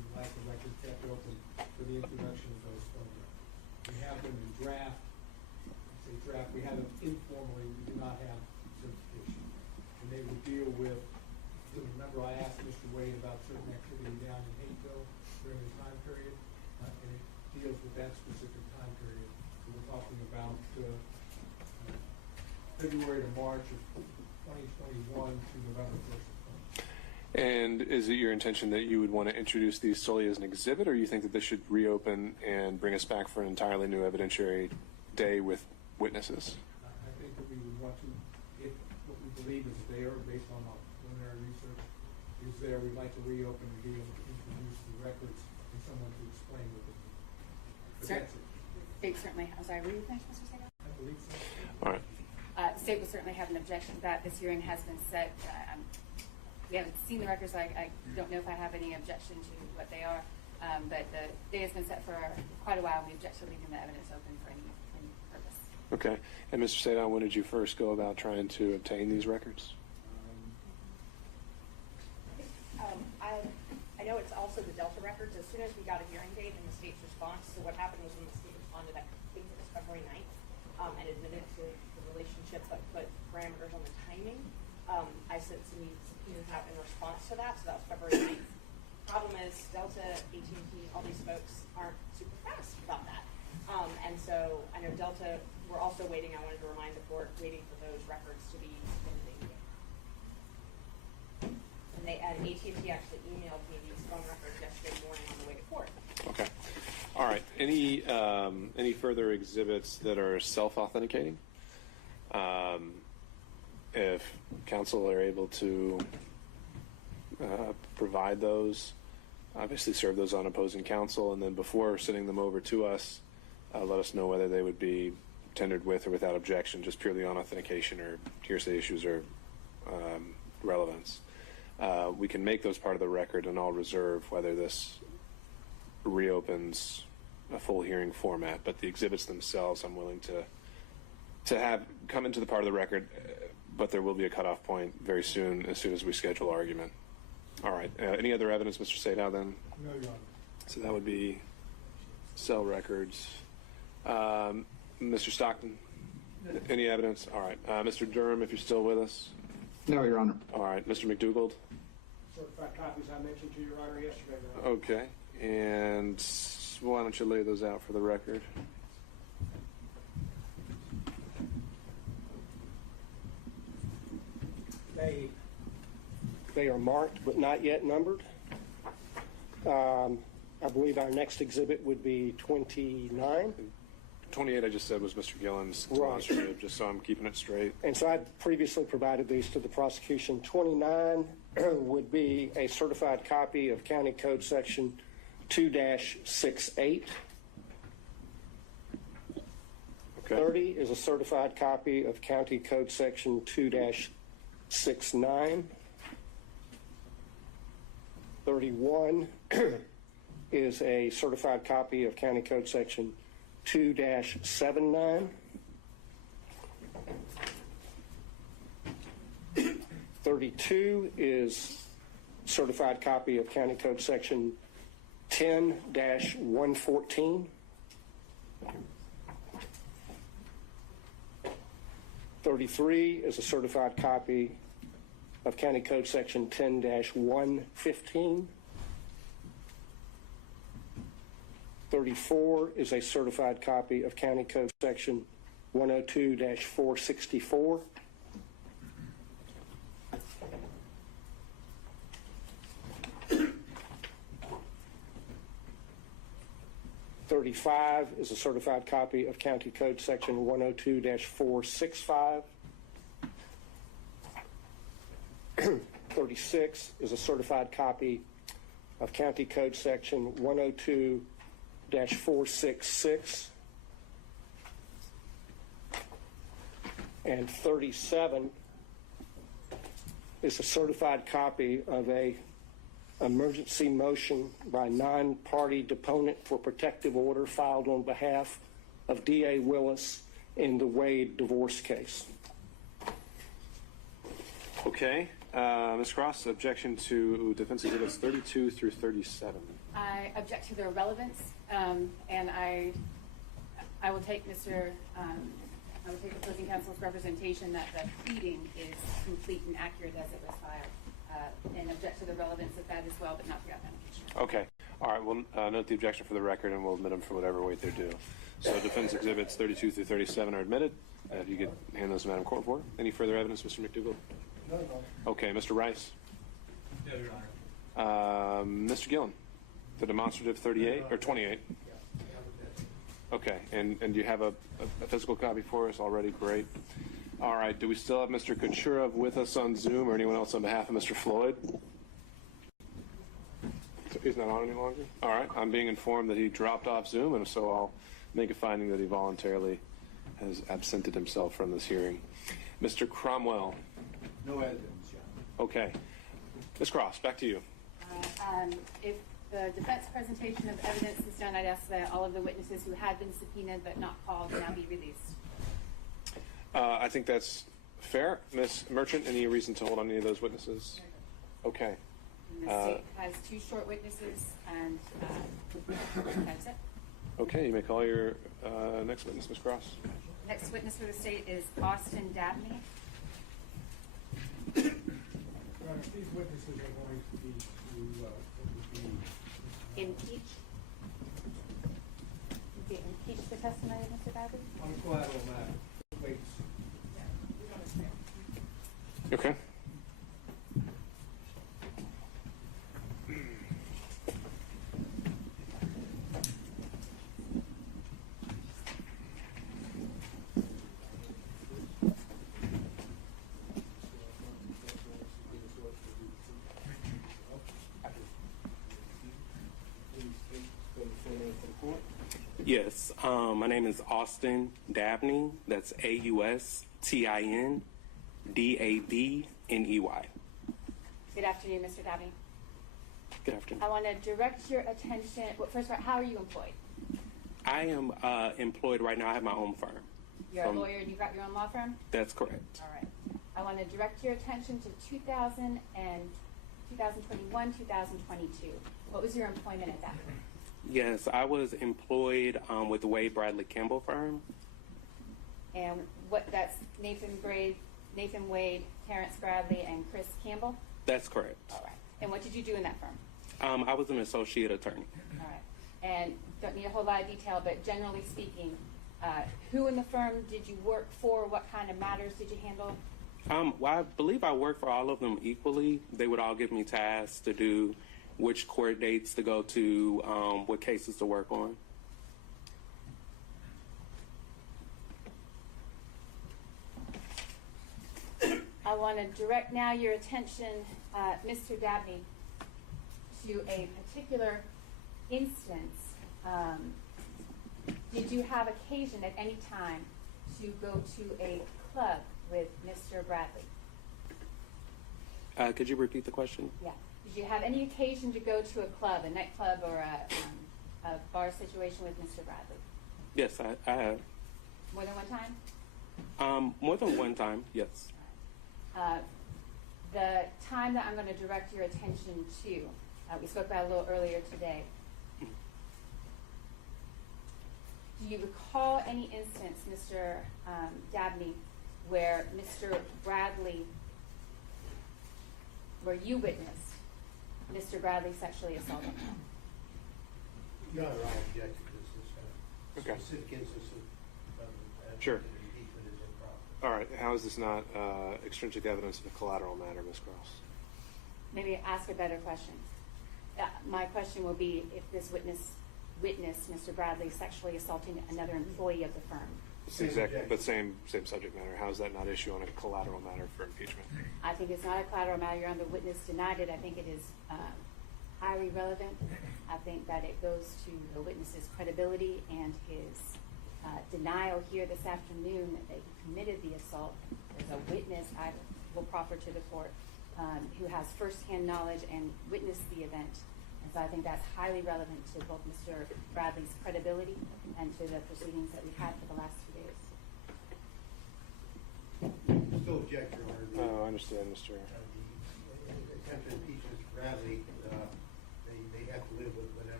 for the introduction of those photographs. We have them in draft. I say draft, we have them informally, we do not have certification. And they would deal with, remember I asked Mr. Wade about certain activity down in Hapeville during the time period, and it deals with that specific time period. So we're talking about February to March of 2021 to November 1st. And is it your intention that you would want to introduce these solely as an exhibit, or you think that this should reopen and bring us back for an entirely new evidentiary day with witnesses? I think that we would want to, if what we believe is there, based on our preliminary research, is there, we'd like to reopen and be able to introduce the records and someone to explain what they mean. But that's it. Certainly. I'm sorry, were you finished, Mr. Sager? I believe so. All right. The state will certainly have an objection to that. This hearing has been set. We haven't seen the records, so I don't know if I have any objection to what they are. But the day has been set for quite a while. We object to leaving the evidence open for any purpose. Okay. And Mr. Sadon, when did you first go about trying to obtain these records? I know it's also the Delta records. As soon as we got a hearing date and the state's response, so what happened was when the state responded, I think it was February 9th, and admitted to the relationship but put parameters on the timing, I sent some subpoenas out in response to that, so that was February 9th. Problem is, Delta, AT&T, all these folks aren't super fast about that. And so I know Delta, we're also waiting, I wanted to remind the court, waiting for those records to be submitted. And AT&T actually emailed me these phone records yesterday morning on the way to court. Okay. All right. Any further exhibits that are self-authenticating? If counsel are able to provide those, obviously serve those on opposing counsel, and then before sending them over to us, let us know whether they would be tendered with or without objection, just purely on authentication or hearsay issues or relevance. We can make those part of the record, and I'll reserve whether this reopens a full hearing format. But the exhibits themselves, I'm willing to have come into the part of the record, but there will be a cutoff point very soon, as soon as we schedule argument. All right. Any other evidence, Mr. Sadow, then? No, Your Honor. So that would be cell records. Mr. Stockton, any evidence? All right. Mr. Durham, if you're still with us. No, Your Honor. All right. Mr. McDougald? Certified copies I mentioned to Your Honor yesterday, Your Honor. Okay. And why don't you lay those out for the record? They are marked but not yet numbered. I believe our next exhibit would be 29. 28, I just said, was Mr. Gillen's demonstrative, just so I'm keeping it straight. And so I previously provided these to the prosecution. 29 would be a certified copy of County Code Section 2-68. Okay. 30 is a certified copy of County Code Section 2-69. 31 is a certified copy of County Code Section 2-79. 32 is certified copy of County Code Section 10-114. 33 is a certified copy of County Code Section 10-115. 34 is a certified copy of County Code Section 102-464. 35 is a certified copy of County Code Section 102-465. 36 is a certified copy of County Code Section 102-466. And 37 is a certified copy of a emergency motion by non-party deponent for protective order filed on behalf of D.A. Willis in the Wade divorce case. Okay. Ms. Cross, objection to defense exhibits 32 through 37. I object to their relevance, and I will take I will take opposing counsel's representation that the pleading is complete and accurate as it was filed, and object to the relevance of that as well, but not the authentication. Okay. All right. We'll note the objection for the record, and we'll admit them for whatever weight they're due. So defense exhibits 32 through 37 are admitted. If you could hand those to Madam Court reporter. Any further evidence, Mr. McDougall? No, no. Okay. Mr. Rice? No, Your Honor. Mr. Gillen? The demonstrative 38 or 28? Okay. And do you have a physical copy for us already? Great. All right. Do we still have Mr. Kucherov with us on Zoom, or anyone else on behalf of Mr. Floyd? So he's not on any longer? All right. I'm being informed that he dropped off Zoom, and so I'll make a finding that he voluntarily has absented himself from this hearing. Mr. Cromwell? No evidence, John. Okay. Ms. Cross, back to you. If the defense presentation of evidence is done, I'd ask that all of the witnesses who had been subpoenaed but not called now be released. I think that's fair. Ms. Merchant, any reason to hold on any of those witnesses? Okay. And the state has 2 short witnesses, and that's it. Okay, you may call your next witness, Ms. Cross. Next witness for the state is Austin Dabney. These witnesses are going to be Impeach the testimony of Mr. Dabney? on collateral matter. Wait. Okay. Yes, my name is Austin Dabney. That's AUSTIN DABNEY. Good afternoon, Mr. Dabney. Good afternoon. I want to direct your attention. Well, first of all, how are you employed? I am employed right now. I have my own firm. You're a lawyer and you've got your own law firm? That's correct. All right. I want to direct your attention to 2000 and 2021, 2022. What was your employment at that point? Yes, I was employed with the Wade Bradley Campbell firm. And that's Nathan Wade, Terrence Bradley, and Chris Campbell? That's correct. All right. And what did you do in that firm? I was an associate attorney. All right. And don't need a whole lot of detail, but generally speaking, who in the firm did you work for? What kind of matters did you handle? Well, I believe I worked for all of them equally. They would all give me tasks to do, which court dates to go to, what cases to work on. I want to direct now your attention, Mr. Dabney, to a particular instance. Did you have occasion at any time to go to a club with Mr. Bradley? Could you repeat the question? Yeah. Did you have any occasion to go to a club, a nightclub, or a bar situation with Mr. Bradley? Yes, I have. More than one time? More than one time, yes. The time that I'm going to direct your attention to, we spoke about a little earlier today. Do you recall any instance, Mr. Dabney, where Mr. Bradley, where you witnessed Mr. Bradley sexually assaulting him? Your Honor, I object to this Okay. specific instance of Sure. impeachment is improper. All right. How is this not extrinsic evidence of a collateral matter, Ms. Cross? Maybe ask a better question. My question will be if this witnessed Mr. Bradley sexually assaulting another employee of the firm. Exactly, but same subject matter. How is that not issue on a collateral matter for impeachment? I think it's not a collateral matter. Your Honor, the witness denied it. I think it is highly relevant. I think that it goes to the witness's credibility and his denial here this afternoon that he committed the assault. There's a witness I will proffer to the court who has firsthand knowledge and witnessed the event. And so I think that's highly relevant to both Mr. Bradley's credibility and to the proceedings that we've had for the last 2 days. Still object, Your Honor. Oh, I understand, Mr. The attempt to impeach Mr. Bradley, they have to live with whatever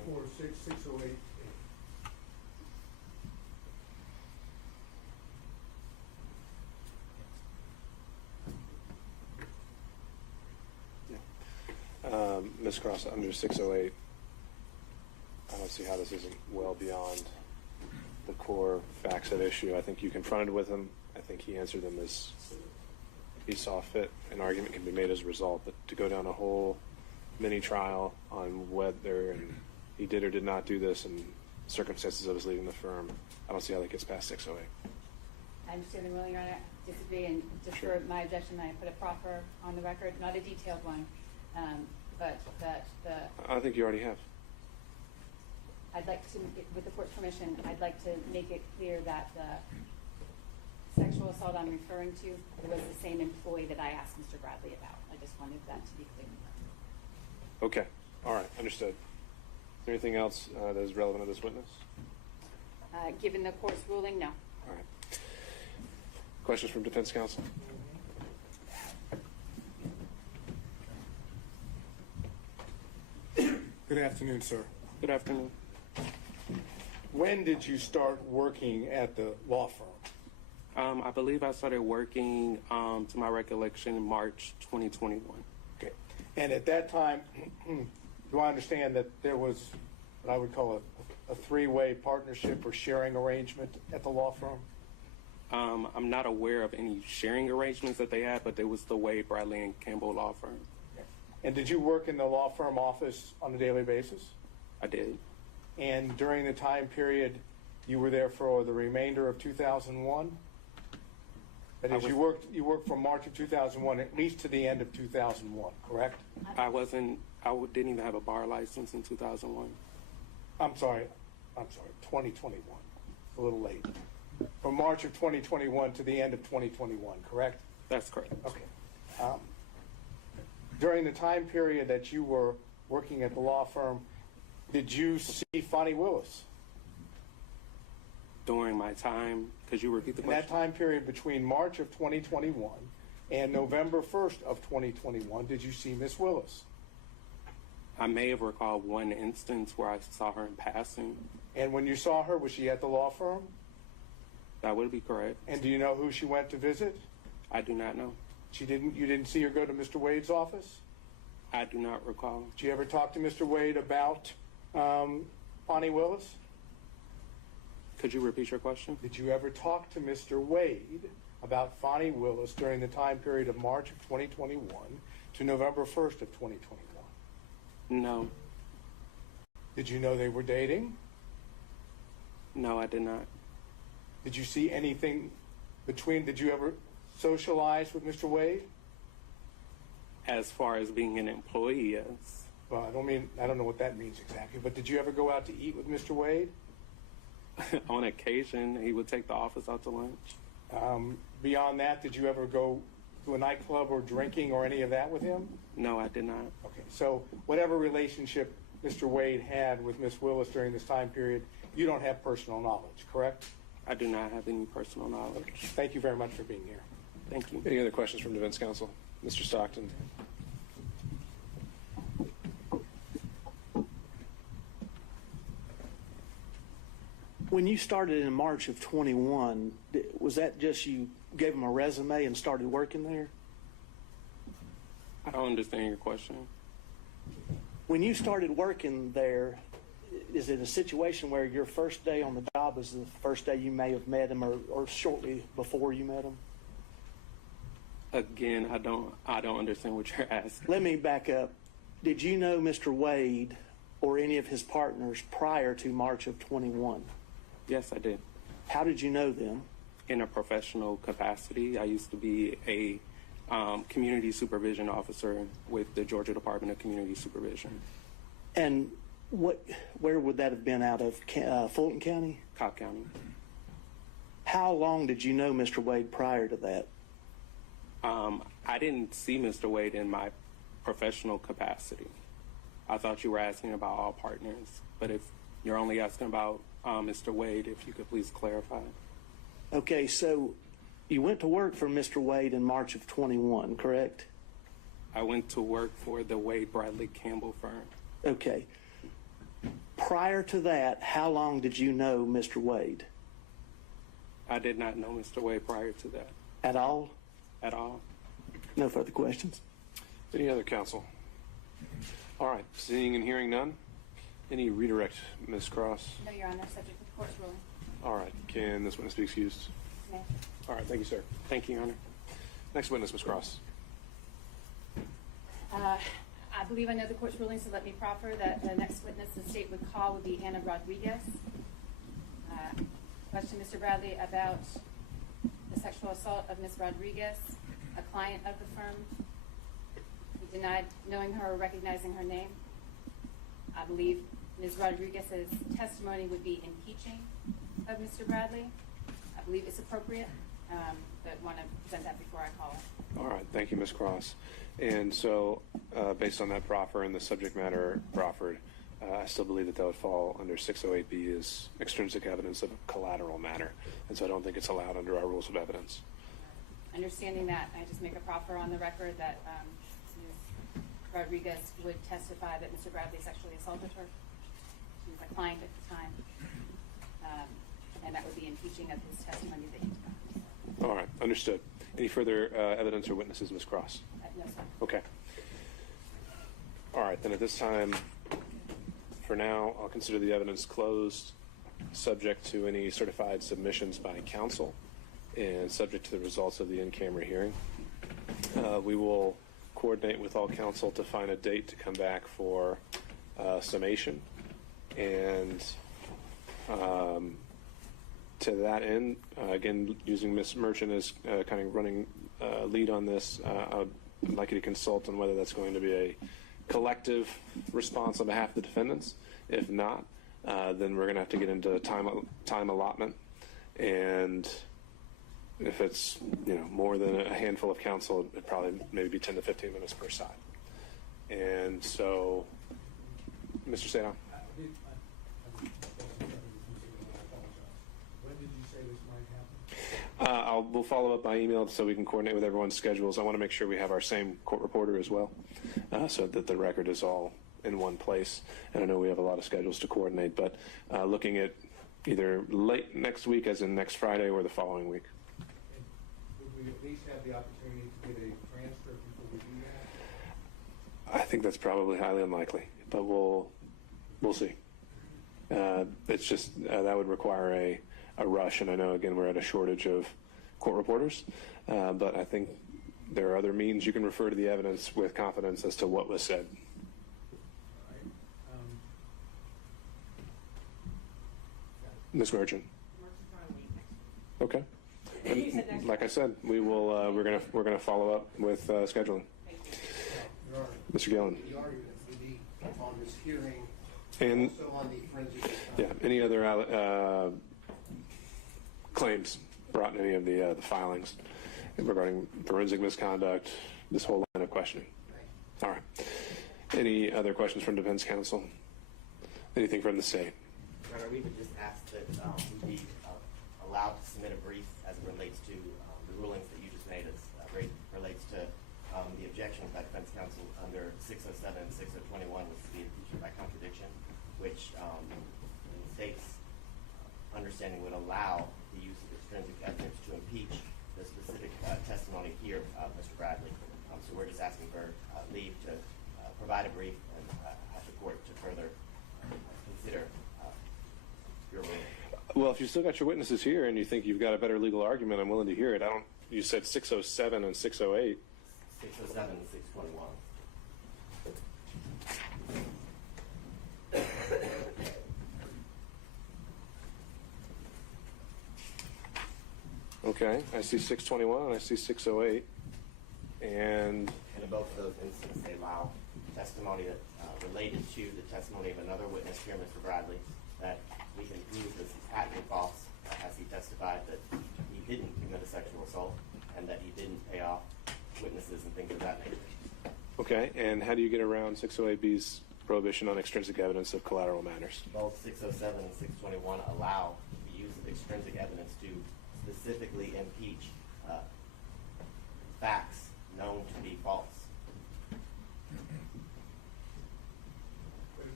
608. Ms. Cross, under 608, I don't see how this isn't well beyond the core facts at issue. I think you confronted with him. I think he answered them as he saw fit. An argument can be made as a result, but to go down a whole mini trial on whether he did or did not do this and circumstances of his leaving the firm, I don't see how that gets past 608. I understand the ruling, Your Honor. Disagree, and just for my objection, I put a proffer on the record, not a detailed one, but that I think you already have. I'd like to, with the court's permission, I'd like to make it clear that the sexual assault I'm referring to was the same employee that I asked Mr. Bradley about. I just wanted that to be clear. Okay. All right. Understood. Is there anything else that is relevant to this witness? Given the court's ruling, no. All right. Questions from defense counsel? Good afternoon, sir. Good afternoon. When did you start working at the law firm? I believe I started working, to my recollection, March 2021. Okay. And at that time, do I understand that there was what I would call a three-way partnership or sharing arrangement at the law firm? I'm not aware of any sharing arrangements that they had, but there was the Wade, Bradley, and Campbell law firm. And did you work in the law firm office on a daily basis? I did. And during the time period you were there for the remainder of 2001? That is, you worked from March of 2001 at least to the end of 2001, correct? I didn't even have a bar license in 2001. I'm sorry, 2021. A little late. From March of 2021 to the end of 2021, correct? That's correct. Okay. During the time period that you were working at the law firm, did you see Fani Willis? During my time, could you repeat the question? In that time period between March of 2021 and November 1st of 2021, did you see Miss Willis? I may have recalled one instance where I saw her in passing. And when you saw her, was she at the law firm? That would be correct. And do you know who she went to visit? I do not know. You didn't see her go to Mr. Wade's office? I do not recall. Did you ever talk to Mr. Wade about Fani Willis? Could you repeat your question? Did you ever talk to Mr. Wade about Fani Willis during the time period of March of 2021 to November 1st of 2021? No. Did you know they were dating? No, I did not. Did you see anything did you ever socialize with Mr. Wade? As far as being an employee, yes. Well, I don't know what that means exactly, but did you ever go out to eat with Mr. Wade? On occasion, he would take the office out to lunch. Beyond that, did you ever go to a nightclub or drinking or any of that with him? No, I did not. Okay, so whatever relationship Mr. Wade had with Miss Willis during this time period, you don't have personal knowledge, correct? I do not have any personal knowledge. Okay. Thank you very much for being here. Thank you. Any other questions from defense counsel? Mr. Stockton. When you started in March of 21, was that just you gave them a resume and started working there? I don't understand your question. When you started working there, is it a situation where your first day on the job was the first day you may have met him or shortly before you met him? Again, I don't understand what you're asking. Let me back up. Did you know Mr. Wade or any of his partners prior to March of 21? Yes, I did. How did you know them? In a professional capacity. I used to be a community supervision officer with the Georgia Department of Community Supervision. And where would that have been out of? Fulton County? Cobb County. How long did you know Mr. Wade prior to that? I didn't see Mr. Wade in my professional capacity. I thought you were asking about all partners, but if you're only asking about Mr. Wade, if you could please clarify. Okay, so you went to work for Mr. Wade in March of 21, correct? I went to work for the Wade Bradley Campbell firm. Okay. prior to that, how long did you know Mr. Wade? I did not know Mr. Wade prior to that At all? at all. No further questions. Any other counsel? All right, seeing and hearing none. Any redirect, Ms. Cross? No, Your Honor, subject to the court's ruling. All right, can this witness be excused? May. All right, thank you, sir. Thank you, Your Honor. Next witness, Ms. Cross. I believe I know the court's ruling, so let me proffer that the next witness the state would call would be Anna Rodriguez. Question, Mr. Bradley, about the sexual assault of Ms. Rodriguez, a client of the firm. He denied knowing her or recognizing her name. I believe Ms. Rodriguez's testimony would be impeaching of Mr. Bradley. I believe it's appropriate, but want to present that before I call it. All right, thank you, Ms. Cross. And so, based on that proffer and the subject matter proffered, I still believe that would fall under 608B as extrinsic evidence of a collateral matter. And so I don't think it's allowed under our rules of evidence. Understanding that, I just make a proffer on the record that Ms. Rodriguez would testify that Mr. Bradley sexually assaulted her. She was a client at the time. And that would be impeaching of his testimony that he denied. All right, understood. Any further evidence or witnesses, Ms. Cross? No, sir. Okay. All right, then at this time, for now, I'll consider the evidence closed, subject to any certified submissions by counsel, and subject to the results of the in-camera hearing. We will coordinate with all counsel to find a date to come back for summation. And to that end, again, using Ms. Merchant as kind of running lead on this, I'd like you to consult on whether that's going to be a collective response on behalf of the defendants. If not, then we're going to have to get into time allotment. And if it's more than a handful of counsel, it'd probably maybe be 10 to 15 minutes per side. And so, Mr. Sadon. When did you say this might happen? We'll follow up by email so we can coordinate with everyone's schedules. I want to make sure we have our same court reporter as well, so that the record is all in one place. And I know we have a lot of schedules to coordinate, but looking at either late next week, as in next Friday, or the following week. Would we at least have the opportunity to get a transcript before we do that? I think that's probably highly unlikely, but we'll see. It's just that would require a rush, and I know again we're at a shortage of court reporters, but I think there are other means you can refer to the evidence with confidence as to what was said. Ms. Merchant. Okay. And like I said, we will. We're gonna follow up with scheduling. Mr. Gillen. The argument would be on this hearing, And also on the forensic. yeah, any other claims brought in any of the filings regarding forensic misconduct, this whole line of questioning. All right. Any other questions from defense counsel? Anything from the state? Your Honor, we would just ask that we be allowed to submit a brief as it relates to the rulings that you just made as relates to the objection by defense counsel under 607 and 6021 was to be impeachment by contradiction, which in the state's understanding would allow the use of extrinsic evidence to impeach the specific testimony here of Mr. Bradley. So we're just asking for leave to provide a brief and ask the court to further consider your ruling. Well, if you still got your witnesses here and you think you've got a better legal argument, I'm willing to hear it. You said 607 and 608. 607 and 621. Okay, I see 621 and I see 608. And in both of those instances, they allow testimony that related to the testimony of another witness here, Mr. Bradley, that we can prove this is patently false, as he testified that he didn't commit a sexual assault and that he didn't pay off witnesses and things of that nature. okay, and how do you get around 608B's prohibition on extrinsic evidence of collateral matters? Both 607 and 621 allow the use of extrinsic evidence to specifically impeach facts known to be false. But if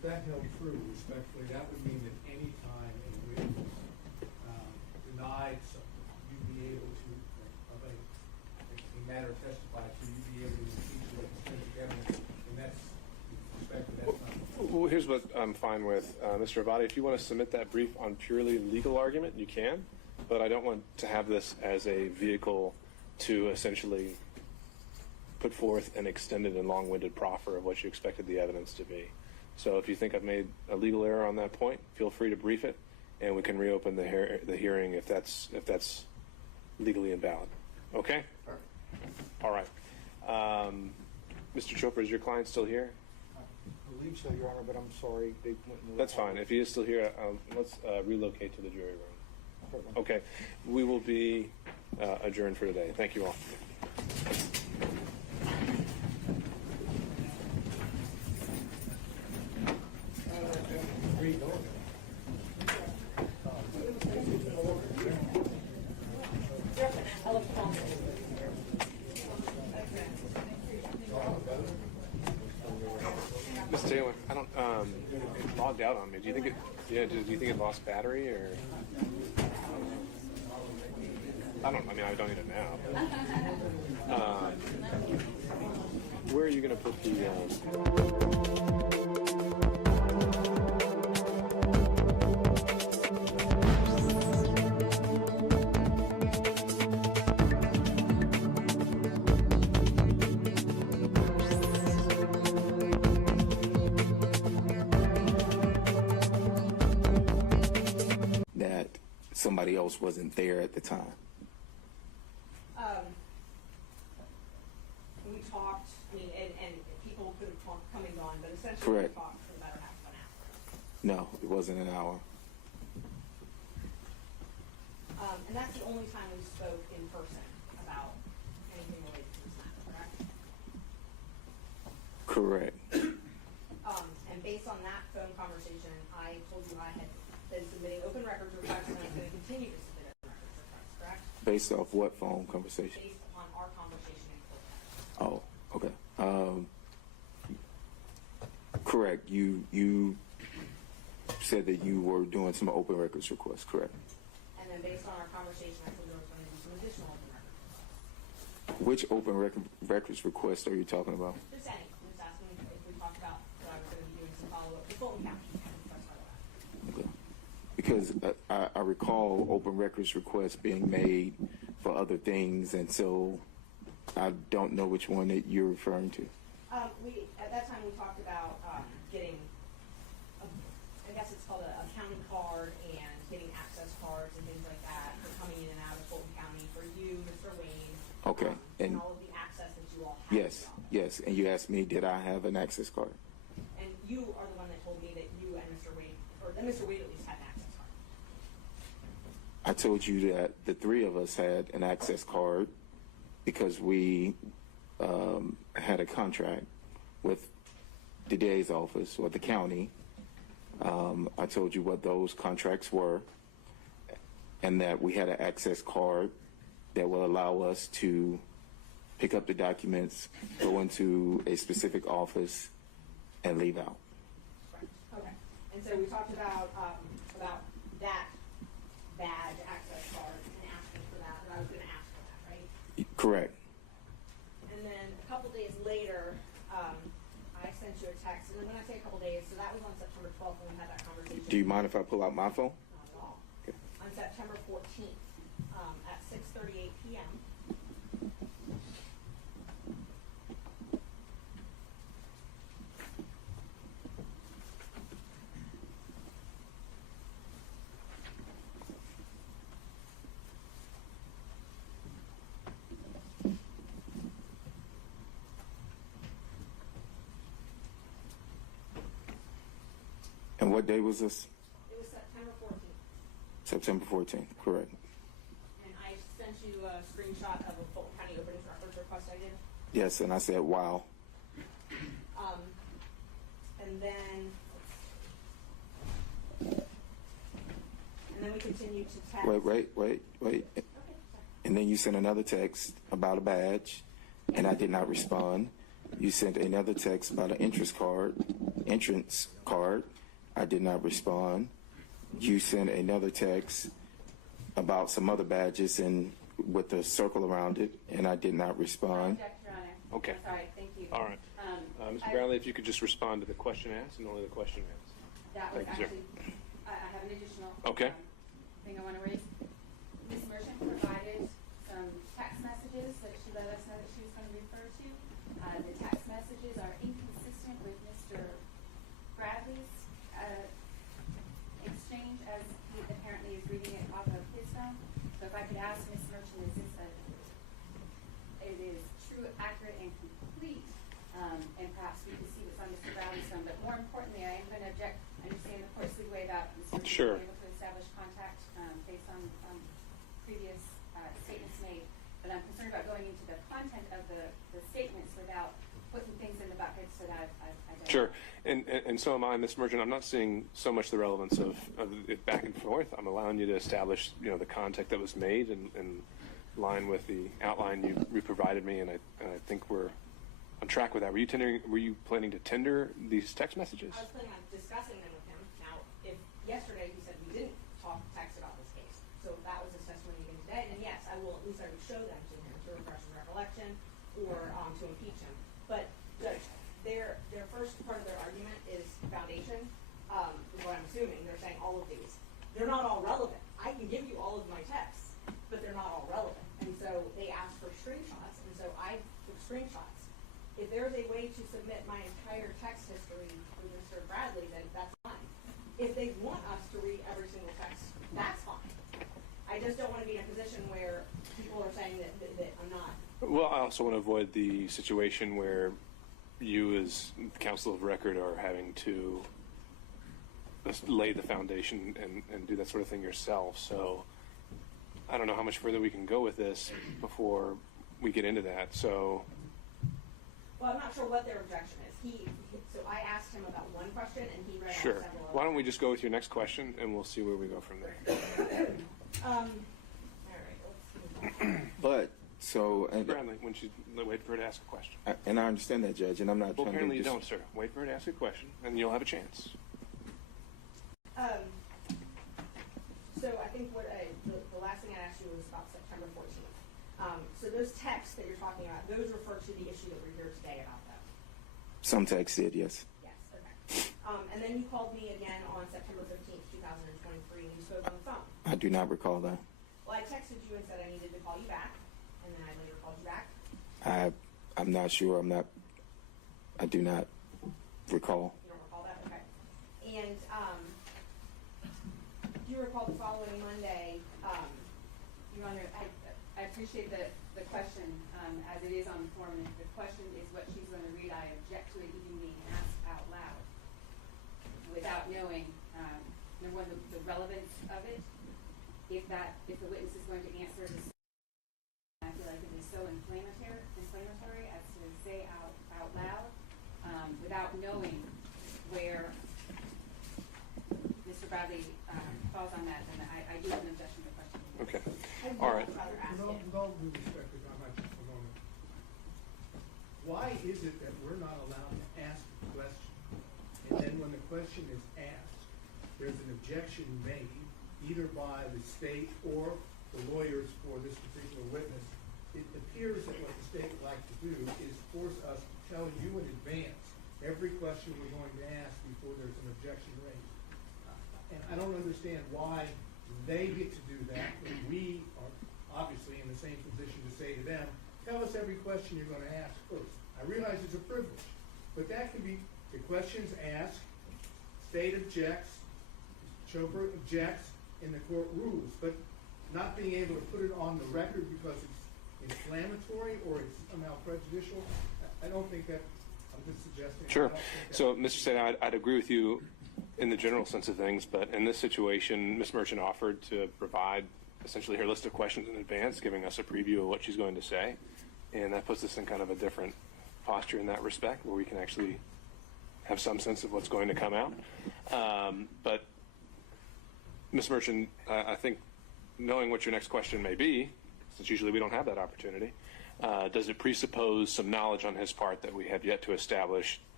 that held true, respectfully, that would mean that any time a witness denied something, you'd be able to, of a matter testified to, you'd be able to impeach with extrinsic evidence, and that's, respectfully, that's not. Well, here's what I'm fine with. Mr. Abadi, if you want to submit that brief on purely legal argument, you can, but I don't want to have this as a vehicle to essentially put forth an extended and long-winded proffer of what you expected the evidence to be. So if you think I've made a legal error on that point, feel free to brief it, and we can reopen the hearing if that's legally invalid. Okay? All right. Mr. Chopra, is your client still here? I believe so, Your Honor, but I'm sorry. They went in the That's fine. If he is still here, let's relocate to the jury room. Okay. We will be adjourned for today. Thank you all. Ms. Taylor, I don't. It logged out on me. Do you think it? Yeah. Do you think it lost battery or? I don't. I mean, I don't need it now. Where are you going to put the? That somebody else wasn't there at the time. We talked, I mean, and people could have come and gone, but essentially Correct. we talked for about half an hour. No, it wasn't an hour. And that's the only time we spoke in person about anything related to this matter, correct? Correct. And based on that phone conversation, I told you I had been submitting open records requests and I was going to continue to submit open records requests, correct? Based off what phone conversation? Based upon our conversation in court. Oh, okay. Correct. You said that you were doing some open records requests, correct? And then based on our conversation, I told you I was going to do some additional open records requests. Which open records request are you talking about? Just any. I'm just asking if we talked about that I was going to be doing some follow-up with Fulton County. Okay. Because I recall open records requests being made for other things, and so I don't know which one that you're referring to. At that time, we talked about getting, I guess it's called a county card and getting access cards and things like that for coming in and out of Fulton County for you, Mr. Wayne. Okay. And all of the access that you all have. Yes. And you asked me, did I have an access card? And you are the one that told me that you and Mr. Wade, or that Mr. Wade at least had an access card. I told you that the three of us had an access card because we had a contract with the DA's office or the county. I told you what those contracts were and that we had an access card that will allow us to pick up the documents, go into a specific office, and leave out. Right. Okay. And so we talked about that badge access card and asking for that, and I was going to ask for that, right? Correct. And then a couple days later, I sent you a text, and then when I say a couple days, so that was on September 12th when we had that conversation. Do you mind if I pull out my phone? Not at all. Okay. On September 14th at 6:38 p.m. And what day was this? It was September 14th. September 14th, correct. And I sent you a screenshot of a Fulton County open records request I did. Yes, and I said, wow. And then we continued to text. Wait. Okay. And then you sent another text about a badge, and I did not respond. You sent another text about an interest card, entrance card. I did not respond. You sent another text about some other badges and with a circle around it, and I did not respond. Object, Your Honor. Okay. I'm sorry, thank you. All right. Mr. Bradley, if you could just respond to the question asked and only the question asked. That was Thank you, sir. actually, I have an additional Okay. Thing I want to raise. Ms. Merchant provided some text messages that she let us know that she was going to refer to. The text messages are inconsistent with Mr. Bradley's exchange as he apparently is reading it off of his phone. So if I could ask Ms. Merchant, is this it is true, accurate, and complete, and perhaps we can see what's on Mr. Bradley's phone. But more importantly, I am going to object. I understand the court's leeway about Ms. Merchant Sure. being able to establish contact based on previous statements made. But I'm concerned about going into the content of the statements without putting things in the buckets so that I don't. Sure, and so am I, Ms. Merchant. I'm not seeing so much the relevance of it back and forth. I'm allowing you to establish, the contact that was made in line with the outline you provided me, and I think we're on track with that. Were you planning to tender these text messages? I was planning on discussing them with him. Now, if yesterday he said we didn't text about this case, so that was his testimony again today, then yes, I would show them to him to refresh his recollection or to impeach him. But Judge, their first part of their argument is foundation, is what I'm assuming. They're saying all of these. They're not all relevant. I can give you all of my texts, but they're not all relevant. And so they asked for screenshots, and so I took screenshots. If there's a way to submit my entire text history for Mr. Bradley, then that's fine. If they want us to read every single text, that's fine. I just don't want to be in a position where people are saying that I'm not. Well, I also want to avoid the situation where you as counsel of record are having to lay the foundation and do that sort of thing yourself. So I don't know how much further we can go with this before we get into that. So. Well, I'm not sure what their objection is. So I asked him about one question, and he read out Sure. several. Why don't we just go with your next question, and we'll see where we go from there. All right, let's see. But so, and, Bradley, when she wait for her to ask a question. and I understand that, Judge, and I'm not Well, trying apparently to. you don't, sir. Wait for her to ask a question, and you'll have a chance. So I think the last thing I asked you was about September 14th. So those texts that you're talking about, those refer to the issue that we're here today about, though. Some text did, yes. Yes, okay. And then you called me again on September 15th, 2023, and you spoke on the phone. I do not recall that. Well, I texted you and said I needed to call you back, and then I later called you back. I'm not sure. I do not recall. You don't recall that? Okay. And do you recall the following Monday? Your Honor, I appreciate the question as it is on the form. And if the question is what she's going to read, I object to it even being asked out loud without knowing, number one, the relevance of it. If the witness is going to answer this, I feel like it is so inflammatory as to say out loud without knowing where Mr. Bradley falls on that, then I do have an objection to the question. Okay. All right. With all due respect, if I might just a moment. Why is it that we're not allowed to ask a question, and then when the question is asked, there's an objection made either by the state or the lawyers for this particular witness? It appears that what the state would like to do is force us to tell you in advance every question we're going to ask before there's an objection raised. And I don't understand why they get to do that when we are obviously in the same position to say to them, tell us every question you're going to ask first. I realize it's a privilege, but that can be the questions asked, state objects, Chopra objects, and the court rules. But not being able to put it on the record because it's inflammatory or it's somehow prejudicial, I don't think that, I'm just suggesting. Sure. So, Mr. State, I'd agree with you in the general sense of things, but in this situation, Ms. Merchant offered to provide essentially her list of questions in advance, giving us a preview of what she's going to say, and that puts us in kind of a different posture in that respect, where we can actually have some sense of what's going to come out. But Ms. Merchant, I think knowing what your next question may be, since usually we don't have that opportunity, does it presuppose some knowledge on his part that we have yet to establish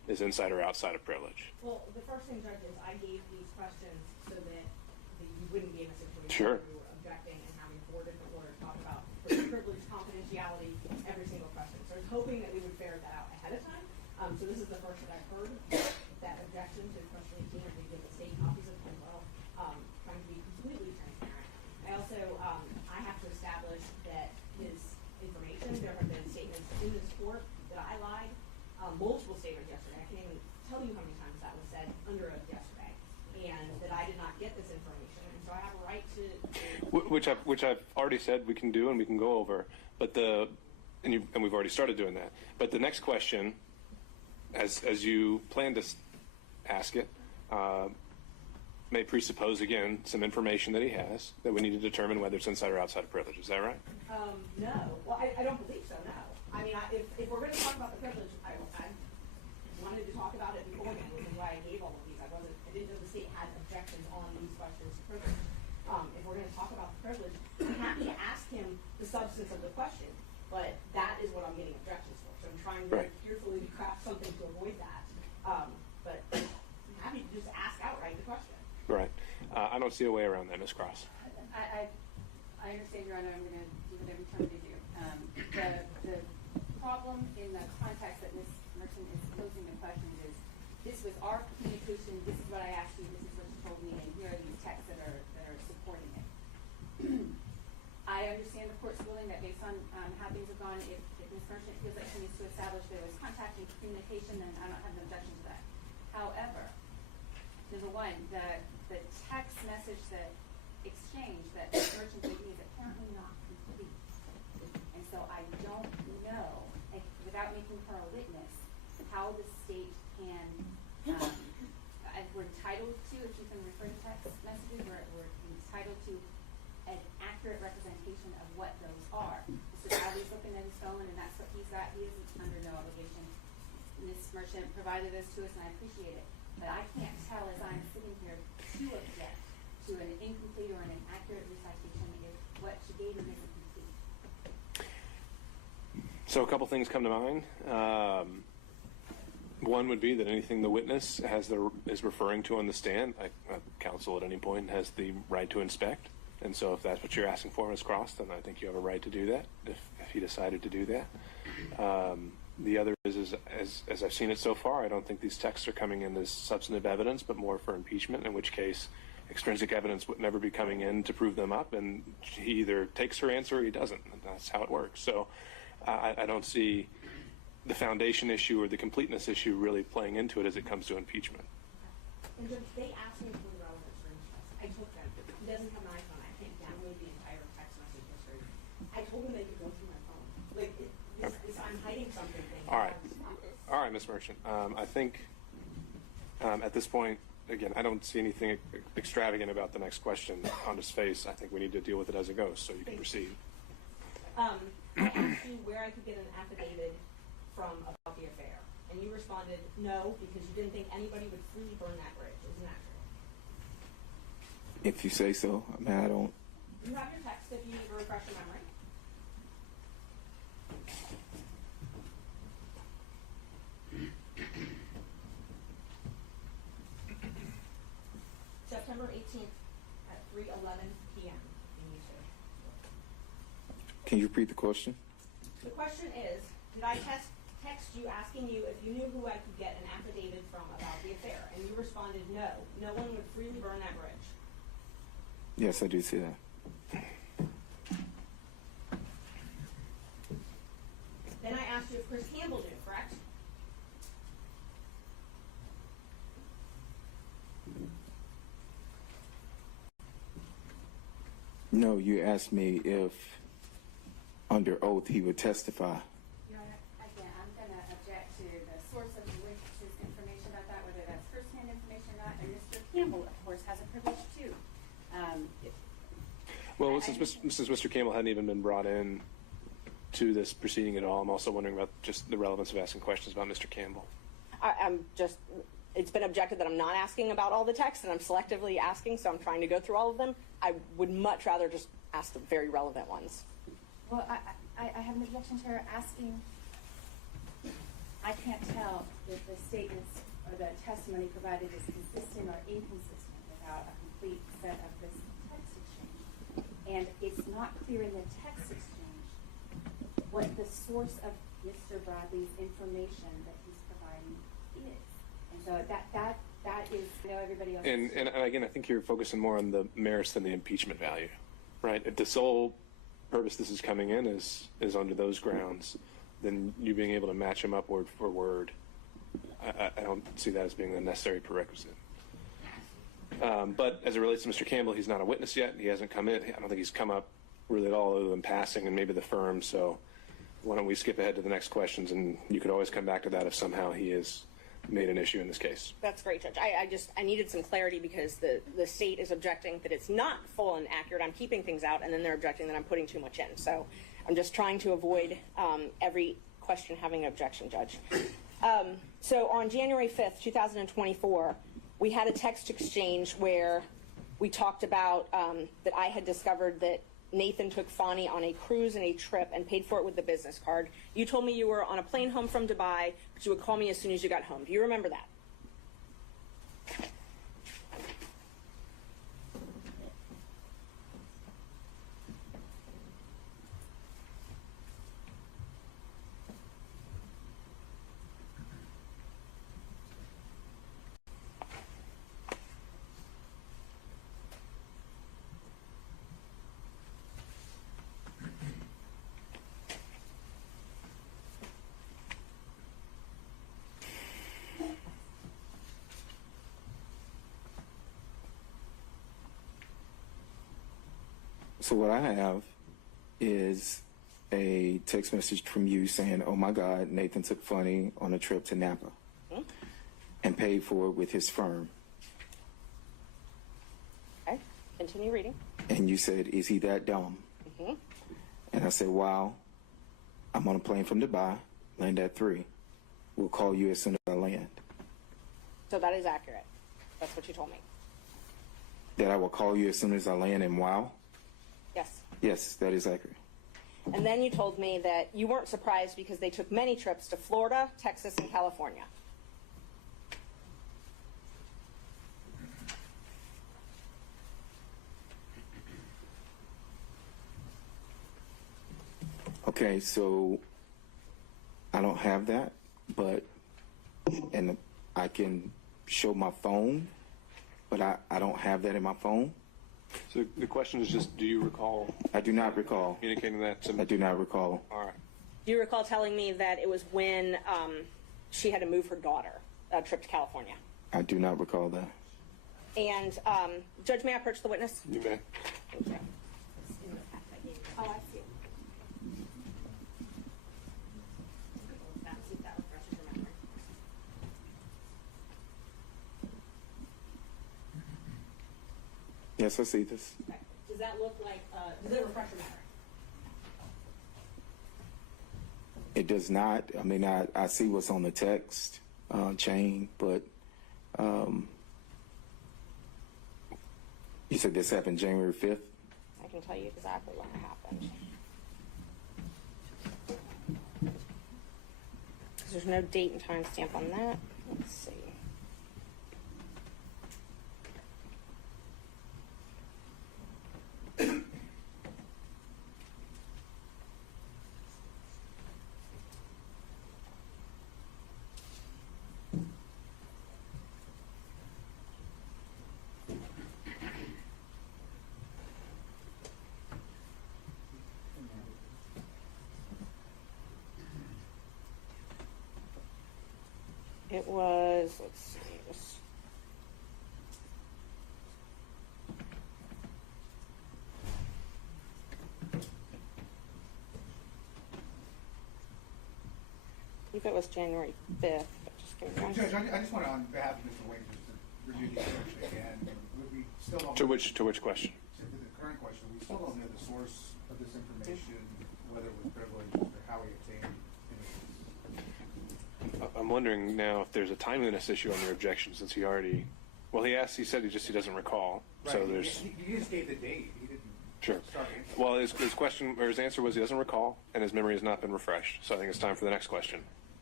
is inside or outside of privilege. Well, the first thing, Judge, is I gave these questions so that you wouldn't be in a situation Sure. where you were objecting and having 4 different lawyers talk about privilege, confidentiality, every single question. So I was hoping that we would ferret that out ahead of time. So this is the first that I've heard that objection to question 18, or to give the state copies of it as well, trying to be completely transparent. I also, I have to establish that his information, there have been statements in this court that I lied, multiple statements yesterday. I can't even tell you how many times that was said under oath yesterday, and that I did not get this information, and so I have a right to Which I've already said we can do and we can go over, but and we've already started doing that. But the next question, as you plan to ask it, may presuppose again some information that he has that we need to determine whether it's inside or outside of privilege. Is that right? No. Well, I don't believe so, no. I mean, if we're going to talk about the privilege, I wanted to talk about it beforehand, which is why I gave all of these. I didn't know the state had objections on these questions to privilege. If we're going to talk about the privilege, I'm happy to ask him the substance of the question, but that is what I'm getting objections for. So I'm trying very carefully to craft something to avoid that. But I'm happy to just ask outright the question. Right. I don't see a way around that, Ms. Cross. I understand, Your Honor. I'm going to do what every time they do. The problem in the context that Ms. Merchant is posing the question is, this was our communication, this is what I asked you, this is what you told me, and here are these texts that are supporting it. I understand the court's ruling that based on how things have gone, if Ms. Merchant feels like she needs to establish there was contact and communication, then I don't have an objection to that. However, number one, the text message that exchange that Ms. Merchant gave me is apparently not complete. And so I don't know, without making her a witness, how the state can, we're entitled to, if you can refer to text messages, we're entitled to an accurate representation of what those are. Mr. Bradley's looking at his phone, and that's what he's got. He is under no obligation. Ms. Merchant provided this to us, and I appreciate it. But I can't tell as I'm sitting here to object to an incomplete or an inaccurate recitation if what she gave me isn't complete. So a couple things come to mind. One would be that anything the witness is referring to on the stand, counsel at any point has the right to inspect. And so if that's what you're asking for, Ms. Cross, then I think you have a right to do that, if he decided to do that. The other is as I've seen it so far, I don't think these texts are coming in as substantive evidence, but more for impeachment, in which case extrinsic evidence would never be coming in to prove them up, and he either takes her answer or he doesn't. And that's how it works. So I don't see the foundation issue or the completeness issue really playing into it as it comes to impeachment. And Judge, they asked me for the relevant screenshots. I took them. He doesn't have an iPhone. I can't download the entire text message history. I told him they could go through my phone. Like, I'm hiding something. All right, Ms. Merchant. I think at this point, again, I don't see anything extravagant about the next question on his face. I think we need to deal with it as it goes, so you can proceed. I asked you where I could get an affidavit from about the affair, and you responded no, because you didn't think anybody would freely burn that bridge. Isn't that true? If you say so. I mean, I don't. You have your text if you need to refresh your memory. September 18th at 3:11 p.m. in YouTube. Can you repeat the question? The question is, did I text you asking you if you knew who I could get an affidavit from about the affair? And you responded no. No one would freely burn that bridge. Yes, I do see that. Then I asked you if Chris Campbell knew, correct? No, you asked me if under oath he would testify. Your Honor, again, I'm going to object to the source of the witness's information about that, whether that's first-hand information or not. And Mr. Campbell, of course, has a privilege too. Well, since Mr. Campbell hadn't even been brought in to this proceeding at all, I'm also wondering about just the relevance of asking questions about Mr. Campbell. It's been objected that I'm not asking about all the texts, and I'm selectively asking, so I'm trying to go through all of them. I would much rather just ask the very relevant ones. Well, I have an objection to her asking I can't tell if the statements or the testimony provided is consistent or inconsistent without a complete set of this text exchange. And it's not clear in the text exchange what the source of Mr. Bradley's information that he's providing is. And so that is, I know everybody else. And again, I think you're focusing more on the merits than the impeachment value, right? If the sole purpose this is coming in is under those grounds, then you being able to match them up word for word, I don't see that as being the necessary prerequisite. But as it relates to Mr. Campbell, he's not a witness yet. He hasn't come in. I don't think he's come up really at all other than passing and maybe the firm. So why don't we skip ahead to the next questions, and you could always come back to that if somehow he is made an issue in this case. That's great, Judge. I needed some clarity because the state is objecting that it's not full and accurate. I'm keeping things out, and then they're objecting that I'm putting too much in. So I'm just trying to avoid every question having an objection, Judge. So on January 5th, 2024, we had a text exchange where we talked about that I had discovered that Nathan took Fani on a cruise and a trip and paid for it with the business card. You told me you were on a plane home from Dubai, but you would call me as soon as you got home. Do you remember that? So what I have is a text message from you saying, "Oh my God, Nathan took Fani on a trip to Napa and paid for it with his firm." Okay, continue reading. And you said, "Is he that dumb?" Mm-hmm. And I said, "Wow, I'm on a plane from Dubai, land at 3. We'll call you as soon as I land." So that is accurate. That's what you told me. That I will call you as soon as I land, and wow? Yes. Yes, that is accurate. And then you told me that you weren't surprised because they took many trips to Florida, Texas, and California. Okay, so I don't have that, and I can show my phone, but I don't have that in my phone. So the question is just, do you recall? I do not recall. Communicating that to me? I do not recall. All right. Do you recall telling me that it was when she had to move her daughter, a trip to California? I do not recall that. And Judge, may I approach the witness? You may. Thank you. Oh, I see. See if that refreshes your memory. Yes, I see this. Okay. Does that look like, does it refresh your memory? It does not. I mean, I see what's on the text chain, but you said this happened January 5th? I can tell you exactly when it happened. Because there's no date and time stamp on that. Let's see. It was, let's see, it was I think it was January 5th, but just give me one Judge, second. I just want to, on behalf of Mr. Wade, just to review the objection again. We still don't. To which question? To the current question, we still don't know the source of this information, whether it was privileged or how he obtained it. I'm wondering now if there's a timeliness issue on your objection, since he already, well, he said he doesn't recall. Right. So there's. He just gave the date. He didn't. Sure. Well, his question or his answer was he doesn't recall, and his memory has not been refreshed. So I think it's time for the next question.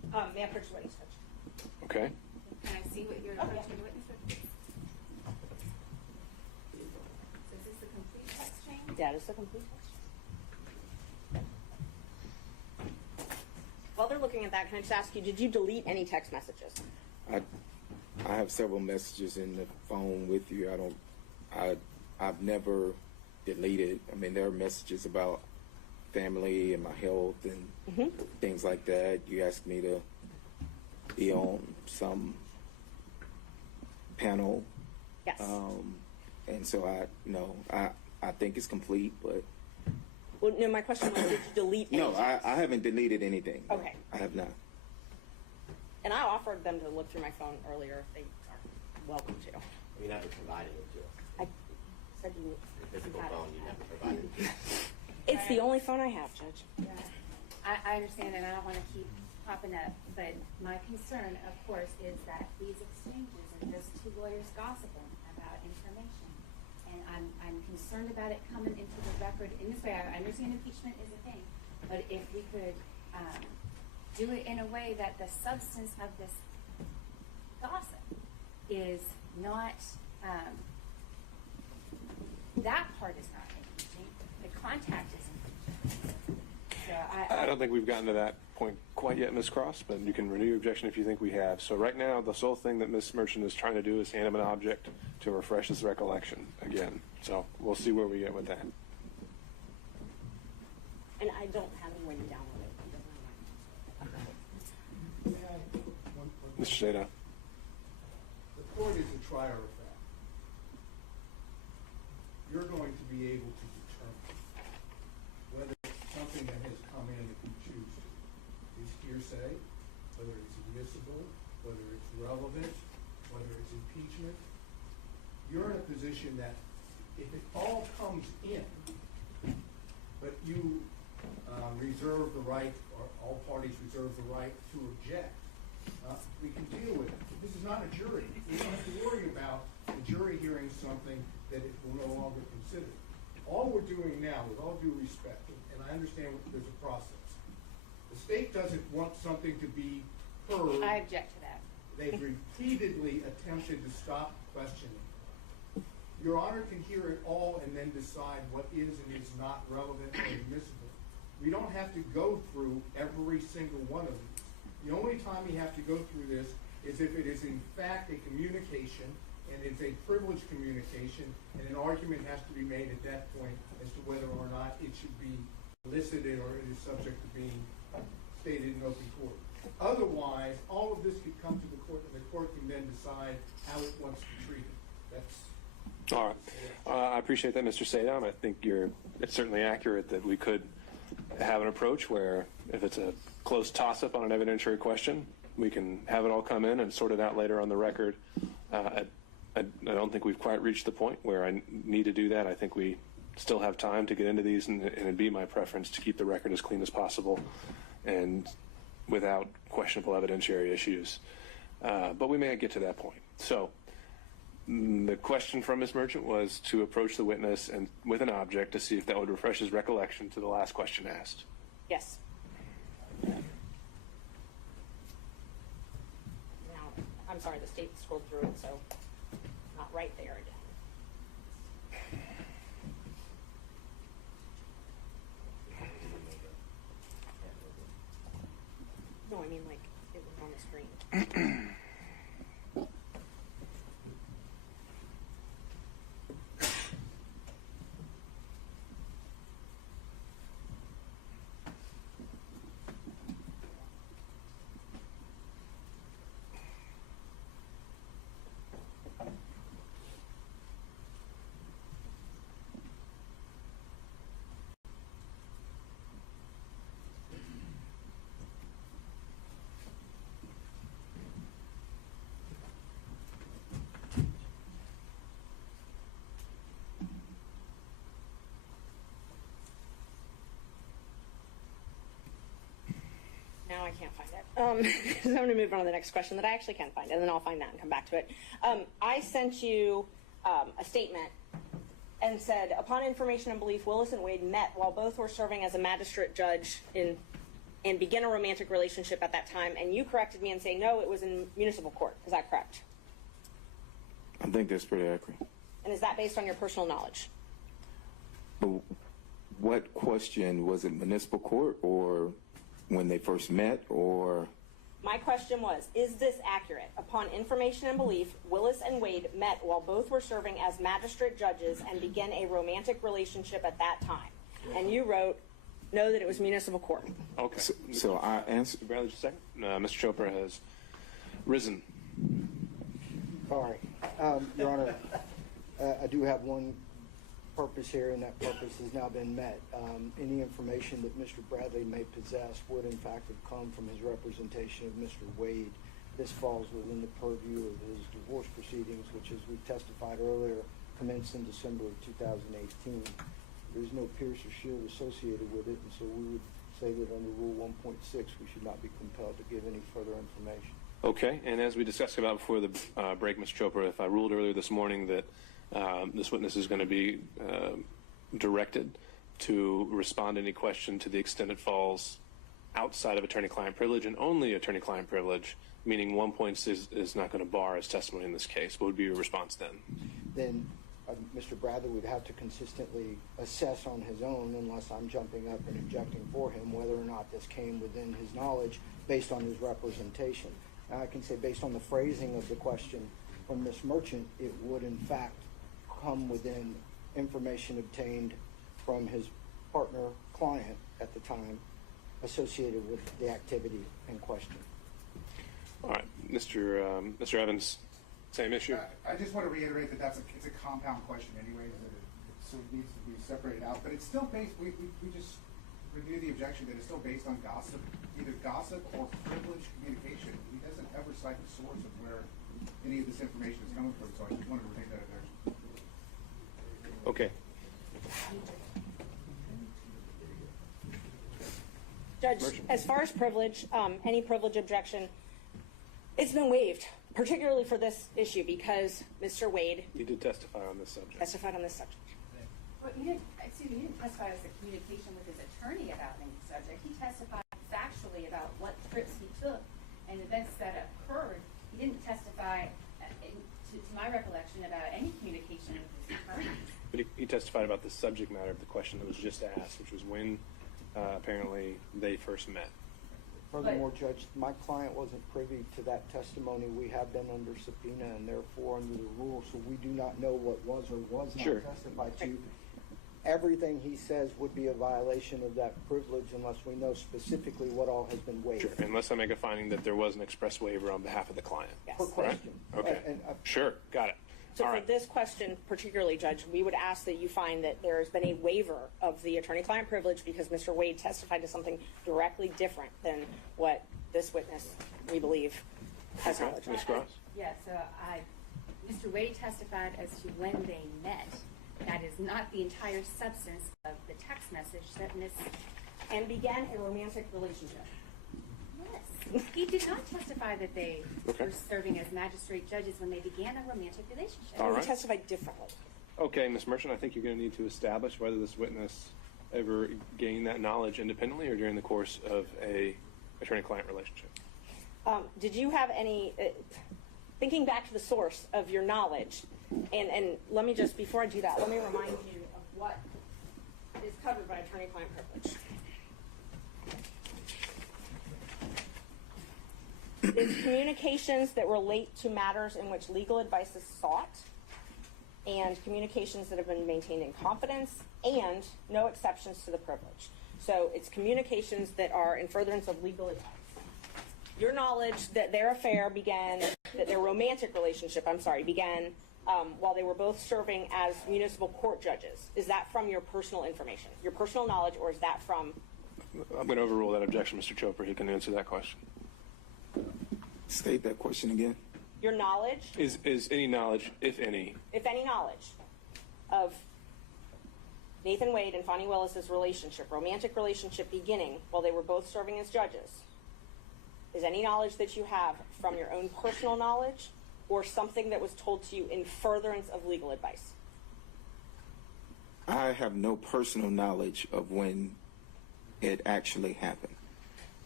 May I approach the witness, Judge? Okay. Can I see what you're approaching the witness with? So is this the complete text chain? That is the complete text. While they're looking at that, can I just ask you, did you delete any text messages? I have several messages in the phone with you. I've never deleted. I mean, there are messages about family and my health and things like that. You asked me to be on some panel. Yes. And so I think it's complete, but. Well, no, my question was, did you delete any No, text? I haven't deleted anything. Okay. I have not. And I offered them to look through my phone earlier if they are welcome to. You never provided it to us. I said you The physical had it. phone, you never provided it to us. It's the only phone I have, Judge. Yeah. I understand, and I don't want to keep popping up, but my concern, of course, is that these exchanges are just two lawyers gossiping about information. And I'm concerned about it coming into the record in this way. I understand impeachment is a thing, but if we could do it in a way that the substance of this gossip is not, that part is not impeaching, the contact is impeaching. So I don't think we've gotten to that point quite yet, Ms. Cross, but you can renew your objection if you think we have. So right now, the sole thing that Ms. Merchant is trying to do is hand him an object to refresh his recollection again. So we'll see where we get with that. And I don't have any way to download it. Mr. Seda. The court is a trier of fact. You're going to be able to determine whether something that has come in, if you choose to, is hearsay, whether it's admissible, whether it's relevant, whether it's impeachment. You're in a position that if it all comes in, but you reserve the right, or all parties reserve the right to object, we can deal with it. This is not a jury. We don't have to worry about the jury hearing something that it will no longer consider. All we're doing now, with all due respect, and I understand there's a process, the state doesn't want something to be heard. I object to that. They've repeatedly attempted to stop questioning. Your Honor can hear it all and then decide what is and is not relevant or admissible. We don't have to go through every single one of these. The only time you have to go through this is if it is in fact a communication, and it's a privileged communication, and an argument has to be made at that point as to whether or not it should be elicited or it is subject to being stated in open court. Otherwise, all of this could come to the court, and the court can then decide how it wants to treat it. That's all right. I appreciate that, Mr. Sadam. I think it's certainly accurate that we could have an approach where if it's a close toss-up on an evidentiary question, we can have it all come in and sort it out later on the record. I don't think we've quite reached the point where I need to do that. I think we still have time to get into these, and it'd be my preference to keep the record as clean as possible and without questionable evidentiary issues. But we may get to that point. So the question from Ms. Merchant was to approach the witness and with an object to see if that would refresh his recollection to the last question asked. Yes. Now, I'm sorry, the state scrolled through it, so not right there again. No, I mean like it was on the screen. Now I can't find it. So I'm going to move on to the next question that I actually can find, and then I'll find that and come back to it. I sent you a statement and said, upon information and belief, Willis and Wade met while both were serving as a magistrate judge in and begin a romantic relationship at that time, and you corrected me and saying, no, it was in municipal court. Is that correct? I think that's pretty accurate. And is that based on your personal knowledge? But what question, was it municipal court or when they first met, or? My question was, is this accurate? Upon information and belief, Willis and Wade met while both were serving as magistrate judges and began a romantic relationship at that time. And you wrote, no, that it was municipal court. Okay. So I answer. Mr. Bradley, just a second. Mr. Chopra has risen. All right. Your Honor, I do have one purpose here, and that purpose has now been met. Any information that Mr. Bradley may possess would in fact have come from his representation of Mr. Wade. This falls within the purview of his divorce proceedings, which, as we testified earlier, commenced in December of 2018. There's no pierce or shield associated with it, and so we would say that under Rule 1.6 we should not be compelled to give any further information. Okay, and as we discussed about before the break, Mr. Chopra, if I ruled earlier this morning that this witness is going to be directed to respond to any question to the extent it falls outside of attorney-client privilege and only attorney-client privilege, meaning 1.6 is not going to bar his testimony in this case, what would be your response then? Then Mr. Bradley would have to consistently assess on his own, unless I'm jumping up and objecting for him, whether or not this came within his knowledge based on his representation. Now, I can say based on the phrasing of the question from Ms. Merchant, it would in fact come within information obtained from his partner client at the time associated with the activity in question. All right, Mr. Evans, same issue. I just want to reiterate that it's a compound question anyway, so it needs to be separated out. But it's still based. We just review the objection that it's still based on gossip, either gossip or privileged communication. He doesn't ever cite the source of where any of this information is coming from. So I just wanted to make that objection. Okay. Judge, as far as privilege, any privilege objection, it's been waived, particularly for this issue because Mr. Wade He did testify on this subject. testified on this subject. Well, you didn't testify as a communication with his attorney about any subject. He testified factually about what trips he took and events that occurred. He didn't testify, to my recollection, about any communication with his attorney. But he testified about the subject matter of the question that was just asked, which was when apparently they first met. Furthermore, Judge, my client wasn't privy to that testimony. We have been under subpoena and therefore under the rules, so we do not know what was or was not testified to. Everything he says would be a violation of that privilege unless we know specifically what all has been waived. Sure, unless I make a finding that there was an express waiver on behalf of the client. Yes. Per question. Okay. Sure, got it. So All for right. this question particularly, Judge, we would ask that you find that there has been a waiver of the attorney-client privilege because Mr. Wade testified to something directly different than what this witness, we believe, has knowledge Ms. of. Cross? Yeah, so Mr. Wade testified as to when they met. That is not the entire substance of the text message that Ms. And began a romantic relationship. Yes. He did not testify that they Okay. were serving as magistrate judges when they began a romantic relationship. All right. He testified differently. Okay, Ms. Merchant, I think you're going to need to establish whether this witness ever gained that knowledge independently or during the course of a attorney-client relationship. Did you have any, thinking back to the source of your knowledge, and let me just, before I do that, let me remind you of what is covered by attorney-client privilege. It's communications that relate to matters in which legal advice is sought, and communications that have been maintained in confidence, and no exceptions to the privilege. So it's communications that are in furtherance of legal advice. Your knowledge that their affair began, that their romantic relationship, began while they were both serving as municipal court judges. Is that from your personal information, your personal knowledge, or is that from? I'm going to overrule that objection, Mr. Chopra. He can answer that question. State that question again. Your knowledge? Is any knowledge, if any, Knowledge of Nathan Wade and Fani Willis's relationship, romantic relationship beginning while they were both serving as judges, is any knowledge that you have from your own personal knowledge or something that was told to you in furtherance of legal advice? I have no personal knowledge of when it actually happened.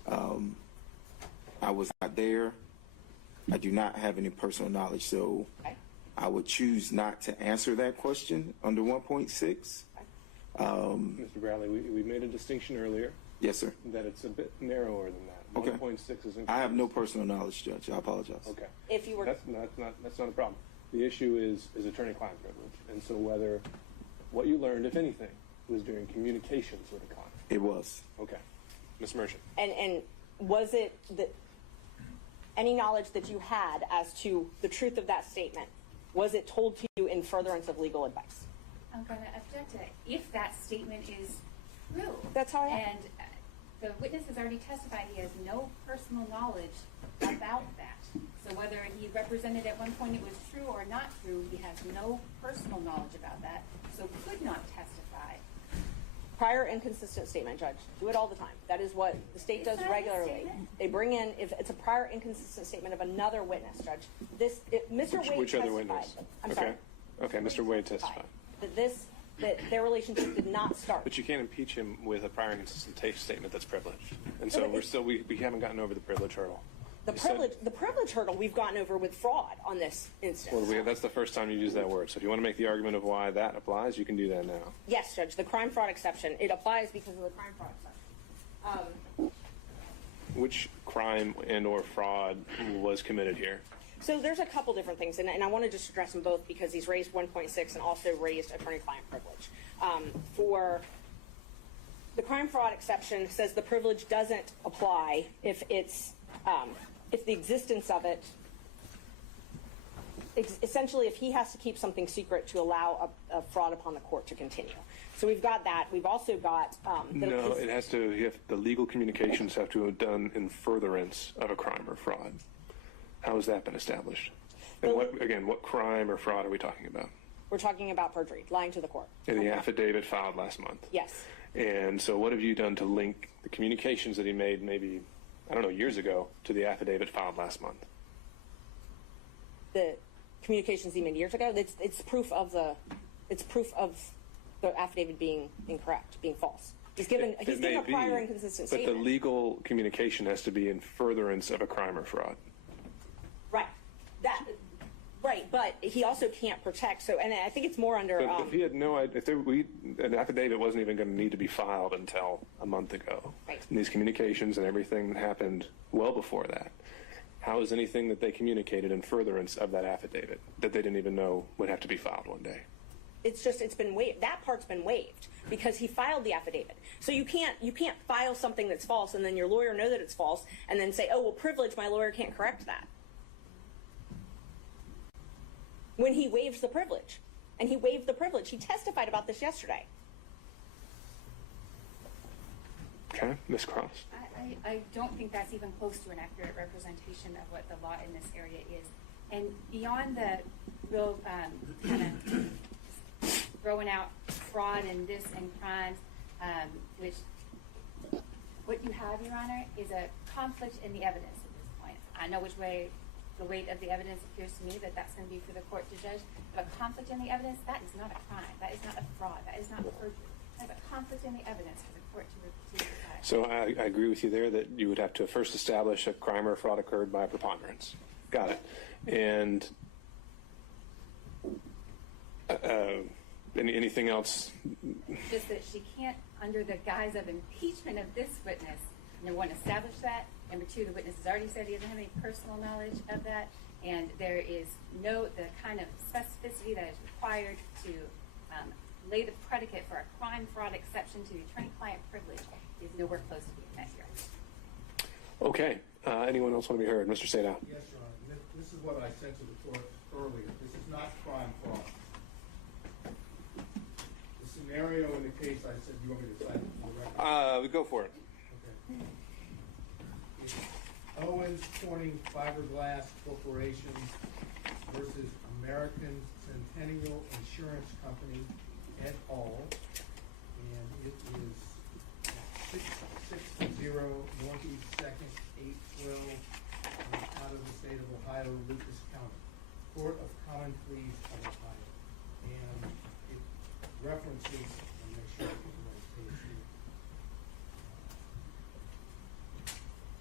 I was not there. I do not have any personal knowledge, so I would choose not to answer that question under 1.6. Mr. Bradley, we made a distinction earlier. Yes, sir. That it's a bit narrower than that. Okay. 1.6 is included. I have no personal knowledge, Judge. I apologize. Okay. If you were, That's not a problem. The issue is attorney-client privilege, and so whether what you learned, if anything, was during communications with a client. It was. Okay. Ms. Merchant. and was it that any knowledge that you had as to the truth of that statement, was it told to you in furtherance of legal advice? I'm going to object to that. If that statement is true. That's how I am. And the witness has already testified he has no personal knowledge about that. So whether he represented at one point it was true or not true, he has no personal knowledge about that, so could not testify. Prior inconsistent statement, Judge. Do it all the time. That is what the state does It's not a regularly. statement. They bring in, if it's a prior inconsistent statement of another witness, Judge. Mr. Wade Which other testified. witness? I'm Okay. sorry. Okay, Mr. Wade testified. That their relationship did not start. But you can't impeach him with a prior inconsistent statement that's privileged. And so No, but we haven't gotten over the privilege hurdle. The privilege hurdle we've gotten over with fraud on this instance. Well, that's the first time you use that word. So if you want to make the argument of why that applies, you can do that now. Yes, Judge, the crime fraud exception, it applies because of the crime fraud exception. Which crime and or fraud was committed here? So there's a couple different things, and I want to just address them both because he's raised 1.6 and also raised attorney-client privilege. For the crime fraud exception says the privilege doesn't apply if it's if the existence of it, essentially if he has to keep something secret to allow a fraud upon the court to continue. So we've got that. We've also got No, it has to. The legal communications have to have done in furtherance of a crime or fraud. How has that been established? And what crime or fraud are we talking about? We're talking about perjury, lying to the court. In the affidavit filed last month. Yes. And so what have you done to link the communications that he made maybe, I don't know, years ago to the affidavit filed last month? The communications he made years ago, it's proof of the affidavit being incorrect, being false. He's given a prior inconsistent statement. But the legal communication has to be in furtherance of a crime or fraud. Right, but he also can't protect. So, and I think it's more under. But if he had no idea, an affidavit wasn't even going to need to be filed until a month ago. Right. And these communications and everything happened well before that. How is anything that they communicated in furtherance of that affidavit that they didn't even know would have to be filed one day? It's been waived. That part's been waived because he filed the affidavit. So you can't file something that's false and then your lawyer know that it's false and then say, oh, well, privilege, my lawyer can't correct that. When he waives the privilege. And he waived the privilege. He testified about this yesterday. Okay, Ms. Cross. I don't think that's even close to an accurate representation of what the law in this area is. And beyond the real kind of throwing out fraud and this and crimes, which what you have, Your Honor, is a conflict in the evidence at this point. I know which way the weight of the evidence appears to me that that's going to be for the court to judge. But a conflict in the evidence, that is not a crime. That is not a fraud. That is not perjury. That's a conflict in the evidence for the court to decide. So I agree with you there that you would have to first establish a crime or fraud occurred by a preponderance. Got it. And anything else? Just that she can't, under the guise of impeachment of this witness, number one, establish that. Number two, the witness has already said he doesn't have any personal knowledge of that. And there is the kind of specificity that is required to lay the predicate for a crime fraud exception to the attorney-client privilege is nowhere close to being met here. Okay. Anyone else want to be heard? Mr. Sadow. Yes, Your Honor. This is what I said to the court earlier. This is not crime fraud. The scenario in the case I said, you want me to cite it for the record? Go for it. Okay. It's Owens Corning Fiberglass Corporation versus American Centennial Insurance Company et al. And it is 660 Northeast 2nd, 812, out of the state of Ohio, Lucas County, Court of Common Pleas of Ohio. And it references, I'll make sure I get the right page here.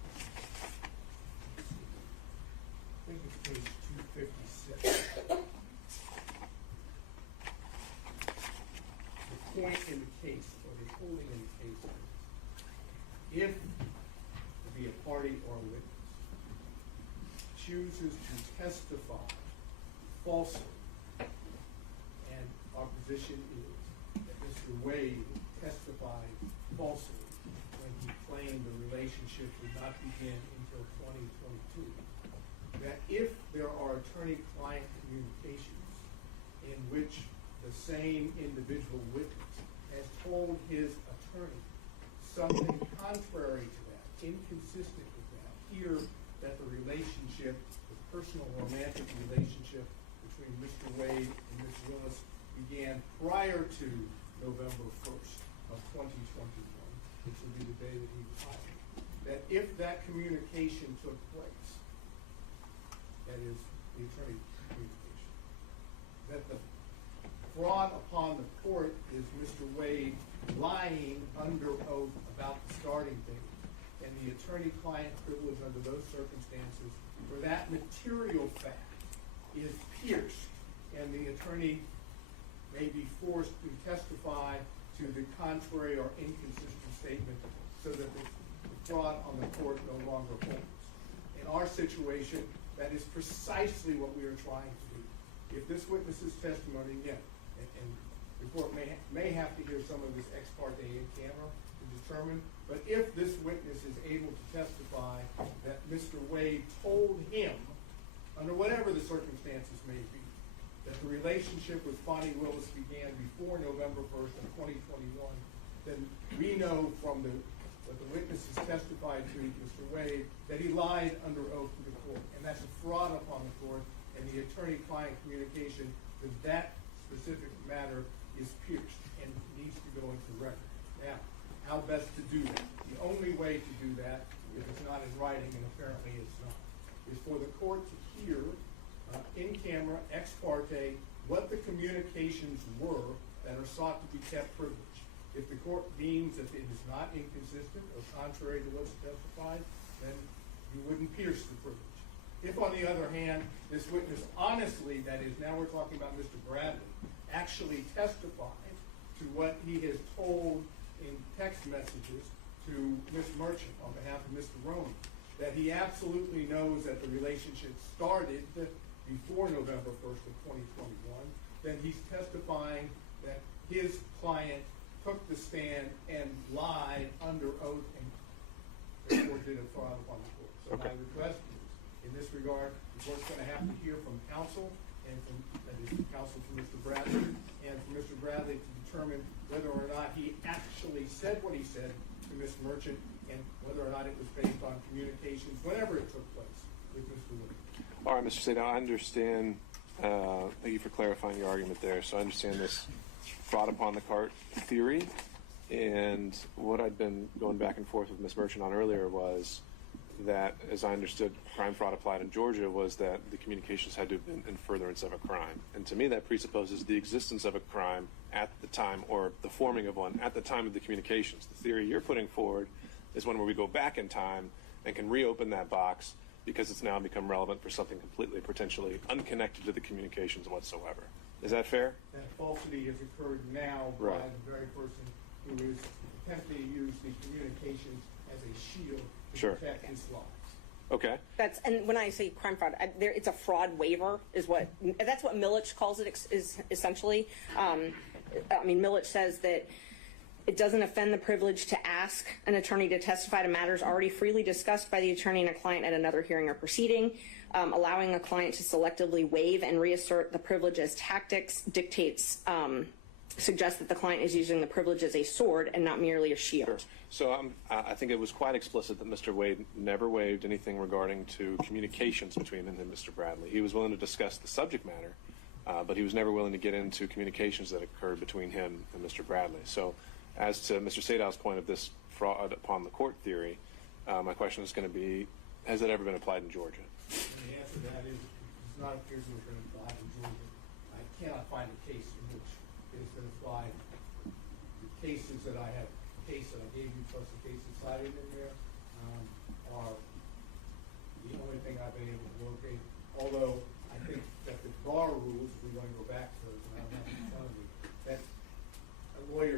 point in the case, or the holding in the case, if the party or witness chooses to testify falsely, and our position is that Mr. Wade testified falsely when he claimed the relationship would not begin until 2022, that if there are attorney-client communications in which the same individual witness has told his attorney something contrary to that, inconsistent with that, here that the relationship, the personal romantic relationship between Mr. Wade and Ms. Willis began prior to November 1st of 2021, which would be the day that he was hired, that if that communication took place, that is the attorney communication, that the fraud upon the court is Mr. Wade lying under oath about the starting date, and the attorney-client privilege under those circumstances where that material fact is pierced and the attorney may be forced to testify to the contrary or inconsistent statement so that the fraud on the court no longer holds. In our situation, that is precisely what we are trying to do. If this witness's testimony, again, and the court may have to hear some of this ex parte in camera to determine, but if this witness is able to testify that Mr. Wade told him, under whatever the circumstances may be, that the relationship with Fani Willis began before November 1st of 2021, then we know from what the witness has testified to Mr. Wade that he lied under oath to the court, and that's a fraud upon the court, and the attorney-client communication with that specific matter is pierced and needs to go into record. Now, how best to do that? The only way to do that, if it's not in writing, and apparently it's not, is for the court to hear in camera, ex parte, what the communications were that are sought to be kept privileged. If the court deems that it is not inconsistent or contrary to what's testified, then you wouldn't pierce the privilege. If, on the other hand, this witness honestly, that is, now we're talking about Mr. Bradley, actually testified to what he has told in text messages to Ms. Merchant on behalf of Mr. Roney, that he absolutely knows that the relationship started before November 1st of 2021, then he's testifying that his client took the stand and lied under oath and therefore did a fraud upon the court. So my request is, in this regard, the court's going to have to hear from counsel, and from, that is, counsel for Mr. Bradley, and for Mr. Bradley to determine whether or not he actually said what he said to Ms. Merchant, and whether or not it was based on communications, whenever it took place with Mr. Williams. All right, Mr. Sada, I understand. Thank you for clarifying your argument there. So I understand this fraud upon the cart theory, and what I'd been going back and forth with Ms. Merchant on earlier was that, as I understood, crime fraud applied in Georgia was that the communications had to have been in furtherance of a crime. And to me, that presupposes the existence of a crime at the time, or the forming of one at the time of the communications. The theory you're putting forward is one where we go back in time and can reopen that box because it's now become relevant for something completely, potentially unconnected to the communications whatsoever. Is that fair? That falsity has occurred now by the very person who is attempting to use the communications as a shield to protect his lives. Okay. And when I say crime fraud, it's a fraud waiver. That's what Millich calls it. Is essentially. Millich says that it doesn't offend the privilege to ask an attorney to testify to matters already freely discussed by the attorney and a client at another hearing or proceeding. Allowing a client to selectively waive and reassert the privilege as tactics suggests that the client is using the privilege as a sword and not merely a shield. Sure. So I think it was quite explicit that Mr. Wade never waived anything regarding to communications between him and Mr. Bradley. He was willing to discuss the subject matter, but he was never willing to get into communications that occurred between him and Mr. Bradley. So as to Mr. Sadow's point of this fraud upon the court theory, my question is going to be, has it ever been applied in Georgia? And the answer to that is, it's not appears to have been applied in Georgia. I cannot find a case in which it has been applied. The cases that I have, the case that I gave you plus the cases cited in there, are the only thing I've been able to locate. Although I think that the bar rules, if we're going to go back to those, and I'm not telling you, that a lawyer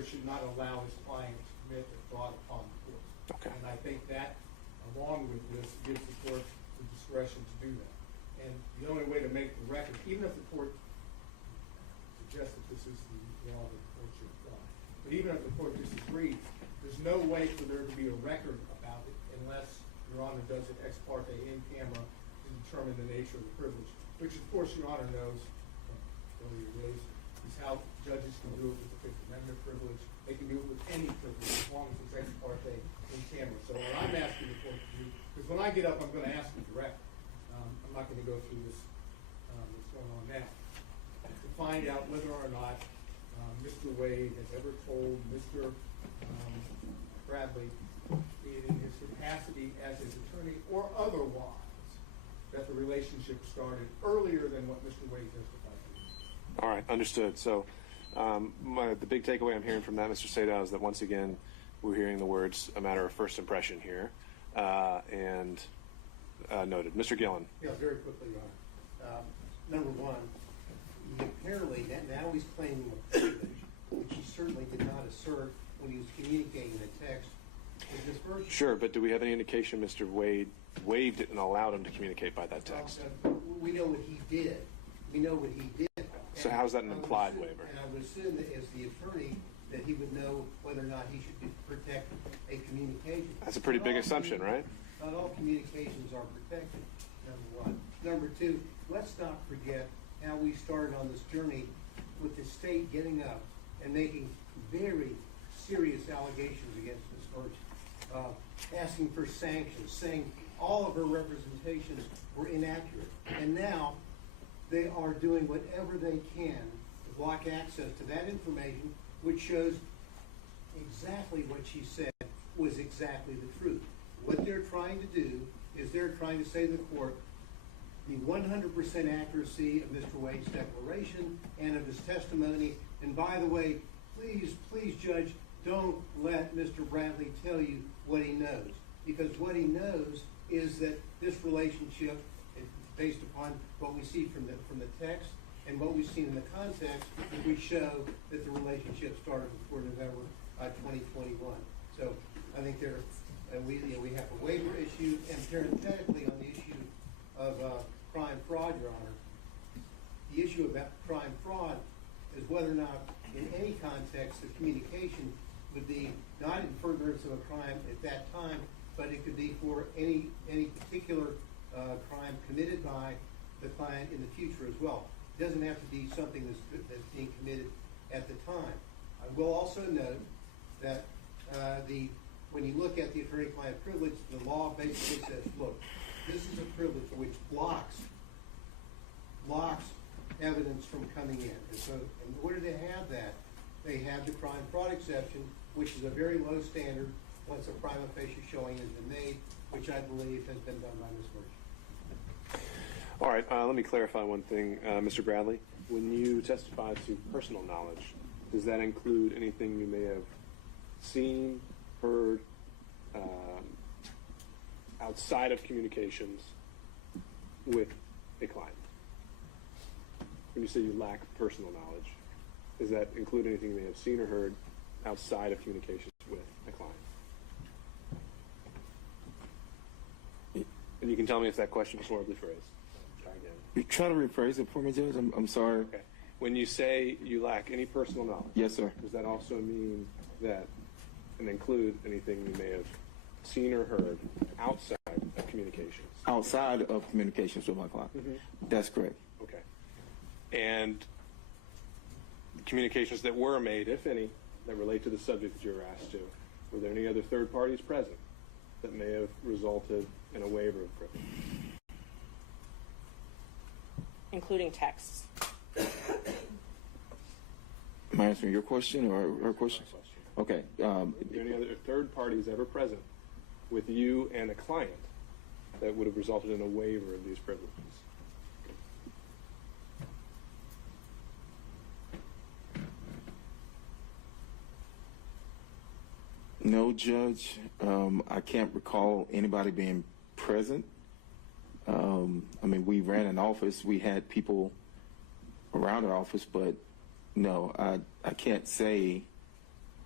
lawyer should not allow his client to commit a fraud upon the court. Okay. And I think that, along with this, gives the court the discretion to do that. And the only way to make the record, even if the court suggests that this is the law that the court should apply, but even if the court disagrees, there's no way for there to be a record about it unless Your Honor does it ex parte in camera to determine the nature of the privilege, which of course Your Honor knows from earlier days is how judges can do it with the Fifth Amendment privilege. They can do it with any privilege as long as it's ex parte in camera. So what I'm asking the court to do, because when I get up, I'm going to ask you directly. I'm not going to go through this what's going on now, to find out whether or not Mr. Wade has ever told Mr. Bradley, in his capacity as his attorney or otherwise, that the relationship started earlier than what Mr. Wade testified to. All right, understood. So the big takeaway I'm hearing from that, Mr. Seda, is that once again, we're hearing the words a matter of first impression here, and noted. Mr. Gillen. Yeah, very quickly, Your Honor. Number one, he apparently, now he's claiming a privilege, which he certainly did not assert when he was communicating the text with this person. Sure, but do we have any indication Mr. Wade waived it and allowed him to communicate by that text? We know what he did. We know what he did. So how is that an implied waiver? And I would assume that as the attorney, that he would know whether or not he should protect a communication. That's a pretty big assumption, right? Not all communications are protected, number one. Number two, let's not forget how we started on this journey with the state getting up and making very serious allegations against Ms. Merchant, asking for sanctions, saying all of her representations were inaccurate. And now they are doing whatever they can to block access to that information, which shows exactly what she said was exactly the truth. What they're trying to do is they're trying to say to the court the 100% accuracy of Mr. Wade's declaration and of his testimony. And by the way, please, Judge, don't let Mr. Bradley tell you what he knows. Because what he knows is that this relationship, based upon what we see from the text and what we've seen in the context, we show that the relationship started before November 2021. So I think we have a waiver issue, and parenthetically on the issue of crime fraud, Your Honor, the issue about crime fraud is whether or not in any context the communication would be not in furtherance of a crime at that time, but it could be for any particular crime committed by the client in the future as well. It doesn't have to be something that's being committed at the time. I will also note that when you look at the attorney-client privilege, the law basically says, look, this is a privilege which blocks evidence from coming in. And so in order to have that, they have the crime fraud exception, which is a very low standard once a prima facie showing has been made, which I believe has been done by Ms. Merchant. All right, let me clarify one thing, Mr. Bradley. When you testify to personal knowledge, does that include anything you may have seen, heard, outside of communications with a client? When you say you lack personal knowledge, does that include anything you may have seen or heard outside of communications with a client? And you can tell me if that question is horribly phrased. Try again. You try to rephrase it for me, Judge? I'm sorry. Okay. When you say you lack any personal knowledge, Yes, sir. does that also mean that and include anything you may have seen or heard outside of communications? Outside of communications with my client. Mm-hmm. That's correct. Okay. And communications that were made, if any, that relate to the subject that you were asked to, were there any other third parties present that may have resulted in a waiver of privilege? Including texts. Am I answering your question or her question? Okay. Are there any other third parties ever present with you and a client that would have resulted in a waiver of these privileges? No, Judge. I can't recall anybody being present. I mean, we ran an office. We had people around our office, but no, I can't say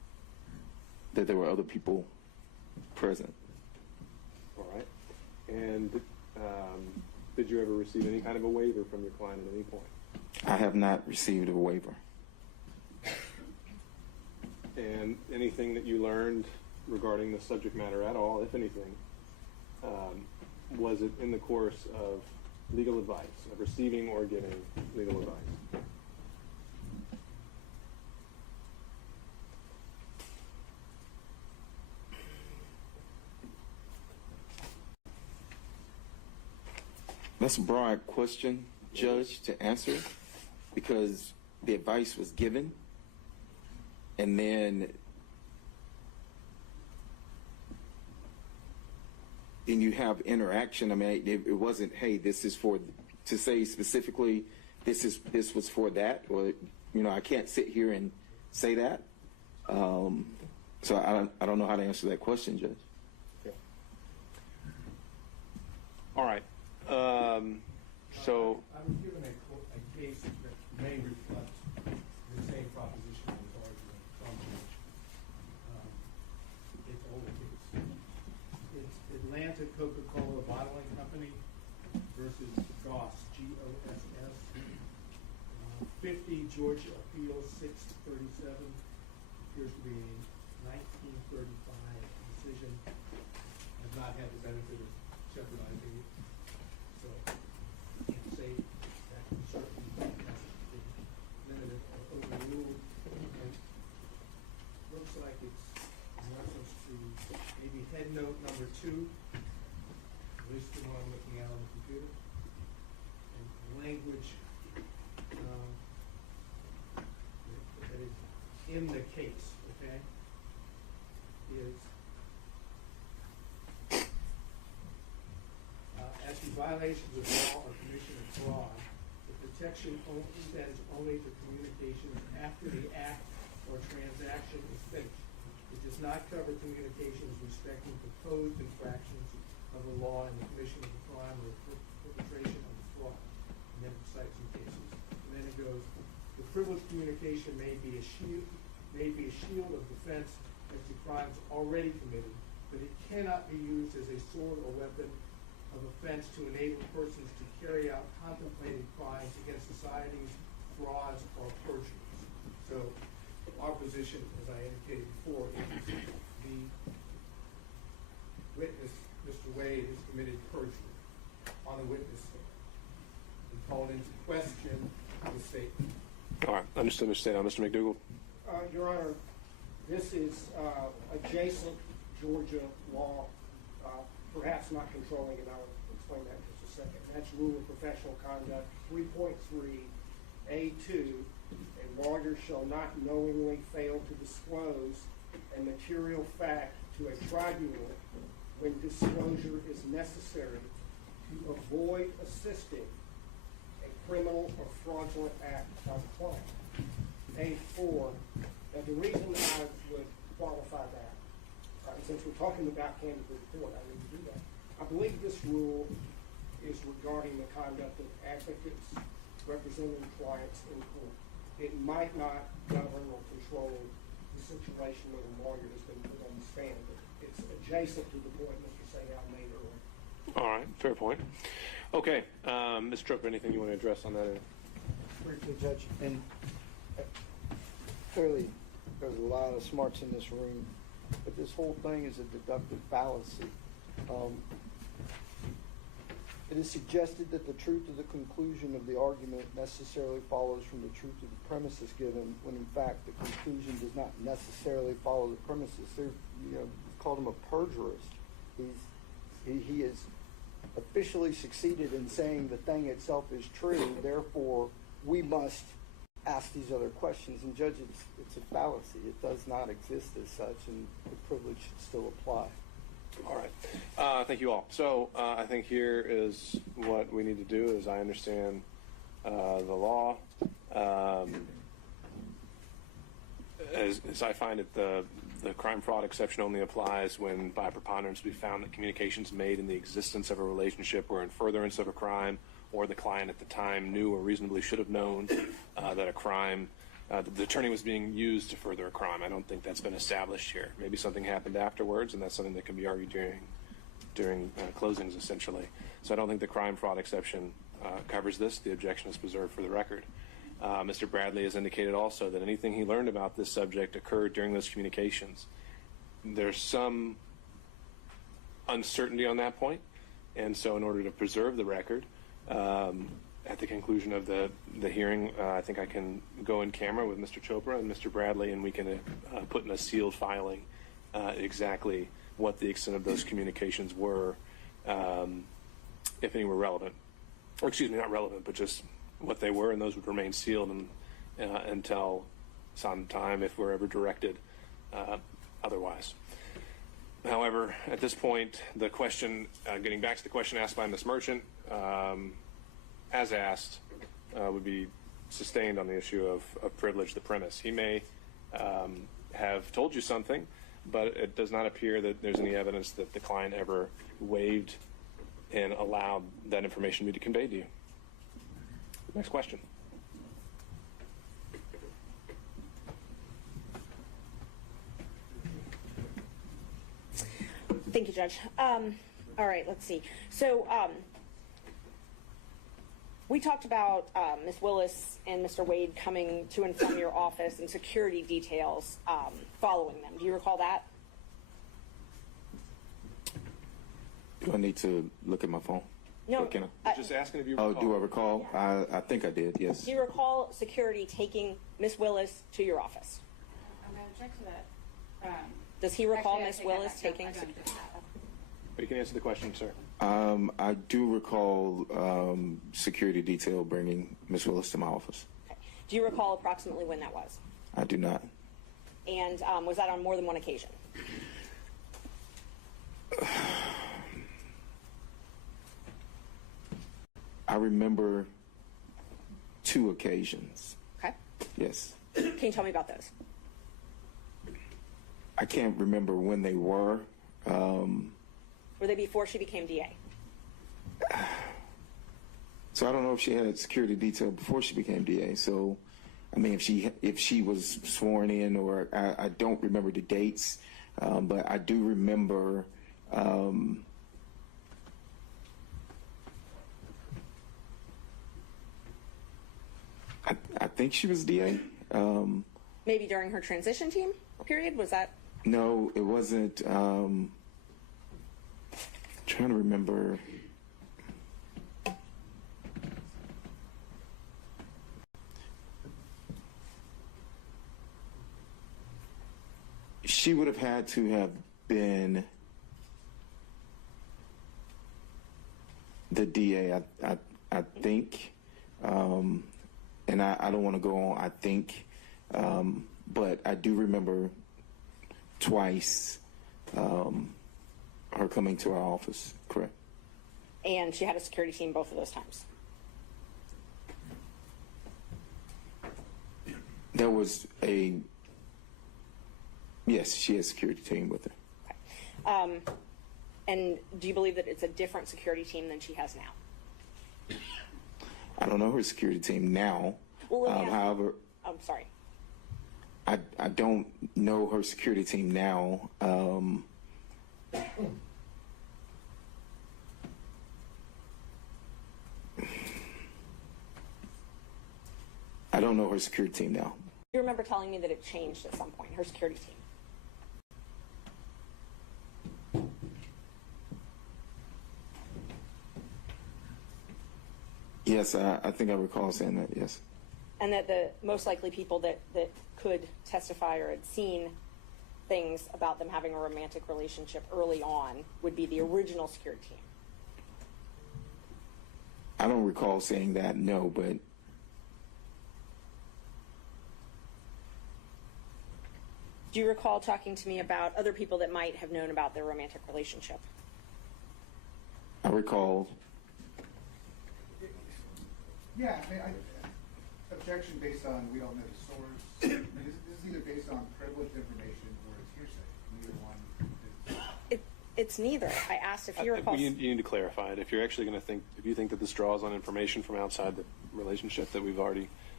that there were other people present. All right. And did you ever receive any kind of a waiver from your client at any point? I have not received a waiver. And anything that you learned regarding the subject matter at all, if anything, was it in the course of legal advice, of receiving or giving legal advice? That's a broad question, Judge, to answer, because the advice was given, and then you have interaction. I mean, it wasn't, hey, this is for, to say specifically, this was for that, or, you know, I can't sit here and say that. So I don't know how to answer that question, Judge. Okay. All right. So I was given a case that may reflect the same proposition as argument from its older case. It's Atlanta Coca-Cola Bottling Company versus Goss, G-O-S-S. 50 Georgia Appeal 637 appears to be a 1935 decision. I've not had the benefit of shepherdizing it, so I can't say that certainly hasn't been limited or overruled. And looks like it's in reference to maybe head note number 2, at least the one I'm looking at on the computer. And language that is in the case, okay, is as to violations of law or commission of fraud, the protection extends only to communications after the act or transaction is finished. It does not cover communications respecting proposed infractions of the law in the commission of the crime or perpetration of the fraud. And then it cites some cases. And then it goes, the privileged communication may be a shield of defense as to crimes already committed, but it cannot be used as a sword or weapon of offense to enable persons to carry out contemplated crimes against societies, frauds, or perjuries. So our position, as I indicated before, is the witness, Mr. Wade, has committed perjury on a witness stand. He called into question the statement. all right, understood, Mr. State. Mr. McDougall. Your Honor, this is adjacent Georgia law, perhaps not controlling, and I'll explain that in just a second. That's Rule of Professional Conduct 3.3A2. A lawyer shall not knowingly fail to disclose a material fact to a tribunal when disclosure is necessary to avoid assisting a criminal or fraudulent act of the client. A4, and the reason I would qualify that, since we're talking about candid report, I need to do that. I believe this rule is regarding the conduct of advocates representing clients in court. It might not govern or control the situation where the lawyer has been put on the stand, but it's adjacent to the point Mr. Sayal made earlier. All right, fair point. Okay, Ms. Trooper, anything you want to address on that? Briefly, Judge, and clearly there's a lot of smarts in this room, but this whole thing is a deductive fallacy. It is suggested that the truth of the conclusion of the argument necessarily follows from the truth of the premises given, when in fact the conclusion does not necessarily follow the premises. They're, called him a perjurist. He has officially succeeded in saying the thing itself is true, therefore we must ask these other questions. And Judge, it's a fallacy. It does not exist as such, and the privilege should still apply. All right. Thank you all. So I think here is what we need to do, as I understand the law. As I find it, the crime fraud exception only applies when by preponderance we found that communications made in the existence of a relationship were in furtherance of a crime, or the client at the time knew or reasonably should have known that a crime the attorney was being used to further a crime. I don't think that's been established here. Maybe something happened afterwards, and that's something that can be argued during closings, essentially. So I don't think the crime fraud exception covers this. The objection is preserved for the record. Mr. Bradley has indicated also that anything he learned about this subject occurred during those communications. There's some uncertainty on that point, and so in order to preserve the record, at the conclusion of the hearing, I think I can go in camera with Mr. Chopra and Mr. Bradley, and we can put in a sealed filing exactly what the extent of those communications were, if any were relevant. Or excuse me, not relevant, but just what they were, and those would remain sealed until some time if we're ever directed otherwise. However, at this point, the question, getting back to the question asked by Ms. Merchant, as asked, would be sustained on the issue of privilege, the premise. He may have told you something, but it does not appear that there's any evidence that the client ever waived and allowed that information to be conveyed to you. Next question. Thank you, Judge. All right, let's see. So we talked about Ms. Willis and Mr. Wade coming to and from your office and security details following them. Do you recall that? Do I need to look at my phone? No. Can I? Just asking if you recall. Oh, do I recall? I think I did, yes. Do you recall security taking Ms. Willis to your office? I'm going to object to that. Does he recall Actually, I Ms. take that Willis back. taking I don't security? do that. You can answer the question, sir. I do recall security detail bringing Ms. Willis to my office. Okay. Do you recall approximately when that was? I do not. And was that on more than one occasion? I remember 2 occasions. Okay. Yes. Can you tell me about those? I can't remember when they were. Were they before she became DA? So I don't know if she had security detail before she became DA. So, I mean, if she was sworn in, or I don't remember the dates, but I do remember. I think she was DA. Maybe during her transition team period? Was that? No, it wasn't. Trying to remember. She would have had to have been the DA, I think. And I don't want to go on, I think. But I do remember twice her coming to our office, correct? And she had a security team both of those times? There was yes, she had a security team with her. Okay. And do you believe that it's a different security team than she has now? I don't know her security team now. Well, however, I'm sorry. I don't know her security team now. I don't know her security team now. You remember telling me that it changed at some point, her security team? Yes, I think I recall saying that, yes. And that the most likely people that could testify or had seen things about them having a romantic relationship early on would be the original security team? I don't recall saying that, no, but do you recall talking to me about other people that might have known about their romantic relationship? I recall. Yeah, I mean, objection based on we don't know the source. I mean, this is either based on privileged information or it's hearsay. Neither one. It's neither. I asked if you recall. You need to clarify it. If you're actually going to think, if you think that this draws on information from outside the relationship that we've already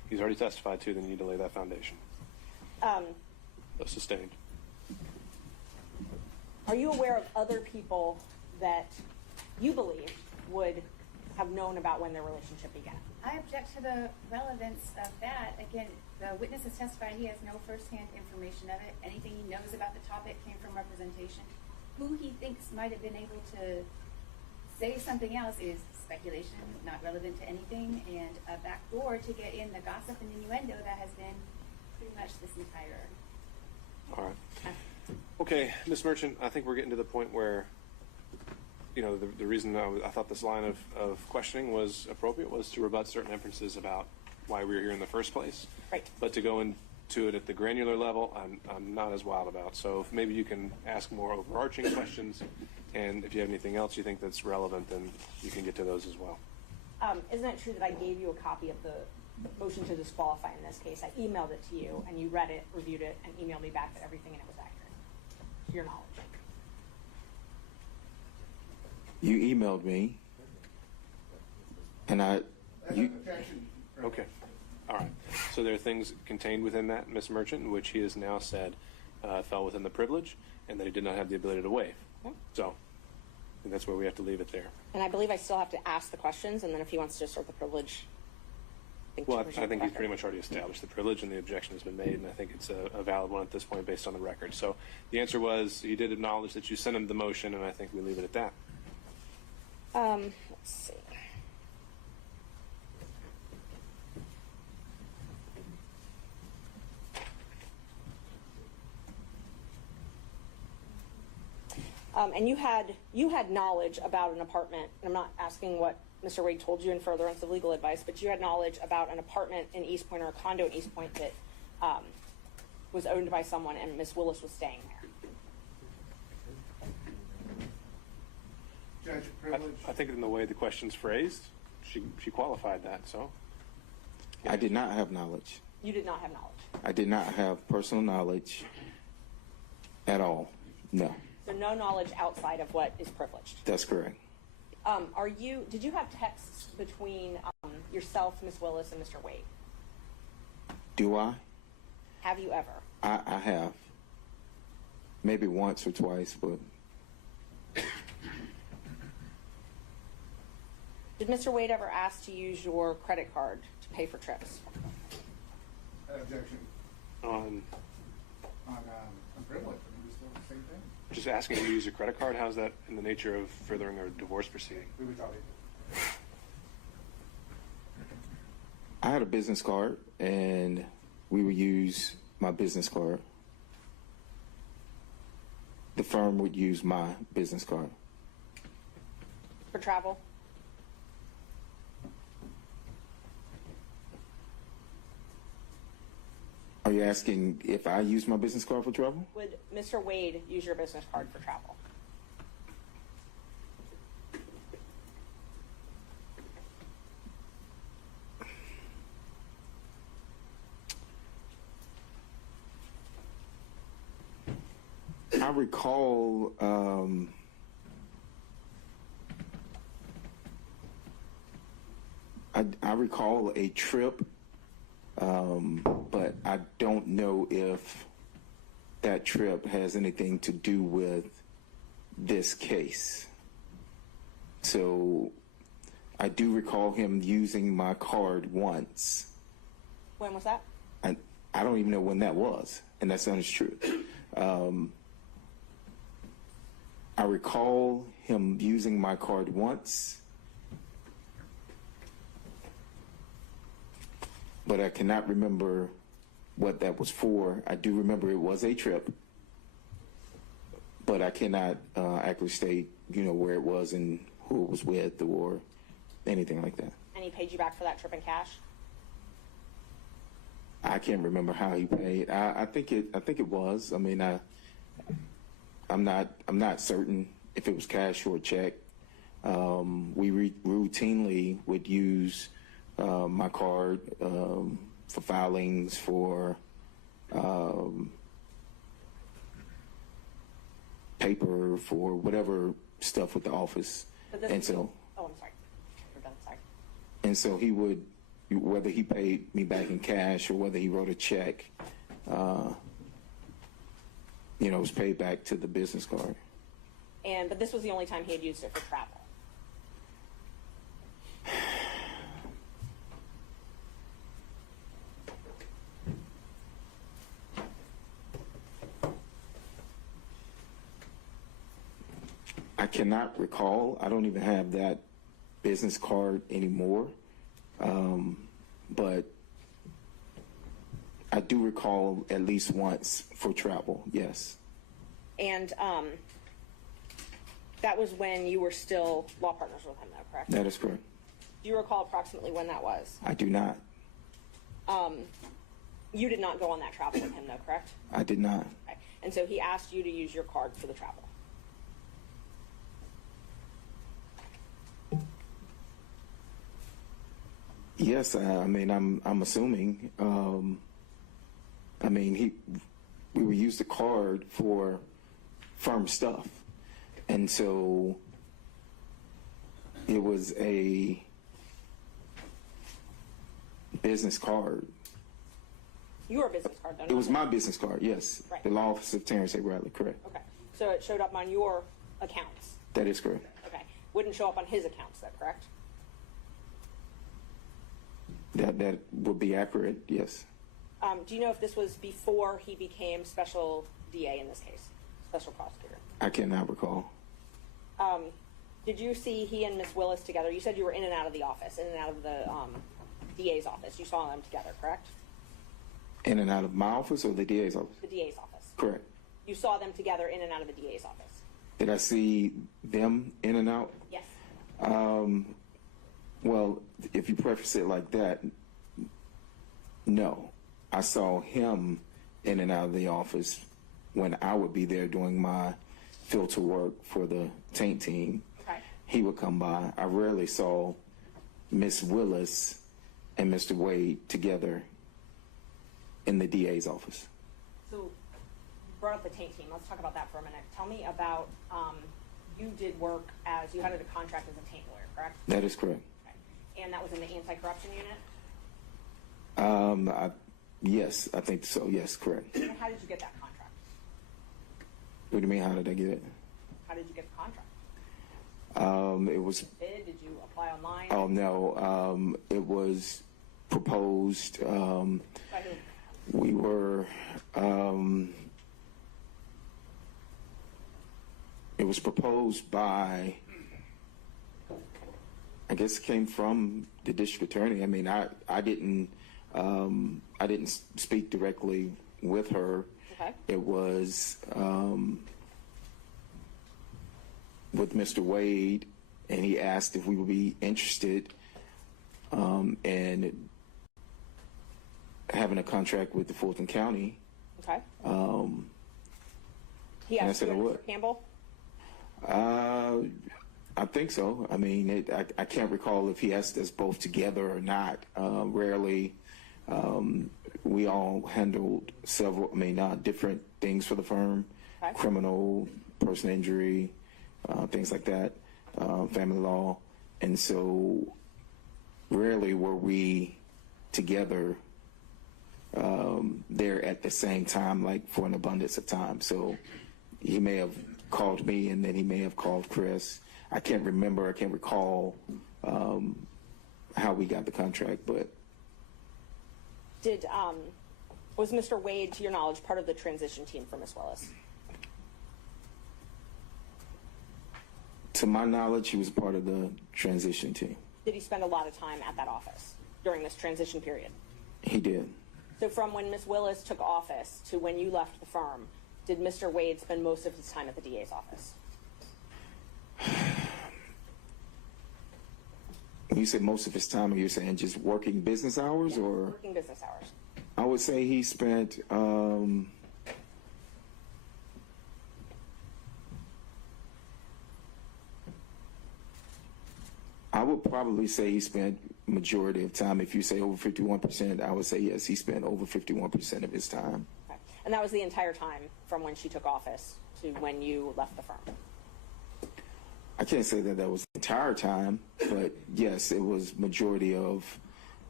He's already testified to, then you need to lay that foundation. So sustained. Are you aware of other people that you believe would have known about when their relationship began? I object to the relevance of that. Again, the witness has testified he has no firsthand information of it. Anything he knows about the topic came from representation. Who he thinks might have been able to say something else is speculation, not relevant to anything, and a backdoor to get in the gossip and innuendo that has been pretty much this entire. All right. Okay, Ms. Merchant, I think we're getting to the point where, you know, the reason I thought this line of questioning was appropriate was to rebut certain inferences about why we were here in the first place. Right. But to go into it at the granular level, I'm not as wild about. So if maybe you can ask more overarching questions, and if you have anything else you think that's relevant, then you can get to those as well. Isn't it true that I gave you a copy of the motion to disqualify in this case? I emailed it to you, and you read it, reviewed it, and emailed me back that everything in it was accurate, to your knowledge. You emailed me, and Okay. All right. So there are things contained within that, Ms. Merchant, which he has now said fell within the privilege, and that he did not have the ability to waive. So I think that's where we have to leave it there. And I believe I still have to ask the questions, and then if he wants to assert the privilege. Well, I think he's pretty much already established the privilege, and the objection has been made, and I think it's a valid one at this point based on the record. So the answer was he did acknowledge that you sent him the motion, and I think we leave it at that. Let's see. And you had knowledge about an apartment, and I'm not asking what Mr. Wade told you in furtherance of legal advice, but you had knowledge about an apartment in East Point or a condo in East Point that was owned by someone, and Ms. Willis was staying there. Judge, privilege. I think in the way the question's phrased, she qualified that, so. Yeah. I did not have knowledge. You did not have knowledge. I did not have personal knowledge at all. No. So no knowledge outside of what is privileged. That's correct. Did you have texts between yourself, Ms. Willis, and Mr. Wade? Do I? Have you ever? I have. Maybe once or twice, but. Did Mr. Wade ever ask to use your credit card to pay for trips? Objection. On privilege. I mean, we still the same thing. just asking you to use your credit card, how's that in the nature of furthering a divorce proceeding? We would probably. I had a business card, and we would use my business card. The firm would use my business card. For travel? Are you asking if I use my business card for travel? Would Mr. Wade use your business card for travel? I recall I recall a trip, but I don't know if that trip has anything to do with this case. So I do recall him using my card once. When was that? I don't even know when that was, and that's honest truth. I recall him using my card once, but I cannot remember what that was for. I do remember it was a trip, but I cannot accurately state, where it was and who it was with or anything like that. And he paid you back for that trip in cash? I can't remember how he paid. I think it was. I mean, I'm not certain if it was cash or a check. We routinely would use my card for filings, for paper, for whatever stuff with the office. Oh, I'm sorry. We're done. Sorry. And so he would whether he paid me back in cash or whether he wrote a check, it was paid back to the business card. But this was the only time he had used it for travel. I cannot recall. I don't even have that business card anymore. But I do recall at least once for travel, yes. And that was when you were still law partners with him, though, correct? That is correct. Do you recall approximately when that was? I do not. You did not go on that travel with him, though, correct? I did not. Okay. And so he asked you to use your card for the travel. Yes, I'm assuming. We would use the card for firm stuff, and so it was a business card. Your business card, though. It was my business card, yes. Right. The law office of Terrence A. Bradley, correct. Okay. So it showed up on your accounts. That is correct. Okay. Wouldn't show up on his accounts, though, correct? That would be accurate, yes. Do you know if this was before he became special DA in this case, special prosecutor? I cannot recall. Did you see he and Miss Willis together? You said you were in and out of the office, in and out of the DA's office. You saw them together, correct? In and out of my office or the DA's office? The DA's office. Correct. You saw them together in and out of the DA's office? Did I see them in and out? Yes. Well, if you preface it like that, no. I saw him in and out of the office when I would be there doing my filter work for the taint team. Okay. He would come by. I rarely saw Miss Willis and Mr. Wade together in the DA's office. So you brought up the taint team. Let's talk about that for a minute. Tell me about, you did work you had a contract as a taint lawyer, correct? That is correct. Okay. And that was in the anti-corruption unit? Yes, I think so. Yes, correct. And how did you get that contract? What do you mean, how did I get it? How did you get the contract? It was... Did you apply online? Oh, no. It was proposed. By who? We were... it was proposed by... I guess it came from the district attorney. I mean, I didn't speak directly with her. Okay. It was with Mr. Wade, and he asked if we would be interested in having a contract with the Fulton County. Okay. He and I asked said you I and would. Mr. Campbell? I think so. I mean, I can't recall if he asked us both together or not. Rarely. We all handled several, different things for the firm. Okay. Criminal, personal injury, things like that, family law. And so rarely were we together there at the same time, like for an abundance of time. So he may have called me and then he may have called Chris. I can't recall how we got the contract, but Was Mr. Wade, to your knowledge, part of the transition team for Ms. Willis? to my knowledge, he was part of the transition team. Did he spend a lot of time at that office during this transition period? He did. So from when Ms. Willis took office to when you left the firm, did Mr. Wade spend most of his time at the DA's office? When you say most of his time, are you saying just working business hours, Yeah, or? working business hours. I would say he spent, I would probably say he spent majority of time. If you say over 51%, I would say yes, he spent over 51% of his time. Okay. And that was the entire time from when she took office to when you left the firm? I can't say that that was the entire time, but yes, it was majority of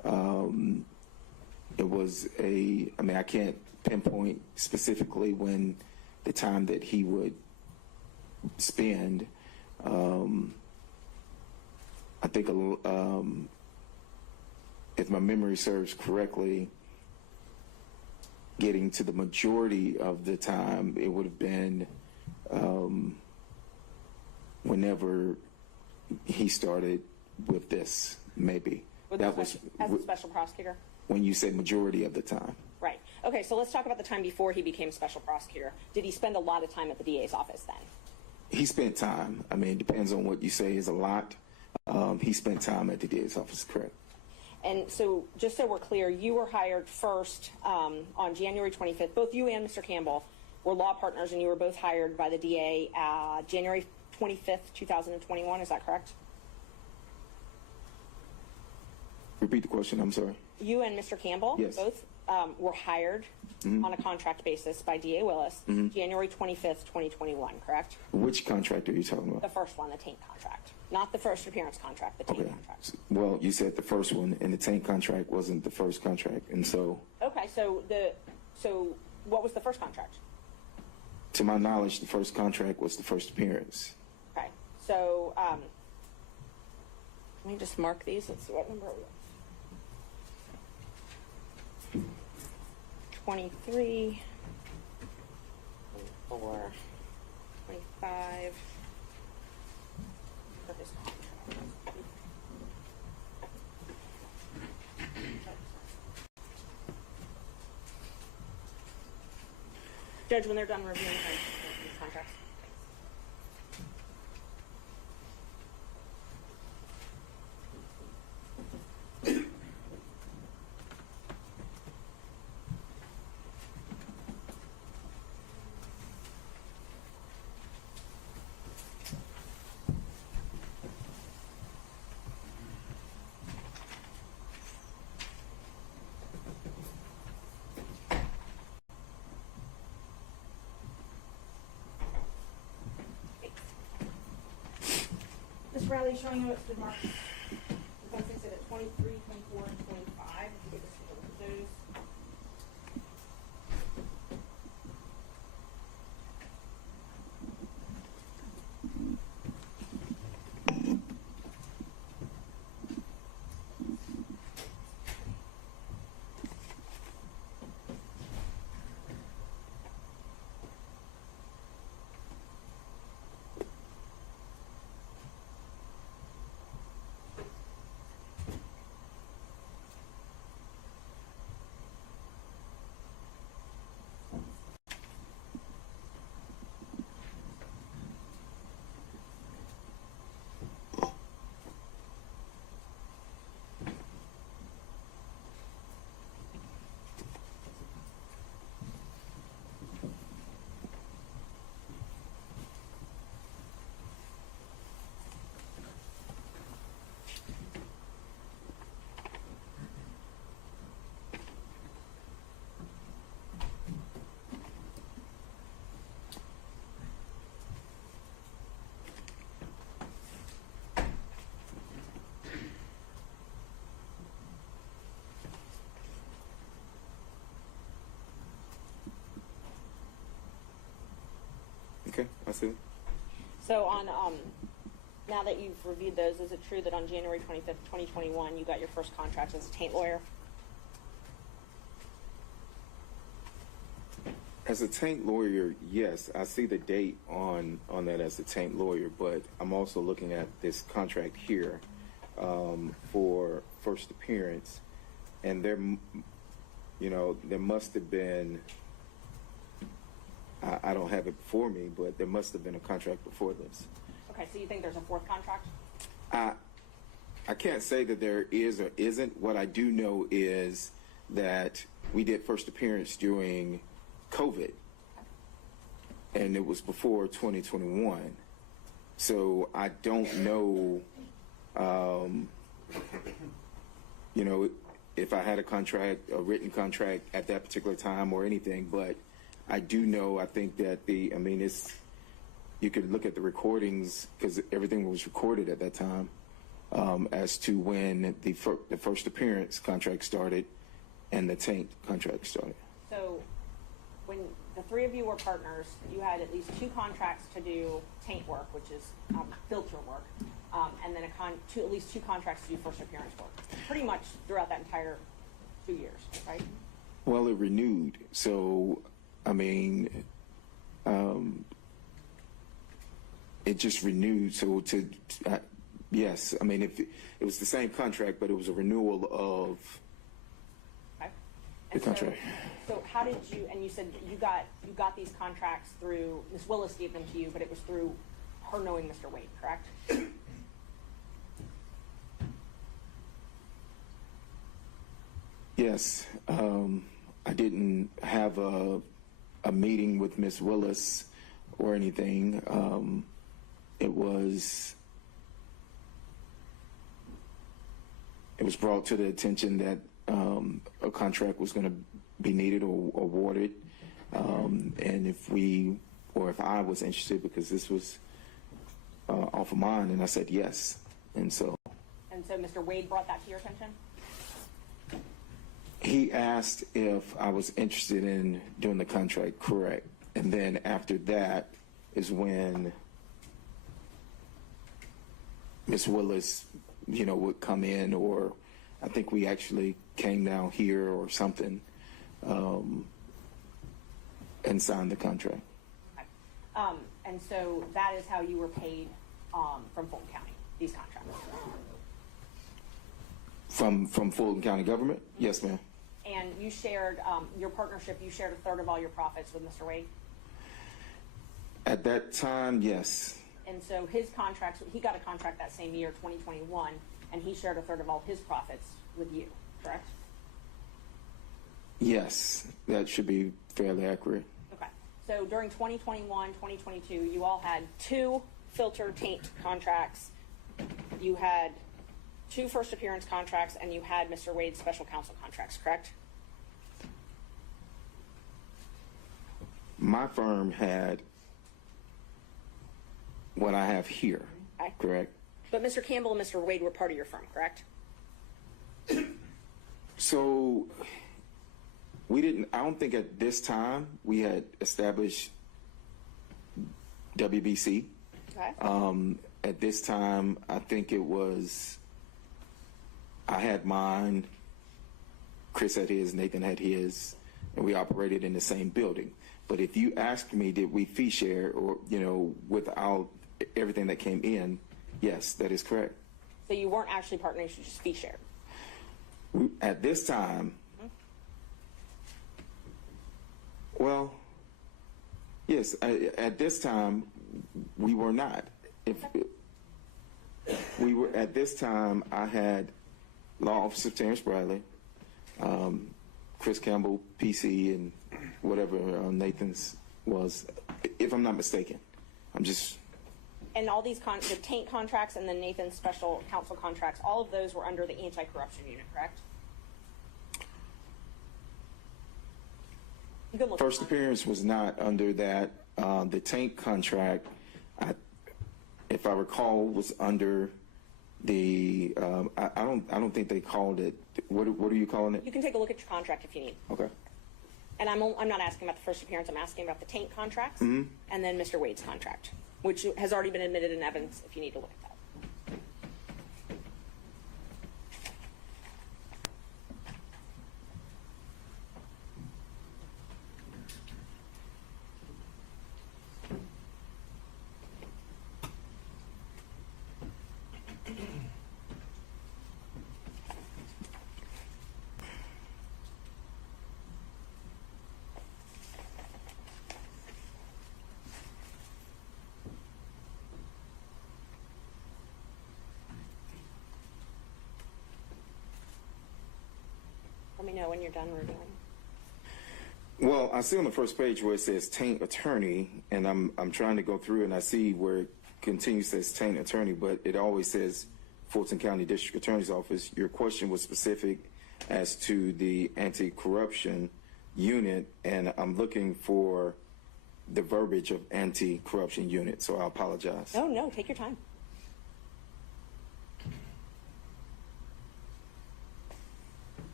It was I can't pinpoint specifically when the time that he would spend. I think, if my memory serves correctly, getting to the majority of the time, it would have been whenever he started with this, maybe. As a special prosecutor? When you say majority of the time. Right. Okay, so let's talk about the time before he became special prosecutor. Did he spend a lot of time at the DA's office then? He spent time. It depends on what you say is a lot. He spent time at the DA's office, correct. And so, just so we're clear, you were hired first on January 25th. Both you and Mr. Campbell were law partners, and you were both hired by the DA January 25th, 2021. Is that correct? Repeat the question, I'm sorry. You and Mr. Campbell, yes, both were hired on a contract basis by DA Willis January 25th, 2021, correct? Which contract are you talking about? The first one, the taint contract. Not the first appearance contract, the taint contract. Well, you said the first one, and the taint contract wasn't the first contract, and so... Okay, so what was the first contract? To my knowledge, the first contract was the first appearance. Okay, so let me just mark these. Let's see, what number are we on? 23, 24, 25. For his contract. Judge, when they're done reviewing these contracts. This rally showing you what's been marked. If I fix it at 23, 24, and 25, if you could just look at those. Okay, I see. So on, now that you've reviewed those, is it true that on January 25th, 2021, you got your first contract as a taint lawyer? As a taint lawyer, yes, I see the date on that as a taint lawyer, but I'm also looking at this contract here for first appearance, and there must have been, I don't have it before me, but there must have been a contract before this. Okay, so you think there's a fourth contract? I can't say that there is or isn't. What I do know is that we did first appearance during COVID, and it was before 2021. So I don't know, if I had a written contract at that particular time or anything, but I do know, I think that you could look at the recordings because everything was recorded at that time. as to when the first appearance contract started and the taint contract started. So when the three of you were partners, you had at least 2 contracts to do taint work, which is filter work, and then at least 2 contracts to do first appearance work, pretty much throughout that entire 2 years, right? Well, it renewed. So, I mean, it just renewed. So yes, I mean, if it was the same contract, but it was a renewal of the contract. So how did you, and you said you got these contracts through, Ms. Willis gave them to you, but it was through her knowing Mr. Wade, correct? Yes. I didn't have a meeting with Ms. Willis or anything. It was brought to the attention that a contract was going to be needed or awarded, and if I was interested, because this was off of mine, and I said yes, and so Mr. Wade brought that to your attention? He asked if I was interested in doing the contract, correct, and then after that is when Ms. Willis, would come in, or I think we actually came down here or something, and signed the contract. Okay. And so that is how you were paid from Fulton County, these contracts? From Fulton County government? Yes, ma'am. And you shared, your partnership, you shared 1/3 of all your profits with Mr. Wade? At that time, yes. And so his contracts, he got a contract that same year, 2021, and he shared 1/3 of all his profits with you, correct? Yes, that should be fairly accurate. Okay. So during 2021, 2022, you all had 2 filter taint contracts. You had 2 first appearance contracts, and you had Mr. Wade's special counsel contracts, correct? My firm had what I have here, Okay. correct? But Mr. Campbell and Mr. Wade were part of your firm, correct? So I don't think at this time we had established WBC. Okay. At this time, I think I had mine, Chris had his, Nathan had his, and we operated in the same building. But if you ask me, did we fee share or, without everything that came in, yes, that is correct. So you weren't actually partners, you just fee shared? At this time, well, yes, at this time, we were not. At this time, I had Law Office of Terrence Bradley, Chris Campbell, PC, and whatever Nathan's was, if I'm not mistaken. And all these the taint contracts and the Nathan's special counsel contracts, all of those were under the anti-corruption unit, correct? You can look. First appearance was not under that. The taint contract, if I recall, was under the. I don't think they called it. What are you calling it? You can take a look at your contract if you need. Okay. And I'm not asking about the first appearance. I'm asking about the taint contracts, Mm-hmm. and then Mr. Wade's contract, which has already been admitted in evidence. If you need to look at that. Let me know when you're done reviewing. Well, I see on the first page where it says taint attorney, and I'm trying to go through and I see where it continues says taint attorney, but it always says Fulton County District Attorney's Office. Your question was specific as to the anti-corruption unit, and I'm looking for the verbiage of anti-corruption unit, so I apologize. No, take your time.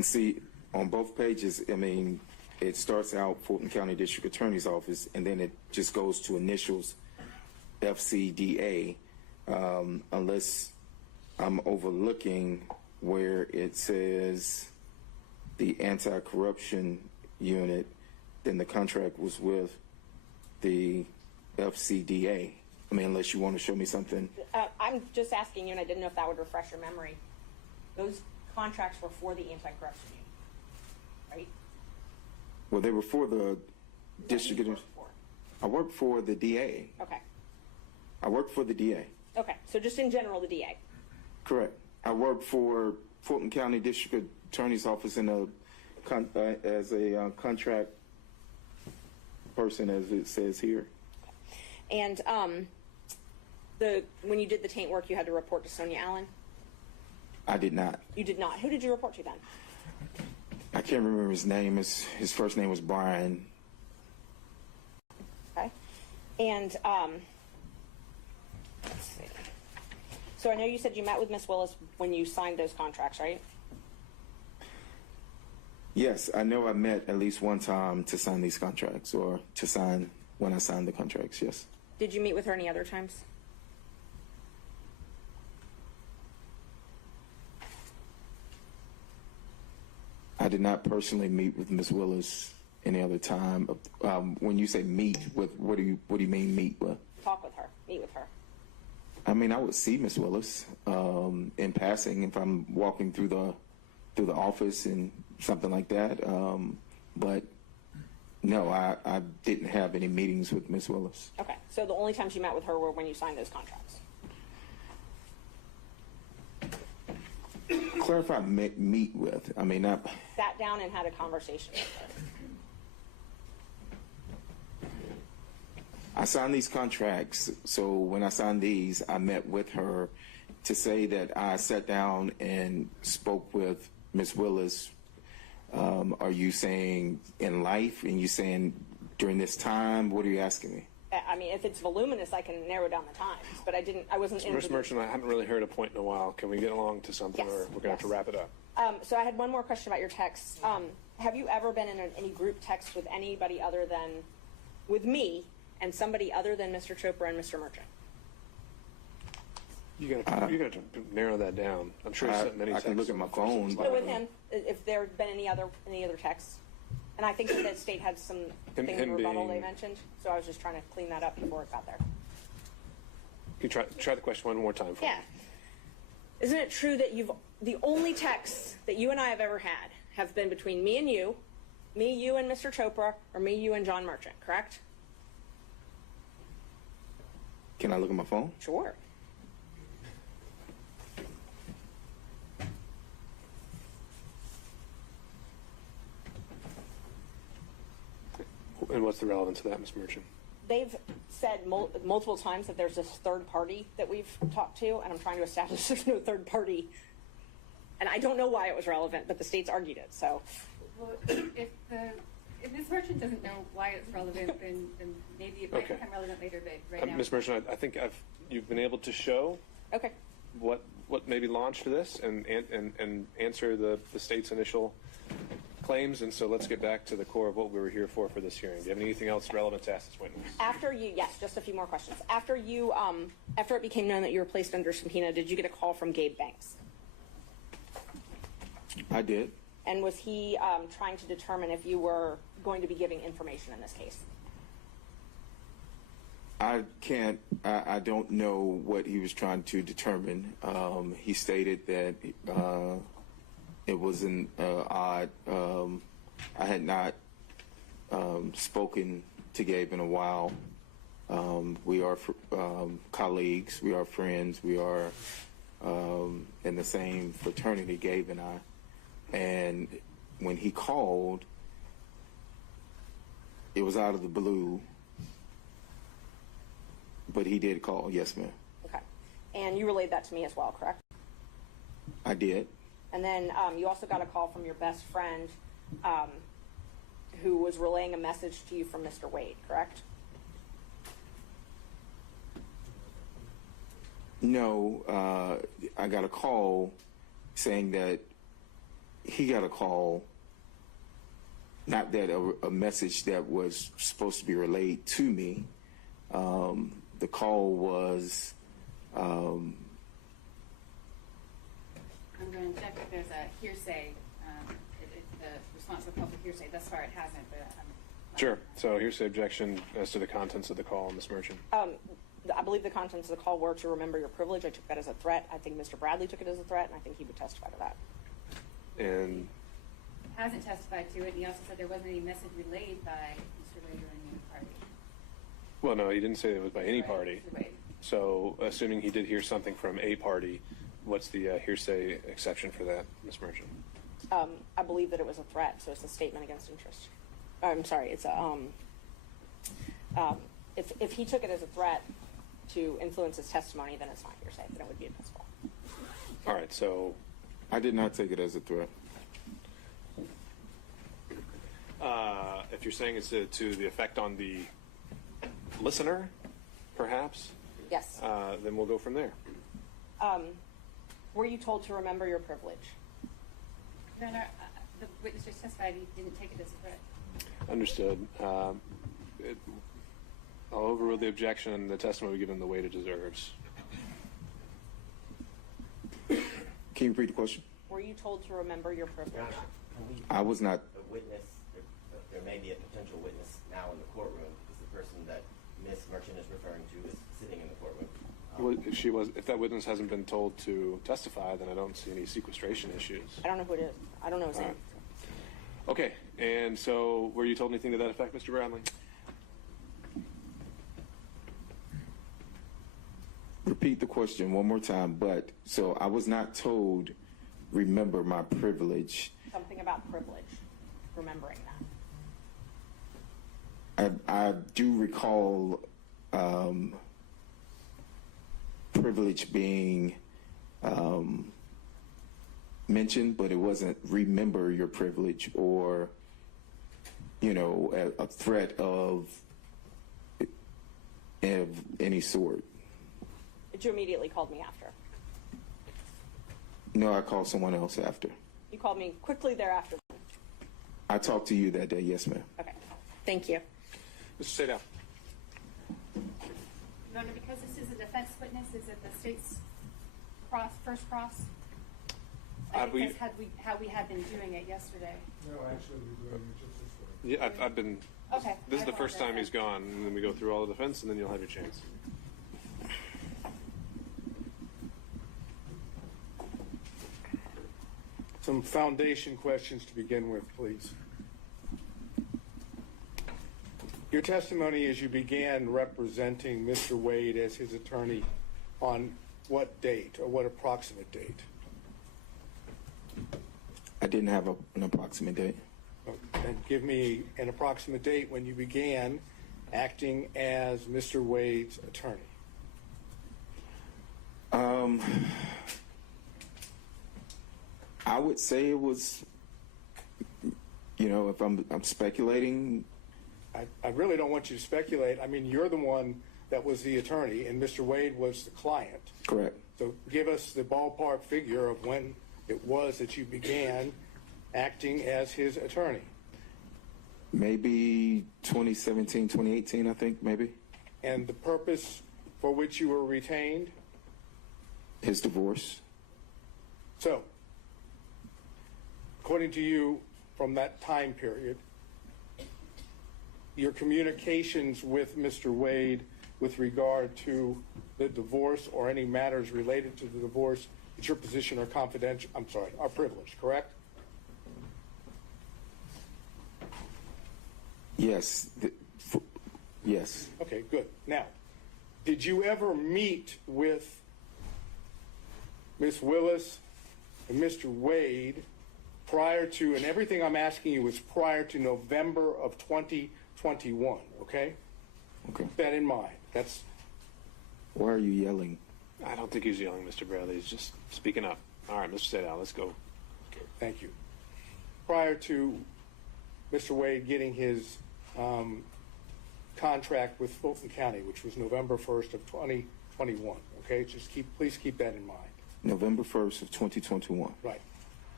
And see, on both pages, I mean, it starts out Fulton County District Attorney's Office, and then it just goes to initials FCDA, unless I'm overlooking where it says the anti-corruption unit, then the contract was with the FCDA. I mean, unless you want to show me something. I'm just asking you, and I didn't know if that would refresh your memory. Those contracts were for the anti-corruption unit, right? Well, they were for the district. I worked for the DA. Okay. I worked for the DA. Okay. So just in general, the DA. Correct. I worked for Fulton County District Attorney's Office in as a contract person, as it says here. And when you did the taint work, you had to report to Sonia Allen? I did not. You did not. Who did you report to then? I can't remember his name. His first name was Brian. Okay. And let's see. So I know you said you met with Miss Willis when you signed those contracts, right? Yes, I know I met at least one time to sign these contracts, or to sign when I signed the contracts, yes. Did you meet with her any other times? I did not personally meet with Ms. Willis any other time. When you say meet with, what do you mean meet with? Talk with her, meet with her. I mean, I would see Ms. Willis in passing if I'm walking through the office and something like that. But no, I didn't have any meetings with Ms. Willis. Okay, so the only times you met with her were when you signed those contracts. Clarify meet with. I mean, not. Sat down and had a conversation with her. I signed these contracts, so when I signed these, I met with her. To say that I sat down and spoke with Ms. Willis, are you saying in life, and you saying during this time? What are you asking me? I mean, if it's voluminous, I can narrow down the times, but I wasn't in. Ms. Merchant, I haven't really heard a point in a while. Can we get along to something, Yes. or we're going to have to wrap it up? So I had one more question about your text. Have you ever been in any group text with anybody other than, with me, and somebody other than Mr. Chopra and Mr. Merchant? You're gonna to narrow that down. I'm sure you sent many I texts. can look at my phone. So with him, if there had been any other texts, and I think that the state had some things in rebuttal they mentioned. So I was just trying to clean that up before it got there. Can you try the question one more time for me? Yeah. Isn't it true that the only texts that you and I have ever had have been between me and you and Mr. Chopra, or me, you, and John Merchant, correct? Can I look at my phone? Sure. And what's the relevance of that, Ms. Merchant? They've said multiple times that there's this third party that we've talked to, and I'm trying to establish there's no third party. And I don't know why it was relevant, but the state's argued it, so. Well, if Ms. Merchant doesn't know why it's relevant, then maybe it might become relevant later, but right now. Ms. Merchant, I think you've been able to show what maybe launched this and answer the state's initial claims, and so let's get back to the core of what we were here for this hearing. Do you have anything else relevant to ask this witness? Yes, just a few more questions. After it became known that you were placed under subpoena, did you get a call from Gabe Banks? I did. And was he trying to determine if you were going to be giving information in this case? I don't know what he was trying to determine. He stated that it was an odd. I had not spoken to Gabe in a while. We are colleagues. We are friends. We are in the same fraternity, Gabe and I. And when he called, it was out of the blue. But he did call, yes, ma'am. Okay. And you relayed that to me as well, correct? I did. And then you also got a call from your best friend who was relaying a message to you from Mr. Wade, correct? No, I got a call saying that he got a call. Not that a message that was supposed to be relayed to me. The call was. I'm going to check if there's a hearsay. The response to public hearsay. Thus far, it hasn't. But Sure. So here's the objection as to the contents of the call, Ms. Merchant. I believe the contents of the call were to remember your privilege. I took that as a threat. I think Mr. Bradley took it as a threat, and I think he would testify to that. And hasn't testified to it. And he also said there wasn't any message relayed by Mr. Wade or any party. well, no, he didn't say it was by any Right, party. Mr. Wade. So assuming he did hear something from a party, what's the hearsay exception for that, Ms. Merchant? I believe that it was a threat, so it's a statement against interest. I'm sorry, it's a, if he took it as a threat to influence his testimony, then it's not hearsay, then it would be admissible. All right, so I did not take it as a threat. if you're saying it's to the effect on the listener, perhaps, Yes. then we'll go from there. Were you told to remember your privilege? Your Honor, the witness just testified he didn't take it as a threat. Understood. I'll overrule the objection and the testimony given the weight it deserves. Can you repeat the question? Were you told to remember your privilege? I was not. The witness, there may be a potential witness now in the courtroom because the person that Ms. Merchant is referring to is sitting in the courtroom. Well, if that witness hasn't been told to testify, then I don't see any sequestration issues. I don't know who it is. I don't know his name. Okay, and so were you told anything to that effect, Mr. Bradley? Repeat the question one more time, but so I was not told, remember my privilege. Something about privilege. Remembering I do recall privilege being mentioned, but it wasn't remember your privilege or, a threat of any sort. Did you immediately called me after? No, I called someone else after. You called me quickly thereafter. I talked to you that day, yes, ma'am. Okay. Thank you. Mr. Sadell. Your Honor, because this is a defense witness, is it the state's first cross? I think that's how we had been doing it yesterday. No, actually, we're doing it just this way. Yeah, I've been. Okay. This is the first time he's gone, and then we go through all the defense, and then you'll have your chance. Some foundation questions to begin with, please. Your testimony as you began representing Mr. Wade as his attorney on what date or what approximate date? I didn't have an approximate date. And give me an approximate date when you began acting as Mr. Wade's attorney. I would say it was, if I'm speculating. I really don't want you to speculate. I mean, you're the one that was the attorney, and Mr. Wade was the client. Correct. So give us the ballpark figure of when it was that you began acting as his attorney. Maybe 2017, 2018, I think, maybe. And the purpose for which you were retained? His divorce. So, according to you, from that time period, your communications with Mr. Wade with regard to the divorce or any matters related to the divorce, it's your position are confidential, are privileged, correct? Yes. Yes. Okay, good. Now, did you ever meet with Ms. Willis and Mr. Wade prior to, and everything I'm asking you is prior to November of 2021, okay? Okay. Keep that in mind. Why are you yelling? I don't think he's yelling, Mr. Bradley. He's just speaking up. All right, Mr. Sadell, let's go. Okay, thank you. Prior to Mr. Wade getting his contract with Fulton County, which was November 1st of 2021, okay? Please keep that in mind. November 1st of 2021. Right.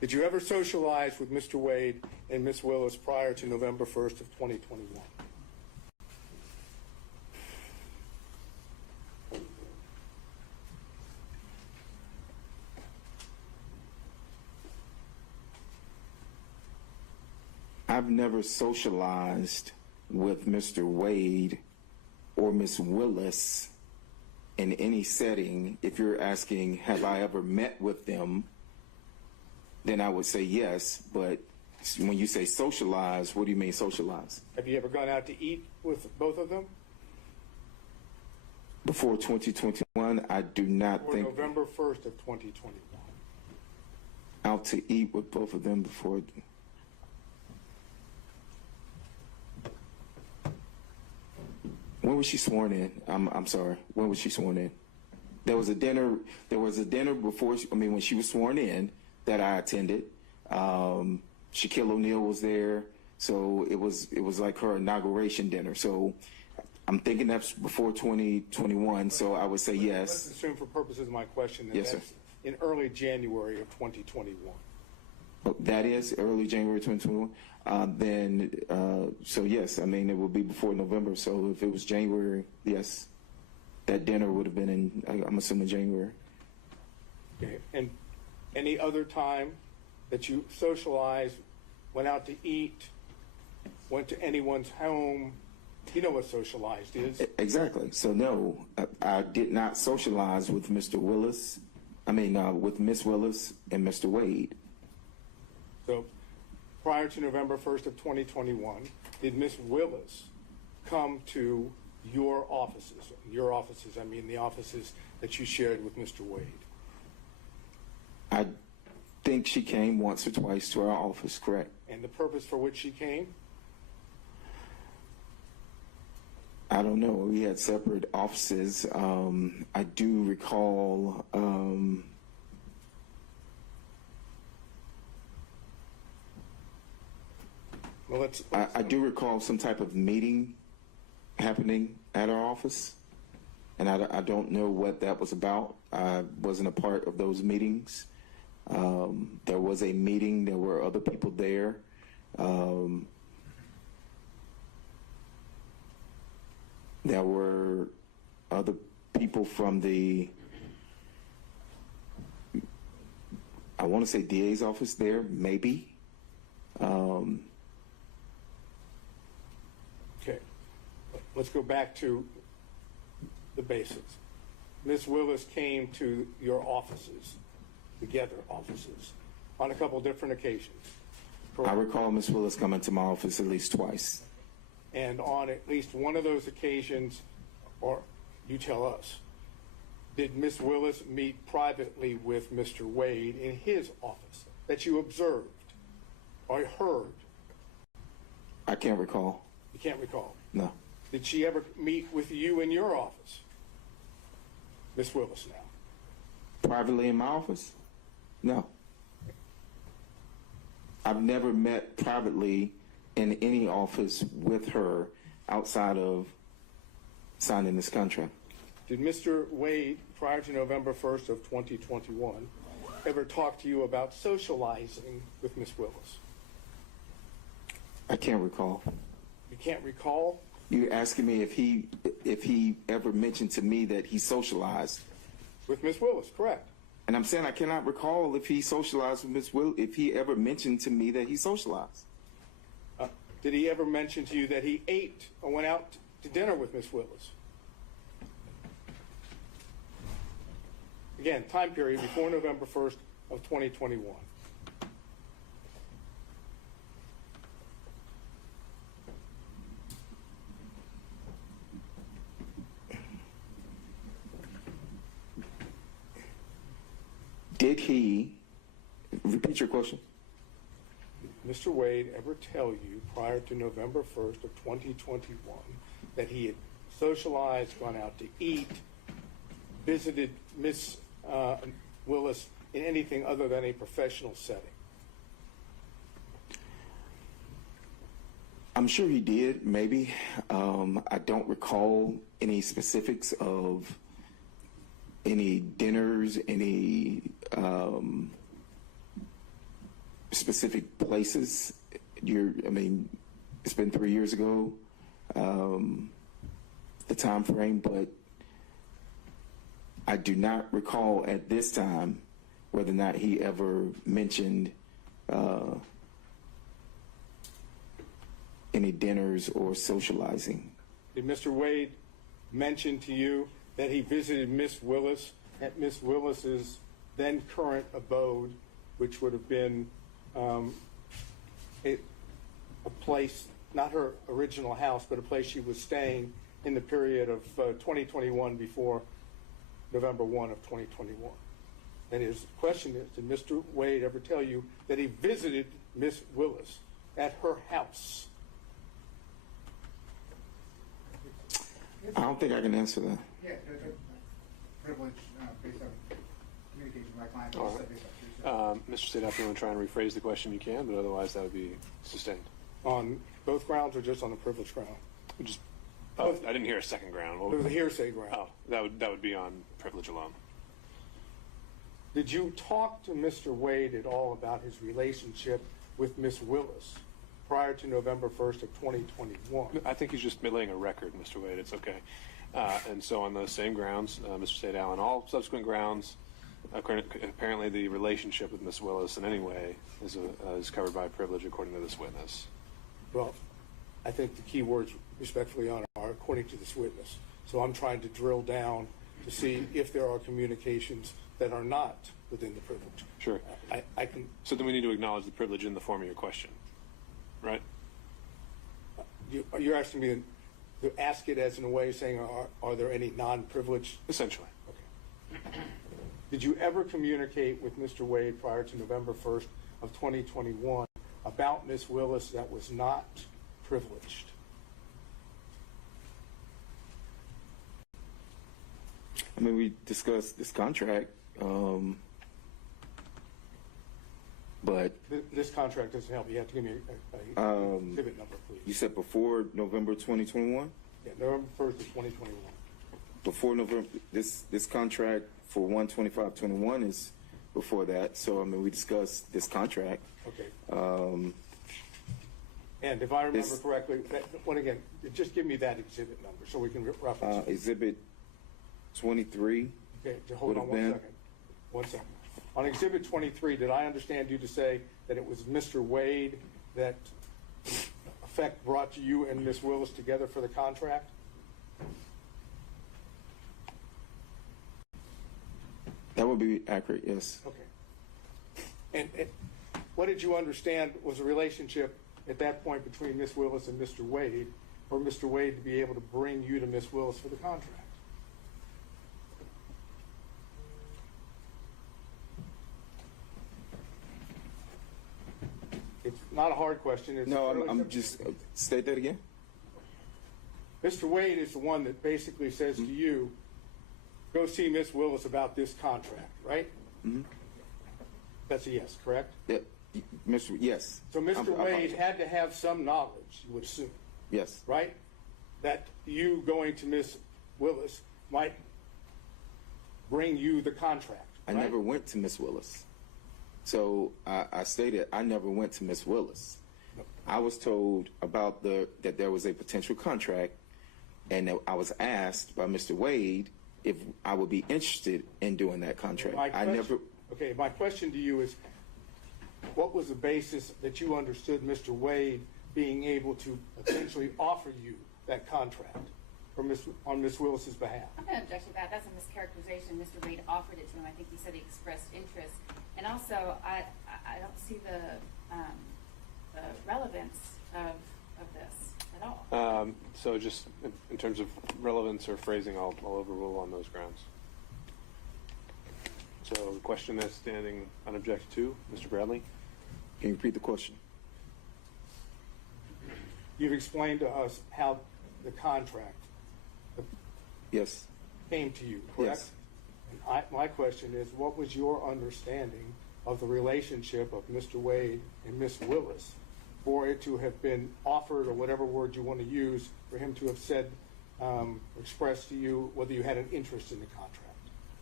Did you ever socialize with Mr. Wade and Ms. Willis prior to November 1st of 2021? I've never socialized with Mr. Wade or Ms. Willis in any setting. If you're asking, have I ever met with them, then I would say yes. But when you say socialize, what do you mean socialize? Have you ever gone out to eat with both of them? Before 2021, I do not Or think November 1st of 2021? out to eat with both of them before. When was she sworn in? I'm sorry. When was she sworn in? There was a dinner. There was a dinner before. When she was sworn in, that I attended. Shaquille O'Neal was there, so it was like her inauguration dinner. So I'm thinking that's before 2021. So I would say Let's yes. assume for purposes of my question that Yes, sir. that's in early January of 2021. Oh, that is early January 2021. So yes, it will be before November. So if it was January, yes, that dinner would have been in, I'm assuming, January. Okay. And any other time that you socialized, went out to eat, went to anyone's home, you know what socialized is? Exactly. So no, I did not socialize with Mr. Willis. With Miss Willis and Mr. Wade. So prior to November 1st of 2021, did Miss Willis come to your offices? Your offices, the offices that you shared with Mr. Wade. I think she came once or twice to our office, correct? And the purpose for which she came? I don't know. We had separate offices. I do recall. I do recall some type of meeting happening at our office, and I don't know what that was about. I wasn't a part of those meetings. There was a meeting. There were other people there. There were other people from the, I want to say DA's office there, maybe. Okay. Let's go back to the basics. Ms. Willis came to your offices, together offices, on a couple different occasions. Correct? I recall Ms. Willis coming to my office at least twice. And on at least one of those occasions, or you tell us, did Ms. Willis meet privately with Mr. Wade in his office that you observed or heard? I can't recall. You can't recall? No. Did she ever meet with you in your office? Ms. Willis now. Privately in my office? No. I've never met privately in any office with her outside of signing this contract. Did Mr. Wade, prior to November 1st of 2021, ever talk to you about socializing with Ms. Willis? I can't recall. You can't recall? You're asking me if he ever mentioned to me that he socialized with Ms. Willis, correct? And I'm saying I cannot recall if he socialized with Ms. Willis, if he ever mentioned to me that he socialized. Did he ever mention to you that he ate or went out to dinner with Ms. Willis? Again, time period before November 1st of 2021. Did he, repeat your question? Mr. Wade ever tell you prior to November 1st of 2021 that he had socialized, gone out to eat, visited Ms. Willis in anything other than a professional setting? I'm sure he did, maybe. I don't recall any specifics of any dinners, any specific places. I mean, it's been 3 years ago, the time frame, but I do not recall at this time whether or not he ever mentioned any dinners or socializing. Did Mr. Wade mention to you that he visited Miss Willis at Miss Willis's then current abode, which would have been a place, not her original house, but a place she was staying in the period of 2021 before November 1 of 2021? And his question is, did Mr. Wade ever tell you that he visited Miss Willis at her house? I don't think I can answer that. Yeah, privilege based on communication with my client. All right. Mr. State, if you want to try and rephrase the question, you can, but otherwise that would be sustained. On both grounds or just on the privilege ground? Just, I didn't hear a second ground. It was a hearsay ground. Oh, that would be on privilege alone. Did you talk to Mr. Wade at all about his relationship with Miss Willis prior to November 1st of 2021? I think he's just laying a record, Mr. Wade. It's okay. And so on those same grounds, Mr. State Allen, all subsequent grounds, apparently the relationship with Miss Willis in any way is covered by privilege according to this witness. Well, I think the key words, respectfully, Your Honor, are according to this witness. So I'm trying to drill down to see if there are communications that are not within the privilege. Sure. I can. So then we need to acknowledge the privilege in the form of your question, right? You're asking me to ask it as in a way saying, are there any non-privileged? Essentially. Okay. Did you ever communicate with Mr. Wade prior to November 1st of 2021 about Miss Willis that was not privileged? I mean, we discussed this contract, but This contract doesn't help. You have to give me a exhibit number, please. you said before November 2021? Yeah, November 1st of 2021. Before November, this contract for 1/25/21 is before that. So I mean, we discussed this contract. Okay. And if I remember correctly, again, just give me that exhibit number so we can reference it. Exhibit 23. Okay, hold on 1 second. 1 second. On Exhibit 23, did I understand you to say that it was Mr. Wade that brought you and Miss Willis together for the contract? That would be accurate, yes. Okay. And what did you understand was a relationship at that point between Miss Willis and Mr. Wade, for Mr. Wade to be able to bring you to Miss Willis for the contract? It's not a hard question. It's No, really I'm simple. just state that again. Mr. Wade is the one that basically says to you, go see Miss Willis about this contract, right? Mm-hmm. That's a yes, correct? Yeah, yes. So Mr. Wade had to have some knowledge, you would assume. Yes. Right? That you going to Miss Willis might bring you the contract. I right? never went to Miss Willis. So I stated I never went to Miss Willis. I was told about that there was a potential contract, and that I was asked by Mr. Wade if I would be interested in doing that contract. Okay, my question to you is, what was the basis that you understood Mr. Wade being able to potentially offer you that contract on Miss Willis's behalf? I'm going to object to that. That's a mischaracterization. Mr. Wade offered it to him. I think he said he expressed interest. And also, I don't see the relevance of this at all. So just in terms of relevance or phrasing, I'll overrule on those grounds. So the question that's standing unobjected to, Mr. Bradley? Can you repeat the question? You've explained to us how the contract Yes. came to you, correct? Yes. And my question is, what was your understanding of the relationship of Mr. Wade and Miss Willis for it to have been offered, or whatever word you want to use, for him to have said, expressed to you whether you had an interest in the contract?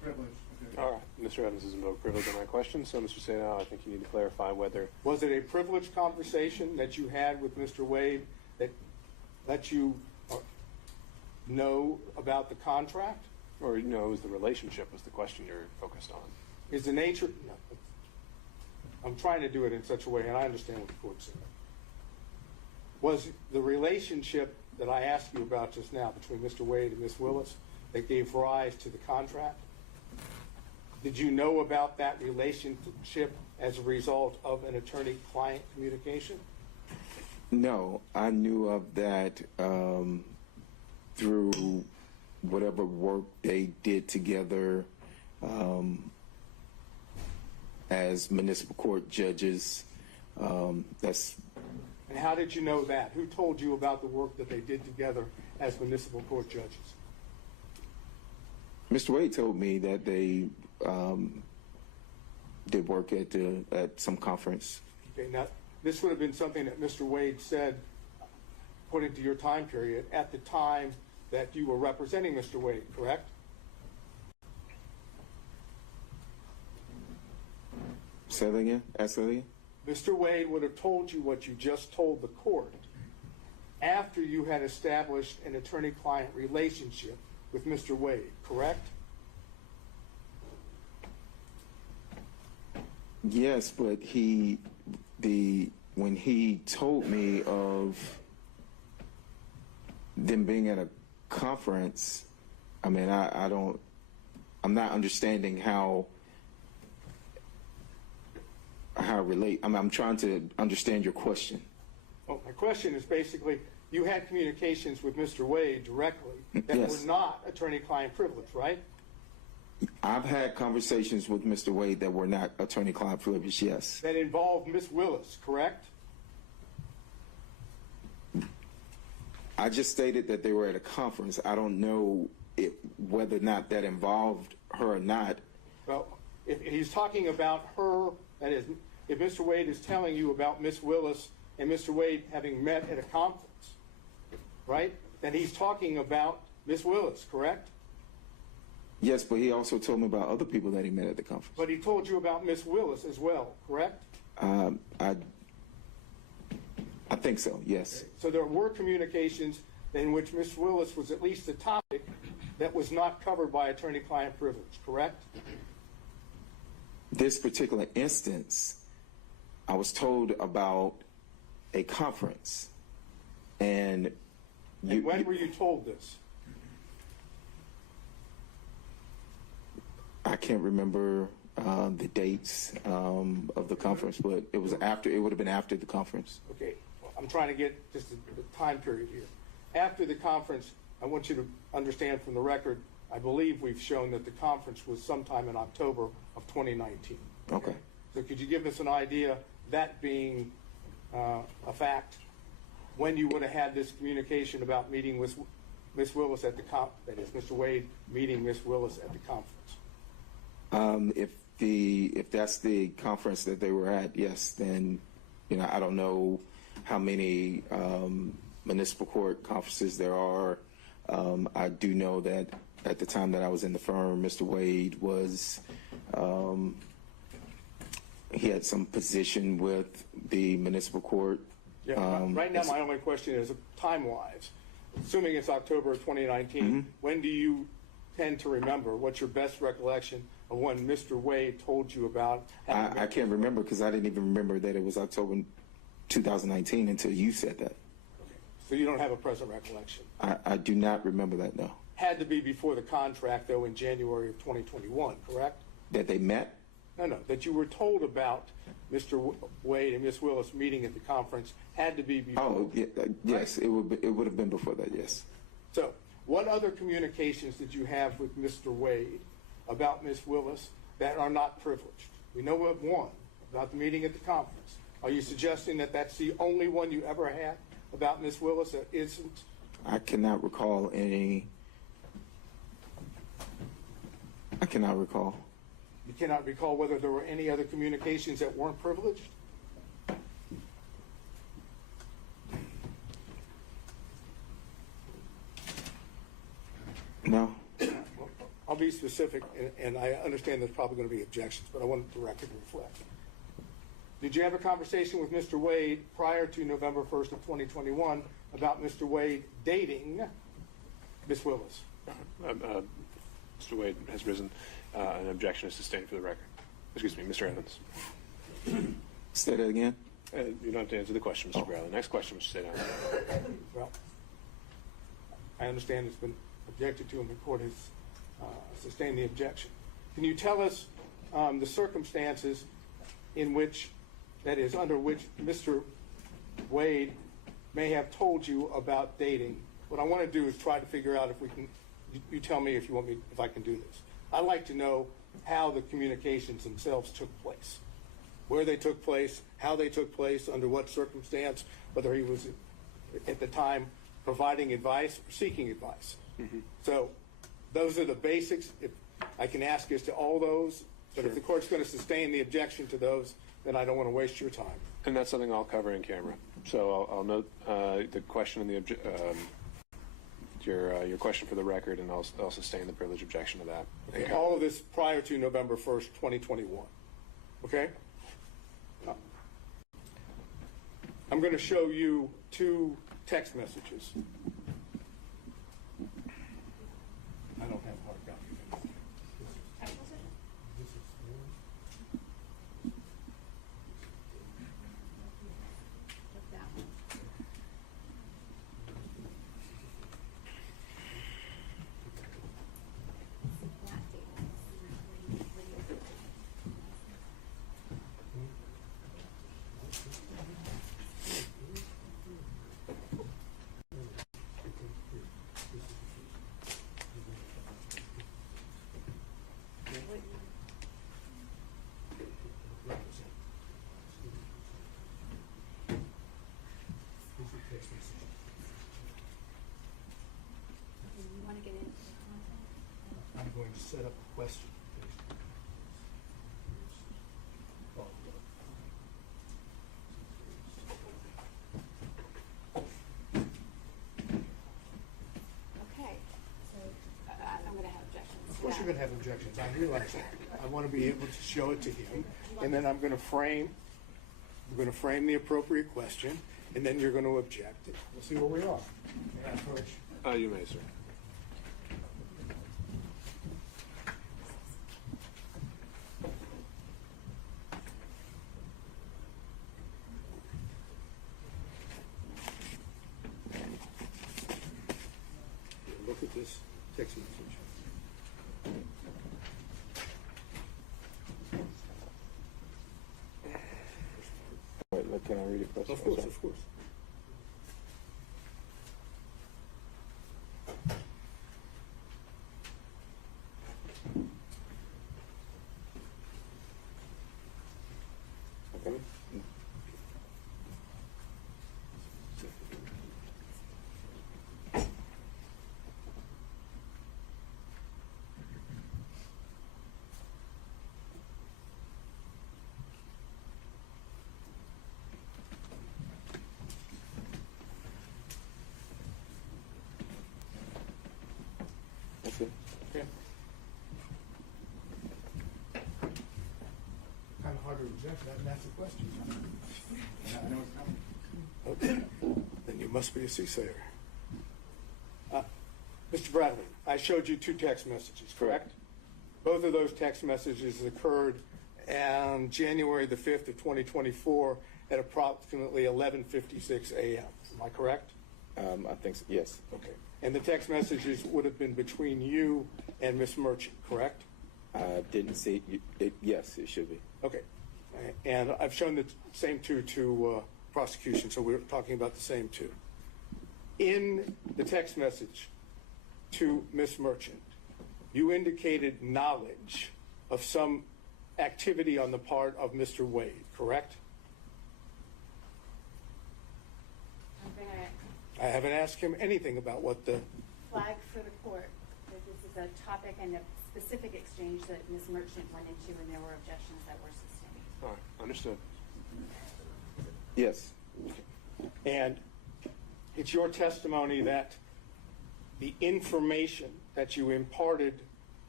Privilege. Okay. All right, Mr. Evans has invoked privilege on that question, so Mr. Sadal, I think you need to clarify whether. Was it a privileged conversation that you had with Mr. Wade that let you know about the contract? Or, you know, it was the relationship was the question you're focused on. Is the nature, no, I'm trying to do it in such a way, and I understand what the court said. Was the relationship that I asked you about just now between Mr. Wade and Ms. Willis that gave rise to the contract? Did you know about that relationship as a result of an attorney-client communication? No, I knew of that through whatever work they did together as municipal court judges. That's. And how did you know that? Who told you about the work that they did together as municipal court judges? Mr. Wade told me that they did work at some conference. Okay, now this would have been something that Mr. Wade said, according to your time period, at the time that you were representing Mr. Wade, correct? Say that again? Ask that again? Mr. Wade would have told you what you just told the court after you had established an attorney-client relationship with Mr. Wade, correct? Yes, but when he told me of them being at a conference, I mean, I'm not understanding how relate. I'm trying to understand your question. Well, my question is basically, you had communications with Mr. Wade directly that Yes. were not attorney-client privilege, right? I've had conversations with Mr. Wade that were not attorney-client privilege, yes. That involved Ms. Willis, correct? I just stated that they were at a conference. I don't know whether or not that involved her or not. Well, if he's talking about her, that is, if Mr. Wade is telling you about Ms. Willis and Mr. Wade having met at a conference, right, then he's talking about Ms. Willis, correct? Yes, but he also told me about other people that he met at the conference. But he told you about Ms. Willis as well, correct? I think so, yes. So there were communications in which Ms. Willis was at least a topic that was not covered by attorney-client privilege, correct? This particular instance, I was told about a conference. And when were you told this? I can't remember the dates of the conference, but it was after. It would have been after the conference. Okay, well, I'm trying to get just the time period here. After the conference, I want you to understand from the record, I believe we've shown that the conference was sometime in October of 2019. Okay. So could you give us an idea, that being a fact, when you would have had this communication about meeting with Ms. Willis at the that is, Mr. Wade meeting Ms. Willis at the conference? If that's the conference that they were at, yes, then I don't know how many municipal court conferences there are. I do know that at the time that I was in the firm, Mr. Wade was he had some position with the municipal court. Yeah, right now my only question is time-wise, assuming it's October of 2019, when do you tend to remember? What's your best recollection of when Mr. Wade told you about? I can't remember because I didn't even remember that it was October 2019 until you said that. Okay. So you don't have a present recollection? I do not remember that, no. Had to be before the contract, though, in January of 2021, correct? That they met? No, that you were told about Mr. Wade and Ms. Willis meeting at the conference had to be before. Oh, yeah, yes, it would have been before that, yes. So what other communications did you have with Mr. Wade about Ms. Willis that are not privileged? We know of one, about the meeting at the conference. Are you suggesting that that's the only one you ever had about Ms. Willis that isn't? I cannot recall any. I cannot recall. You cannot recall whether there were any other communications that weren't privileged? No. I'll be specific, and I understand there's probably going to be objections, but I want the record to reflect. Did you have a conversation with Mr. Wade prior to November 1st of 2021 about Mr. Wade dating Ms. Willis? Mr. Wade has risen. An objection is sustained for the record. Excuse me, Mr. Evans. Say that again. You don't have to answer the question, Mr. Bradley. Next question, Mr. State. Well, I understand it's been objected to and the court has sustained the objection. Can you tell us the circumstances in which, that is, under which Mr. Wade may have told you about dating? What I want to do is try to figure out if we can, you tell me if you want me, if I can do this. I'd like to know how the communications themselves took place, where they took place, how they took place, under what circumstance, whether he was at the time providing advice or seeking advice. So those are the basics. If I can ask as to all those, but if the court's going to sustain the objection to those, then I don't want to waste your time. And that's something I'll cover in camera. So I'll note the question and the your question for the record, and I'll sustain the privilege objection to that. Okay. All of this prior to November 1st, 2021. Okay? I'm going to show you two text messages. I don't have a hard copy. I'm going to set up a question. Okay, so I'm going to have objections. Of course you're going to have objections. I realize that. I want to be able to show it to him, and then I'm going to frame the appropriate question, and then you're going to object. We'll see where we are. May I approach? You may, sir. Look at this text message. Wait, can I read it first? Of course, of course. Okay. That's it. Okay. Kind of hard to reject that, and that's the question. I know it's coming. Okay. Then you must be a soothsayer. Mr. Bradley, I showed you two text messages, correct? Both of those text messages occurred on January the 5th of 2024 at approximately 11:56 a.m. Am I correct? I think so, yes. Okay. And the text messages would have been between you and Miss Merchant, correct? I didn't see it. Yes, it should be. Okay. And I've shown the same two to prosecution, so we're talking about the same two. In the text message to Miss Merchant, you indicated knowledge of some activity on the part of Mr. Wade, correct? I haven't asked him anything about what the... Flag for the court that this is a topic and a specific exchange that Ms. Merchant went into, and there were objections that were sustained. All right, understood. Yes. And it's your testimony that the information that you imparted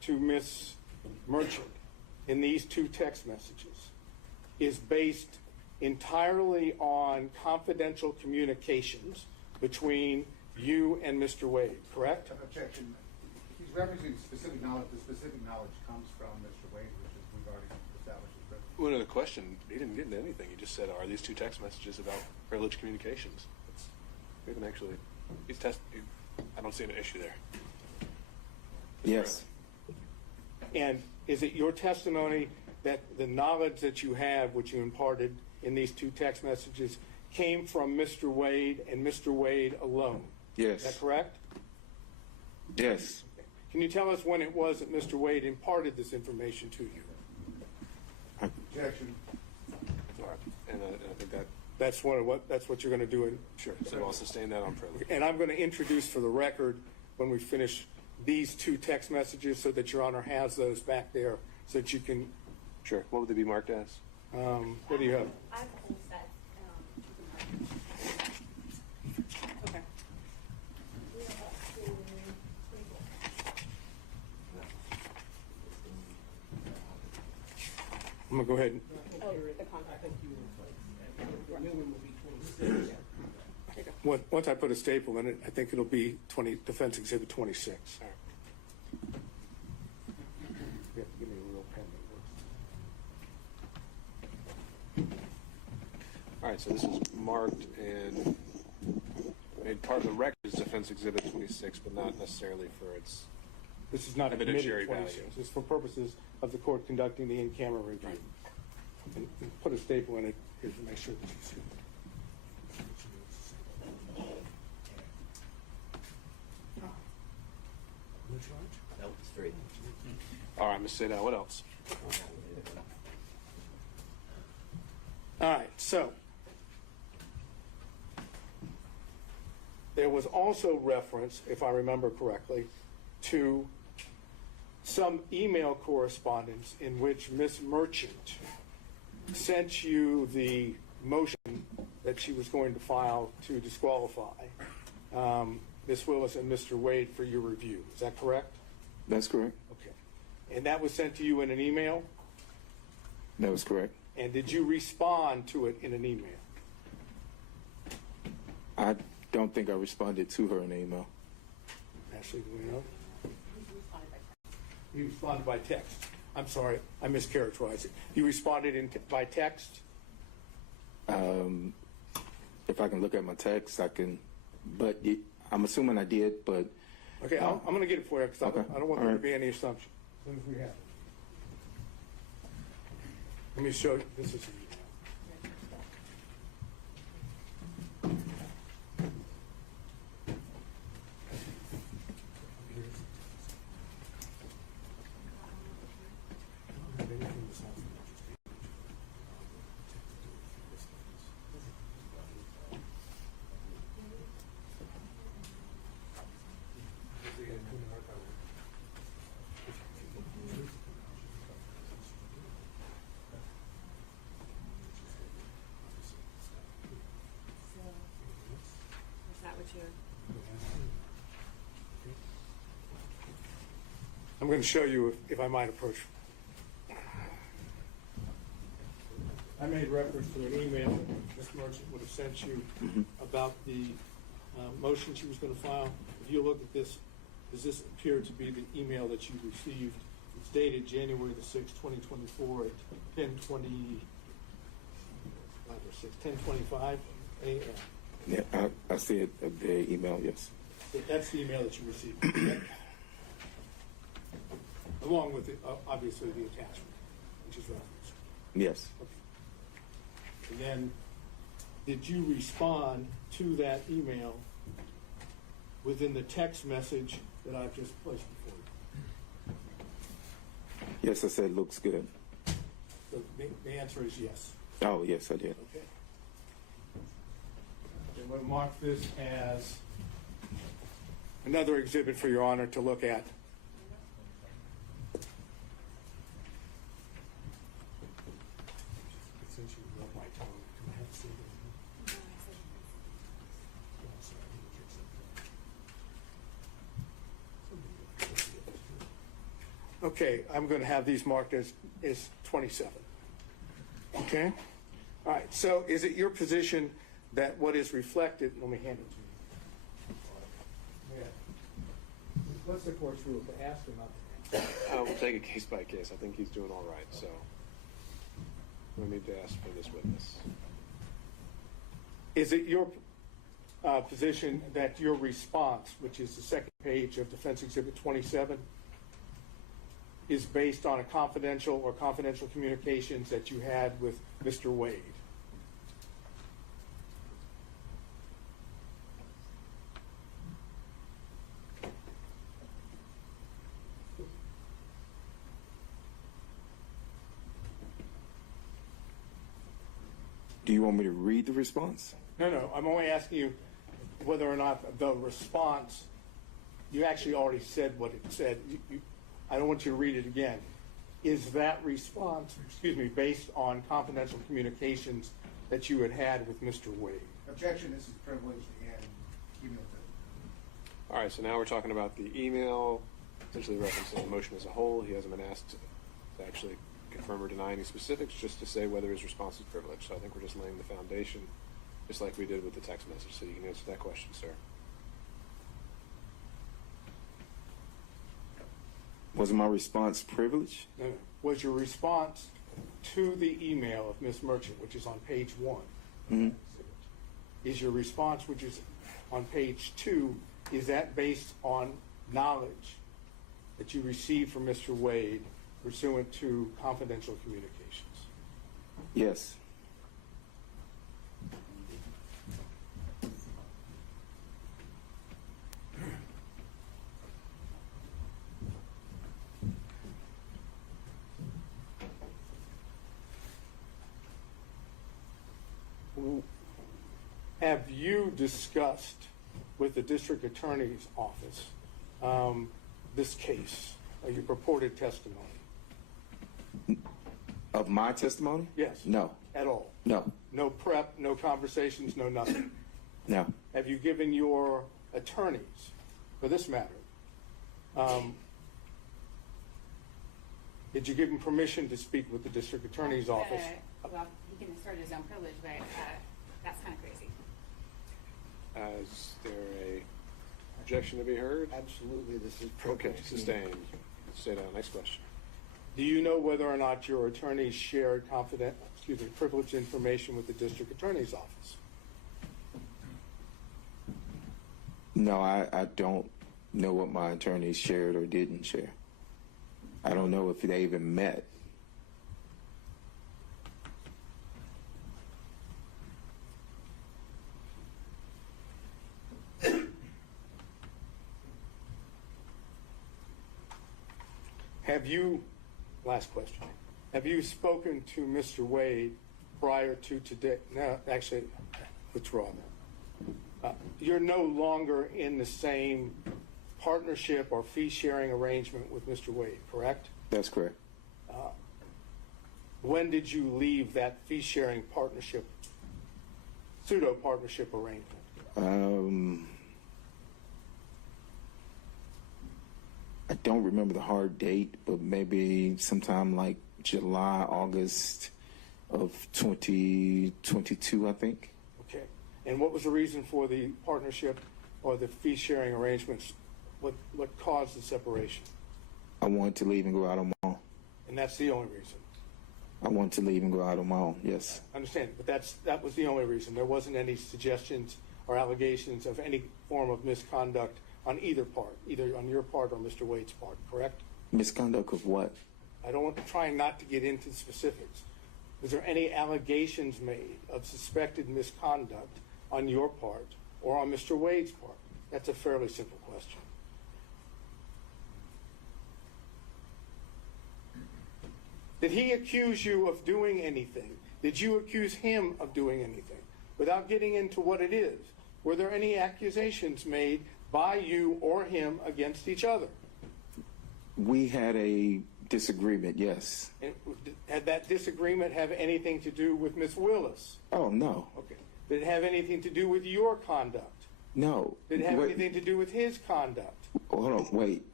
to Ms. Merchant in these two text messages is based entirely on confidential communications between you and Mr. Wade, correct? Objection. He's referencing specific knowledge. The specific knowledge comes from Mr. Wade, which is we've already established. Well, no, the question, he didn't get into anything. He just said, are these two text messages about privileged communications? We haven't actually, I don't see an issue there. Yes. And is it your testimony that the knowledge that you have, which you imparted in these two text messages, came from Mr. Wade and Mr. Wade alone? Yes. Is that correct? Yes. Can you tell us when it was that Mr. Wade imparted this information to you? Objection. All right. And I think that, That's what you're going to do. sure, so I'll sustain that on privilege. And I'm going to introduce for the record, when we finish, these two text messages so that Your Honor has those back there so that you can. Sure. What would they be marked as? What do you have? I have a whole set. Okay. We are up to 24. I'm going to go ahead and. Oh, the contract. The new one will be 26. Once I put a staple in it, I think it'll be Defense Exhibit 26. All right. You have to give me a real pen. All right, so this is marked and made part of the record as Defense Exhibit 26, but not necessarily for its This is not a committed evidentiary 26. value. It's for purposes of the court conducting the in-camera review. And put a staple in it here to make sure that you see it. No, it's free. All right, Ms. Sadell, what else? All right, so there was also reference, if I remember correctly, to some email correspondence in which Ms. Merchant sent you the motion that she was going to file to disqualify Ms. Willis and Mr. Wade for your review. Is that correct? That's correct. Okay. And that was sent to you in an email? That was correct. And did you respond to it in an email? I don't think I responded to her in an email. Ashley, do we know? You responded by text. I'm sorry, I mischaracterized it. You responded by text? If I can look at my text, I can, but I'm assuming I did, but. Okay, I'm going to get it for you because Okay. I don't want All there right. to be any assumption. As soon as we have it. Let me show you. This is an email. Is that what you're? I'm going to show you if I might approach. I made reference to an email that Ms. Merchant would have sent you about the motion she was going to file. If you look at this, does this appear to be the email that you received? It's dated January the 6th, 2024 at 10:25 a.m. Yeah, I see it, the email, yes. That's the email that you received. Along with, obviously, the attachment, which is referenced. Yes. And then, did you respond to that email within the text message that I've just placed before you? Yes, I said looks good. So the answer is yes. Oh, yes, I did. Okay. I'm going to mark this as another exhibit for Your Honor to look at. Since you love my tone, can I have a seat? Okay, I'm going to have these marked as 27. Okay? All right, so is it your position that what is reflected, let me hand it to you. Yeah. What's the court's rule, to ask or not to ask? We'll take it case by case. I think he's doing all right, so we need to ask for this witness. Is it your position that your response, which is the second page of Defense Exhibit 27, is based on a confidential or confidential communications that you had with Mr. Wade? Do you want me to read the response? No, I'm only asking you whether or not the response, you actually already said what it said. I don't want you to read it again. Is that response, based on confidential communications that you had with Mr. Wade? Objection, this is privileged and cumulative. All right, so now we're talking about the email, essentially referencing the motion as a whole. He hasn't been asked to actually confirm or deny any specifics, just to say whether his response is privileged. So I think we're just laying the foundation, just like we did with the text message. So you can answer that question, sir. Was my response privileged? No. Was your response to the email of Ms. Merchant, which is on page 1, Mm-hmm. is your response, which is on page 2, is that based on knowledge that you received from Mr. Wade pursuant to confidential communications? Yes. Have you discussed with the district attorney's office this case, your purported testimony? Of my testimony? Yes. No. At all? No. No prep, no conversations, no nothing? No. Have you given your attorneys, for this matter, did you give them permission to speak with the district attorney's office? Well, he can assert his own privilege, but that's kind of crazy. Is there a objection to be heard? Absolutely, this is Okay, privileged. sustained. Stay down. Next question. Do you know whether or not your attorneys shared privileged information with the district attorney's office? No, I don't know what my attorneys shared or didn't share. I don't know if they even met. Have you, last question, have you spoken to Mr. Wade prior to today? No, actually, withdraw that. You're no longer in the same partnership or fee-sharing arrangement with Mr. Wade, correct? That's correct. When did you leave that fee-sharing partnership, pseudo-partnership arrangement? I don't remember the hard date, but maybe sometime like July, August of 2022, I think. Okay. And what was the reason for the partnership or the fee-sharing arrangements? What caused the separation? I wanted to leave and go out on my own. And that's the only reason? I wanted to leave and go out on my own, yes. I understand, but that was the only reason. There wasn't any suggestions or allegations of any form of misconduct on either part, either on your part or Mr. Wade's part, correct? Misconduct of what? I'm trying not to get into the specifics. Was there any allegations made of suspected misconduct on your part or on Mr. Wade's part? That's a fairly simple question. Did he accuse you of doing anything? Did you accuse him of doing anything? Without getting into what it is, were there any accusations made by you or him against each other? We had a disagreement, yes. And had that disagreement have anything to do with Ms. Willis? Oh, no. Okay. Did it have anything to do with your conduct? No. Did it have anything to do with his conduct? Hold on, wait.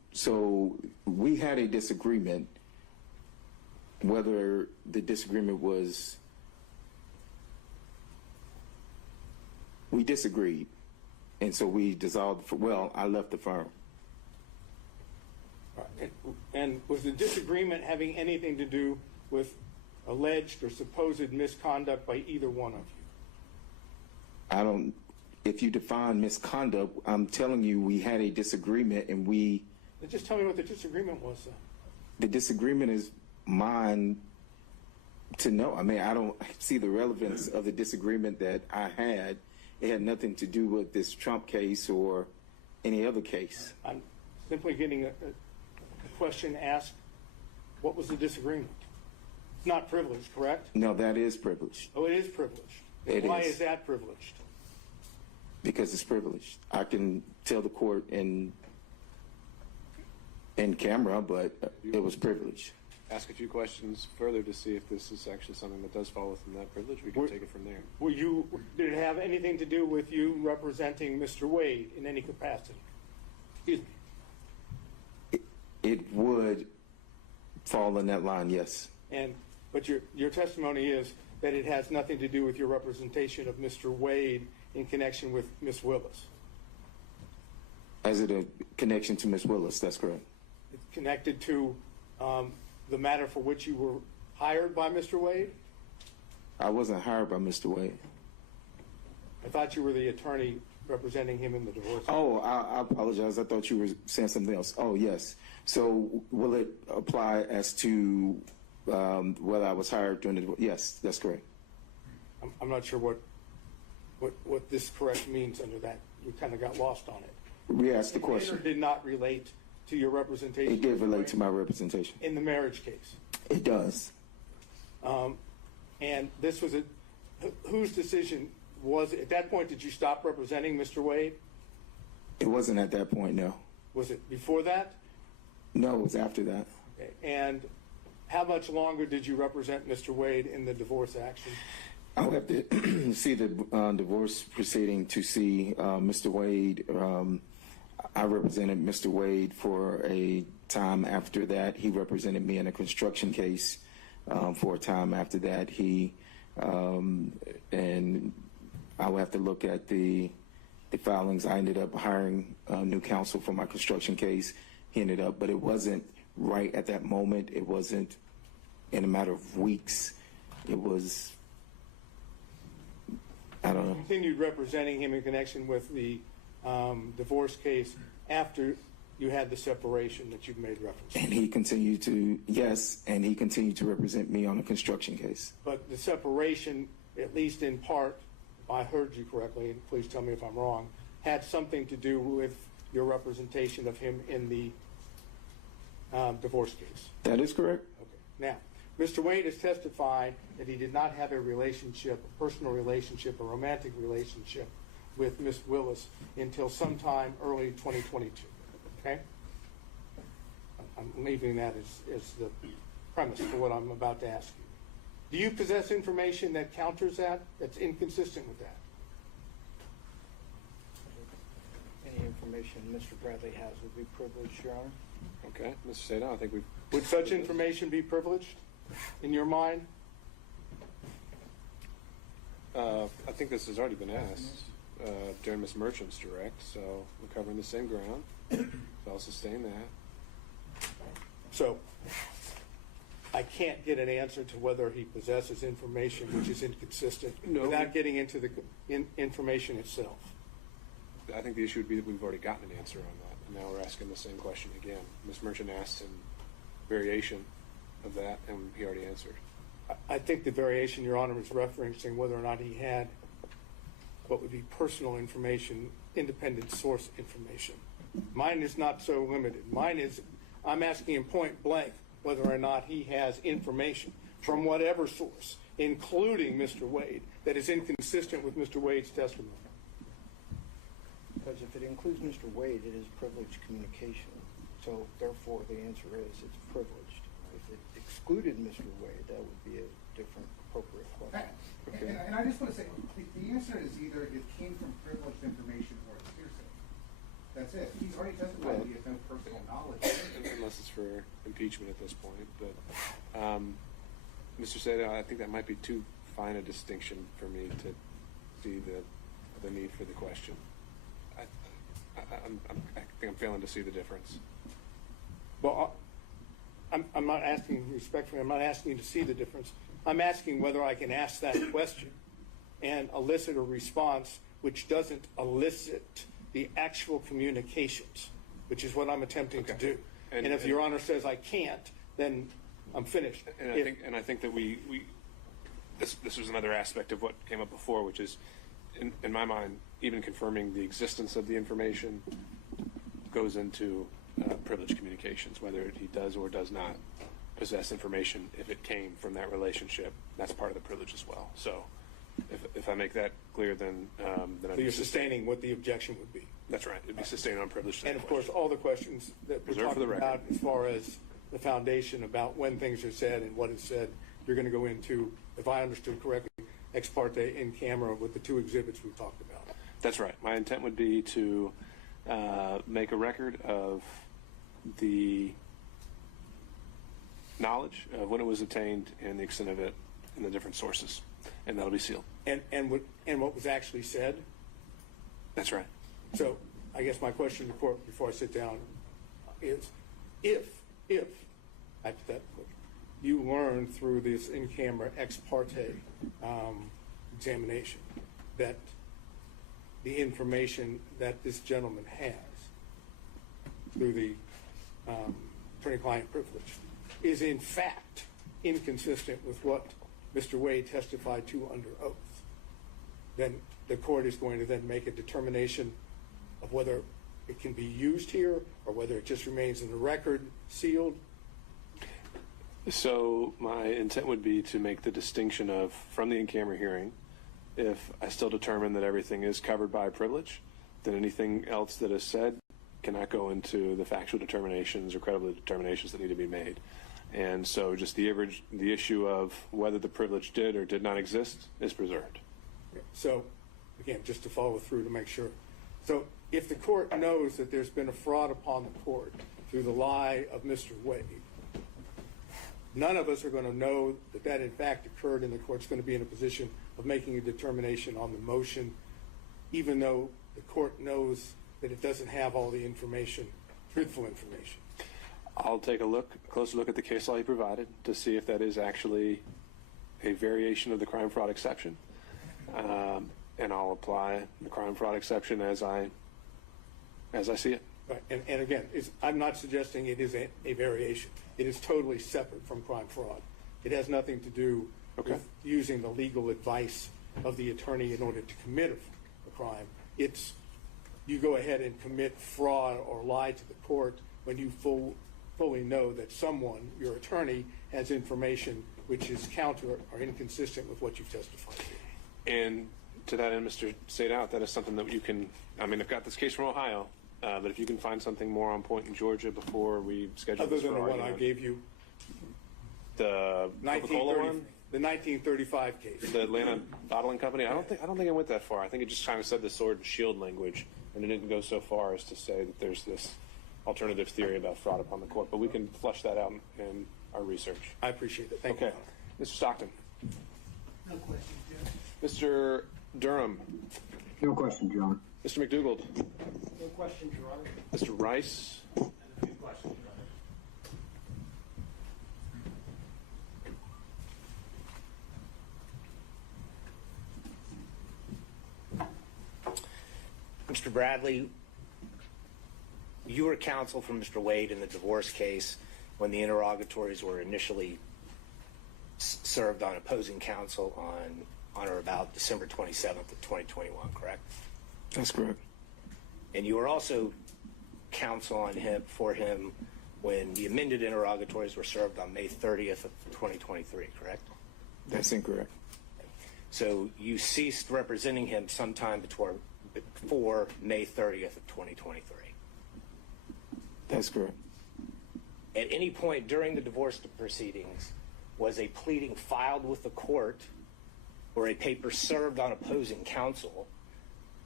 So we had a disagreement. Whether the disagreement was, we disagreed, and so we dissolved. Well, I left the firm. And was the disagreement having anything to do with alleged or supposed misconduct by either one of you? I don't. If you define misconduct, I'm telling you we had a disagreement, and we. Just tell me what the disagreement was, then. The disagreement is mine to know. I mean, I don't see the relevance of the disagreement that I had. It had nothing to do with this Trump case or any other case. I'm simply getting a question asked, what was the disagreement? It's not privileged, correct? No, that is privileged. Oh, it is privileged. Why is that privileged? Because it's privileged. I can tell the court in camera, but it was privileged. Ask a few questions further to see if this is actually something that does fall within that privilege. We can take it from there. Did it have anything to do with you representing Mr. Wade in any capacity? Excuse me. It would fall in that line, yes. But your testimony is that it has nothing to do with your representation of Mr. Wade in connection with Ms. Willis. As it a connection to Ms. Willis, that's correct. It's connected to the matter for which you were hired by Mr. Wade? I wasn't hired by Mr. Wade. I thought you were the attorney representing him in the divorce. Oh, I apologize. I thought you were saying something else. Oh, yes. So will it apply as to whether I was hired during the divorce? Yes, that's correct. I'm not sure what this correct means under that. You kind of got lost on it. Re-ask the question. It did not relate to your representation. It did relate to my representation. In the marriage case. It does. And this was whose decision was it? At that point, did you stop representing Mr. Wade? It wasn't at that point, no. Was it before that? No, it was after that. Okay. And how much longer did you represent Mr. Wade in the divorce action? I'll have to see the divorce proceeding to see Mr. Wade. I represented Mr. Wade for a time after that. He represented me in a construction case for a time after that. And I would have to look at the filings. I ended up hiring new counsel for my construction case. He ended up, but it wasn't right at that moment. It wasn't in a matter of weeks. It was, I don't know. You continued representing him in connection with the divorce case after you had the separation that you've made reference to. And he continued to, yes, and he continued to represent me on a construction case. But the separation, at least in part, if I heard you correctly, and please tell me if I'm wrong, had something to do with your representation of him in the divorce case. That is correct. Okay. Now, Mr. Wade has testified that he did not have a relationship, a personal relationship, a romantic relationship with Ms. Willis until sometime early 2022. Okay? I'm leaving that as the premise for what I'm about to ask you. Do you possess information that counters that, that's inconsistent with that? Any information Mr. Bradley has would be privileged, Your Honor. Okay, Mr. Sada, I think we've... Would such information be privileged in your mind? I think this has already been asked during Ms. Merchant's direct, so we're covering the same ground. So I'll sustain that. So I can't get an answer to whether he possesses information which is inconsistent without getting into the information itself. I think the issue would be that we've already gotten an answer on that, and now we're asking the same question again. Ms. Merchant asked in variation of that, and he already answered. I think the variation, Your Honor, is referencing whether or not he had what would be personal information, independent source information. Mine is not so limited. Mine is, I'm asking him point blank whether or not he has information from whatever source, including Mr. Wade, that is inconsistent with Mr. Wade's testimony. Because if it includes Mr. Wade, it is privileged communication. So therefore, the answer is it's privileged. If it excluded Mr. Wade, that would be a different appropriate question. Okay. And I just want to say, the answer is either it came from privileged information or it's hearsay. That's it. He's already testified that he has no personal knowledge. Unless it's for impeachment at this point. But, Mr. Seda, I think that might be too fine a distinction for me to see the need for the question. I think I'm failing to see the difference. Well, I'm not asking respectfully, I'm not asking you to see the difference. I'm asking whether I can ask that question and elicit a response which doesn't elicit the actual communications, which is what I'm attempting to do. And if Your Honor says I can't, then I'm finished. And I think that this was another aspect of what came up before, which is, in my mind, even confirming the existence of the information goes into privileged communications, whether he does or does not possess information. If it came from that relationship, that's part of the privilege as well. So if I make that clear, then so you're sustaining what the objection would be. That's right. It'd be sustained on privilege. And of course, all the questions that we're talking about as far as the foundation about when things are said and what is said, you're going to go into, if I understood correctly, ex parte in camera with the two exhibits we talked about. That's right. My intent would be to make a record of the knowledge of when it was obtained and the extent of it in the different sources, and that'll be sealed. And what was actually said? That's right. So I guess my question to the court before I sit down is, if hypothetically you learn through this in-camera ex parte examination that the information that this gentleman has through the attorney-client privilege is in fact inconsistent with what Mr. Wade testified to under oath, then the court is going to then make a determination of whether it can be used here or whether it just remains in the record sealed. So my intent would be to make the distinction of, from the in-camera hearing, if I still determine that everything is covered by privilege, then anything else that is said cannot go into the factual determinations or credible determinations that need to be made. And so just the issue of whether the privilege did or did not exist is preserved. So, again, just to follow through to make sure. So if the court knows that there's been a fraud upon the court through the lie of Mr. Wade, none of us are going to know that that in fact occurred, and the court's going to be in a position of making a determination on the motion, even though the court knows that it doesn't have all the information, truthful information. I'll take a closer look at the case law you provided to see if that is actually a variation of the crime fraud exception, and I'll apply the crime fraud exception as I see it. Right. And again, I'm not suggesting it is a variation. It is totally separate from crime fraud. It has nothing to do with using the legal advice of the attorney in order to commit a crime. It's you go ahead and commit fraud or lie to the court when you fully know that someone, your attorney, has information which is counter or inconsistent with what you've testified to. And to that end, Mr. Sadout, that is something that you can, I've got this case from Ohio, but if you can find something more on point in Georgia before we schedule Other this than for the one I gave you, the Coca-Cola one? The 1935 case. The Atlanta Bottling Company? I don't think I went that far. I think it just kind of said the sword and shield language, and it didn't go so far as to say that there's this alternative theory about fraud upon the court, but we can flush that out in our research. I appreciate it. Thank you. Okay. Mr. Stockton. No question, Judge. Mr. Durham. No question, John. Mr. McDougald. No question, Your Honor. Mr. Rice. And a few questions, Your Honor. Mr. Bradley, you were counsel for Mr. Wade in the divorce case when the interrogatories were initially served on opposing counsel on or about December 27th of 2021, correct? That's correct. And you were also counsel for him when the amended interrogatories were served on May 30th of 2023, correct? That's incorrect. So you ceased representing him sometime before May 30th of 2023. That's correct. At any point during the divorce proceedings, was a pleading filed with the court or a paper served on opposing counsel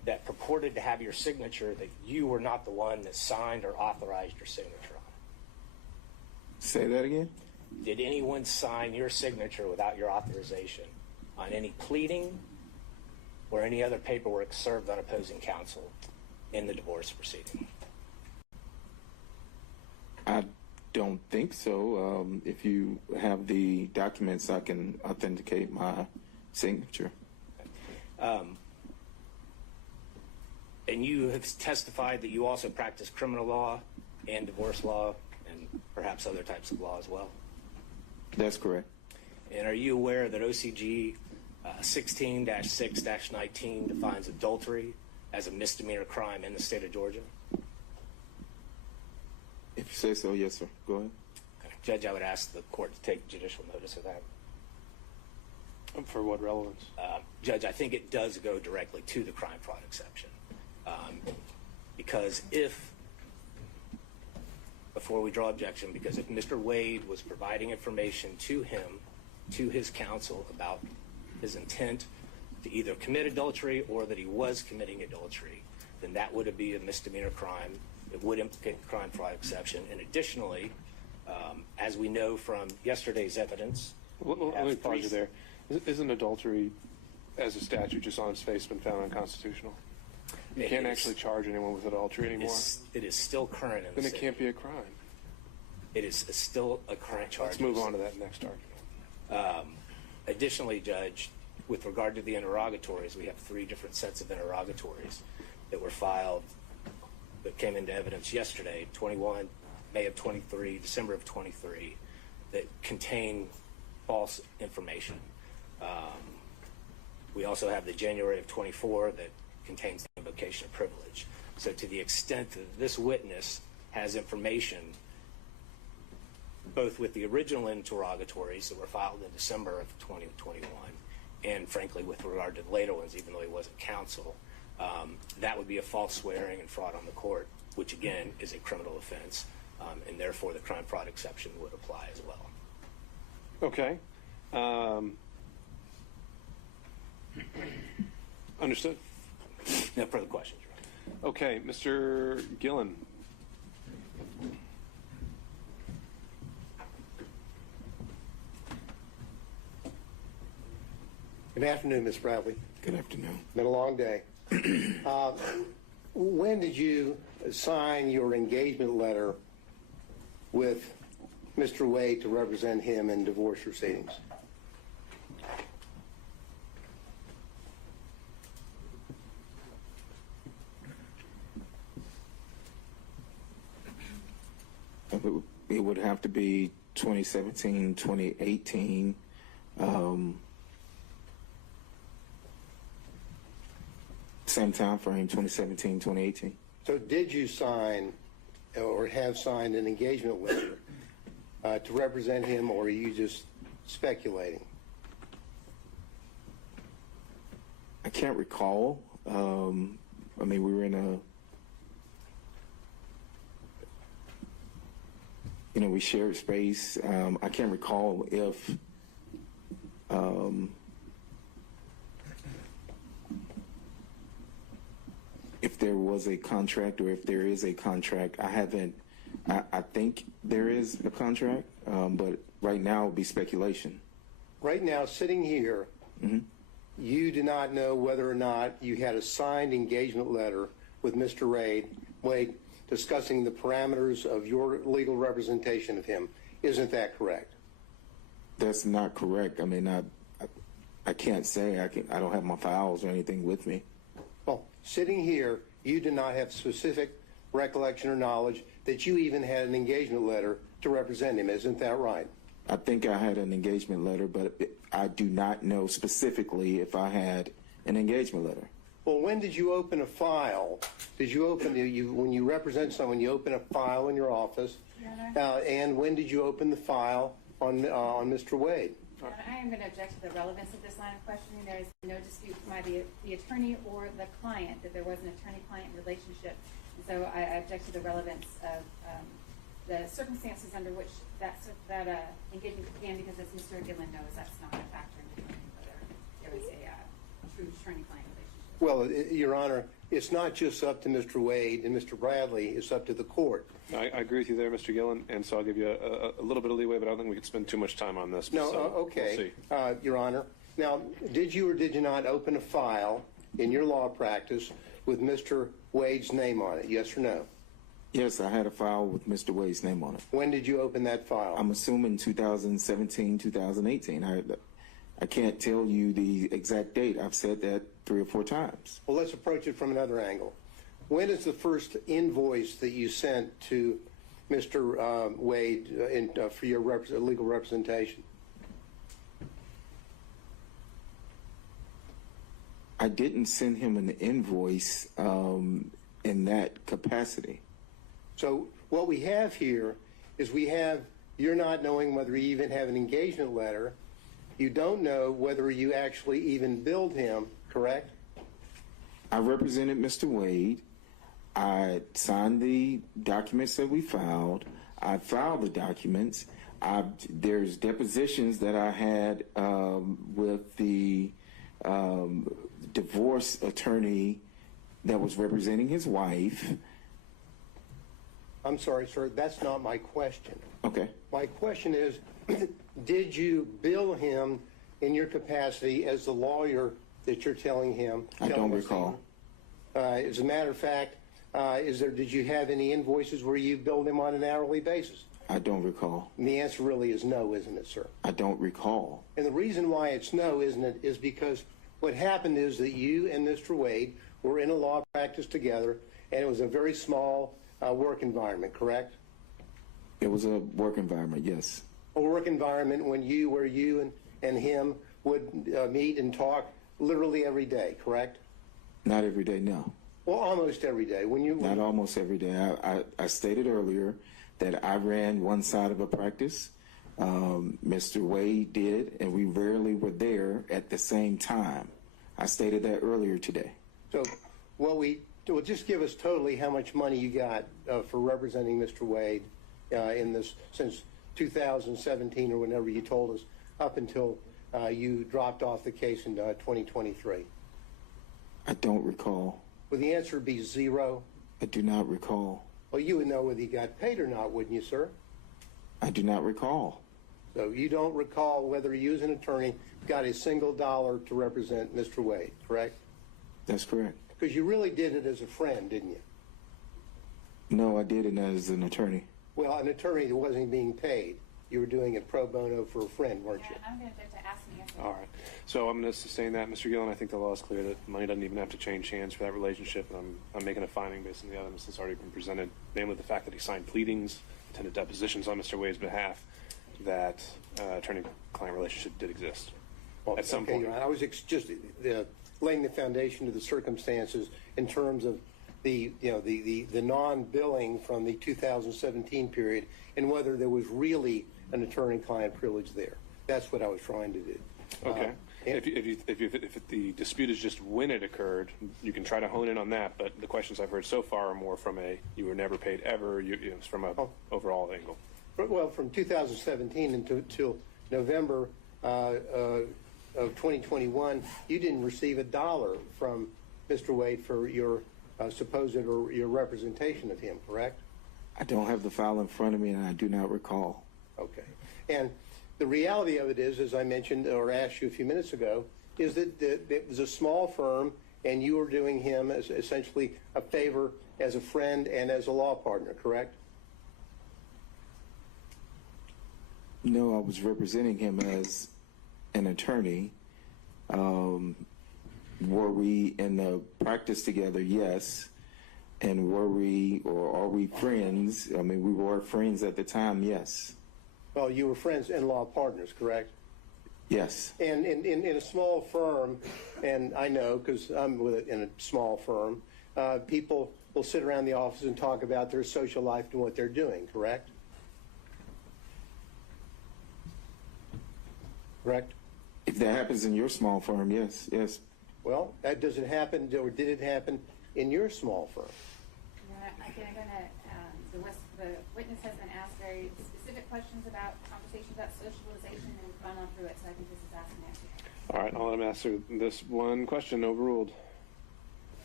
that purported to have your signature that you were not the one that signed or authorized your signature on? Say that again? Did anyone sign your signature without your authorization on any pleading or any other paperwork served on opposing counsel in the divorce proceeding? I don't think so. If you have the documents, I can authenticate my signature. And you have testified that you also practice criminal law and divorce law and perhaps other types of law as well? That's correct. And are you aware that OCG 16-6-19 defines adultery as a misdemeanor crime in the state of Georgia? If you say so, yes, sir. Go ahead. Okay. Judge, I would ask the court to take judicial notice of that. For what relevance? Judge, I think it does go directly to the crime fraud exception. Because if, before we draw objection, because if Mr. Wade was providing information to him, to his counsel about his intent to either commit adultery or that he was committing adultery, then that would be a misdemeanor crime. It would implicate the crime fraud exception. And additionally, as we know from yesterday's evidence, let me pause you there. Isn't adultery, as a statute, just on its face, been found unconstitutional? You can't actually charge anyone with adultery anymore? It is still current in the Then it state. can't be a crime. It is still a current charge. Let's move on to that next argument. Additionally, Judge, with regard to the interrogatories, we have 3 different sets of interrogatories that were filed that came into evidence yesterday, 21, May of 23, December of 23, that contain false information. We also have the January of 24 that contains the invocation of privilege. So to the extent that this witness has information, both with the original interrogatories that were filed in December of 2021, and frankly with regard to the later ones, even though he wasn't counsel, that would be a false swearing and fraud on the court, which again is a criminal offense, and therefore the crime fraud exception would apply as well. Okay. Understood. No further questions, Your Honor. Okay, Mr. Gillen. Good afternoon, Ms. Bradley. Good afternoon. Been a long day. When did you sign your engagement letter with Mr. Wade to represent him in divorce proceedings? It would have to be 2017, 2018. Same time frame, 2017, 2018. So did you sign or have signed an engagement letter to represent him, or are you just speculating? I can't recall. I mean, we were in a, we shared space. I can't recall if there was a contract or if there is a contract. I think there is a contract, but right now it would be speculation. Right now, sitting here, you do not know whether or not you had a signed engagement letter with Mr. Wade discussing the parameters of your legal representation of him. Isn't that correct? That's not correct. I mean, I can't say. I don't have my files or anything with me. Well, sitting here, you do not have specific recollection or knowledge that you even had an engagement letter to represent him. Isn't that right? I think I had an engagement letter, but I do not know specifically if I had an engagement letter. Well, when did you open a file? Did you open when you represent someone, you open a file in your office? And when did you open the file on Mr. Wade? I am going to object to the relevance of this line of questioning. There is no dispute by the attorney or the client that there was an attorney-client relationship. And so I object to the relevance of the circumstances under which that engagement began, because as Mr. Gillen knows, that's not a factor in determining whether there was a true attorney-client relationship. Well, Your Honor, it's not just up to Mr. Wade and Mr. Bradley, it's up to the court. I agree with you there, Mr. Gillen, and so I'll give you a little bit of leeway, but I don't think we could spend too much time on this. No, so okay, we'll see. Your Honor. Now, did you or did you not open a file in your law practice with Mr. Wade's name on it, yes or no? Yes, I had a file with Mr. Wade's name on it. When did you open that file? I'm assuming 2017, 2018. I can't tell you the exact date. I've said that 3 or 4 times. Well, let's approach it from another angle. When is the first invoice that you sent to Mr. Wade for your legal representation? I didn't send him an invoice in that capacity. So what we have here is you're not knowing whether you even have an engagement letter. You don't know whether you actually even billed him, correct? I represented Mr. Wade. I signed the documents that we filed. I filed the documents. There's depositions that I had with the divorce attorney that was representing his wife. I'm sorry, sir, that's not my question. Okay. My question is, did you bill him in your capacity as the lawyer that you're telling him? I don't recall. As a matter of fact, did you have any invoices where you billed him on an hourly basis? I don't recall. And the answer really is no, isn't it, sir? I don't recall. And the reason why it's no, isn't it, is because what happened is that you and Mr. Wade were in a law practice together, and it was a very small work environment, correct? It was a work environment, yes. A work environment where you and him would meet and talk literally every day, correct? Not every day, no. Well, almost every day. Not almost every day. I stated earlier that I ran one side of a practice. Mr. Wade did, and we rarely were there at the same time. I stated that earlier today. So, well, just give us totally how much money you got for representing Mr. Wade in this since 2017 or whenever you told us, up until you dropped off the case in 2023. I don't recall. Would the answer be zero? I do not recall. Well, you would know whether he got paid or not, wouldn't you, sir? I do not recall. So you don't recall whether you as an attorney got a single dollar to represent Mr. Wade, correct? That's correct. Because you really did it as a friend, didn't you? No, I did it as an attorney. Well, an attorney that wasn't being paid. You were doing it pro bono for a friend, weren't you? I'm going to object to asking you. All right. So I'm going to sustain that, Mr. Gillen. I think the law is clear that money doesn't even have to change hands for that relationship, and I'm making a finding based on the evidence that's already been presented, namely the fact that he signed pleadings, attended depositions on Mr. Wade's behalf, that attorney-client relationship did exist at some point. I was just laying the foundation to the circumstances in terms of the non-billing from the 2017 period and whether there was really an attorney-client privilege there. That's what I was trying to do. Okay. If the dispute is just when it occurred, you can try to hone in on that. But the questions I've heard so far are more from you were never paid ever. It's from a overall angle. Well, from 2017 until November of 2021, you didn't receive a dollar from Mr. Wade for your supposed or your representation of him, correct? I don't have the file in front of me, and I do not recall. Okay. And the reality of it is, as I mentioned or asked you a few minutes ago, is that it was a small firm, and you were doing him as essentially a favor as a friend and as a law partner, correct? No, I was representing him as an attorney. Were we in the practice together? Yes. And were we, or are we friends? I mean, we were friends at the time, yes. Well, you were friends and law partners, correct? Yes. And in a small firm, and I know because I'm in a small firm, people will sit around the office and talk about their social life and what they're doing, correct? Correct? If that happens in your small firm, yes, yes. Well, that doesn't happen, or did it happen in your small firm? The witness has been asked very specific questions about conversations about socialization, and we've gone on through it, so I think this is asking answer. All right, I'll let him answer this one question. Overruled.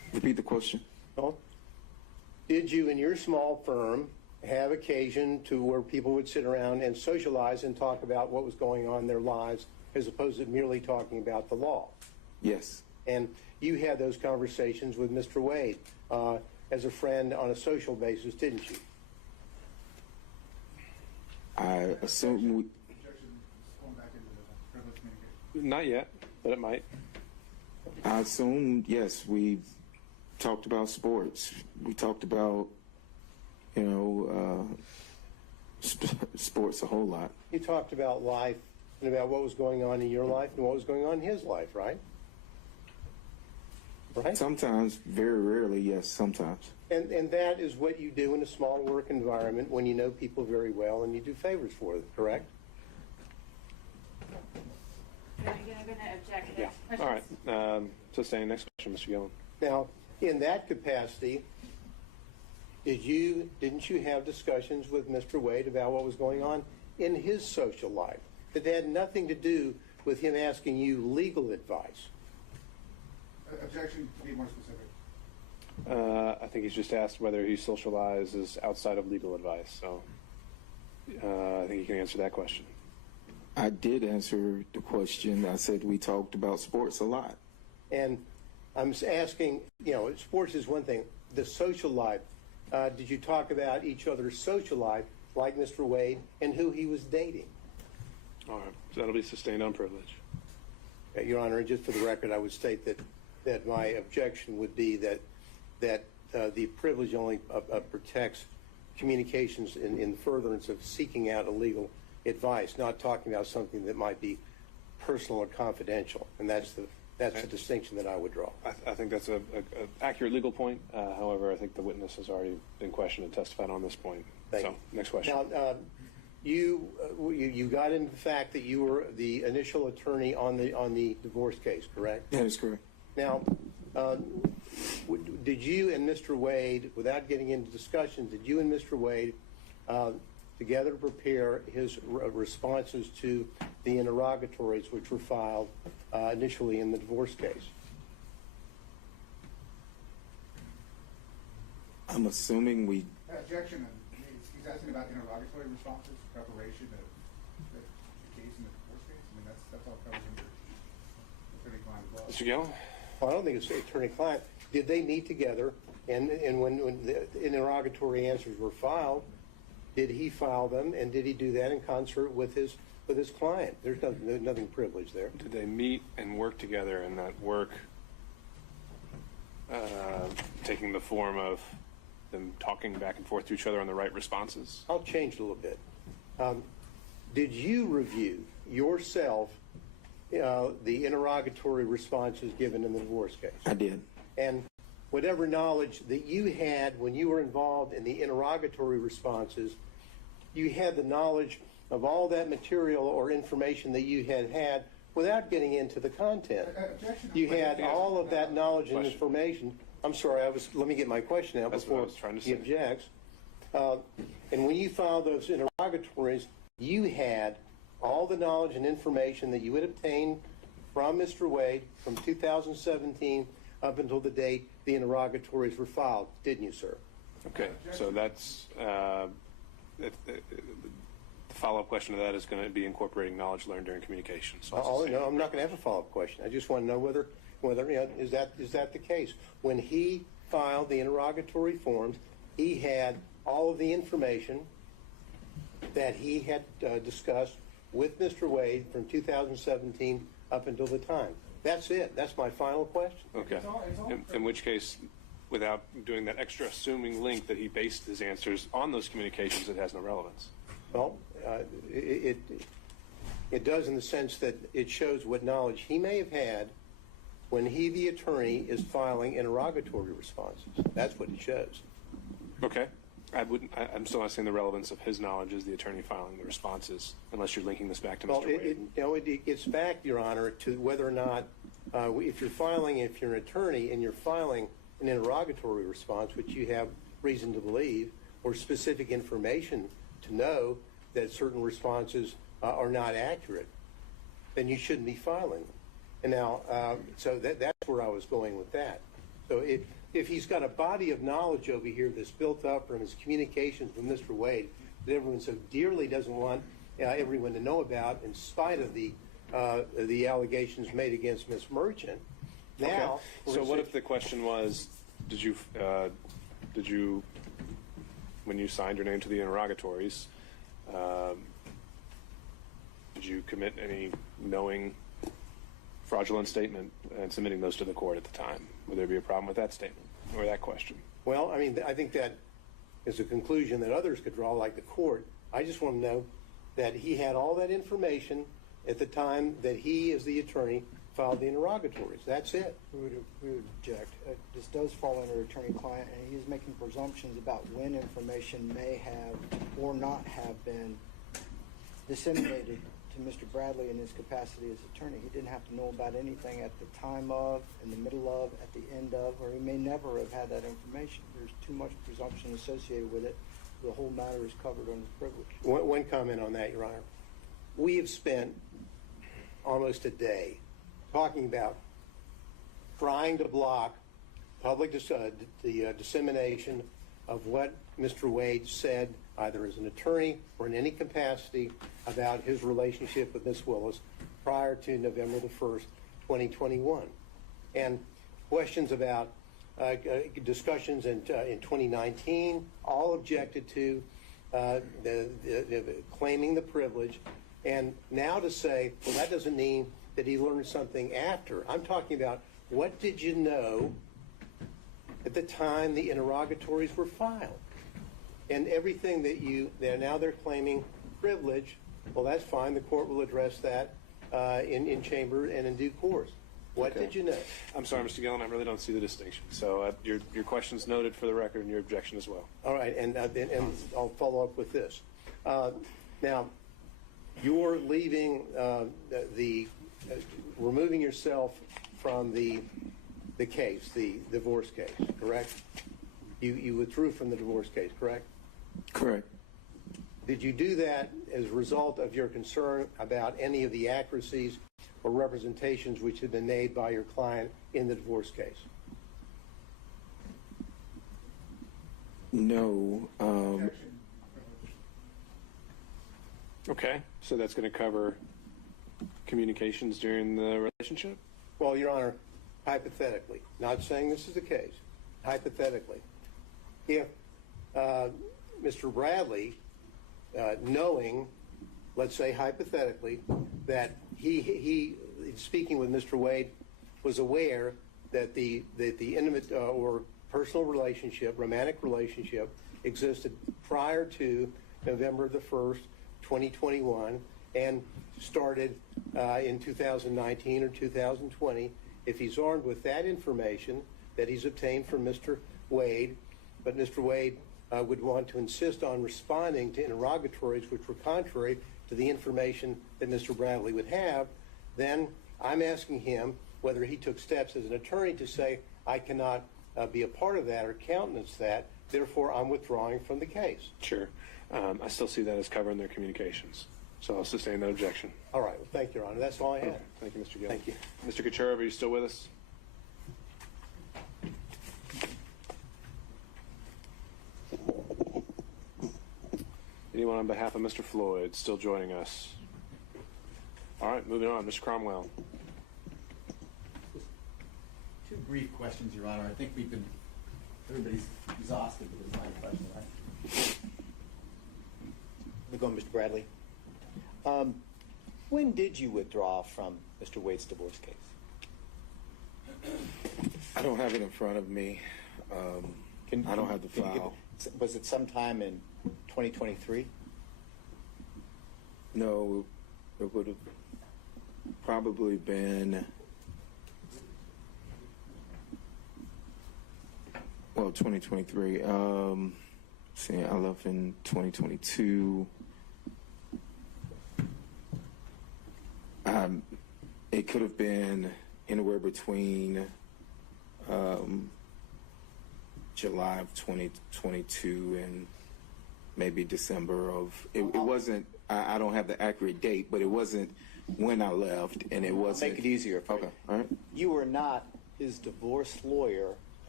Repeat the question. Well, did you in your small firm have occasion to where people would sit around and socialize and talk about what was going on in their lives as opposed to merely talking about the law? Yes. And you had those conversations with Mr. Wade as a friend on a social basis, didn't you? I assume we, Not yet, but it might. I assume, yes, we talked about sports. We talked about, sports a whole lot. You talked about life and about what was going on in your life and what was going on in his life, right? Right? Sometimes, very rarely, yes, sometimes. And that is what you do in a small work environment when you know people very well and you do favors for them, correct? I'm going to object. Yeah. All right. Sustain. Next question, Mr. Gillen. Now, in that capacity, didn't you have discussions with Mr. Wade about what was going on in his social life that had nothing to do with him asking you legal advice? Objection, to be more specific. I think he's just asked whether he socializes outside of legal advice. So I think you can answer that question. I did answer the question. I said we talked about sports a lot. And I'm asking, sports is one thing. The social life, did you talk about each other's social life, like Mr. Wade, and who he was dating? All right. So that'll be sustained on privilege. Your Honor, just for the record, I would state that my objection would be that the privilege only protects communications in furtherance of seeking out illegal advice, not talking about something that might be personal or confidential, and that's the distinction that I would draw. I think that's an accurate legal point. However, I think the witness has already been questioned and testified on this point. Thank you. Next question. Now, you got into the fact that you were the initial attorney on the divorce case, correct? That is correct. Now, did you and Mr. Wade, without getting into discussion, did you and Mr. Wade together prepare his responses to the interrogatories which were filed initially in the divorce case? I'm assuming we... Objection. He's asking about the interrogatory responses, preparation of the case in the divorce case. I mean, that's all covered under attorney-client law. Mr. Gillen? Well, I don't think it's attorney-client. Did they meet together? And when the interrogatory answers were filed, did he file them, and did he do that in concert with his client? There's nothing privileged there. Did they meet and work together, and that work taking the form of them talking back and forth to each other on the right responses? I'll change it a little bit. Did you review yourself the interrogatory responses given in the divorce case? I did. And whatever knowledge that you had when you were involved in the interrogatory responses, you had the knowledge of all that material or information that you had without getting into the content. You had all of that knowledge and information. I'm sorry, let me get my question out before he objects. And when you filed those interrogatories, you had all the knowledge and information that you had obtained from Mr. Wade from 2017 up until the date the interrogatories were filed, didn't you, sir? Okay, so that's the follow-up question to that is going to be incorporating knowledge learned during communication. So No, I'm not going to have a follow-up question. I just want to know whether is that the case? When he filed the interrogatory forms, he had all of the information that he had discussed with Mr. Wade from 2017 up until the time. That's it. That's my final question. Okay. In which case, without doing that extra assuming link that he based his answers on those communications, it has no relevance. Well, it does in the sense that it shows what knowledge he may have had when he, the attorney, is filing interrogatory responses. That's what it shows. Okay. I'm still not seeing the relevance of his knowledge as the attorney filing the responses, unless you're linking this back to Mr. Wade. It gets back, Your Honor, to whether or not, if you're an attorney and you're filing an interrogatory response, which you have reason to believe, or specific information to know that certain responses are not accurate, then you shouldn't be filing them. And now, so that's where I was going with that. So if he's got a body of knowledge over here that's built up from his communications with Mr. Wade that everyone so dearly doesn't want everyone to know about, in spite of the allegations made against Ms. Merchant, now. Okay. So what if the question was, did you, when you signed your name to the interrogatories, did you commit any knowing fraudulent statement and submitting those to the court at the time? Would there be a problem with that statement or that question? Well, I mean, I think that is a conclusion that others could draw, like the court. I just want to know that he had all that information at the time that he, as the attorney, filed the interrogatories. That's it. We would object. This does fall under attorney-client, and he is making presumptions about when information may have or not have been disseminated to Mr. Bradley in his capacity as attorney. He didn't have to know about anything at the time of, in the middle of, at the end of, or he may never have had that information. There's too much presumption associated with it. The whole matter is covered under privilege. One comment on that, Your Honor. We have spent almost a day talking about trying to block public the dissemination of what Mr. Wade said, either as an attorney or in any capacity, about his relationship with Ms. Willis prior to November the 1st, 2021. And questions about discussions in 2019, all objected to, claiming the privilege. And now to say, well, that doesn't mean that he learned something after. I'm talking about, what did you know at the time the interrogatories were filed? And everything that now they're claiming privilege, well, that's fine. The court will address that in chamber and in due course. What did you know? I'm sorry, Mr. Gillen, I really don't see the distinction. So your question's noted for the record and your objection as well. All right, and I'll follow up with this. Now, you're leaving removing yourself from the case, the divorce case, correct? You withdrew from the divorce case, correct? Correct. Did you do that as a result of your concern about any of the accuracies or representations which had been made by your client in the divorce case? No. Okay, so that's going to cover communications during the relationship? Well, Your Honor, hypothetically, not saying this is the case, hypothetically, if Mr. Bradley, knowing, let's say hypothetically, that he speaking with Mr. Wade, was aware that the intimate or personal relationship, romantic relationship, existed prior to November the 1st, 2021, and started in 2019 or 2020, if he's armed with that information that he's obtained from Mr. Wade, but Mr. Wade would want to insist on responding to interrogatories which were contrary to the information that Mr. Bradley would have, then I'm asking him whether he took steps as an attorney to say, I cannot be a part of that or countenance that, therefore I'm withdrawing from the case. Sure. I still see that as covering their communications. So I'll sustain that objection. All right. Well, thank you, Your Honor. That's all I have. Okay. Thank you, Mr. Gill. Thank you. Mr. Kucherov, are you still with us? Anyone on behalf of Mr. Floyd still joining us? All right, moving on. Mr. Cromwell. Two brief questions, Your Honor. I think everybody's exhausted with this line of question, right? We're going, Mr. Bradley. When did you withdraw from Mr. Wade's divorce case? I don't have it in front of me. I don't have the file. Was it sometime in 2023? No, it would have probably been, 2023. See, I left in 2022. It could have been anywhere between July of 2022 and maybe December of, it wasn't, I don't have the accurate date, but it wasn't when I left, and it wasn't. Make it easier for you. Okay, all right. You were not his divorce lawyer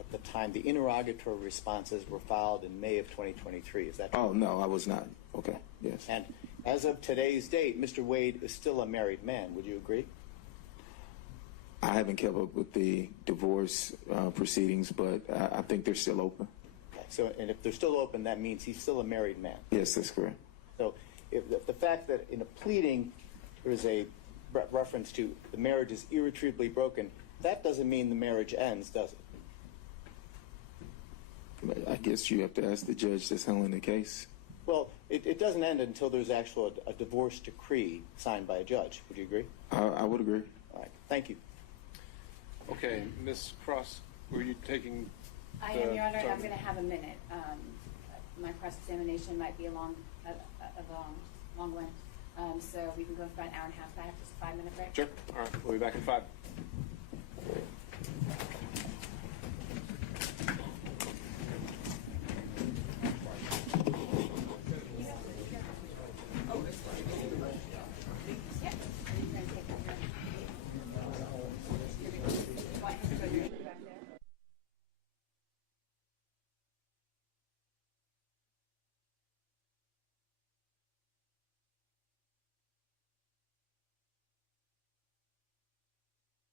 at the time. The interrogatory responses were filed in May of 2023. Is that true? Oh, no, I was not. Okay, yes. And as of today's date, Mr. Wade is still a married man. Would you agree? I haven't kept up with the divorce proceedings, but I think they're still open. Okay. So, and if they're still open, that means he's still a married man. Yes, that's correct. So if the fact that in a pleading there is a reference to the marriage is irretrievably broken, that doesn't mean the marriage ends, does it? I guess you have to ask the judge that's handling the case. Well, it doesn't end until there's actually a divorce decree signed by a judge. Would you agree? I would agree. All right. Thank you. Okay, Ms. Cross, were you taking? I am, Your Honor. I'm going to have a minute. My cross-examination might be a long one. So we can go for about an hour and a half. I have just a 5-minute break. Sure. All right. We'll be back in 5.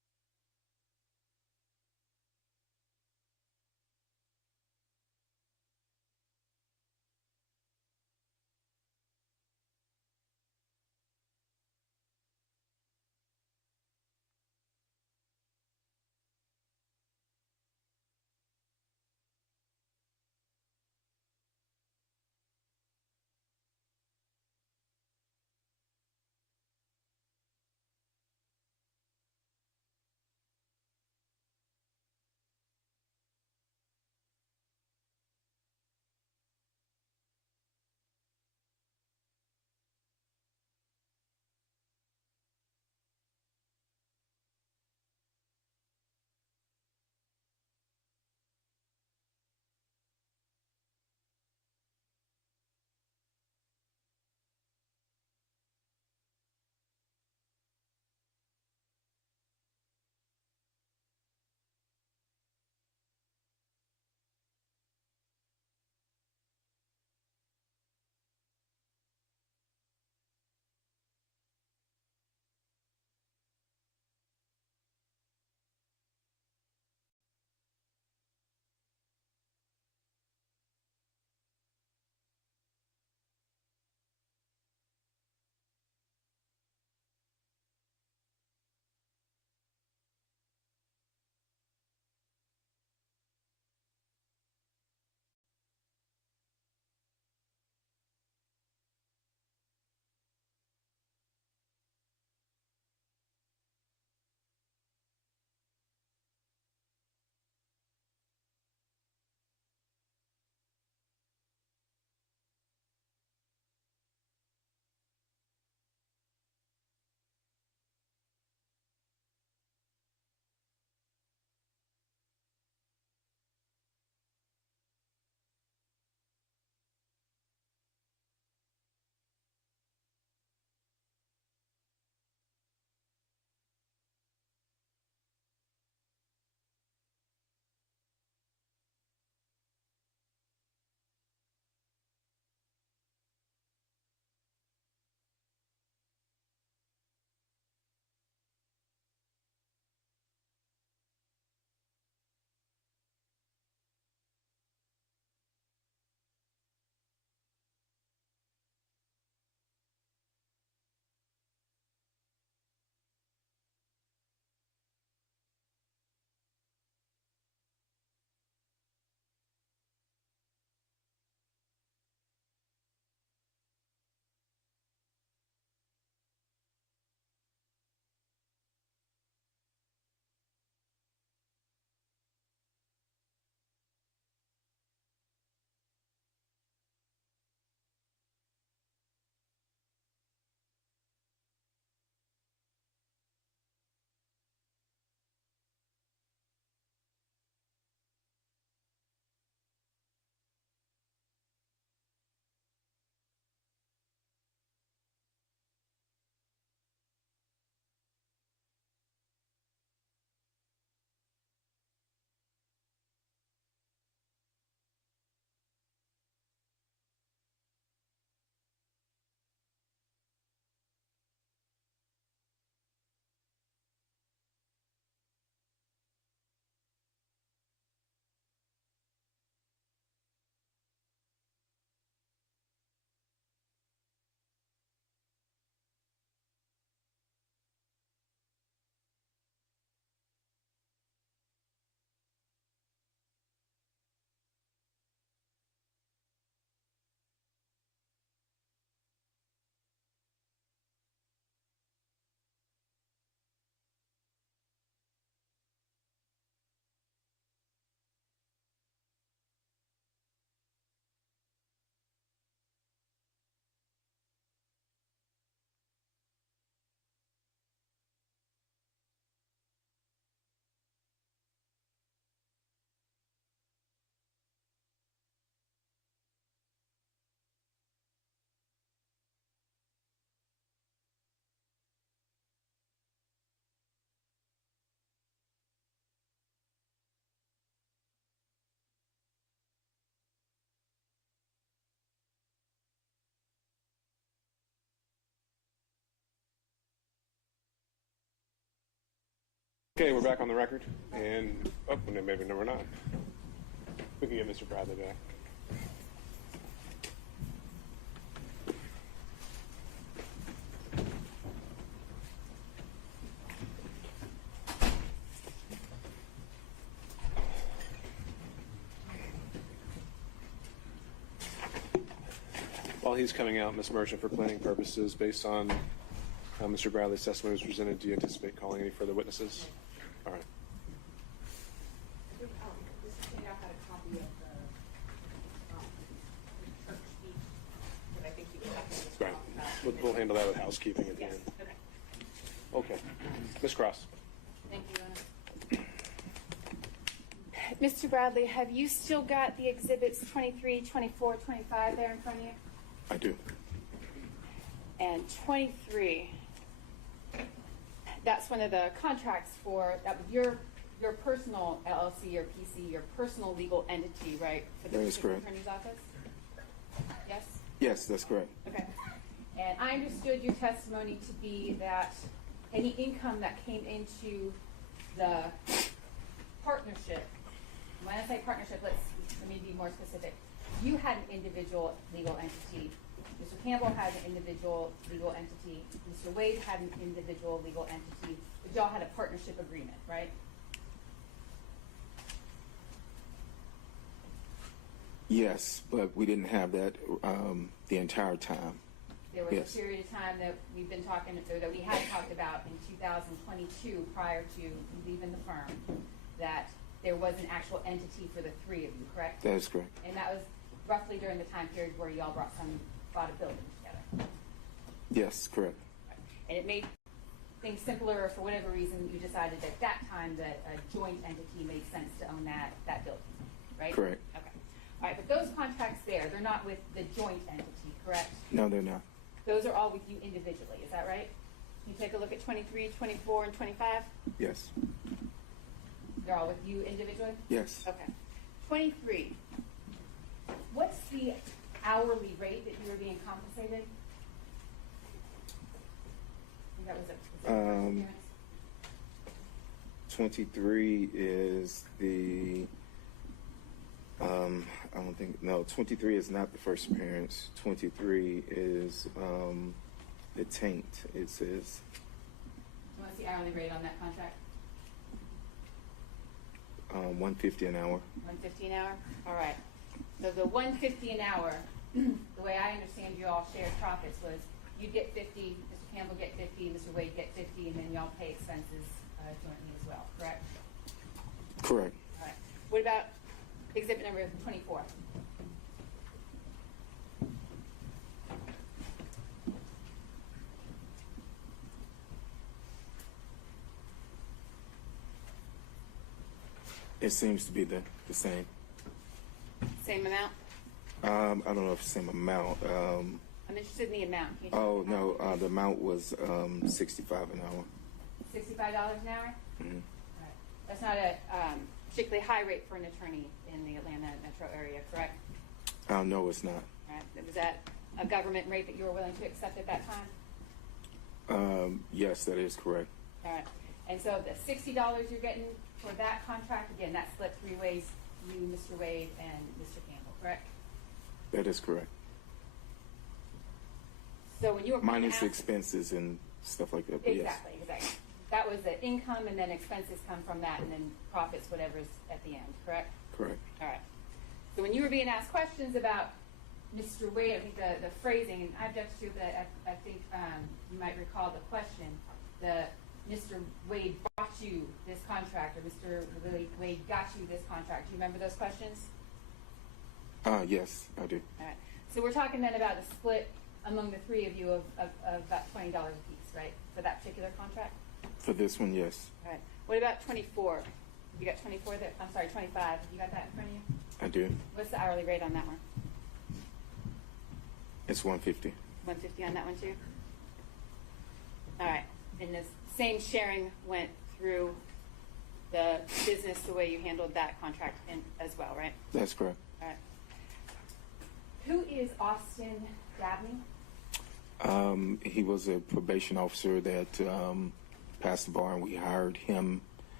Okay, we're back on the record, and maybe no, we're not. We can get Mr. Bradley back. While he's coming out, Ms. Merchant, for planning purposes, based on how Mr. Bradley's testimony was presented, do you anticipate calling any further witnesses? All right. This thing I had a copy of the church speech that I think you would have to Right. We'll handle that with housekeeping at the Yes, end. okay. Okay. Ms. Cross. Thank you, Your Honor. Mr. Bradley, have you still got the exhibits 23, 24, 25 there in front of you? I do. And 23, that's one of the contracts for that was your personal LLC or PC, your personal legal entity, right? For the That is district correct. attorney's office? Yes? Yes, that's correct. Okay. And I understood your testimony to be that any income that came into the partnership, when I say partnership, let me be more specific. You had an individual legal entity. Mr. Campbell had an individual legal entity. Mr. Wade had an individual legal entity. But y'all had a partnership agreement, right? Yes, but we didn't have that the entire time. There was Yes. a period of time that we've been talking, or that we had talked about in 2022 prior to leaving the firm, that there was an actual entity for the three of you, correct? That is correct. And that was roughly during the time period where y'all bought a building together. Yes, correct. And it made things simpler, or for whatever reason, you decided at that time that a joint entity made sense to own that building, right? Correct. Okay. All right, but those contracts there, they're not with the joint entity, correct? No, they're not. Those are all with you individually, is that right? Can you take a look at 23, 24, and 25? Yes. They're all with you individually? Yes. Okay. 23, what's the hourly rate that you were being compensated? I think that was it. Was it 23 is the, I don't think, no, 23 is not the first appearance. 23 is the taint, it says. What's the hourly rate on that contract? $150 an hour. $150 an hour? All right. So the $150 an hour, the way I understand you all shared profits was you get 50, Mr. Campbell get 50, Mr. Wade get 50, and then y'all pay expenses jointly as well, correct? Correct. All right. What about exhibit number 24? It seems to be the same. Same amount? I don't know if it's the same amount. I'm interested in the amount. Can you tell Oh, me the amount? no, the amount was $65 an hour. $65 an hour? Mhm. All right. That's not a particularly high rate for an attorney in the Atlanta metro area, correct? No, it's not. All right. Was that a government rate that you were willing to accept at that time? Yes, that is correct. All right. And so the $60 you're getting for that contract, again, that's split three ways, you, Mr. Wade, and Mr. Campbell, correct? That is correct. So when you were Minus asked- expenses and stuff like that, but yes. Exactly. That was the income, and then expenses come from that, and then profits, whatever's at the end, correct? Correct. All right. So when you were being asked questions about Mr. Wade, I think the phrasing, and I object to, but I think you might recall the question, Mr. Wade brought you this contract, or Mr. Wade got you this contract. Do you remember those questions? Yes, I do. All right. So we're talking then about a split among the three of you of about $20 a piece, right, for that particular contract? For this one, yes. All right. What about 24? You got 24 there? I'm sorry, 25. You got that in front of you? I do. What's the hourly rate on that one? It's $150. $150 on that one too? All right. And the same sharing went through the business the way you handled that contract as well, right? That's correct. All right. Who is Austin Dabney? He was a probation officer that passed the bar, and we hired him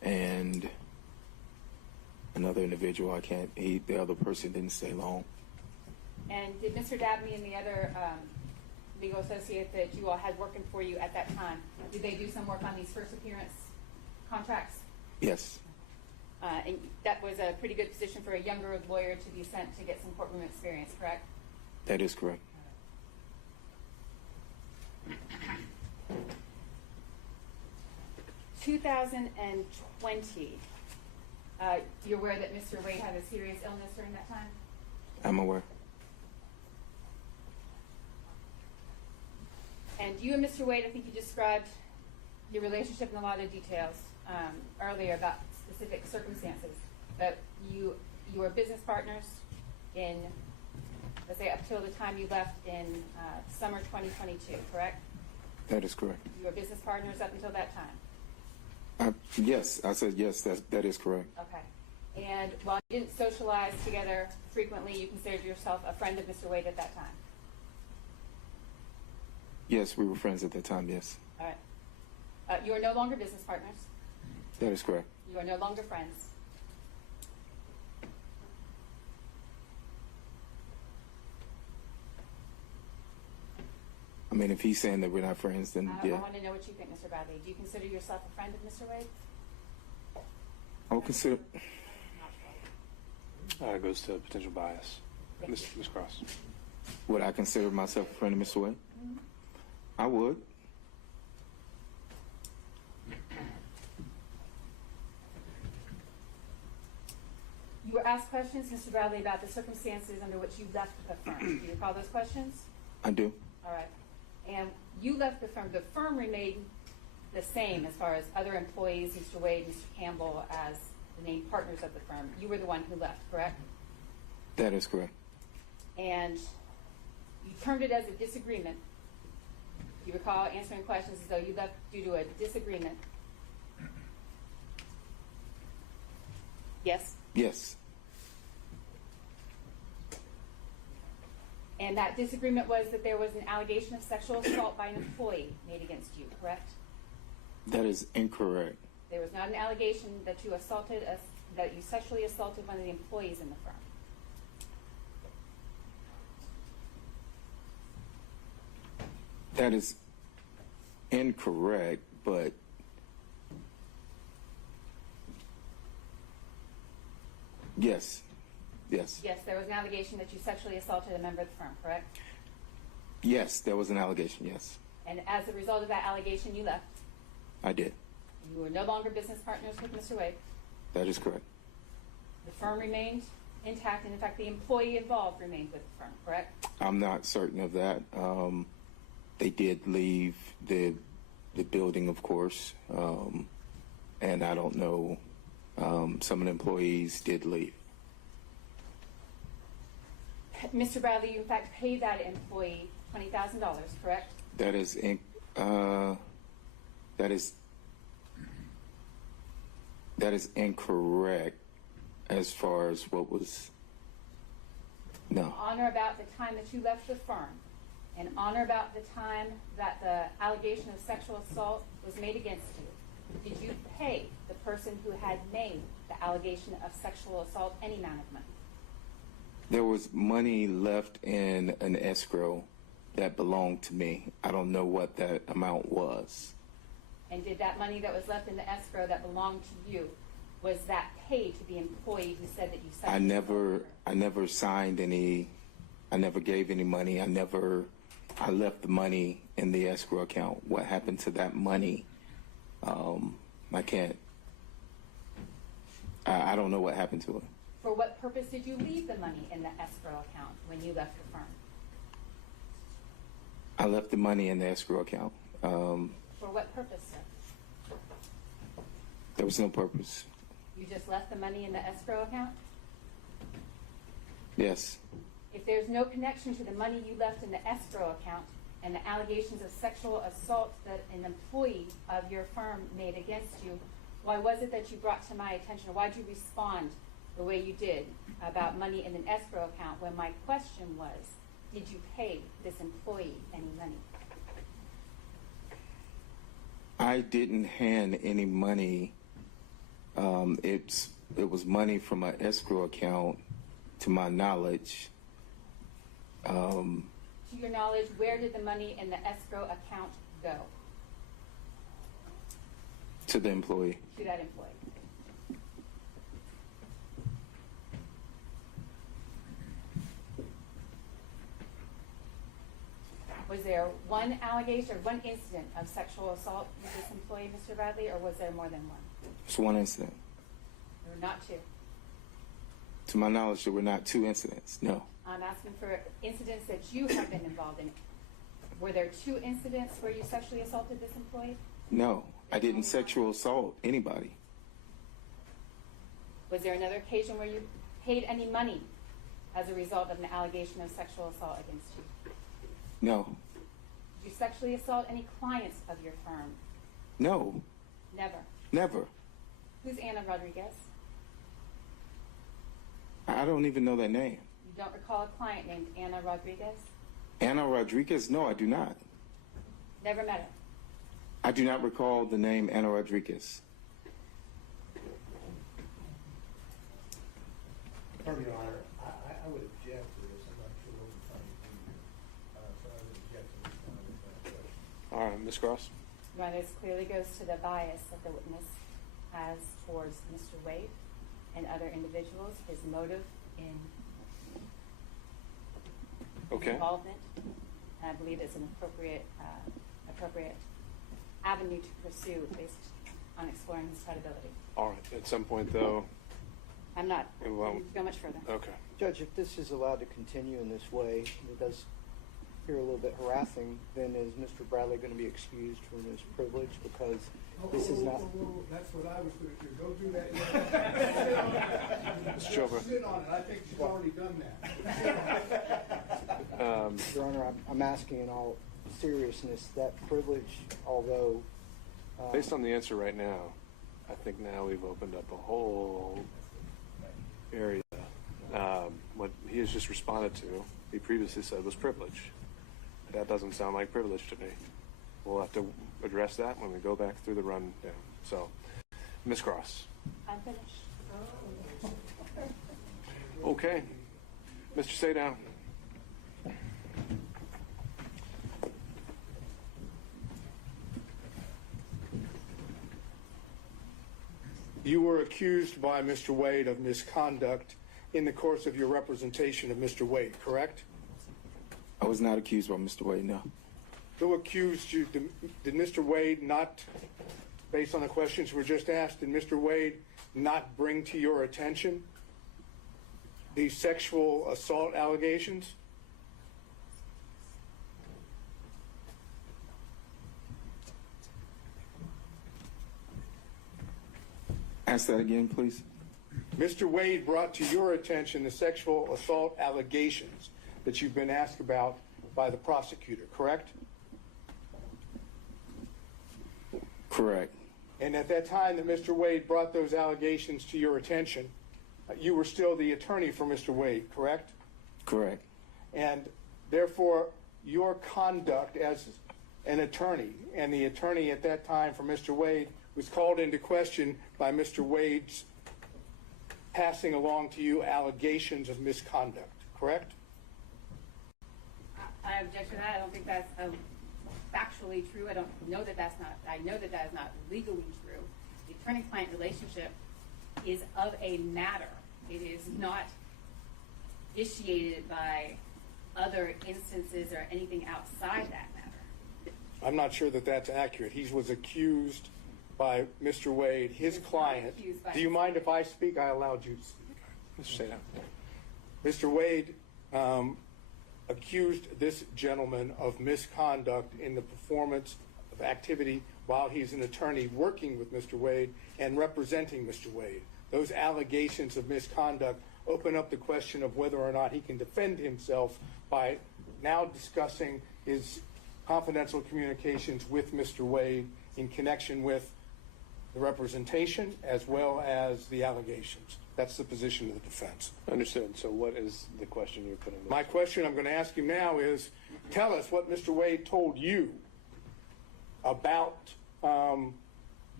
and another individual. The other person didn't stay long. And did Mr. Dabney and the other legal associate that you all had working for you at that time, did they do some work on these first appearance contracts? Yes. And that was a pretty good position for a younger lawyer to be sent to get some courtroom experience, correct? That is correct. In 2020, you're aware that Mr. Wade had a serious illness during that time? I'm aware. And you and Mr. Wade, I think you described your relationship in a lot of details earlier about specific circumstances. But you were business partners in, let's say, up till the time you left in summer 2022, correct? That is correct. You were business partners up until that time? Yes, I said yes, that is correct. Okay. And while you didn't socialize together frequently, you considered yourself a friend of Mr. Wade at that time? Yes, we were friends at that time, yes. All right. You are no longer business partners. That is correct. You are no longer friends. I mean, if he's saying that we're not friends, then I yeah. want to know what you think, Mr. Bradley. Do you consider yourself a friend of Mr. Wade? I would consider. It goes to potential bias. Ms. Cross. Would I consider myself a friend of Mr. Wade? I would. You were asked questions, Mr. Bradley, about the circumstances under which you left the firm. Do you recall those questions? I do. All right. And you left the firm. The firm remained the same as far as other employees, Mr. Wade, Mr. Campbell, as the named partners of the firm. You were the one who left, correct? That is correct. And you termed it as a disagreement. You recall answering questions as though you left due to a disagreement. Yes? Yes. And that disagreement was that there was an allegation of sexual assault by an employee made against you, correct? That is incorrect. There was not an allegation that you sexually assaulted one of the employees in the firm. That is incorrect, but yes. Yes. Yes, there was an allegation that you sexually assaulted a member of the firm, correct? Yes, there was an allegation, yes. And as a result of that allegation, you left. I did. You were no longer business partners with Mr. Wade. That is correct. The firm remained intact, and in fact, the employee involved remained with the firm, correct? I'm not certain of that. They did leave the building, of course, and I don't know. Some of the employees did leave. Mr. Bradley, you in fact paid that employee $20,000, correct? That is incorrect as far as what was. No. On or about the time that you left the firm, and on or about the time that the allegation of sexual assault was made against you, did you pay the person who had made the allegation of sexual assault any amount of money? There was money left in an escrow that belonged to me. I don't know what that amount was. And did that money that was left in the escrow that belonged to you, was that paid to the employee who said that you sexually assaulted her? I never signed any. I never gave any money. I left the money in the escrow account. What happened to that money? I can't. I don't know what happened to it. For what purpose did you leave the money in the escrow account when you left the firm? I left the money in the escrow account. For what purpose, sir? There was no purpose. You just left the money in the escrow account? Yes. If there's no connection to the money you left in the escrow account and the allegations of sexual assault that an employee of your firm made against you, why was it that you brought to my attention, or why did you respond the way you did about money in an escrow account when my question was, did you pay this employee any money? I didn't hand any money It was money from an escrow account, to my knowledge. To your knowledge, where did the money in the escrow account go? To the employee. To that employee. Was there one allegation or one incident of sexual assault with this employee, Mr. Bradley, or was there more than one? It's one incident. There were not two. To my knowledge, there were not two incidents. No. I'm asking for incidents that you have been involved in. Were there two incidents where you sexually assaulted this employee? No, I didn't sexual assault anybody. Was there another occasion where you paid any money as a result of an allegation of sexual assault against you? No. Did you sexually assault any clients of your firm? No. Never. Never. Who's Anna Rodriguez? I don't even know that name. You don't recall a client named Anna Rodriguez? Anna Rodriguez? No, I do not. Never met her? I do not recall the name Anna Rodriguez. Pardon me, Your Honor, I would object to this. I'm not sure what we're trying to do here. So I would object to this question. All right, Ms. Cross. Your Honor, this clearly goes to the bias that the witness has towards Mr. Wade and other individuals, his motive in involvement. And I believe it's an appropriate avenue to pursue based on exploring his credibility. All right. At some point, though. I'm not Well, going to go much further. Okay. Judge, if this is allowed to continue in this way, it does appear a little bit harassing, then is Mr. Bradley going to be excused from his privilege because this is not... That's what I was going to do. Go do that. Mr. Chopra. Sit on it. I think she's already done that. Your Honor, I'm asking in all seriousness, that privilege, although... Based on the answer right now, I think now we've opened up a whole area. What he has just responded to, he previously said was privilege. That doesn't sound like privilege to me. We'll have to address that when we go back through the rundown. So, Ms. Cross. I'm finished. Okay. Mr. Saydown. You were accused by Mr. Wade of misconduct in the course of your representation of Mr. Wade, correct? I was not accused by Mr. Wade, no. Who accused you? Did Mr. Wade not, based on the questions were just asked, did Mr. Wade not bring to your attention these sexual assault allegations? Ask that again, please. Mr. Wade brought to your attention the sexual assault allegations that you've been asked about by the prosecutor, correct? Correct. And at that time that Mr. Wade brought those allegations to your attention, you were still the attorney for Mr. Wade, correct? Correct. And therefore, your conduct as an attorney, and the attorney at that time for Mr. Wade, was called into question by Mr. Wade's passing along to you allegations of misconduct, correct? I object to that. I don't think that's factually true. I don't know that that's not. I know that that is not legally true. The attorney-client relationship is of a matter. It is not initiated by other instances or anything outside that matter. I'm not sure that that's accurate. He was accused by Mr. Wade, his client. Do you mind if I speak? I allowed you to speak. Mr. Saydown. Mr. Wade accused this gentleman of misconduct in the performance of activity while he's an attorney working with Mr. Wade and representing Mr. Wade. Those allegations of misconduct open up the question of whether or not he can defend himself by now discussing his confidential communications with Mr. Wade in connection with the representation as well as the allegations. That's the position of the defense. Understood. So what is the question you're putting? My question I'm going to ask you now is, tell us what Mr. Wade told you about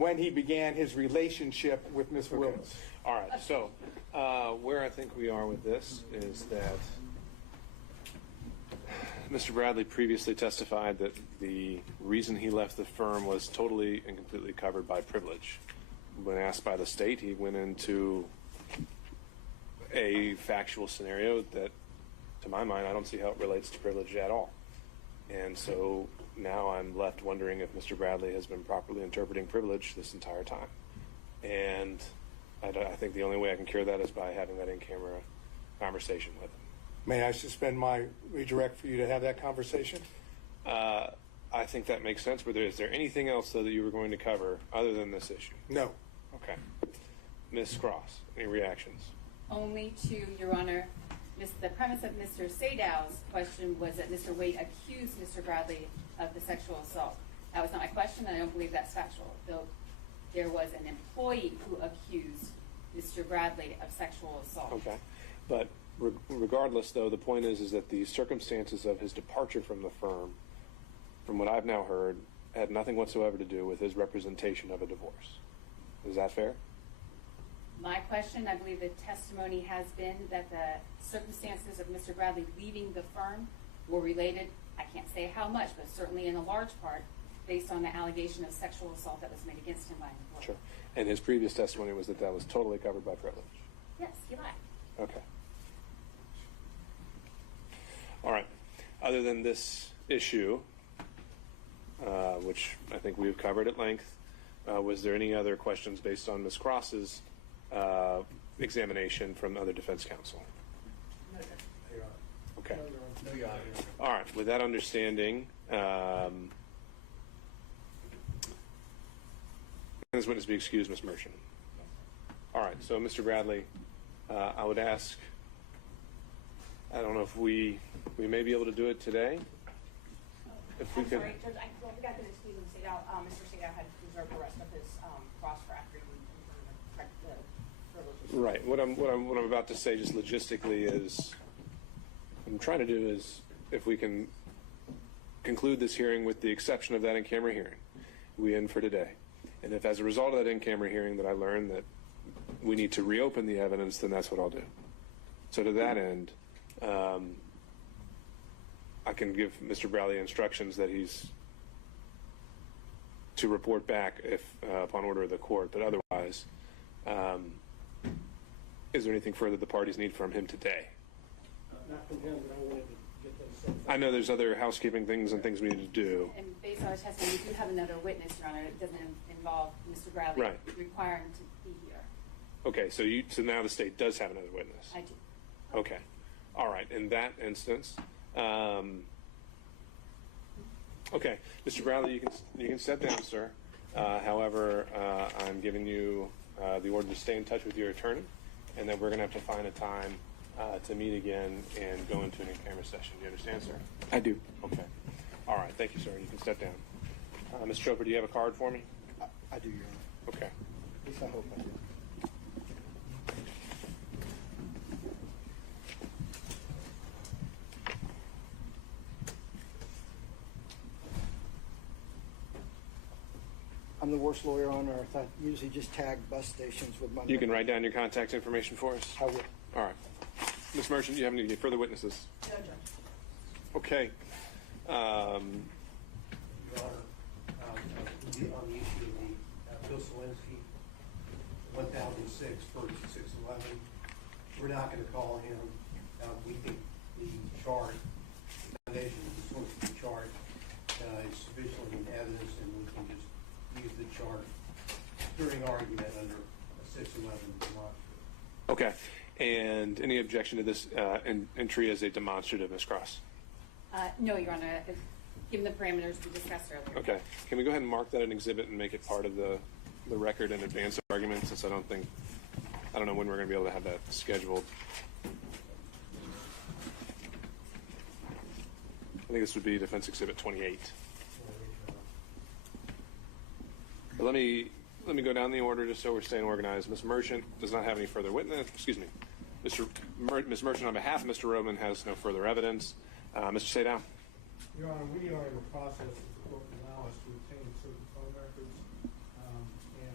when he began his relationship with Ms. Willis. All right, so where I think we are with this is that Mr. Bradley previously testified that the reason he left the firm was totally and completely covered by privilege. When asked by the state, he went into a factual scenario that, to my mind, I don't see how it relates to privilege at all. And so now I'm left wondering if Mr. Bradley has been properly interpreting privilege this entire time. And I think the only way I can cure that is by having that in-camera conversation with him. May I suspend my redirect for you to have that conversation? I think that makes sense, but is there anything else, though, that you were going to cover other than this issue? No. Okay. Ms. Cross, any reactions? Only to, Your Honor, the premise of Mr. Sadow's question was that Mr. Wade accused Mr. Bradley of the sexual assault. That was not my question, and I don't believe that's factual. Though there was an employee who accused Mr. Bradley of sexual assault. Okay. But regardless, though, the point is that the circumstances of his departure from the firm, from what I've now heard, had nothing whatsoever to do with his representation of a divorce. Is that fair? My question, I believe the testimony has been that the circumstances of Mr. Bradley leaving the firm were related, I can't say how much, but certainly in a large part, based on the allegation of sexual assault that was made against him by an employee. Sure. And his previous testimony was that that was totally covered by privilege. Yes, he lied. Okay. All right. Other than this issue, which I think we've covered at length, was there any other questions based on Ms. Cross's examination from other defense counsel? Okay. No, Your Honor. All right. With that understanding, this witness be excused, Ms. Merchant. All right. So, Mr. Bradley, I would ask, I don't know if we may be able to do it today. If we I'm could. sorry, Judge, I forgot that Stephen Sadow, Mr. Sadow had reserved the rest of his cross for after you correct the privileges. Right. What I'm about to say, just logistically, is what I'm trying to do is, if we can conclude this hearing with the exception of that in-camera hearing, we end for today. And if, as a result of that in-camera hearing, that I learn that we need to reopen the evidence, then that's what I'll do. So to that end, I can give Mr. Bradley instructions that he's to report back if upon order of the court. But otherwise, is there anything further the parties need from him today? Not from him, but I wanted to get those things. I know there's other housekeeping things and things we need to do. And based on our testimony, we do have another witness, Your Honor. It doesn't involve Mr. Bradley Right. requiring to be here. Okay, so now the state does have another witness. I do. Okay. All right. In that instance, okay, Mr. Bradley, you can step down, sir. However, I'm giving you the order to stay in touch with your attorney, and then we're going to have to find a time to meet again and go into an in-camera session. Do you understand, sir? I do. Okay. All right. Thank you, sir. You can step down. Mr. Chopra, do you have a card for me? I do, Your Honor. Okay. At least I hope I do. I'm the worst lawyer on earth. I usually just tag bus stations with my You can write down your contact information for us? I will. All right. Ms. Merchant, do you have any further witnesses? No, Judge. Okay. Your Honor, on the issue of the Bill Selinsky, 1006 versus 611, we're not going to call him. We think the chart, the foundation of the Selinsky chart is sufficiently in evidence, and we can just use the chart during argument under a 611 demonstrative. Okay. And any objection to this entry as a demonstrative, Ms. Cross? No, Your Honor. Given the parameters we discussed earlier. Okay. Can we go ahead and mark that an exhibit and make it part of the record in advance of argument, since I don't know when we're going to be able to have that scheduled. I think this would be Defense Exhibit 28. But let me go down the order just so we're staying organized. Ms. Merchant does not have any further witness. Excuse me. Ms. Merchant, on behalf of Mr. Roman, has no further evidence. Mr. Sadow. Your Honor, we are in the process, if the court will allow us, to obtain certain phone records,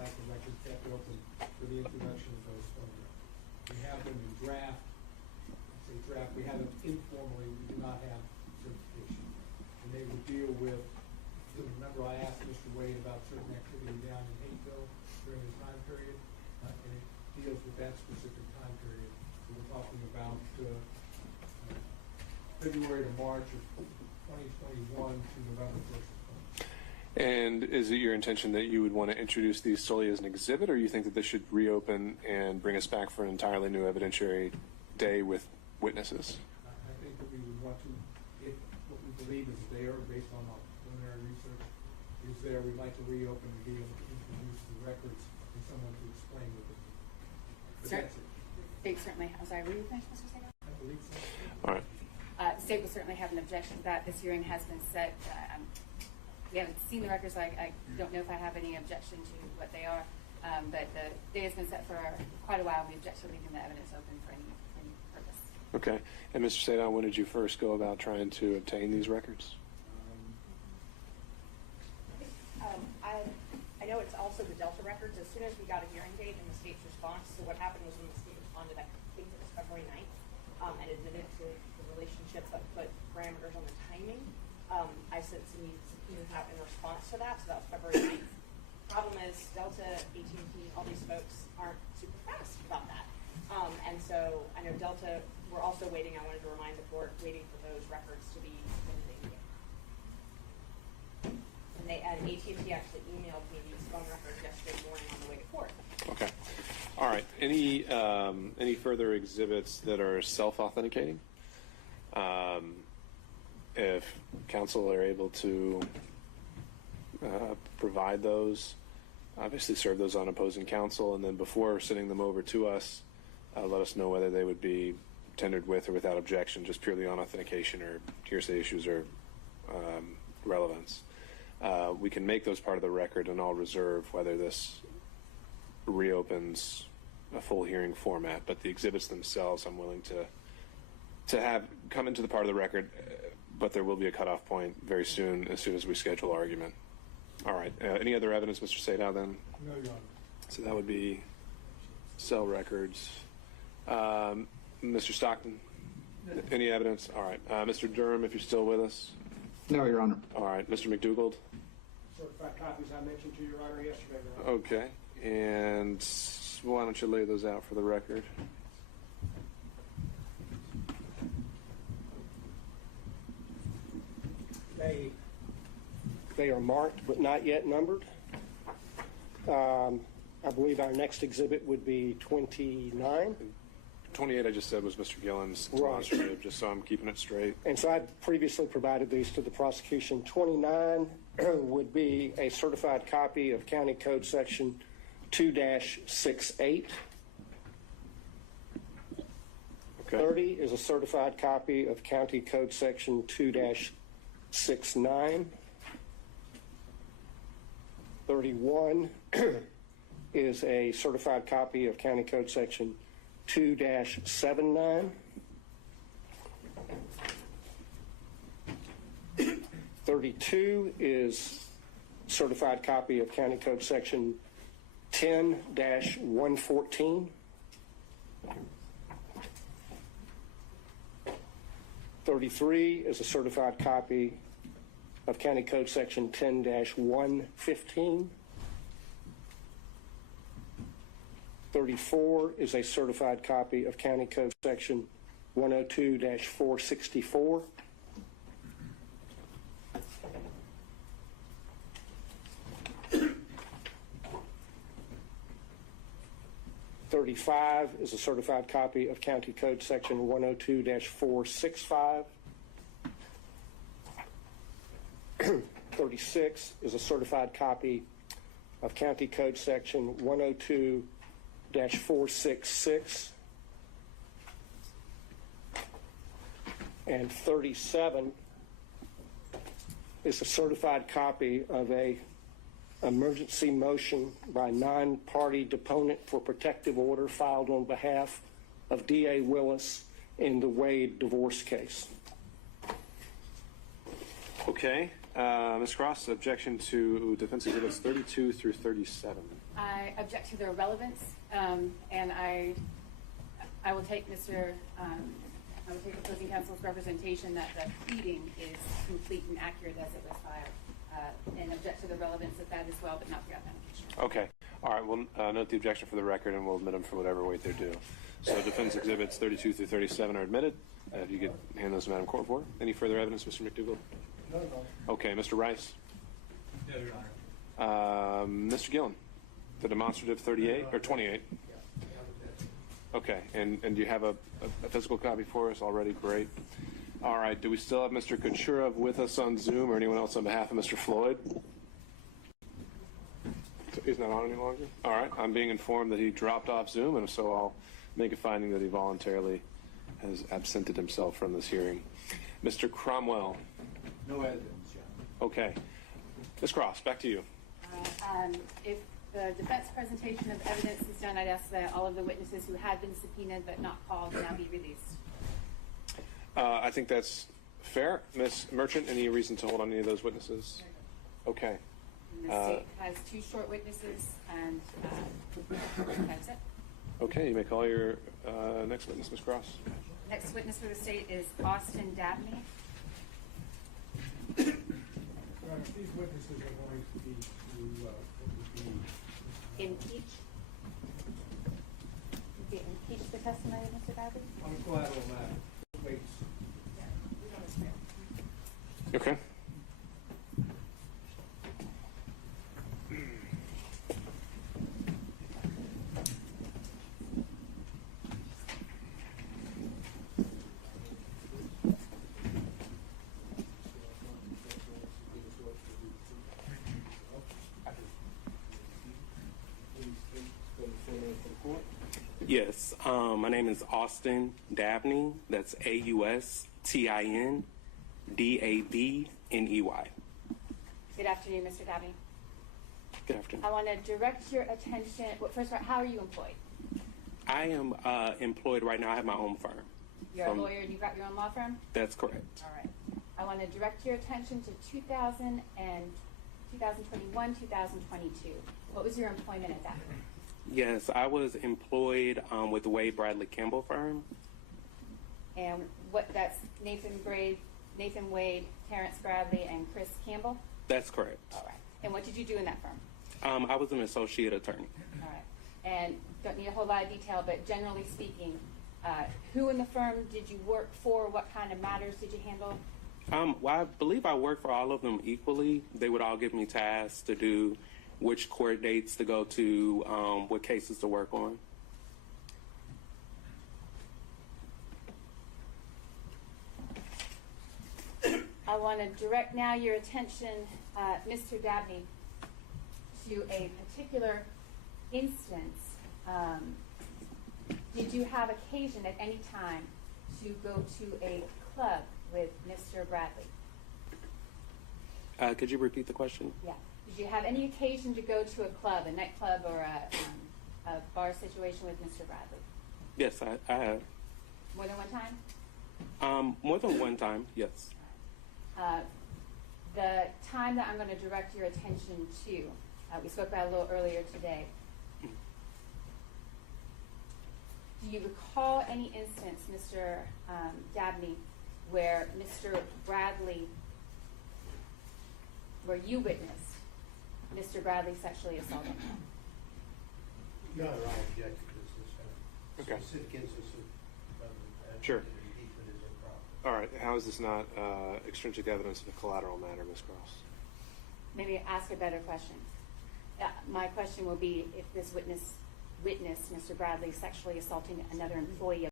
like the records kept open for the introduction of those photographs. We have them in draft. I say draft, we have them informally, we do not have certification. And they would deal with, remember I asked Mr. Wade about certain activity down in Hapeville during the time period, and it deals with that specific time period. So we're talking about February to March of 2021 to November 1st of 2020. And is it your intention that you would want to introduce these solely as an exhibit, or you think that this should reopen and bring us back for an entirely new evidentiary day with witnesses? I think that we would want to, if what we believe is there, based on our preliminary research, is there, we'd like to reopen and be able to introduce the records and someone to explain what it is. But that's it. State certainly, I'm sorry, were you finished, Mr. Sager? I believe so. All right. The state will certainly have an objection to that. This hearing has been set. We haven't seen the records, so I don't know if I have any objection to what they are. But the day has been set for quite a while. We object to leaving the evidence open for any purpose. Okay. And Mr. Sadon, when did you first go about trying to obtain these records? I know it's also the Delta records. As soon as we got a hearing date and the state's response, so what happened was when the state responded, I think it was February 9th, and admitted to the relationship but put parameters on the timing, I sent some subpoenas out in response to that, so that was February 9th. Problem is, Delta, AT&T, all these folks aren't super fast about that. And so I know Delta, we're also waiting, I wanted to remind the board, waiting for those records to be submitted. And AT&T actually emailed me these phone records yesterday morning on the way to court. Okay. All right. Any further exhibits that are self-authenticating? If counsel are able to provide those, obviously serve those on opposing counsel, and then before sending them over to us, let us know whether they would be tendered with or without objection, just purely on authentication or hearsay issues or relevance. We can make those part of the record, and I'll reserve whether this reopens a full hearing format. But the exhibits themselves, I'm willing to have come into the part of the record, but there will be a cutoff point very soon, as soon as we schedule argument. All right. Any other evidence, Mr. Sadow, then? No, Your Honor. So that would be cell records. Mr. Stockton, any evidence? All right. Mr. Durham, if you're still with us. No, Your Honor. All right. Mr. McDougald. Certified copies I mentioned to Your Honor yesterday, Your Honor. Okay. And why don't you lay those out for the record? They are marked but not yet numbered. I believe our next exhibit would be 29. 28, I just said, was Mr. Gillen's demonstrative, just so I'm keeping it straight. And so I previously provided these to the prosecution. 29 would be a certified copy of County Code Section 2-68. Okay. 30 is a certified copy of County Code Section 2-69. 31 is a certified copy of County Code Section 2-79. 32 is certified copy of County Code Section 10-114. 33 is a certified copy of County Code Section 10-115. 34 is a certified copy of County Code Section 102-464. 35 is a certified copy of County Code Section 102-465. 36 is a certified copy of County Code Section 102-466. And 37 is a certified copy of a emergency motion by non-party deponent for protective order filed on behalf of D.A. Willis in the Wade divorce case. Okay. Ms. Cross, objection to defense exhibits 32 through 37. I object to their relevance, and I will take I will take opposing counsel's representation that the pleading is complete and accurate as it was filed, and object to the relevance of that as well, but not the authentication. Okay. All right. We'll note the objection for the record, and we'll admit them for whatever weight they're due. So defense exhibits 32 through 37 are admitted. If you could hand those to Madam Court for. Any further evidence, Mr. McDougall? No, no. Okay. Mr. Rice? No, Your Honor. Mr. Gillen? The demonstrative 38 or 28? Okay. And do you have a physical copy for us already? Great. All right. Do we still have Mr. Kucherov with us on Zoom or anyone else on behalf of Mr. Floyd? So he's not on any longer? All right. I'm being informed that he dropped off Zoom, and so I'll make a finding that he voluntarily has absented himself from this hearing. Mr. Cromwell? No evidence, John. Okay. Ms. Cross, back to you. If the defense presentation of evidence is done, I'd ask that all of the witnesses who had been subpoenaed but not called now be released. I think that's fair. Ms. Merchant, any reason to hold on any of those witnesses? Okay. And the state has 2 short witnesses, and that's it. Okay, you may call your next witness, Ms. Cross. Next witness for the state is Austin Dabney. These witnesses are going to be Impeach the testimony of Mr. Dabney? on collateral matter. Wait. Okay. Yes, my name is Austin Dabney. That's AUSTIN DABNEY. Good afternoon, Mr. Dabney. Good afternoon. I want to direct your attention. Well, first of all, how are you employed? I am employed right now. I have my own firm. You're a lawyer and you've got your own law firm? That's correct. All right. I want to direct your attention to 2000 and 2021, 2022. What was your employment at that point? Yes, I was employed with the Wade Bradley Campbell firm. And that's Nathan Wade, Terrence Bradley, and Chris Campbell? That's correct. All right. And what did you do in that firm? I was an associate attorney. All right. And don't need a whole lot of detail, but generally speaking, who in the firm did you work for? What kind of matters did you handle? Well, I believe I worked for all of them equally. They would all give me tasks to do, which court dates to go to, what cases to work on. I want to direct now your attention, Mr. Dabney, to a particular instance. Did you have occasion at any time to go to a club with Mr. Bradley? Could you repeat the question? Yeah. Did you have any occasion to go to a club, a nightclub, or a bar situation with Mr. Bradley? Yes, I have. More than one time? More than one time, yes. The time that I'm going to direct your attention to, we spoke about a little earlier today. Do you recall any instance, Mr. Dabney, where Mr. Bradley, where you witnessed Mr. Bradley sexually assaulting him? No, I object to this. Okay. Specific instance of Sure. impeachment is improper. All right. How is this not extrinsic evidence of a collateral matter, Ms. Cross? Maybe ask a better question. My question will be if this witness witnessed Mr. Bradley sexually assaulting another employee of